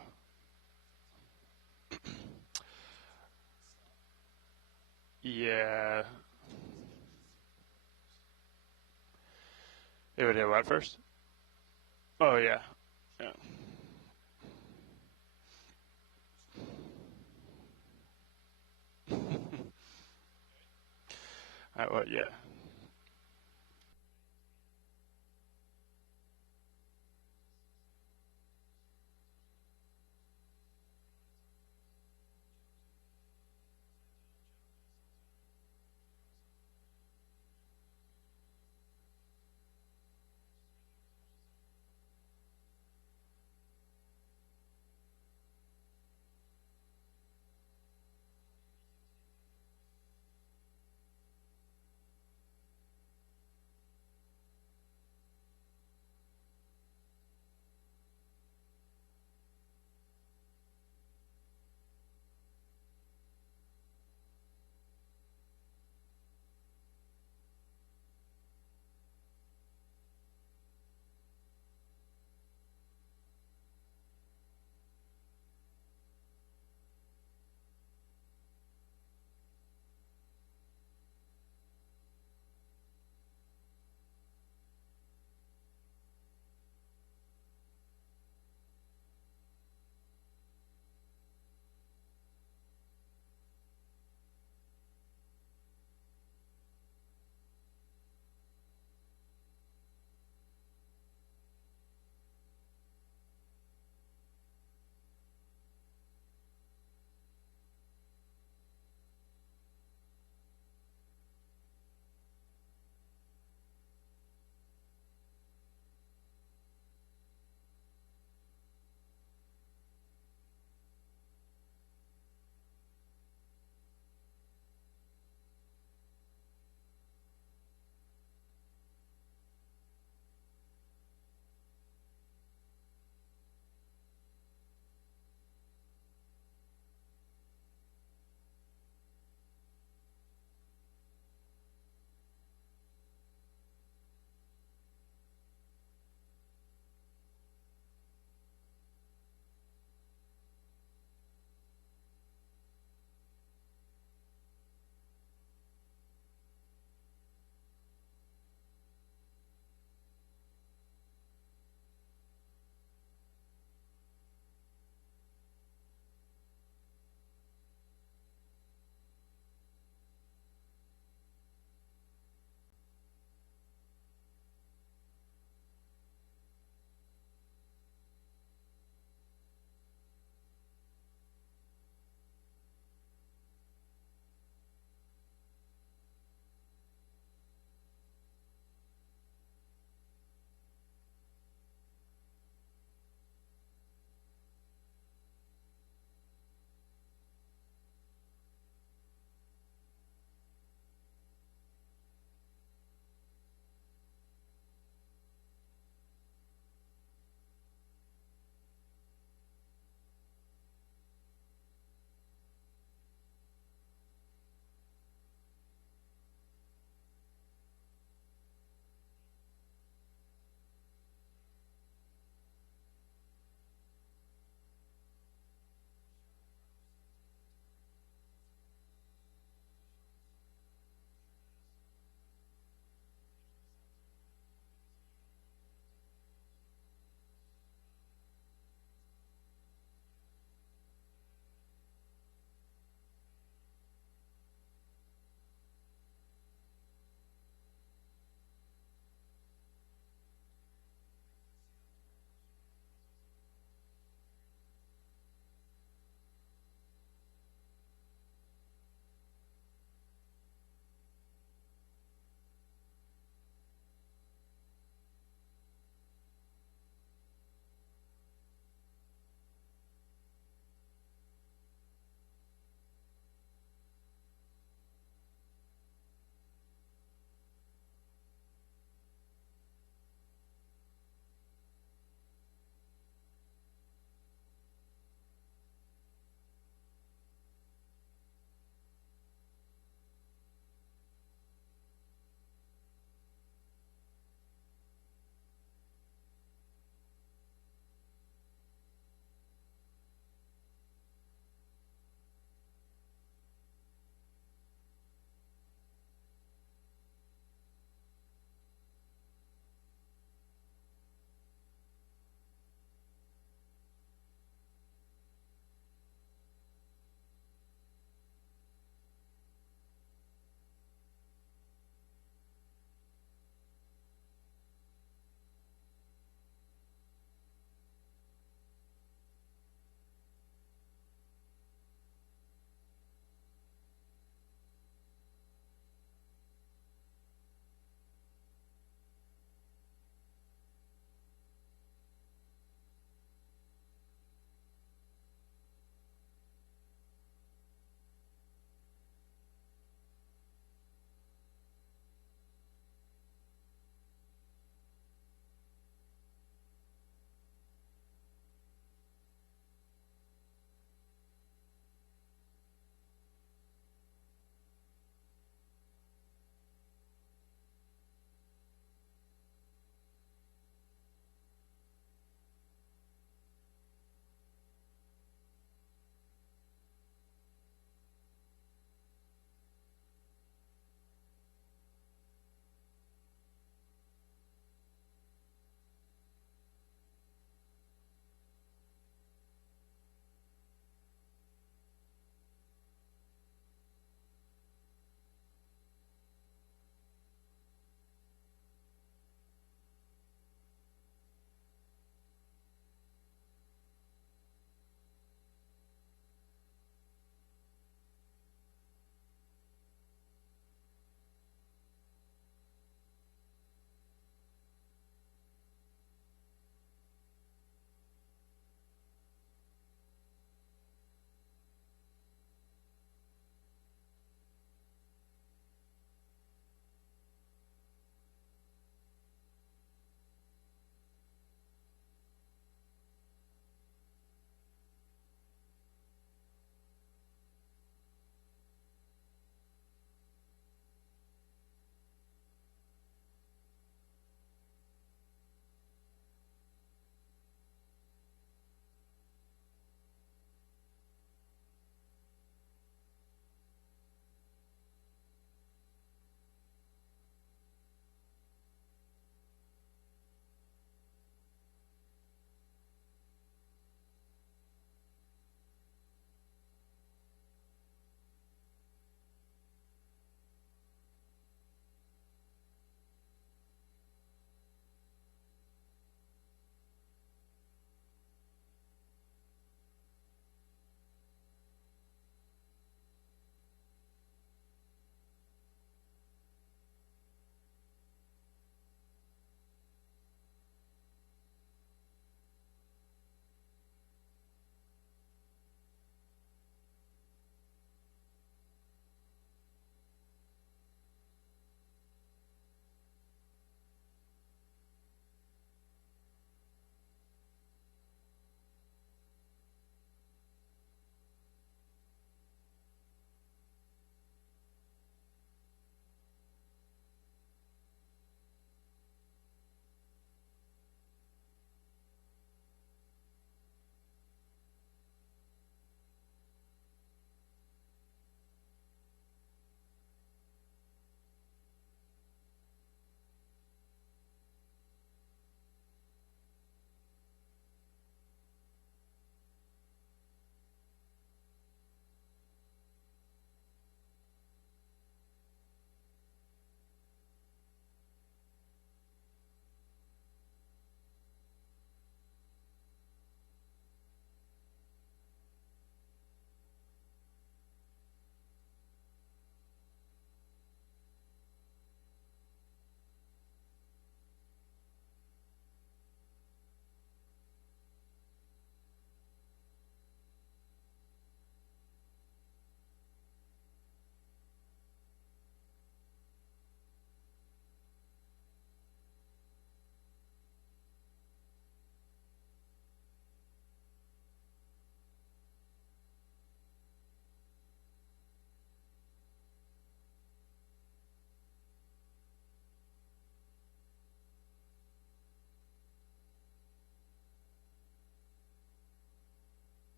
Yeah. It would hit what first? Oh, yeah. Yeah. Well, yeah.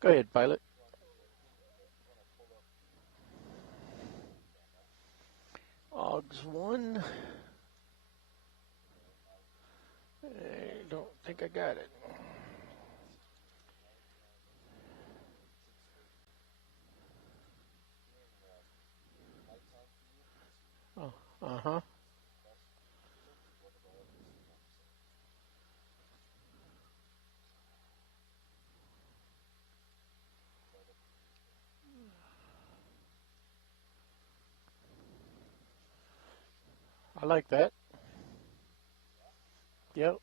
Go ahead, pilot. Augs 1. I don't think I got it. Oh, uh-huh. I like that. Yep.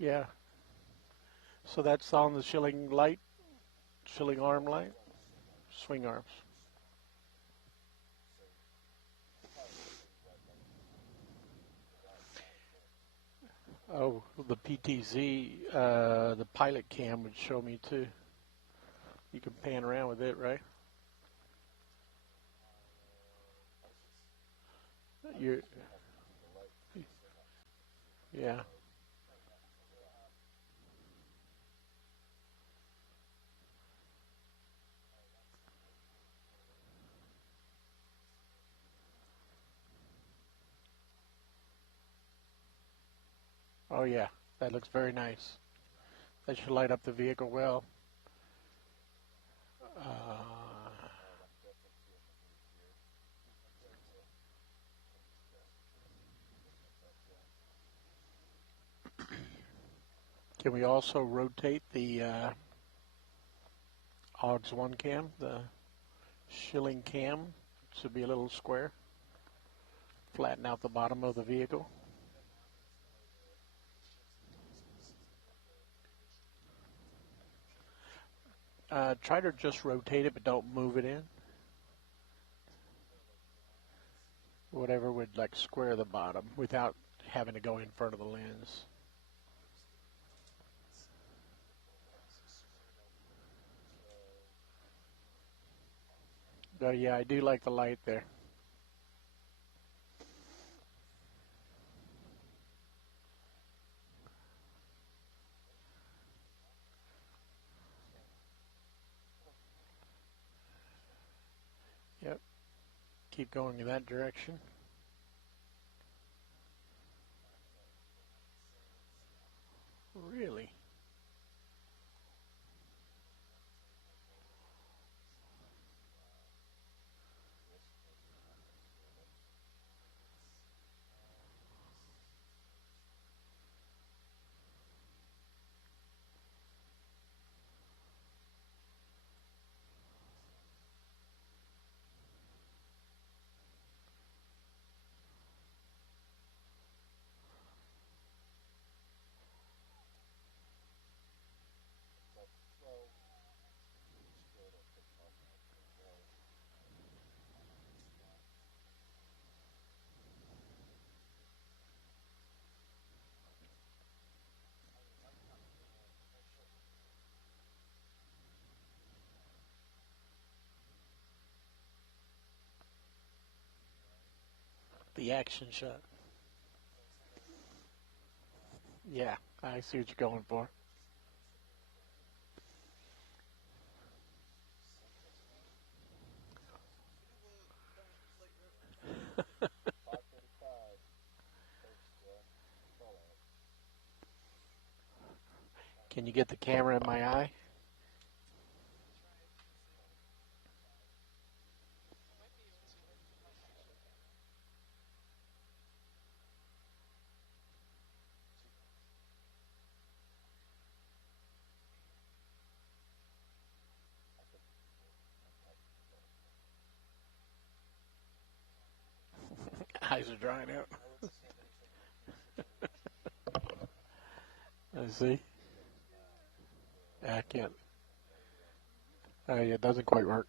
Yeah. So that's on the shilling light, shilling arm light, swing arms. Oh, the PTZ, the pilot cam would show me too. You can pan around with it, right? You're, yeah. Oh yeah, that looks very nice. That should light up the vehicle well. Can we also rotate the AUX 1 cam, the shilling cam? Should be a little square. Flatten out the bottom of the vehicle. Try to just rotate it, but don't move it in. Whatever would like square the bottom without having to go in front of the lens. Oh yeah, I do like the light there. Yep. Keep going in that direction. Really? The action shot. Yeah, I see what you're going for. Can you get the camera in my eye? Eyes are drying out. I see. I can't. Yeah, it doesn't quite work.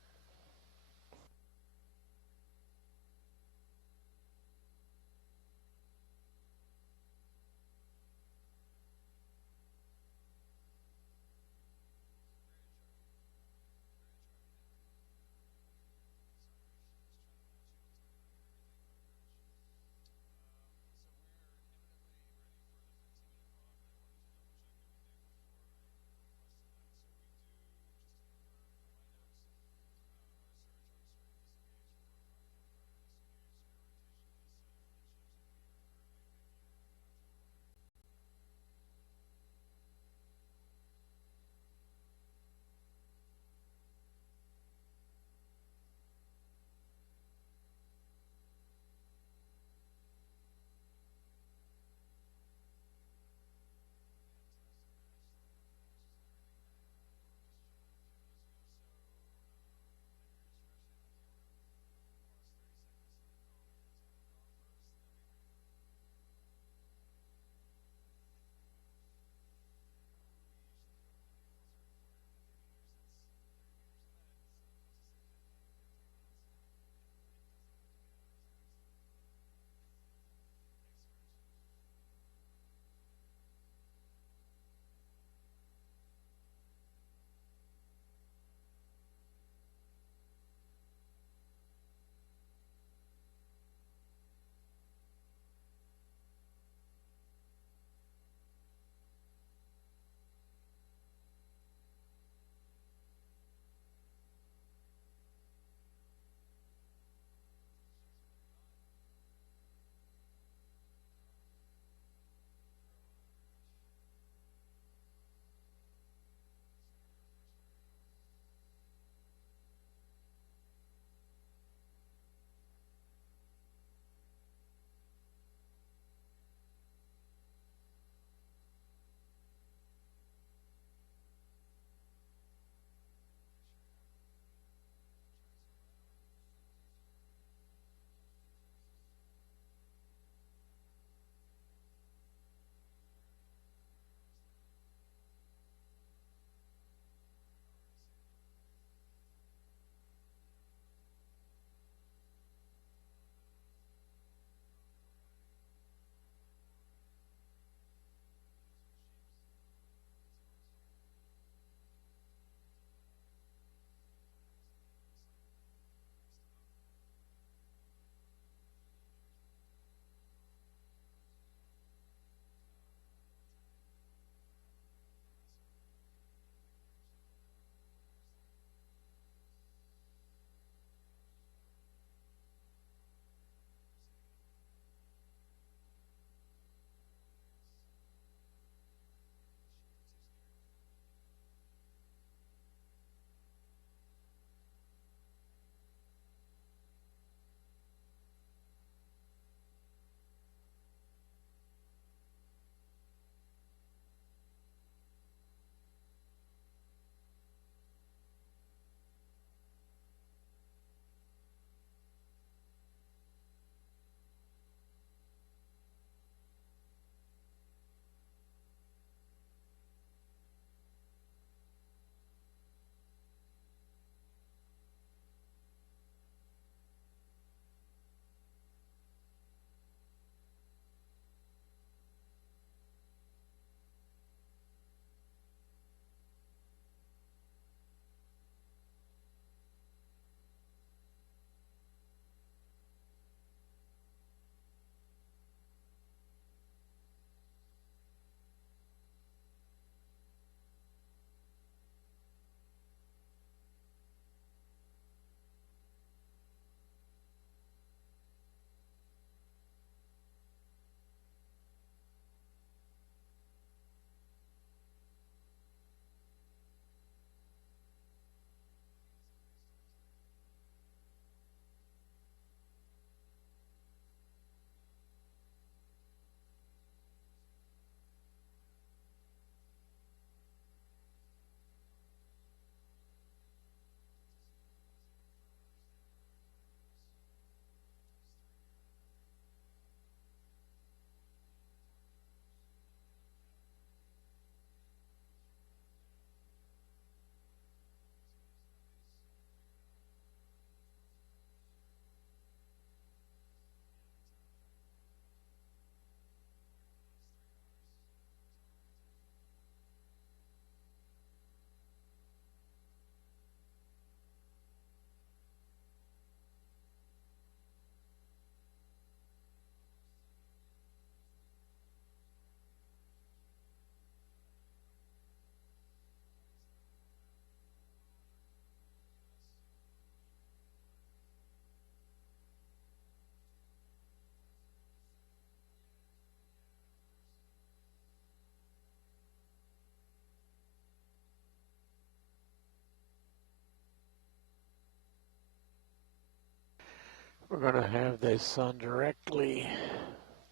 We're going to have the sun directly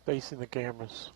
facing the cameras.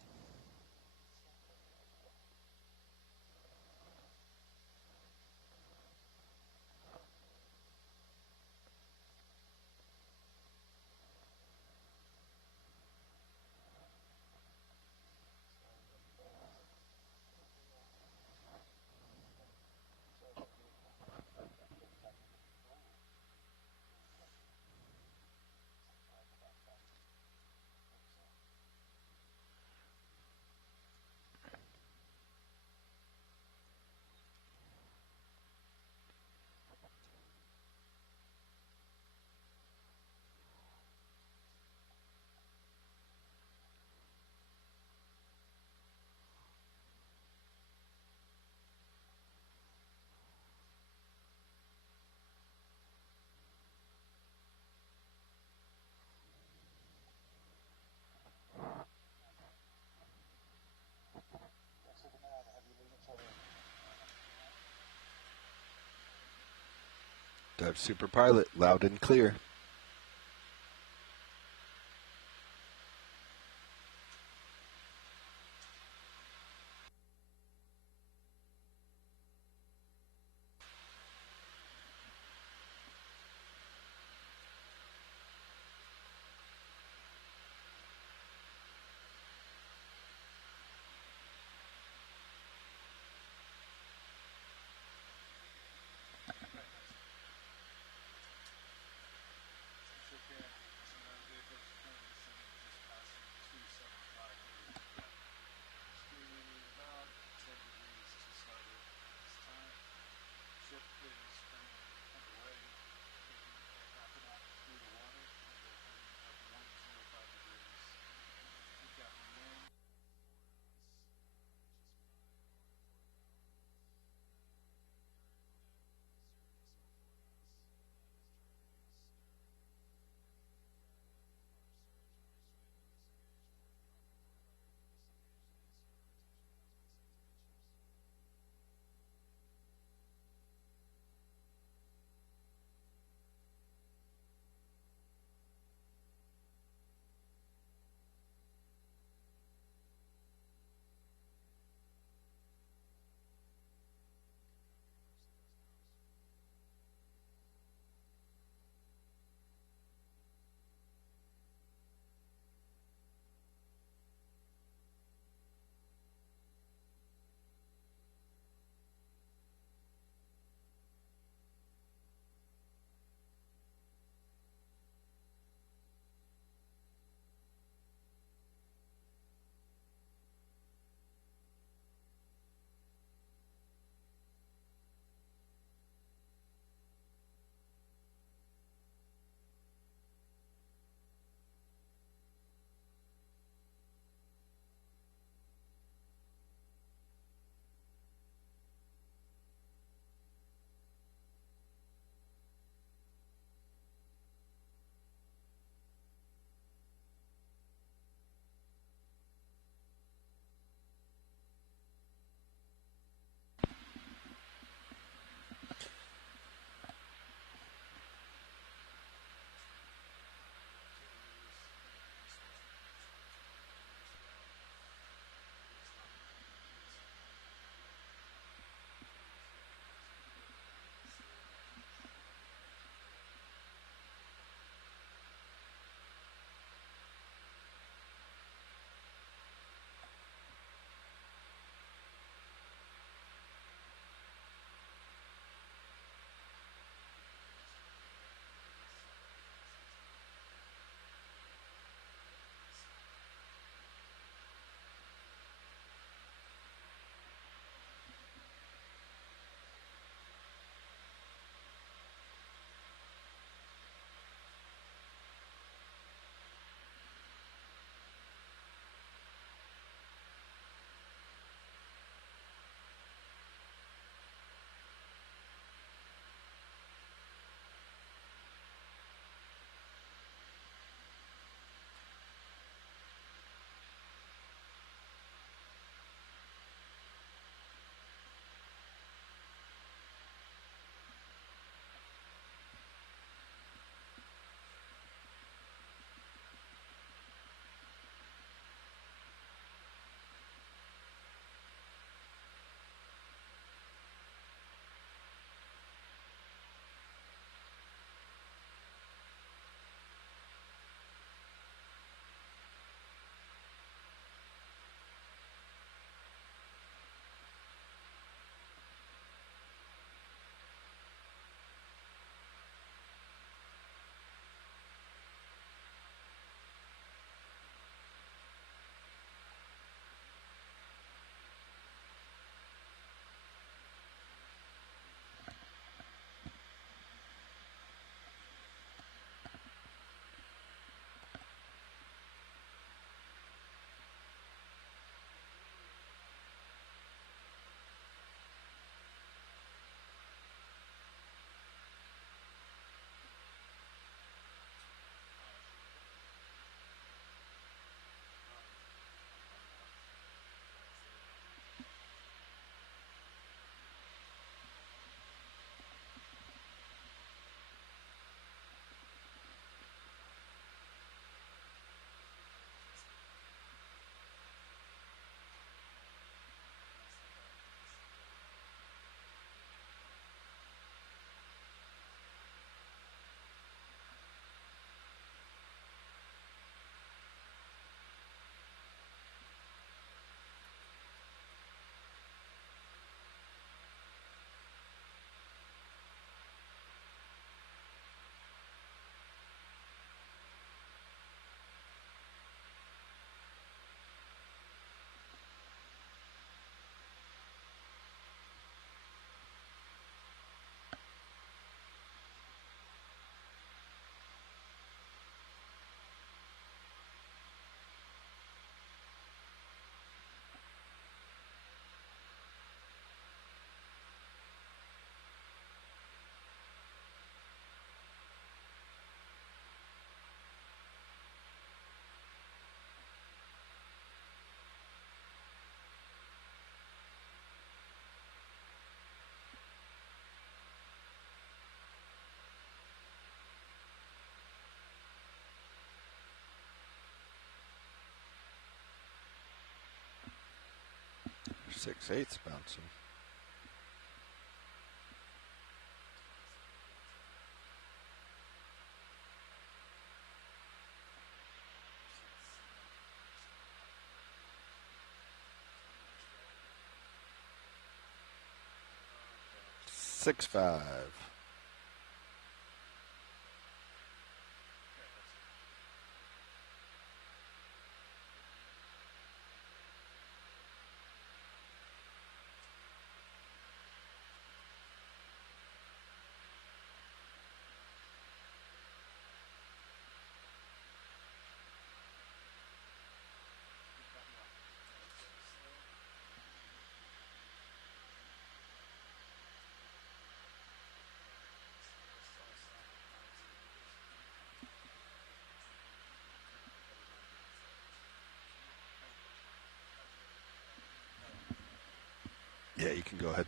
Dive Super Pilot, loud and clear. 6/8 bouncing. Six five. Yeah, you can go ahead.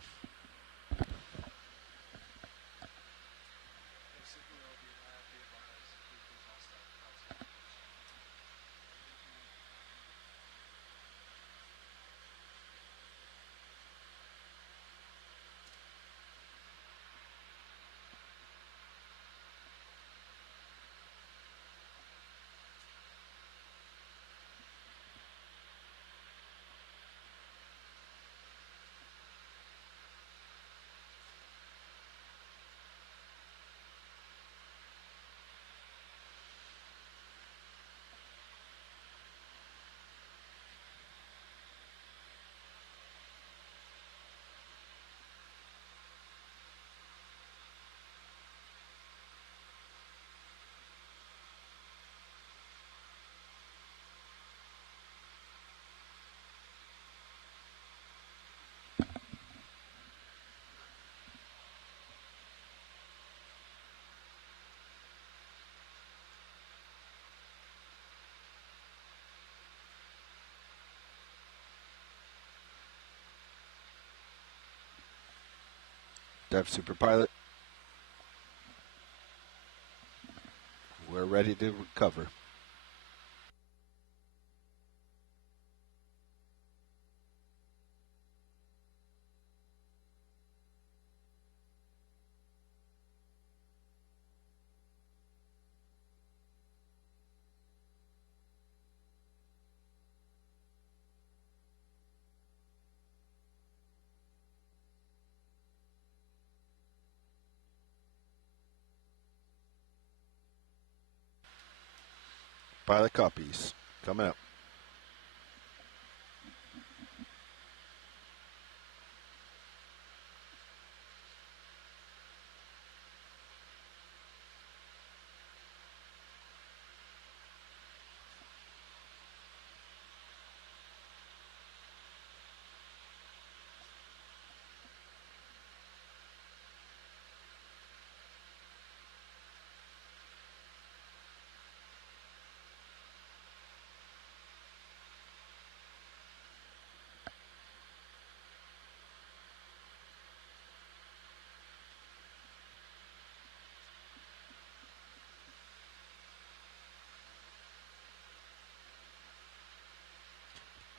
Dev Super Pilot. We're ready to recover. Pilot copies. Coming up.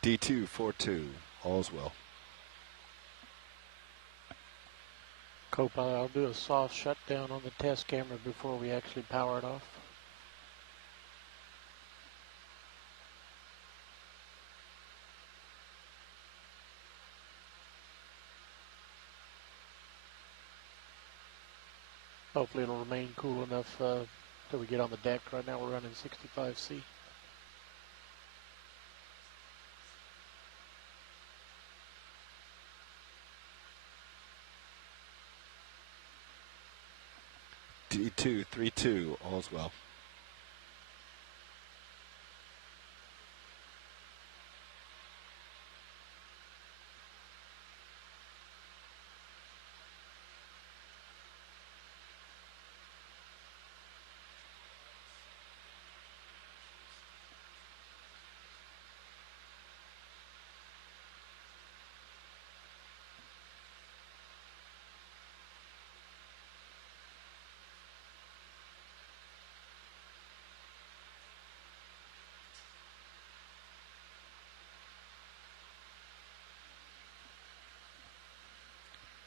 D242. All's well. Copilot, I'll do a soft shutdown on the test camera before we actually power it off. Hopefully it'll remain cool enough till we get on the deck. Right now we're running 65C. D232. All's well.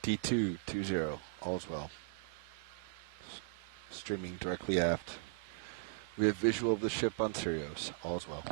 D220, all's well. Streaming directly aft. We have visual of the ship on Sirius, all's well.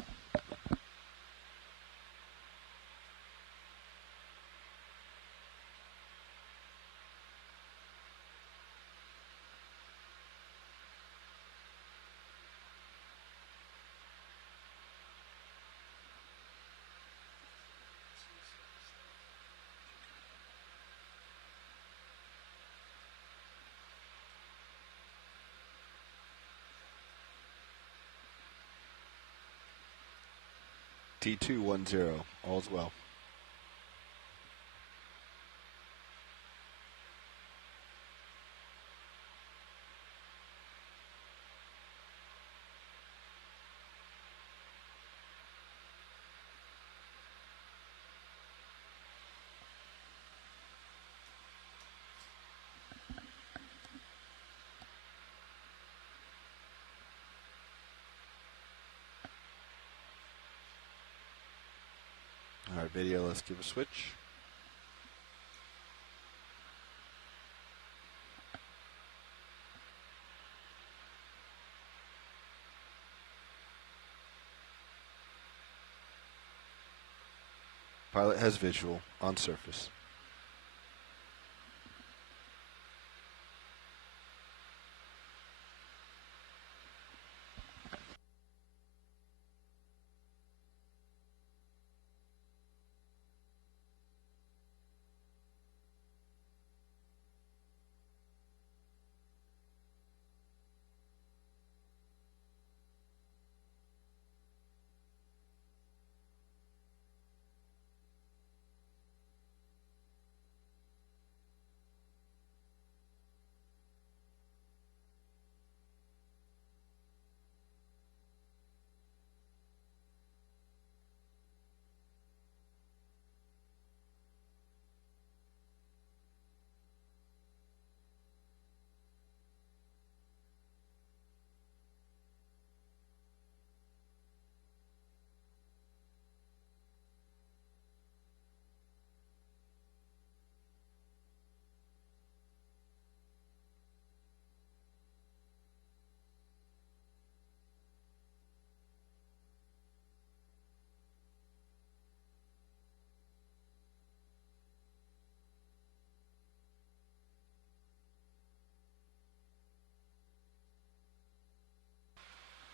D210, all's well. All right, video, let's give a switch. Pilot has visual on surface.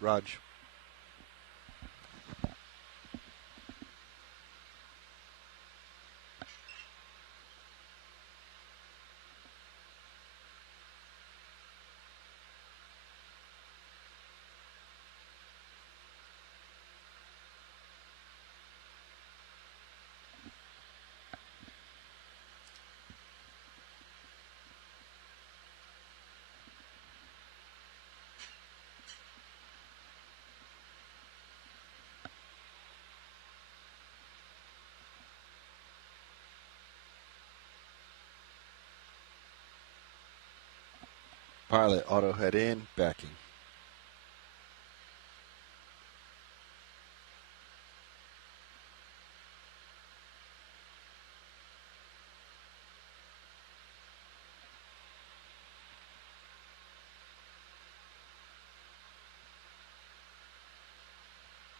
Raj. Pilot, auto head in, backing.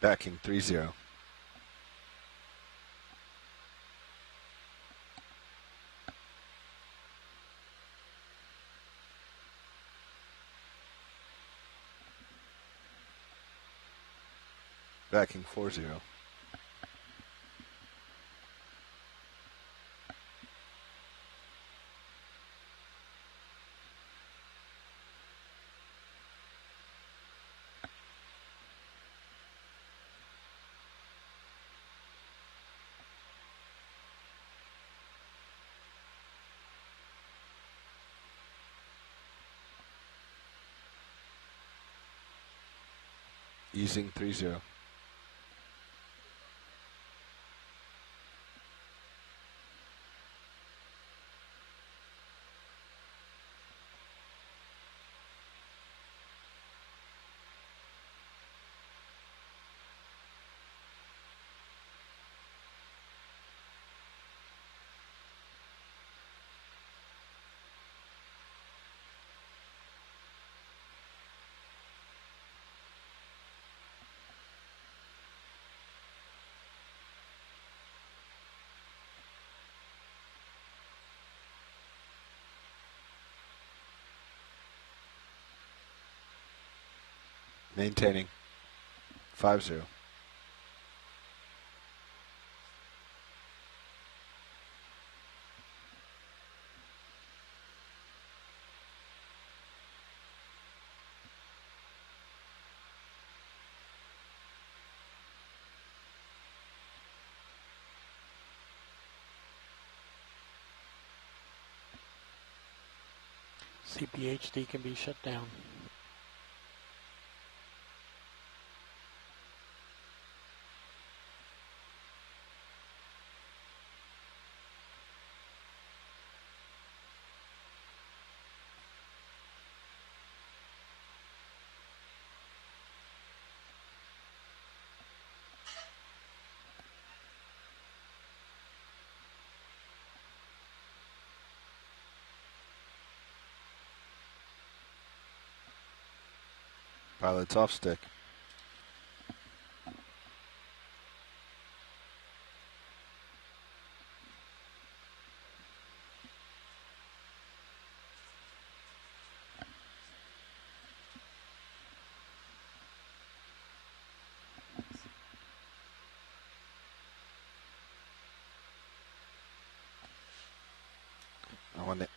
Backing 30. Backing 40. Easing 30. Maintaining. 5-0. CPHD can be shut down. Pilot's off stick. I want it.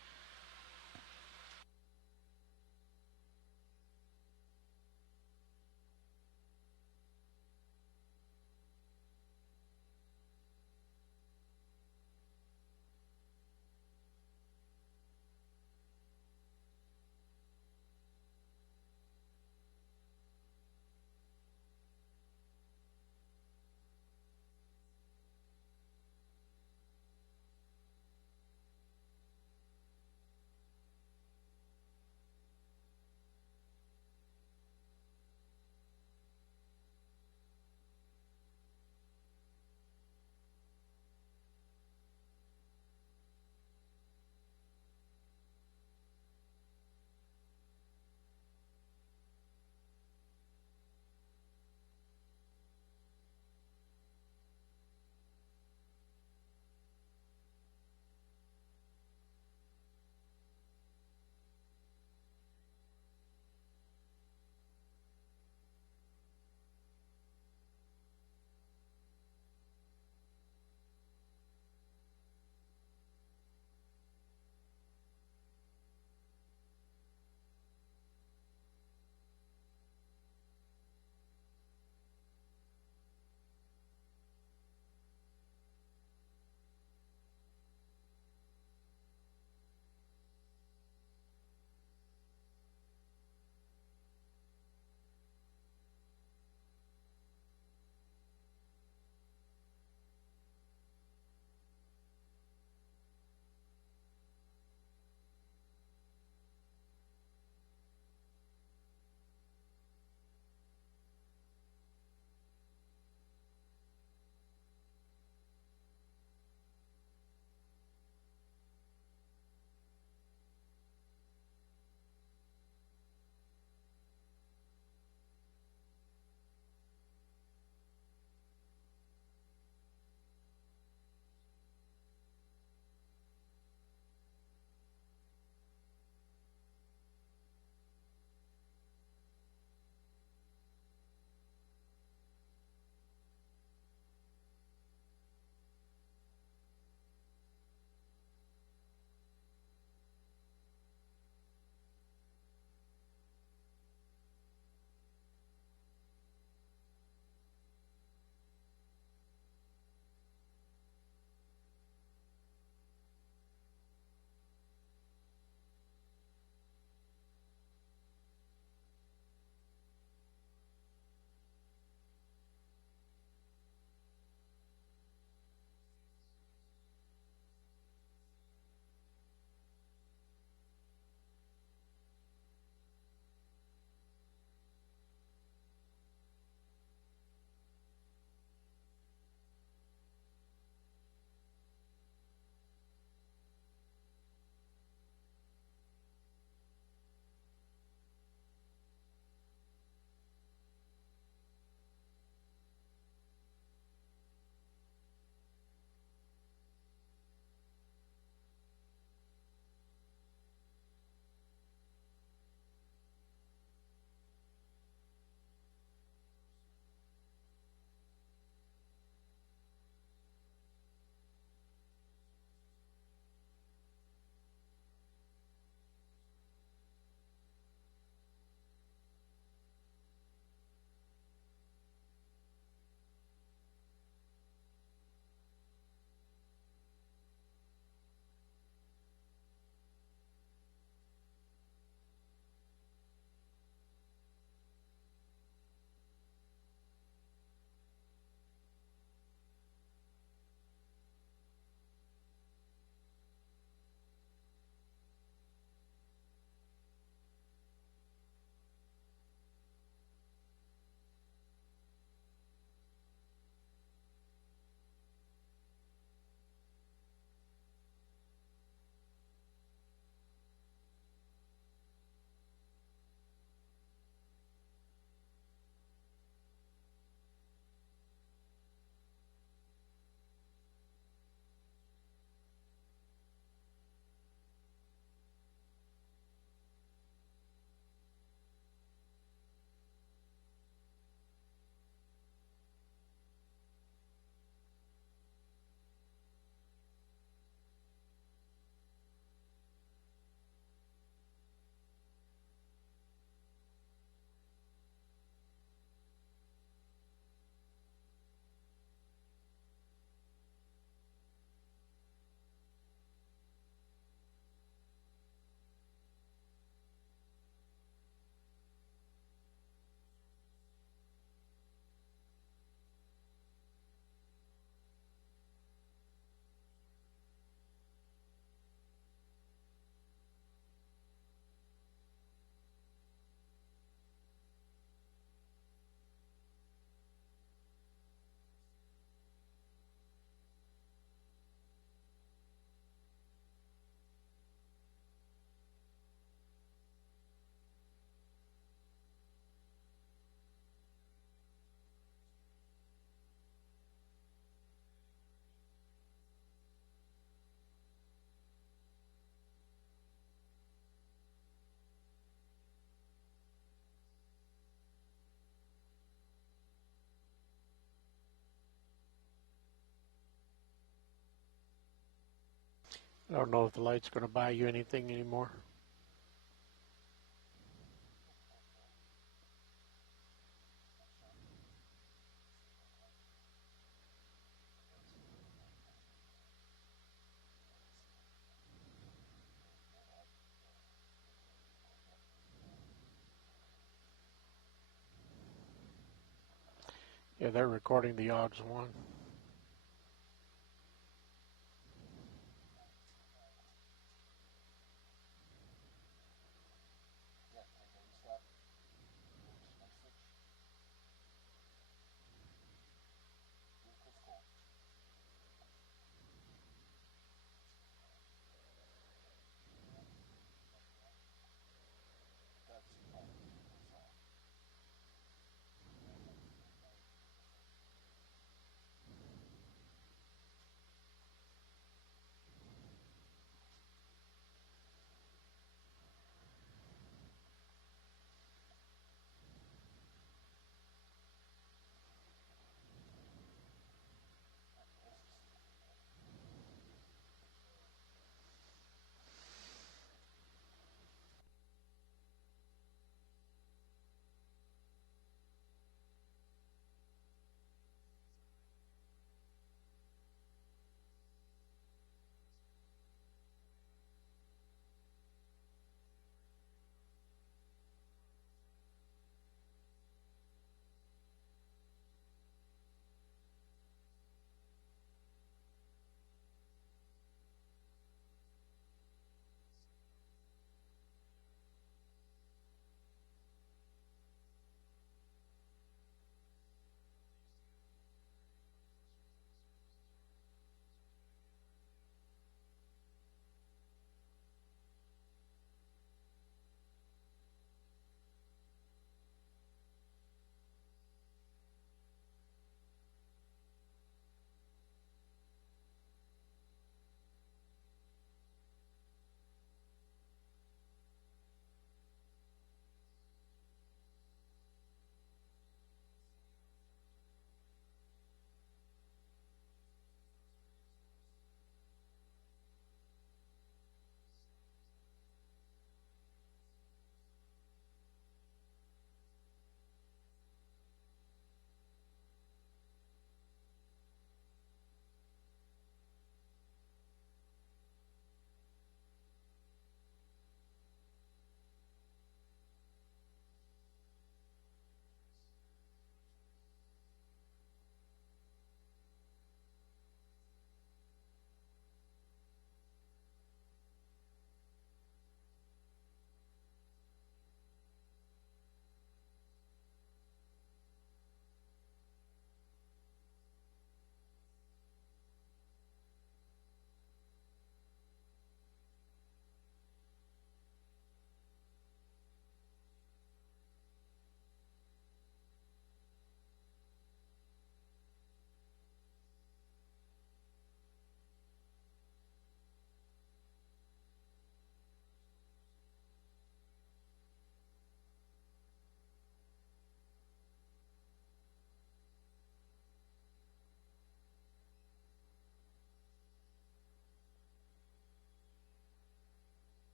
I don't know if the light's going to buy you anything anymore. Yeah, they're recording the odds one.